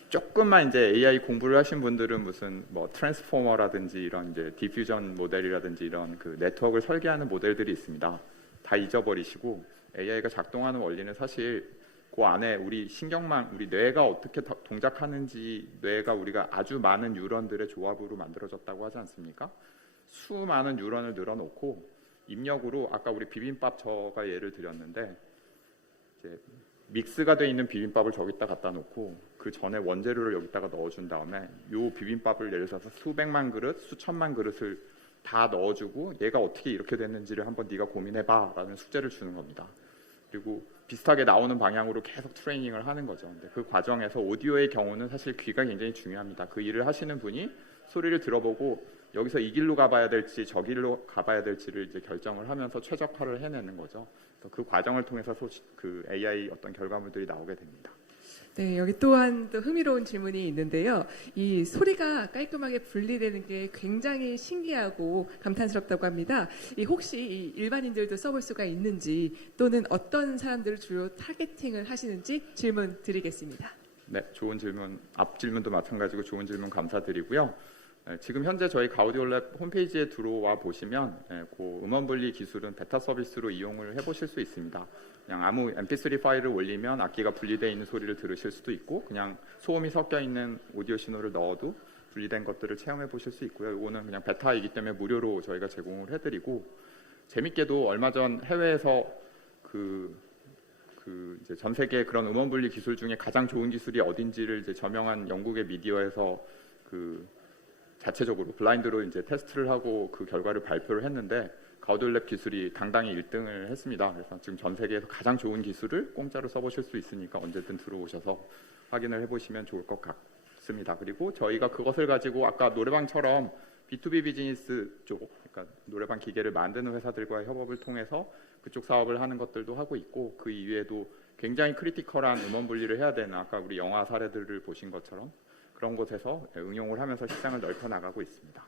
조금만 이제 AI 공부를 하신 분들은 무슨 뭐 트랜스포머라든지 이런 이제 디퓨전 모델이라든지 이런 그 네트워크를 설계하는 모델들이 있습니다. 다 잊어버리시고 AI가 작동하는 원리는 사실 그 안에 우리 신경망, 우리 뇌가 어떻게 동작하는지 뇌가 우리가 아주 많은 뉴런들의 조합으로 만들어졌다고 하지 않습니까? 수많은 뉴런을 늘어놓고 입력으로 아까 우리 비빔밥 저가 예를 드렸는데 이제 믹스가 돼 있는 비빔밥을 저기다 갖다 놓고 그 전에 원재료를 여기다가 넣어준 다음에 요 비빔밥을 예를 들어서 수백만 그릇, 수천만 그릇을 다 넣어주고 얘가 어떻게 이렇게 됐는지를 한번 네가 고민해봐라는 숙제를 주는 겁니다. 그리고 비슷하게 나오는 방향으로 계속 트레이닝을 하는 거죠. 근데 그 과정에서 오디오의 경우는 사실 귀가 굉장히 중요합니다. 그 일을 하시는 분이 소리를 들어보고 여기서 이 길로 가봐야 될지 저 길로 가봐야 될지를 이제 결정을 하면서 최적화를 해내는 거죠. 그 과정을 통해서 그 AI 어떤 결과물들이 나오게 됩니다. 네, 여기 또한 또 흥미로운 질문이 있는데요. 이 소리가 깔끔하게 분리되는 게 굉장히 신기하고 감탄스럽다고 합니다. 이 혹시 이 일반인들도 써볼 수가 있는지 또는 어떤 사람들을 주로 타겟팅을 하시는지 질문 드리겠습니다. 네, 좋은 질문, 앞 질문도 마찬가지고 좋은 질문 감사드리고요. 지금 현재 저희 가우디올랩 홈페이지에 들어와 보시면 그 음원 분리 기술은 베타 서비스로 이용을 해보실 수 있습니다. 그냥 아무 mp3 파일을 올리면 악기가 분리되어 있는 소리를 들으실 수도 있고 그냥 소음이 섞여 있는 오디오 신호를 넣어도 분리된 것들을 체험해 보실 수 있고요. 이거는 그냥 베타이기 때문에 무료로 저희가 제공을 해드리고 재밌게도 얼마 전 해외에서 이제 전 세계 그런 음원 분리 기술 중에 가장 좋은 기술이 어딘지를 이제 저명한 영국의 미디어에서 자체적으로 블라인드로 이제 테스트를 하고 그 결과를 발표를 했는데 가우디올랩 기술이 당당히 1등을 했습니다. 그래서 지금 전 세계에서 가장 좋은 기술을 공짜로 써보실 수 있으니까 언제든 들어오셔서 확인을 해보시면 좋을 것 같습니다. 그리고 저희가 그것을 가지고 아까 노래방처럼 B2B 비즈니스 쪽, 그러니까 노래방 기계를 만드는 회사들과의 협업을 통해서 그쪽 사업을 하는 것들도 하고 있고 그 이외에도 굉장히 크리티컬한 음원 분리를 해야 되는 아까 우리 영화 사례들을 보신 것처럼 그런 곳에서 응용을 하면서 시장을 넓혀 나가고 있습니다.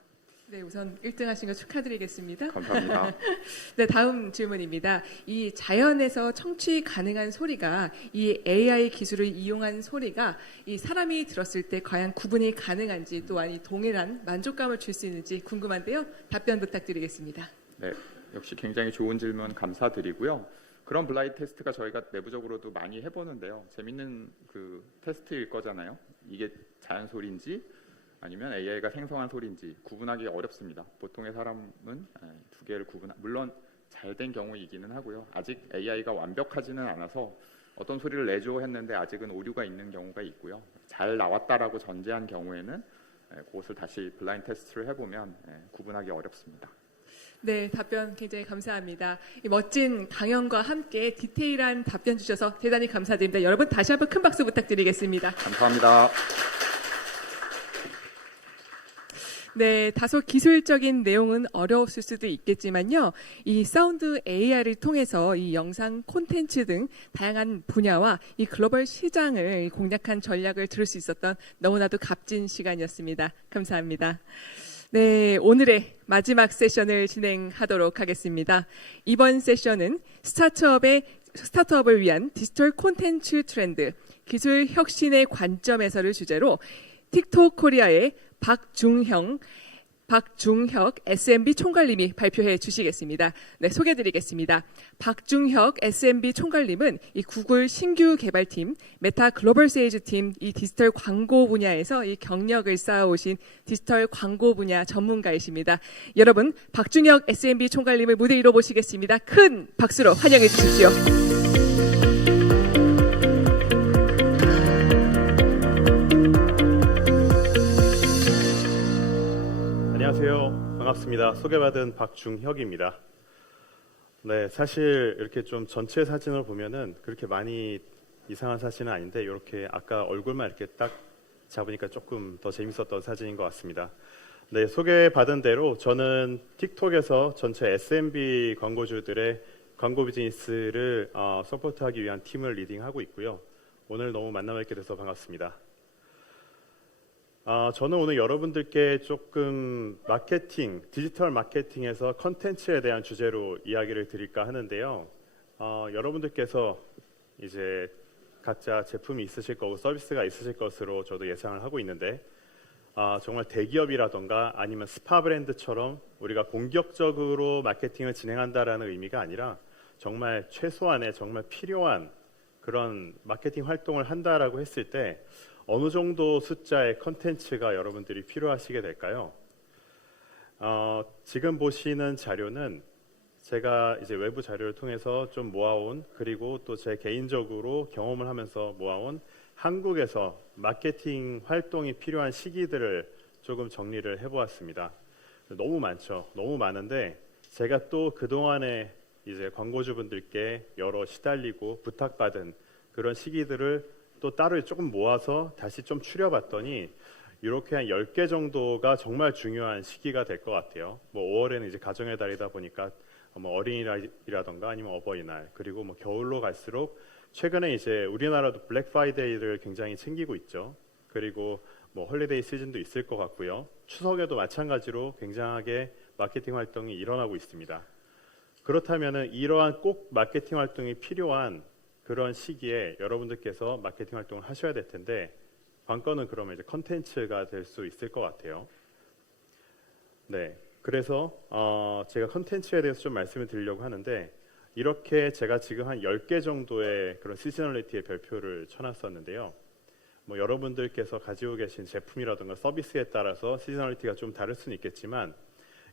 네, 우선 1등 하신 거 축하드리겠습니다. 감사합니다. 네, 다음 질문입니다. 이 자연에서 청취 가능한 소리가 이 AI 기술을 이용한 소리가 이 사람이 들었을 때 과연 구분이 가능한지 또한 이 동일한 만족감을 줄 수 있는지 궁금한데요. 답변 부탁드리겠습니다. 네, 역시 굉장히 좋은 질문 감사드리고요. 그런 블라인드 테스트가 저희가 내부적으로도 많이 해보는데요. 재밌는 그 테스트일 거잖아요. 이게 자연 소리인지 아니면 AI가 생성한 소리인지 구분하기 어렵습니다. 보통의 사람은 두 개를 물론 잘된 경우이기는 하고요. 아직 AI가 완벽하지는 않아서 어떤 소리를 내줘 했는데 아직은 오류가 있는 경우가 있고요. 잘 나왔다라고 전제한 경우에는 그것을 다시 블라인드 테스트를 해보면 구분하기 어렵습니다. 네, 답변 굉장히 감사합니다. 이 멋진 강연과 함께 디테일한 답변 주셔서 대단히 감사드립니다. 여러분 다시 한번 큰 박수 부탁드리겠습니다. 감사합니다. 네, 다소 기술적인 내용은 어려웠을 수도 있겠지만요. 이 사운드 AI를 통해서 이 영상 콘텐츠 등 다양한 분야와 이 글로벌 시장을 공략한 전략을 들을 수 있었던 너무나도 값진 시간이었습니다. 감사합니다. 네, 오늘의 마지막 세션을 진행하도록 하겠습니다. 이번 세션은 스타트업을 위한 디지털 콘텐츠 트렌드, 기술 혁신의 관점에서를 주제로 틱톡 코리아의 박중혁 SMB 총괄님이 발표해 주시겠습니다. 네, 소개드리겠습니다. 박중혁 SMB 총괄님은 이 구글 신규 개발팀, 메타 글로벌 세일즈팀, 이 디지털 광고 분야에서 이 경력을 쌓아오신 디지털 광고 분야 전문가이십니다. 여러분, 박중혁 SMB 총괄님을 무대 위로 모시겠습니다. 큰 박수로 환영해 주십시오. 안녕하세요. 반갑습니다. 소개받은 박중혁입니다. 네, 사실 이렇게 좀 전체 사진을 보면은 그렇게 많이 이상한 사진은 아닌데 이렇게 아까 얼굴만 이렇게 딱 잡으니까 조금 더 재밌었던 사진인 것 같습니다. 네, 소개받은 대로 저는 틱톡에서 전체 SMB 광고주들의 광고 비즈니스를 서포트하기 위한 팀을 리딩하고 있고요. 오늘 너무 만나뵙게 돼서 반갑습니다. 저는 오늘 여러분들께 조금 마케팅, 디지털 마케팅에서 컨텐츠에 대한 주제로 이야기를 드릴까 하는데요. 여러분들께서 이제 각자 제품이 있으실 거고 서비스가 있으실 것으로 저도 예상을 하고 있는데 정말 대기업이라던가 아니면 스파 브랜드처럼 우리가 공격적으로 마케팅을 진행한다라는 의미가 아니라 정말 최소한의 정말 필요한 그런 마케팅 활동을 한다라고 했을 때 어느 정도 숫자의 컨텐츠가 여러분들이 필요하시게 될까요? 지금 보시는 자료는 제가 이제 외부 자료를 통해서 좀 모아온 그리고 또 제 개인적으로 경험을 하면서 모아온 한국에서 마케팅 활동이 필요한 시기들을 조금 정리를 해보았습니다. 너무 많죠. 너무 많은데 제가 또 그동안에 이제 광고주분들께 여러 시달리고 부탁받은 그런 시기들을 또 따로 조금 모아서 다시 좀 추려봤더니 이렇게 한 10개 정도가 정말 중요한 시기가 될 것 같아요. 뭐 5월에는 이제 가정의 달이다 보니까 뭐 어린이날이라던가 아니면 어버이날 그리고 뭐 겨울로 갈수록 최근에 이제 우리나라도 블랙 프라이데이를 굉장히 챙기고 있죠. 그리고 뭐 홀리데이 시즌도 있을 것 같고요. 추석에도 마찬가지로 굉장하게 마케팅 활동이 일어나고 있습니다. 그렇다면은 이러한 꼭 마케팅 활동이 필요한 그런 시기에 여러분들께서 마케팅 활동을 하셔야 될 텐데 관건은 그러면 이제 컨텐츠가 될 수 있을 것 같아요. 네, 그래서 제가 컨텐츠에 대해서 좀 말씀을 드리려고 하는데 이렇게 제가 지금 한 10개 정도의 그런 시즈널리티의 별표를 쳐놨었는데요. 뭐 여러분들께서 가지고 계신 제품이라든가 서비스에 따라서 시즈널리티가 좀 다를 수는 있겠지만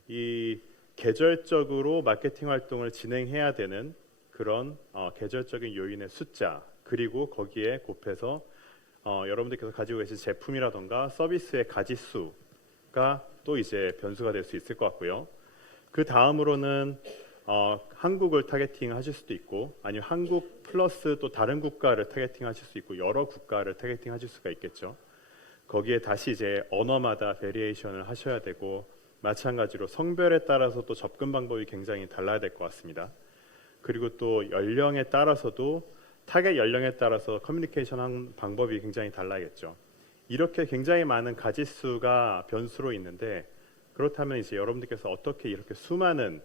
이 계절적으로 마케팅 활동을 진행해야 되는 그런 계절적인 요인의 숫자 그리고 거기에 곱해서 여러분들께서 가지고 계신 제품이라던가 서비스의 가지수가 또 이제 변수가 될 수 있을 것 같고요. 그 다음으로는 한국을 타겟팅 하실 수도 있고 아니면 한국 플러스 또 다른 국가를 타겟팅 하실 수 있고 여러 국가를 타겟팅 하실 수가 있겠죠. 거기에 다시 이제 언어마다 베리에이션을 하셔야 되고 마찬가지로 성별에 따라서 또 접근 방법이 굉장히 달라야 될 것 같습니다. 그리고 또 연령에 따라서도 타겟 연령에 따라서 커뮤니케이션 하는 방법이 굉장히 달라야겠죠. 이렇게 굉장히 많은 가지수가 변수로 있는데 그렇다면 이제 여러분들께서 어떻게 이렇게 수많은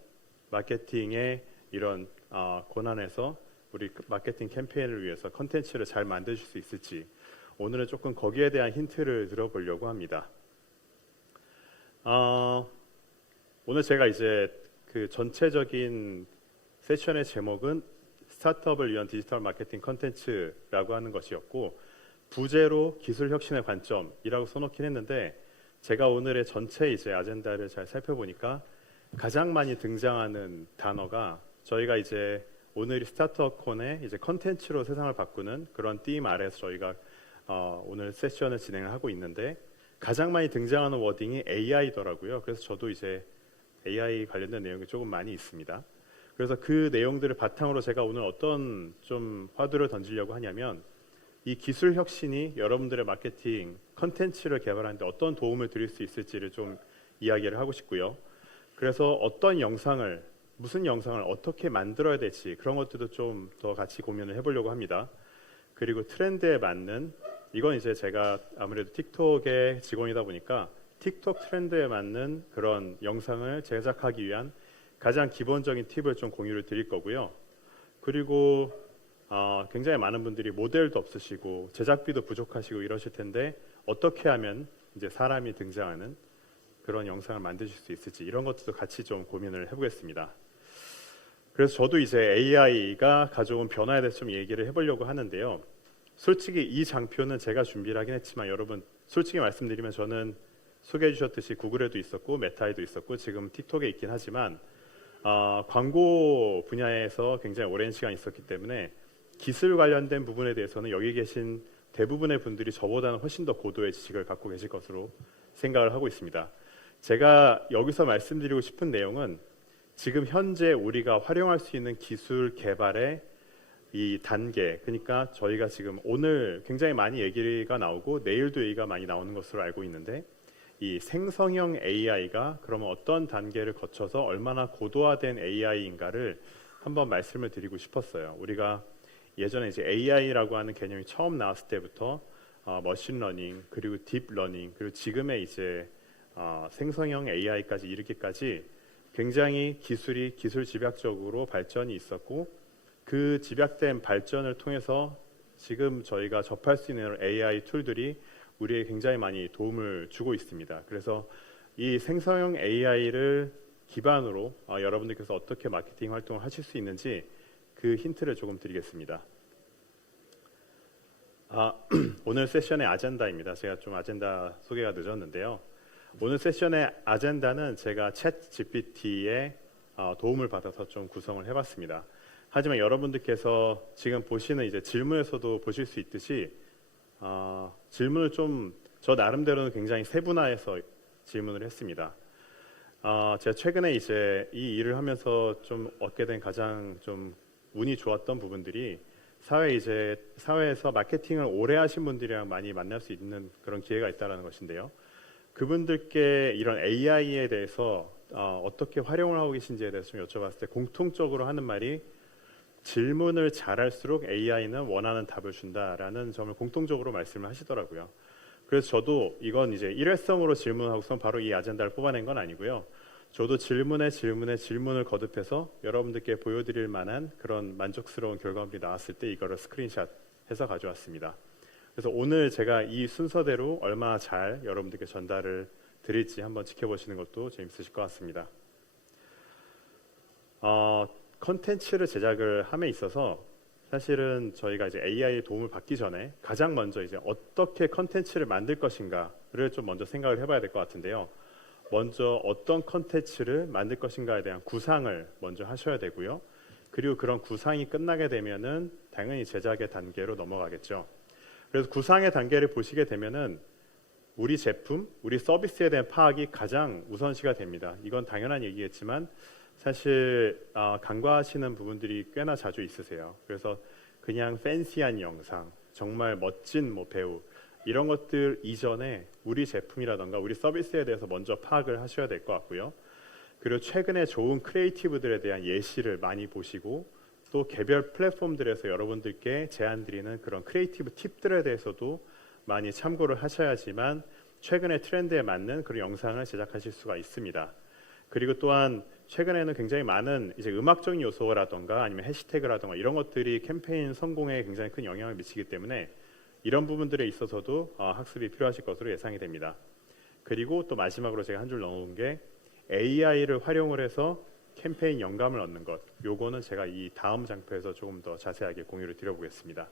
마케팅의 이런 권한에서 우리 마케팅 캠페인을 위해서 컨텐츠를 잘 만드실 수 있을지 오늘은 조금 거기에 대한 힌트를 들어보려고 합니다. 오늘 제가 이제 그 전체적인 세션의 제목은 스타트업을 위한 디지털 마케팅 컨텐츠라고 하는 것이었고 부제로 기술 혁신의 관점이라고 써놓긴 했는데 제가 오늘의 전체 이제 아젠다를 잘 살펴보니까 가장 많이 등장하는 단어가 저희가 이제 오늘 스타트업콘의 이제 컨텐츠로 세상을 바꾸는 그런 띠임 아래에서 저희가 오늘 세션을 진행을 하고 있는데 가장 많이 등장하는 워딩이 AI더라고요. 그래서 저도 이제 AI 관련된 내용이 조금 많이 있습니다. 그래서 그 내용들을 바탕으로 제가 오늘 어떤 좀 화두를 던지려고 하냐면 이 기술 혁신이 여러분들의 마케팅 컨텐츠를 개발하는데 어떤 도움을 드릴 수 있을지를 좀 이야기를 하고 싶고요. 그래서 어떤 영상을 무슨 영상을 어떻게 만들어야 될지 그런 것들도 좀 더 같이 고민을 해보려고 합니다. 그리고 트렌드에 맞는 이건 이제 제가 아무래도 틱톡의 직원이다 보니까 틱톡 트렌드에 맞는 그런 영상을 제작하기 위한 가장 기본적인 팁을 좀 공유를 드릴 거고요. 그리고 굉장히 많은 분들이 모델도 없으시고 제작비도 부족하시고 이러실 텐데 어떻게 하면 이제 사람이 등장하는 그런 영상을 만드실 수 있을지 이런 것들도 같이 좀 고민을 해보겠습니다. 그래서 저도 이제 AI가 가져온 변화에 대해서 좀 얘기를 해보려고 하는데요. 솔직히 이 장표는 제가 준비를 하긴 했지만 여러분 솔직히 말씀드리면 저는 소개해 주셨듯이 구글에도 있었고 메타에도 있었고 지금 틱톡에 있긴 하지만 광고 분야에서 굉장히 오랜 시간 있었기 때문에 기술 관련된 부분에 대해서는 여기 계신 대부분의 분들이 저보다는 훨씬 더 고도의 지식을 갖고 계실 것으로 생각을 하고 있습니다. 제가 여기서 말씀드리고 싶은 내용은 지금 현재 우리가 활용할 수 있는 기술 개발의 이 단계, 그러니까 저희가 지금 오늘 굉장히 많이 얘기가 나오고 내일도 얘기가 많이 나오는 것으로 알고 있는데, 이 생성형 AI가 그러면 어떤 단계를 거쳐서 얼마나 고도화된 AI인가를 한번 말씀을 드리고 싶었어요. 우리가 예전에 이제 AI라고 하는 개념이 처음 나왔을 때부터 머신러닝, 그리고 딥러닝, 그리고 지금의 이제 생성형 AI까지 이르기까지 굉장히 기술 집약적으로 발전이 있었고, 그 집약된 발전을 통해서 지금 저희가 접할 수 있는 AI 툴들이 우리에게 굉장히 많이 도움을 주고 있습니다. 그래서 이 생성형 AI를 기반으로 여러분들께서 어떻게 마케팅 활동을 하실 수 있는지 그 힌트를 조금 드리겠습니다. 오늘 세션의 아젠다입니다. 제가 좀 아젠다 소개가 늦었는데요. 오늘 세션의 아젠다는 제가 챗 GPT의 도움을 받아서 좀 구성을 해봤습니다. 하지만 여러분들께서 지금 보시는 이제 질문에서도 보실 수 있듯이 질문을 좀 저 나름대로는 굉장히 세분화해서 질문을 했습니다. 제가 최근에 이제 이 일을 하면서 좀 얻게 된 가장 좀 운이 좋았던 부분들이 사회에서 마케팅을 오래 하신 분들이랑 많이 만날 수 있는 그런 기회가 있다는 것인데요. 그분들께 이런 AI에 대해서 어떻게 활용을 하고 계신지에 대해서 좀 여쭤봤을 때 공통적으로 하는 말이 질문을 잘할수록 AI는 원하는 답을 준다라는 점을 공통적으로 말씀을 하시더라고요. 그래서 저도 이건 이제 일회성으로 질문하고선 바로 이 아젠다를 뽑아낸 건 아니고요. 저도 질문에 질문을 거듭해서 여러분들께 보여드릴 만한 그런 만족스러운 결과물이 나왔을 때 이거를 스크린샷해서 가져왔습니다. 그래서 오늘 제가 이 순서대로 얼마나 잘 여러분들께 전달을 드릴지 한번 지켜보시는 것도 재밌으실 것 같습니다. 콘텐츠를 제작을 함에 있어서 사실은 저희가 이제 AI의 도움을 받기 전에 가장 먼저 이제 어떻게 콘텐츠를 만들 것인가를 좀 먼저 생각을 해봐야 될 것 같은데요. 먼저 어떤 콘텐츠를 만들 것인가에 대한 구상을 먼저 하셔야 되고요. 그리고 그런 구상이 끝나게 되면은 당연히 제작의 단계로 넘어가겠죠. 그래서 구상의 단계를 보시게 되면은 우리 제품, 우리 서비스에 대한 파악이 가장 우선시가 됩니다. 이건 당연한 얘기겠지만 사실 간과하시는 부분들이 꽤나 자주 있으세요. 그래서 그냥 팬시한 영상, 정말 멋진 배우 이런 것들 이전에 우리 제품이라던가 우리 서비스에 대해서 먼저 파악을 하셔야 될 것 같고요. 그리고 최근에 좋은 크리에이티브들에 대한 예시를 많이 보시고 또 개별 플랫폼들에서 여러분들께 제안드리는 그런 크리에이티브 팁들에 대해서도 많이 참고를 하셔야지만 최근의 트렌드에 맞는 그런 영상을 제작하실 수가 있습니다. 그리고 또한 최근에는 굉장히 많은 이제 음악적인 요소라던가 아니면 해시태그라던가 이런 것들이 캠페인 성공에 굉장히 큰 영향을 미치기 때문에 이런 부분들에 있어서도 학습이 필요하실 것으로 예상이 됩니다. 그리고 또 마지막으로 제가 한 줄 넣어온 게 AI를 활용을 해서 캠페인 영감을 얻는 것. 요거는 제가 이 다음 장표에서 조금 더 자세하게 공유를 드려보겠습니다.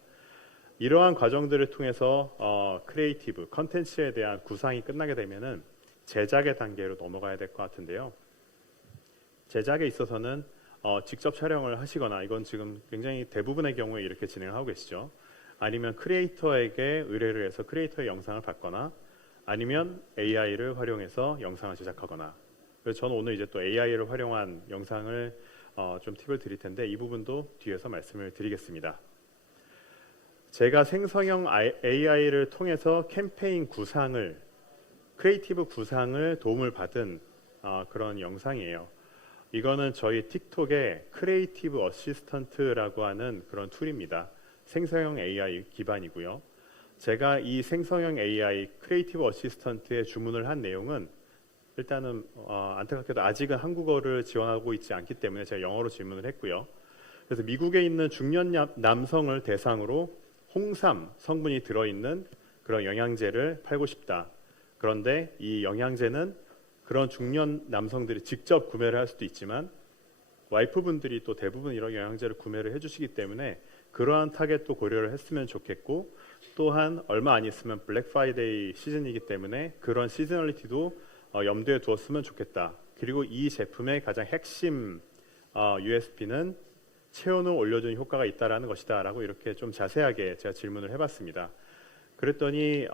이러한 과정들을 통해서 크리에이티브, 컨텐츠에 대한 구상이 끝나게 되면은 제작의 단계로 넘어가야 될 것 같은데요. 제작에 있어서는 직접 촬영을 하시거나 이건 지금 굉장히 대부분의 경우에 이렇게 진행을 하고 계시죠. 아니면 크리에이터에게 의뢰를 해서 크리에이터의 영상을 받거나 아니면 AI를 활용해서 영상을 제작하거나. 그래서 저는 오늘 이제 또 AI를 활용한 영상을 좀 팁을 드릴 텐데 이 부분도 뒤에서 말씀을 드리겠습니다. 제가 생성형 AI를 통해서 캠페인 구상을, 크리에이티브 구상을 도움을 받은 그런 영상이에요. 이거는 저희 틱톡의 크리에이티브 어시스턴트라고 하는 그런 툴입니다. 생성형 AI 기반이고요. 제가 이 생성형 AI 크리에이티브 어시스턴트에 주문을 한 내용은 일단은 안타깝게도 아직은 한국어를 지원하고 있지 않기 때문에 제가 영어로 질문을 했고요. 그래서 미국에 있는 중년 남성을 대상으로 홍삼 성분이 들어있는 그런 영양제를 팔고 싶다. 그런데 이 영양제는 그런 중년 남성들이 직접 구매를 할 수도 있지만 와이프분들이 또 대부분 이런 영양제를 구매를 해주시기 때문에 그러한 타겟도 고려를 했으면 좋겠고 또한 얼마 안 있으면 블랙 프라이데이 시즌이기 때문에 그런 시즈널리티도 염두에 두었으면 좋겠다. 그리고 이 제품의 가장 핵심 USP는 체온을 올려주는 효과가 있다라는 것이다라고 이렇게 좀 자세하게 제가 질문을 해봤습니다. 그랬더니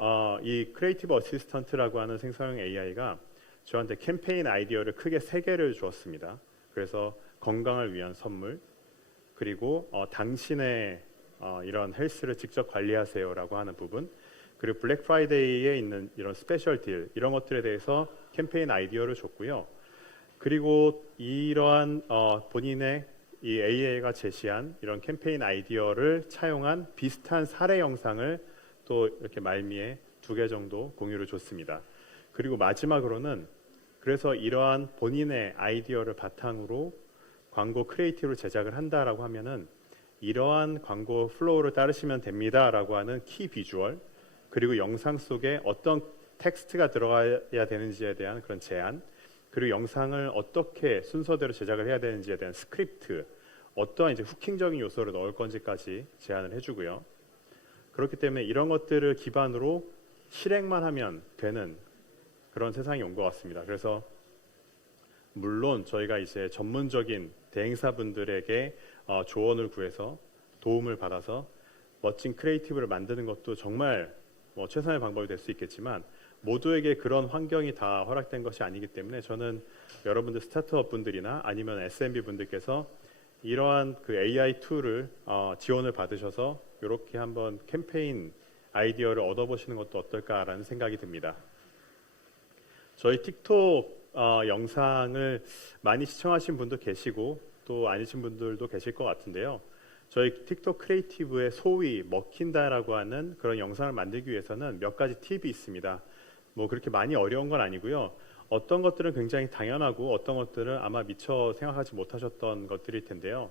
이 크리에이티브 어시스턴트라고 하는 생성형 AI가 저한테 캠페인 아이디어를 크게 3개를 주었습니다. 그래서 건강을 위한 선물, 그리고 당신의 이런 헬스를 직접 관리하세요라고 하는 부분, 그리고 블랙 프라이데이에 있는 이런 스페셜 딜, 이런 것들에 대해서 캠페인 아이디어를 줬고요. 그리고 이러한 본인의 이 AI가 제시한 이런 캠페인 아이디어를 차용한 비슷한 사례 영상을 또 이렇게 말미에 2개 정도 공유를 줬습니다. 그리고 마지막으로는 그래서 이러한 본인의 아이디어를 바탕으로 광고 크리에이티브를 제작을 한다라고 하면은 이러한 광고 플로우를 따르시면 됩니다라고 하는 키 비주얼, 그리고 영상 속에 어떤 텍스트가 들어가야 되는지에 대한 그런 제안, 그리고 영상을 어떻게 순서대로 제작을 해야 되는지에 대한 스크립트, 어떠한 이제 후킹적인 요소를 넣을 건지까지 제안을 해주고요. 그렇기 때문에 이런 것들을 기반으로 실행만 하면 되는 그런 세상이 온 것 같습니다. 그래서 물론 저희가 이제 전문적인 대행사분들에게 조언을 구해서 도움을 받아서 멋진 크리에이티브를 만드는 것도 정말 최선의 방법이 될 수 있겠지만 모두에게 그런 환경이 다 허락된 것이 아니기 때문에 저는 여러분들 스타트업 분들이나 아니면 SMB 분들께서 이러한 그 AI 툴을 지원을 받으셔서 이렇게 한번 캠페인 아이디어를 얻어보시는 것도 어떨까라는 생각이 듭니다. 저희 틱톡 영상을 많이 시청하신 분도 계시고 또 아니신 분들도 계실 것 같은데요. 저희 틱톡 크리에이티브의 소위 먹힌다라고 하는 그런 영상을 만들기 위해서는 몇 가지 팁이 있습니다. 뭐 그렇게 많이 어려운 건 아니고요. 어떤 것들은 굉장히 당연하고 어떤 것들은 아마 미처 생각하지 못하셨던 것들일 텐데요.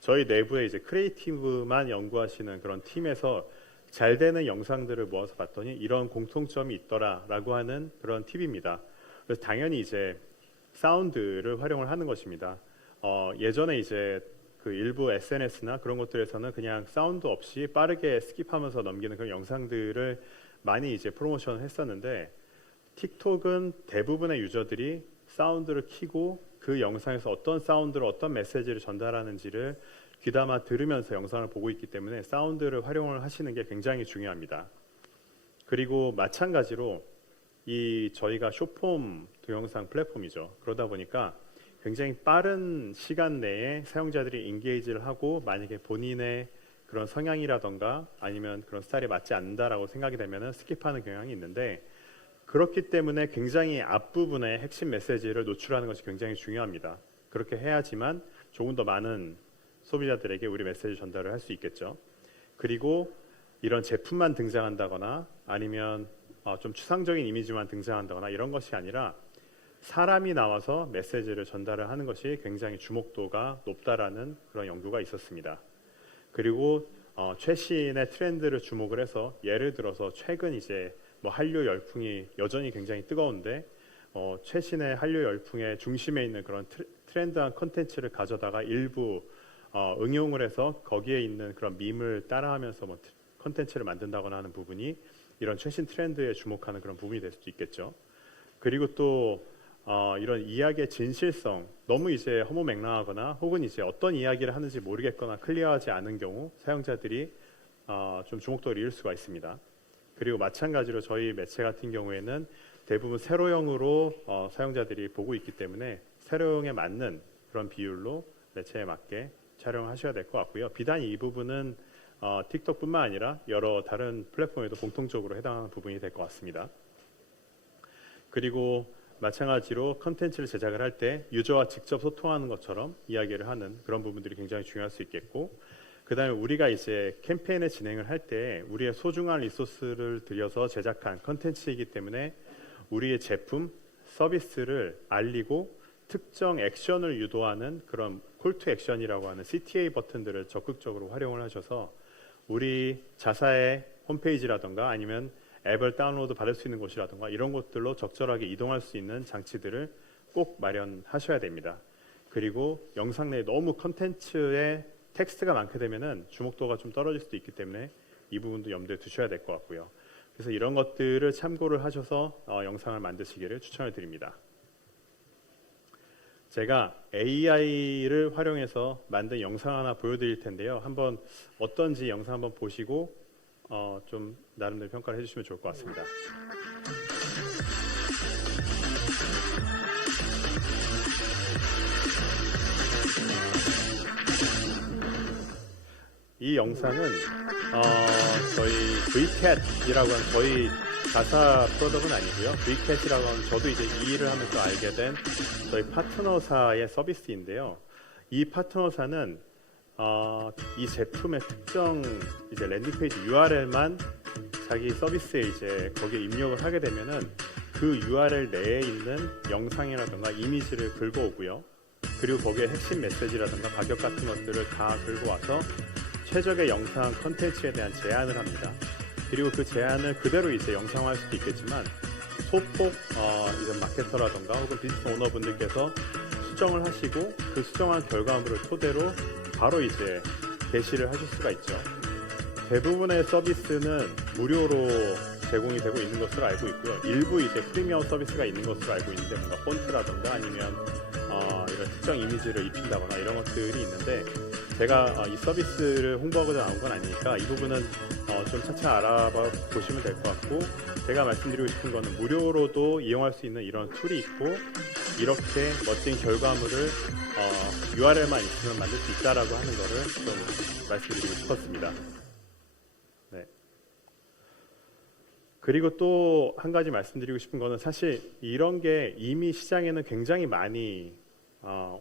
저희 내부에 이제 크리에이티브만 연구하시는 그런 팀에서 잘 되는 영상들을 모아서 봤더니 이런 공통점이 있더라라고 하는 그런 팁입니다. 그래서 당연히 이제 사운드를 활용을 하는 것입니다. 예전에 이제 그 일부 SNS나 그런 것들에서는 그냥 사운드 없이 빠르게 스킵하면서 넘기는 그런 영상들을 많이 이제 프로모션을 했었는데 틱톡은 대부분의 유저들이 사운드를 켜고 그 영상에서 어떤 사운드로 어떤 메시지를 전달하는지를 귀담아 들으면서 영상을 보고 있기 때문에 사운드를 활용을 하시는 게 굉장히 중요합니다. 그리고 마찬가지로 저희가 숏폼 동영상 플랫폼이죠. 그러다 보니까 굉장히 빠른 시간 내에 사용자들이 인게이지를 하고 만약에 본인의 그런 성향이라던가 아니면 그런 스타일에 맞지 않는다라고 생각이 되면 스킵하는 경향이 있는데 그렇기 때문에 굉장히 앞부분에 핵심 메시지를 노출하는 것이 굉장히 중요합니다. 그렇게 해야지만 조금 더 많은 소비자들에게 우리 메시지 전달을 할 수 있겠죠. 그리고 이런 제품만 등장한다거나 아니면 좀 추상적인 이미지만 등장한다거나 이런 것이 아니라 사람이 나와서 메시지를 전달을 하는 것이 굉장히 주목도가 높다라는 그런 연구가 있었습니다. 그리고 최신의 트렌드를 주목을 해서 예를 들어서 최근 이제 한류 열풍이 여전히 굉장히 뜨거운데 최신의 한류 열풍의 중심에 있는 그런 트렌드한 콘텐츠를 가져다가 일부 응용을 해서 거기에 있는 그런 밈을 따라하면서 콘텐츠를 만든다거나 하는 부분이 이런 최신 트렌드에 주목하는 그런 부분이 될 수도 있겠죠. 그리고 또 이런 이야기의 진실성, 너무 이제 허무맹랑하거나 혹은 이제 어떤 이야기를 하는지 모르겠거나 클리어하지 않은 경우 사용자들이 좀 주목도를 잃을 수가 있습니다. 그리고 마찬가지로 저희 매체 같은 경우에는 대부분 세로형으로 사용자들이 보고 있기 때문에 세로형에 맞는 그런 비율로 매체에 맞게 촬영하셔야 될 것 같고요. 비단 이 부분은 틱톡뿐만 아니라 여러 다른 플랫폼에도 공통적으로 해당하는 부분이 될 것 같습니다. 그리고 마찬가지로 컨텐츠를 제작을 할 때 유저와 직접 소통하는 것처럼 이야기를 하는 그런 부분들이 굉장히 중요할 수 있겠고, 그 다음에 우리가 이제 캠페인을 진행을 할 때 우리의 소중한 리소스를 들여서 제작한 컨텐츠이기 때문에 우리의 제품, 서비스를 알리고 특정 액션을 유도하는 그런 콜투 액션이라고 하는 CTA 버튼들을 적극적으로 활용을 하셔서 우리 자사의 홈페이지라던가 아니면 앱을 다운로드 받을 수 있는 곳이라던가 이런 곳들로 적절하게 이동할 수 있는 장치들을 꼭 마련하셔야 됩니다. 그리고 영상 내에 너무 컨텐츠에 텍스트가 많게 되면은 주목도가 좀 떨어질 수도 있기 때문에 이 부분도 염두에 두셔야 될 것 같고요. 그래서 이런 것들을 참고를 하셔서 영상을 만드시기를 추천을 드립니다. 제가 AI를 활용해서 만든 영상 하나 보여드릴 텐데요. 한번 어떤지 영상 한번 보시고 좀 나름대로 평가를 해주시면 좋을 것 같습니다. 이 영상은 저희 Vcat이라고 하는 저희 자사 프로덕트는 아니고요. Vcat이라고 하는 저도 이제 이 일을 하면서 알게 된 저희 파트너사의 서비스인데요. 이 파트너사는 이 제품의 특정 이제 랜딩페이지 URL만 자기 서비스에 이제 거기에 입력을 하게 되면은 그 URL 내에 있는 영상이라든가 이미지를 긁어오고요. 그리고 거기에 핵심 메시지라든가 가격 같은 것들을 다 긁어와서 최적의 영상 컨텐츠에 대한 제안을 합니다. 그리고 그 제안을 그대로 이제 영상화할 수도 있겠지만 소폭 이제 마케터라든가 혹은 비즈니스 오너분들께서 수정을 하시고 그 수정한 결과물을 토대로 바로 이제 게시를 하실 수가 있죠. 대부분의 서비스는 무료로 제공이 되고 있는 것으로 알고 있고요. 일부 이제 프리미엄 서비스가 있는 것으로 알고 있는데 뭔가 폰트라든가 아니면 이런 특정 이미지를 입힌다거나 이런 것들이 있는데 제가 이 서비스를 홍보하고자 나온 건 아니니까 이 부분은 좀 차차 알아봐 보시면 될 것 같고 제가 말씀드리고 싶은 거는 무료로도 이용할 수 있는 이런 툴이 있고 이렇게 멋진 결과물을 URL만 있으면 만들 수 있다라고 하는 거를 좀 말씀드리고 싶었습니다. 네. 그리고 또 한 가지 말씀드리고 싶은 거는 사실 이런 게 이미 시장에는 굉장히 많이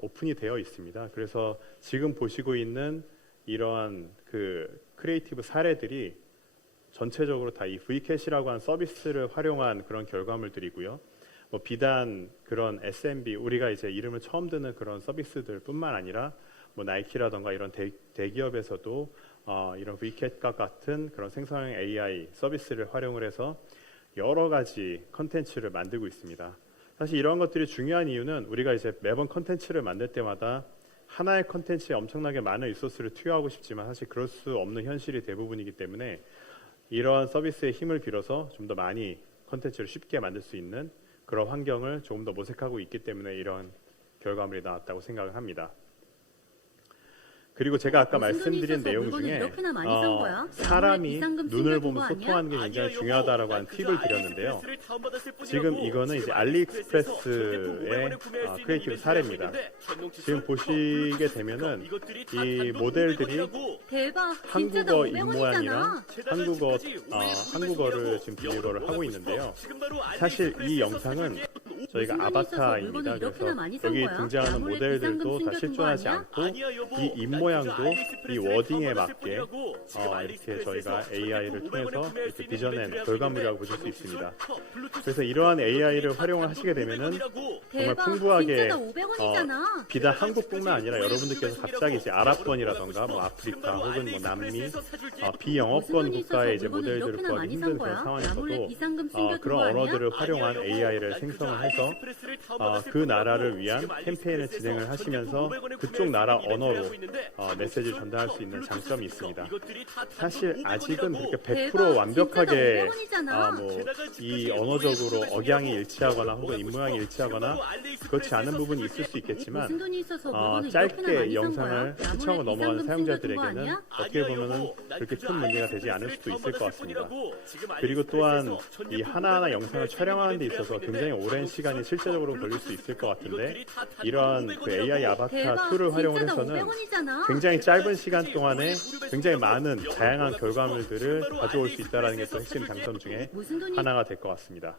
오픈이 되어 있습니다. 그래서 지금 보시고 있는 이러한 그 크리에이티브 사례들이 전체적으로 다 이 Vcat이라고 하는 서비스를 활용한 그런 결과물들이고요. 뭐 비단 그런 SMB 우리가 이제 이름을 처음 듣는 그런 서비스들뿐만 아니라 뭐 나이키라던가 이런 대기업에서도 이런 Vcat과 같은 그런 생성형 AI 서비스를 활용을 해서 여러 가지 컨텐츠를 만들고 있습니다. 사실 이런 것들이 중요한 이유는 우리가 이제 매번 컨텐츠를 만들 때마다 하나의 컨텐츠에 엄청나게 많은 리소스를 투여하고 싶지만 사실 그럴 수 없는 현실이 대부분이기 때문에 이러한 서비스의 힘을 빌어서 좀 더 많이 컨텐츠를 쉽게 만들 수 있는 그런 환경을 조금 더 모색하고 있기 때문에 이런 결과물이 나왔다고 생각을 합니다. 그리고 제가 아까 말씀드린 내용 중에 사람이 눈을 보면 소통하는 게 굉장히 중요하다라고 하는 팁을 드렸는데요. 지금 이거는 이제 알리익스프레스의 크리에이티브 사례입니다. 지금 보시게 되면은 이 모델들이 한국어 입모양이랑 한국어를 지금 비교를 하고 있는데요. 사실 이 영상은 저희가 아바타입니다. 그래서 여기 등장하는 모델들도 다 실존하지 않고 이 입모양도 이 워딩에 맞게 이렇게 저희가 AI를 통해서 이렇게 빚어낸 결과물이라고 보실 수 있습니다. 그래서 이러한 AI를 활용을 하시게 되면은 정말 풍부하게 비단 한국뿐만 아니라 여러분들께서 갑자기 이제 아랍권이라던가 뭐 아프리카 혹은 뭐 남미 비영어권 국가의 이제 모델들을 구하기 힘든 그런 상황에서도 그런 언어들을 활용한 AI를 생성을 해서 그 나라를 위한 캠페인을 진행을 하시면서 그쪽 나라 언어로 메시지를 전달할 수 있는 장점이 있습니다. 사실 아직은 그렇게 100% 완벽하게 뭐 이 언어적으로 억양이 일치하거나 혹은 입모양이 일치하거나 그렇지 않은 부분이 있을 수 있겠지만 짧게 영상을 시청을 넘어가는 사용자들에게는 어떻게 보면은 그렇게 큰 문제가 되지 않을 수도 있을 것 같습니다. 그리고 또한 이 하나하나 영상을 촬영하는 데 있어서 굉장히 오랜 시간이 실제적으로 걸릴 수 있을 것 같은데 이러한 그 AI 아바타 툴을 활용을 해서는 굉장히 짧은 시간 동안에 굉장히 많은 다양한 결과물들을 가져올 수 있다는 게 또 핵심 장점 중에 하나가 될 것 같습니다.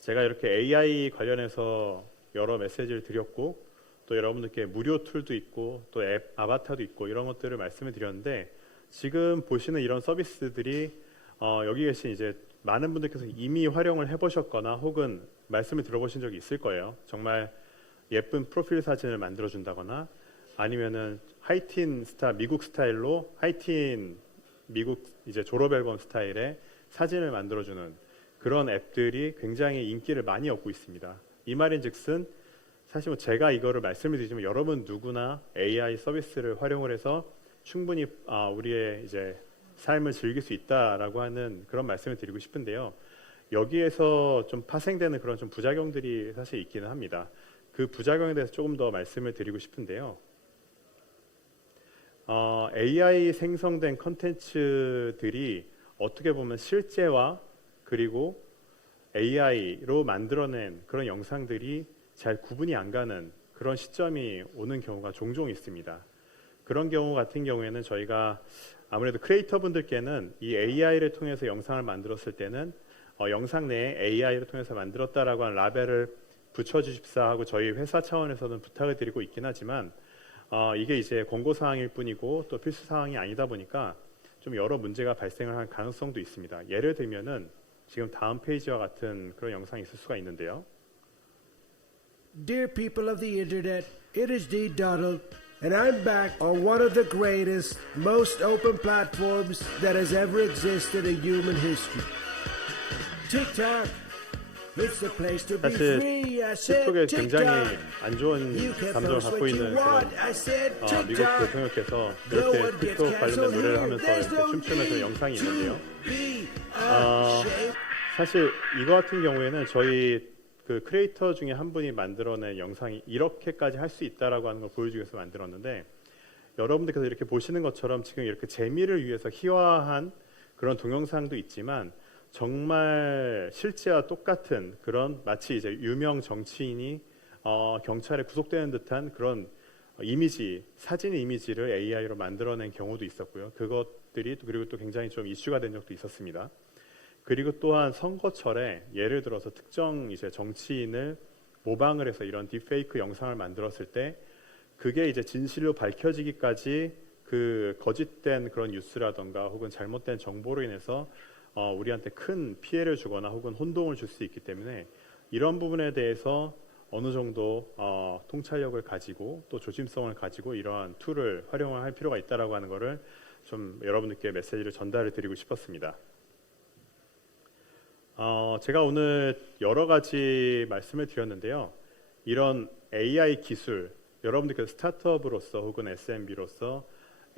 제가 이렇게 AI 관련해서 여러 메시지를 드렸고 또 여러분들께 무료 툴도 있고 또 앱 아바타도 있고 이런 것들을 말씀을 드렸는데 지금 보시는 이런 서비스들이 여기 계신 이제 많은 분들께서 이미 활용을 해보셨거나 혹은 말씀을 들어보신 적이 있을 거예요. 정말 예쁜 프로필 사진을 만들어준다거나 아니면은 하이틴 스타 미국 스타일로 하이틴 미국 이제 졸업 앨범 스타일의 사진을 만들어주는 그런 앱들이 굉장히 인기를 많이 얻고 있습니다. 이 말인즉슨 사실 뭐 제가 이거를 말씀을 드리지만 여러분 누구나 AI 서비스를 활용을 해서 충분히 우리의 이제 삶을 즐길 수 있다라고 하는 그런 말씀을 드리고 싶은데요. 여기에서 좀 파생되는 그런 좀 부작용들이 사실 있기는 합니다. 그 부작용에 대해서 조금 더 말씀을 드리고 싶은데요. AI 생성된 컨텐츠들이 어떻게 보면 실제와 그리고 AI로 만들어낸 그런 영상들이 잘 구분이 안 가는 그런 시점이 오는 경우가 종종 있습니다. 그런 경우 같은 경우에는 저희가 아무래도 크리에이터 분들께는 이 AI를 통해서 영상을 만들었을 때는 영상 내에 AI를 통해서 만들었다라고 하는 라벨을 붙여주십사 하고 저희 회사 차원에서는 부탁을 드리고 있긴 하지만 이게 이제 권고 사항일 뿐이고 또 필수 사항이 아니다 보니까 좀 여러 문제가 발생을 할 가능성도 있습니다. 예를 들면은 지금 다음 페이지와 같은 그런 영상이 있을 수가 있는데요. Dear people of the internet, it is D. Donald, and I'm back on one of the greatest, most open platforms that has ever existed in human history. TikTok. It's the place to be 사실 free. I said 틱톡에 TikTok. 굉장히 안 좋은 감정을 갖고 있는 그런 미국 대통령께서 이렇게 틱톡 관련된 노래를 하면서 이렇게 춤추면서 영상이 있는데요. 사실 이거 같은 경우에는 저희 그 크리에이터 중에 한 분이 만들어낸 영상이 이렇게까지 할 수 있다라고 하는 걸 보여주기 위해서 만들었는데 여러분들께서 이렇게 보시는 것처럼 지금 이렇게 재미를 위해서 희화한 그런 동영상도 있지만 정말 실제와 똑같은 그런 마치 이제 유명 정치인이 경찰에 구속되는 듯한 그런 이미지, 사진 이미지를 AI로 만들어낸 경우도 있었고요. 그것들이 그리고 또 굉장히 좀 이슈가 된 적도 있었습니다. 그리고 또한 선거철에 예를 들어서 특정 이제 정치인을 모방을 해서 이런 딥페이크 영상을 만들었을 때 그게 이제 진실로 밝혀지기까지 그 거짓된 그런 뉴스라던가 혹은 잘못된 정보로 인해서 우리한테 큰 피해를 주거나 혹은 혼동을 줄 수 있기 때문에 이런 부분에 대해서 어느 정도 통찰력을 가지고 또 조심성을 가지고 이러한 툴을 활용을 할 필요가 있다라고 하는 거를 좀 여러분들께 메시지를 전달을 드리고 싶었습니다. 제가 오늘 여러 가지 말씀을 드렸는데요. 이런 AI 기술, 여러분들께서 스타트업으로서 혹은 SMB로서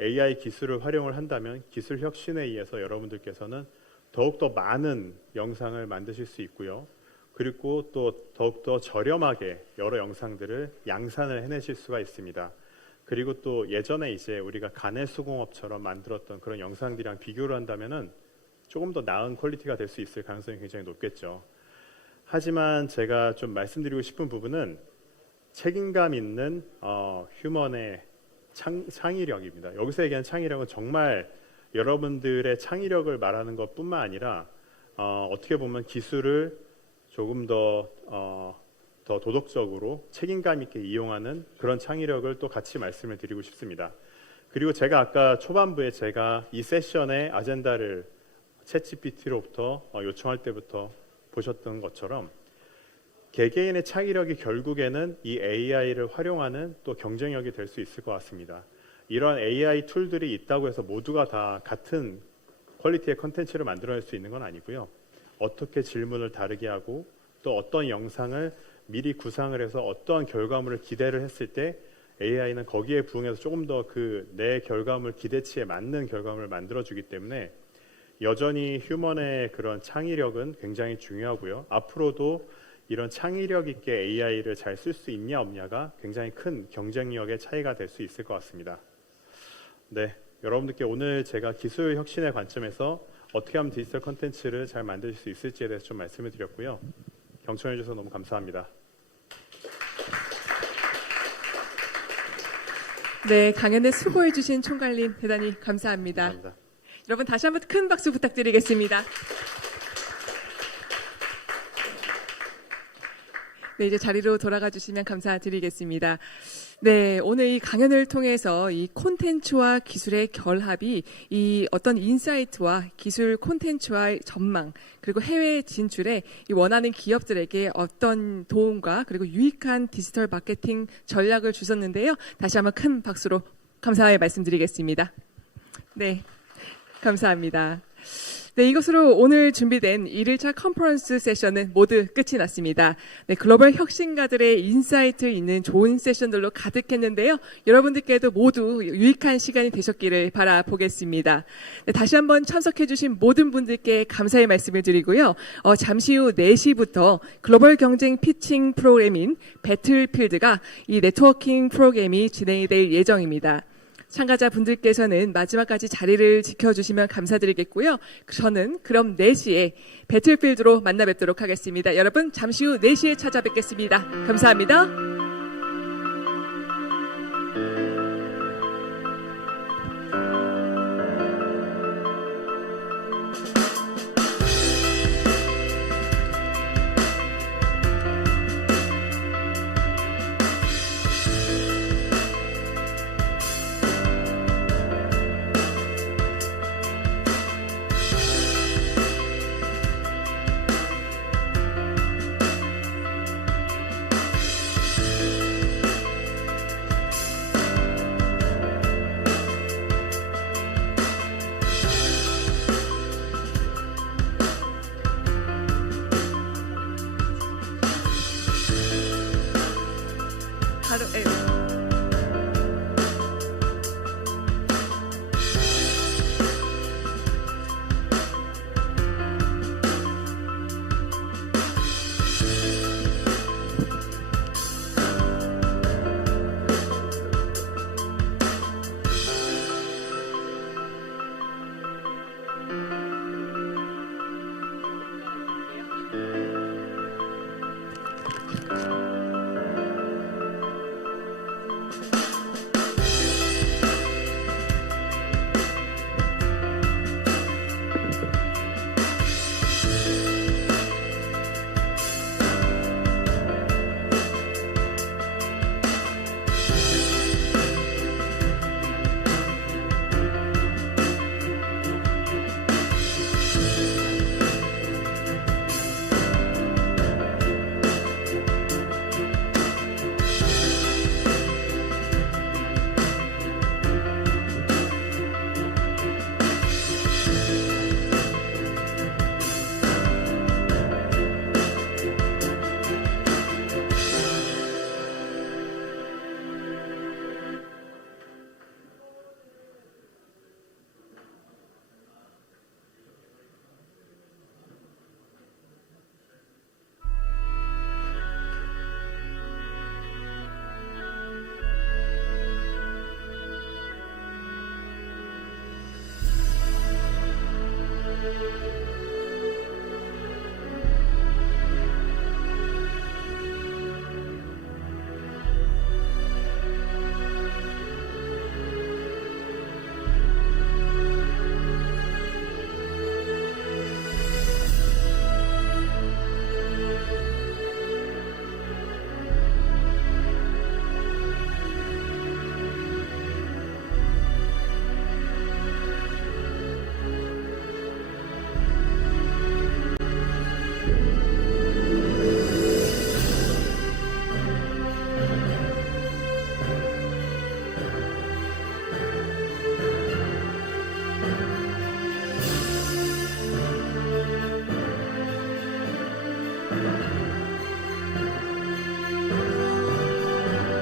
AI 기술을 활용을 한다면 기술 혁신에 의해서 여러분들께서는 더욱더 많은 영상을 만드실 수 있고요. 그리고 또 더욱더 저렴하게 여러 영상들을 양산을 해내실 수가 있습니다. 그리고 또 예전에 이제 우리가 가내수공업처럼 만들었던 그런 영상들이랑 비교를 한다면은 조금 더 나은 퀄리티가 될 수 있을 가능성이 굉장히 높겠죠. 하지만 제가 좀 말씀드리고 싶은 부분은 책임감 있는 휴먼의 창의력입니다. 여기서 얘기하는 창의력은 정말 여러분들의 창의력을 말하는 것뿐만 아니라 어떻게 보면 기술을 조금 더 도덕적으로 책임감 있게 이용하는 그런 창의력을 또 같이 말씀을 드리고 싶습니다. 그리고 제가 아까 초반부에 제가 이 세션의 아젠다를 챗GPT로부터 요청할 때부터 보셨던 것처럼 개개인의 창의력이 결국에는 이 AI를 활용하는 또 경쟁력이 될 수 있을 것 같습니다. 이런 AI 툴들이 있다고 해서 모두가 다 같은 퀄리티의 컨텐츠를 만들어낼 수 있는 건 아니고요. 어떻게 질문을 다르게 하고 또 어떤 영상을 미리 구상을 해서 어떠한 결과물을 기대를 했을 때 AI는 거기에 부응해서 조금 더 그 내 결과물 기대치에 맞는 결과물을 만들어주기 때문에 여전히 휴먼의 그런 창의력은 굉장히 중요하고요. 앞으로도 이런 창의력 있게 AI를 잘 쓸 수 있냐 없냐가 굉장히 큰 경쟁력의 차이가 될 수 있을 것 같습니다. 네, 여러분들께 오늘 제가 기술 혁신의 관점에서 어떻게 하면 디지털 콘텐츠를 잘 만들 수 있을지에 대해서 좀 말씀을 드렸고요. 경청해 주셔서 너무 감사합니다. 네, 강연에 수고해 주신 총괄님 대단히 감사합니다. 감사합니다. 여러분 다시 한번 큰 박수 부탁드리겠습니다. 네, 이제 자리로 돌아가 주시면 감사드리겠습니다. 네, 오늘 이 강연을 통해서 이 콘텐츠와 기술의 결합이 이 어떤 인사이트와 기술 콘텐츠와의 전망 그리고 해외 진출에 이 원하는 기업들에게 어떤 도움과 그리고 유익한 디지털 마케팅 전략을 주셨는데요. 다시 한번 큰 박수로 감사의 말씀드리겠습니다. 네, 감사합니다. 네, 이것으로 오늘 준비된 1일차 컨퍼런스 세션은 모두 끝이 났습니다. 네, 글로벌 혁신가들의 인사이트 있는 좋은 세션들로 가득했는데요. 여러분들께도 모두 유익한 시간이 되셨기를 바라보겠습니다. 네, 다시 한번 참석해주신 모든 분들께 감사의 말씀을 드리고요. 잠시 후 4시부터 글로벌 경쟁 피칭 프로그램인 배틀필드가 이 네트워킹 프로그램이 진행이 될 예정입니다. 참가자분들께서는 마지막까지 자리를 지켜주시면 감사드리겠고요. 저는 그럼 4시에 배틀필드로 만나 뵙도록 하겠습니다. 여러분 잠시 후 4시에 찾아뵙겠습니다. 감사합니다.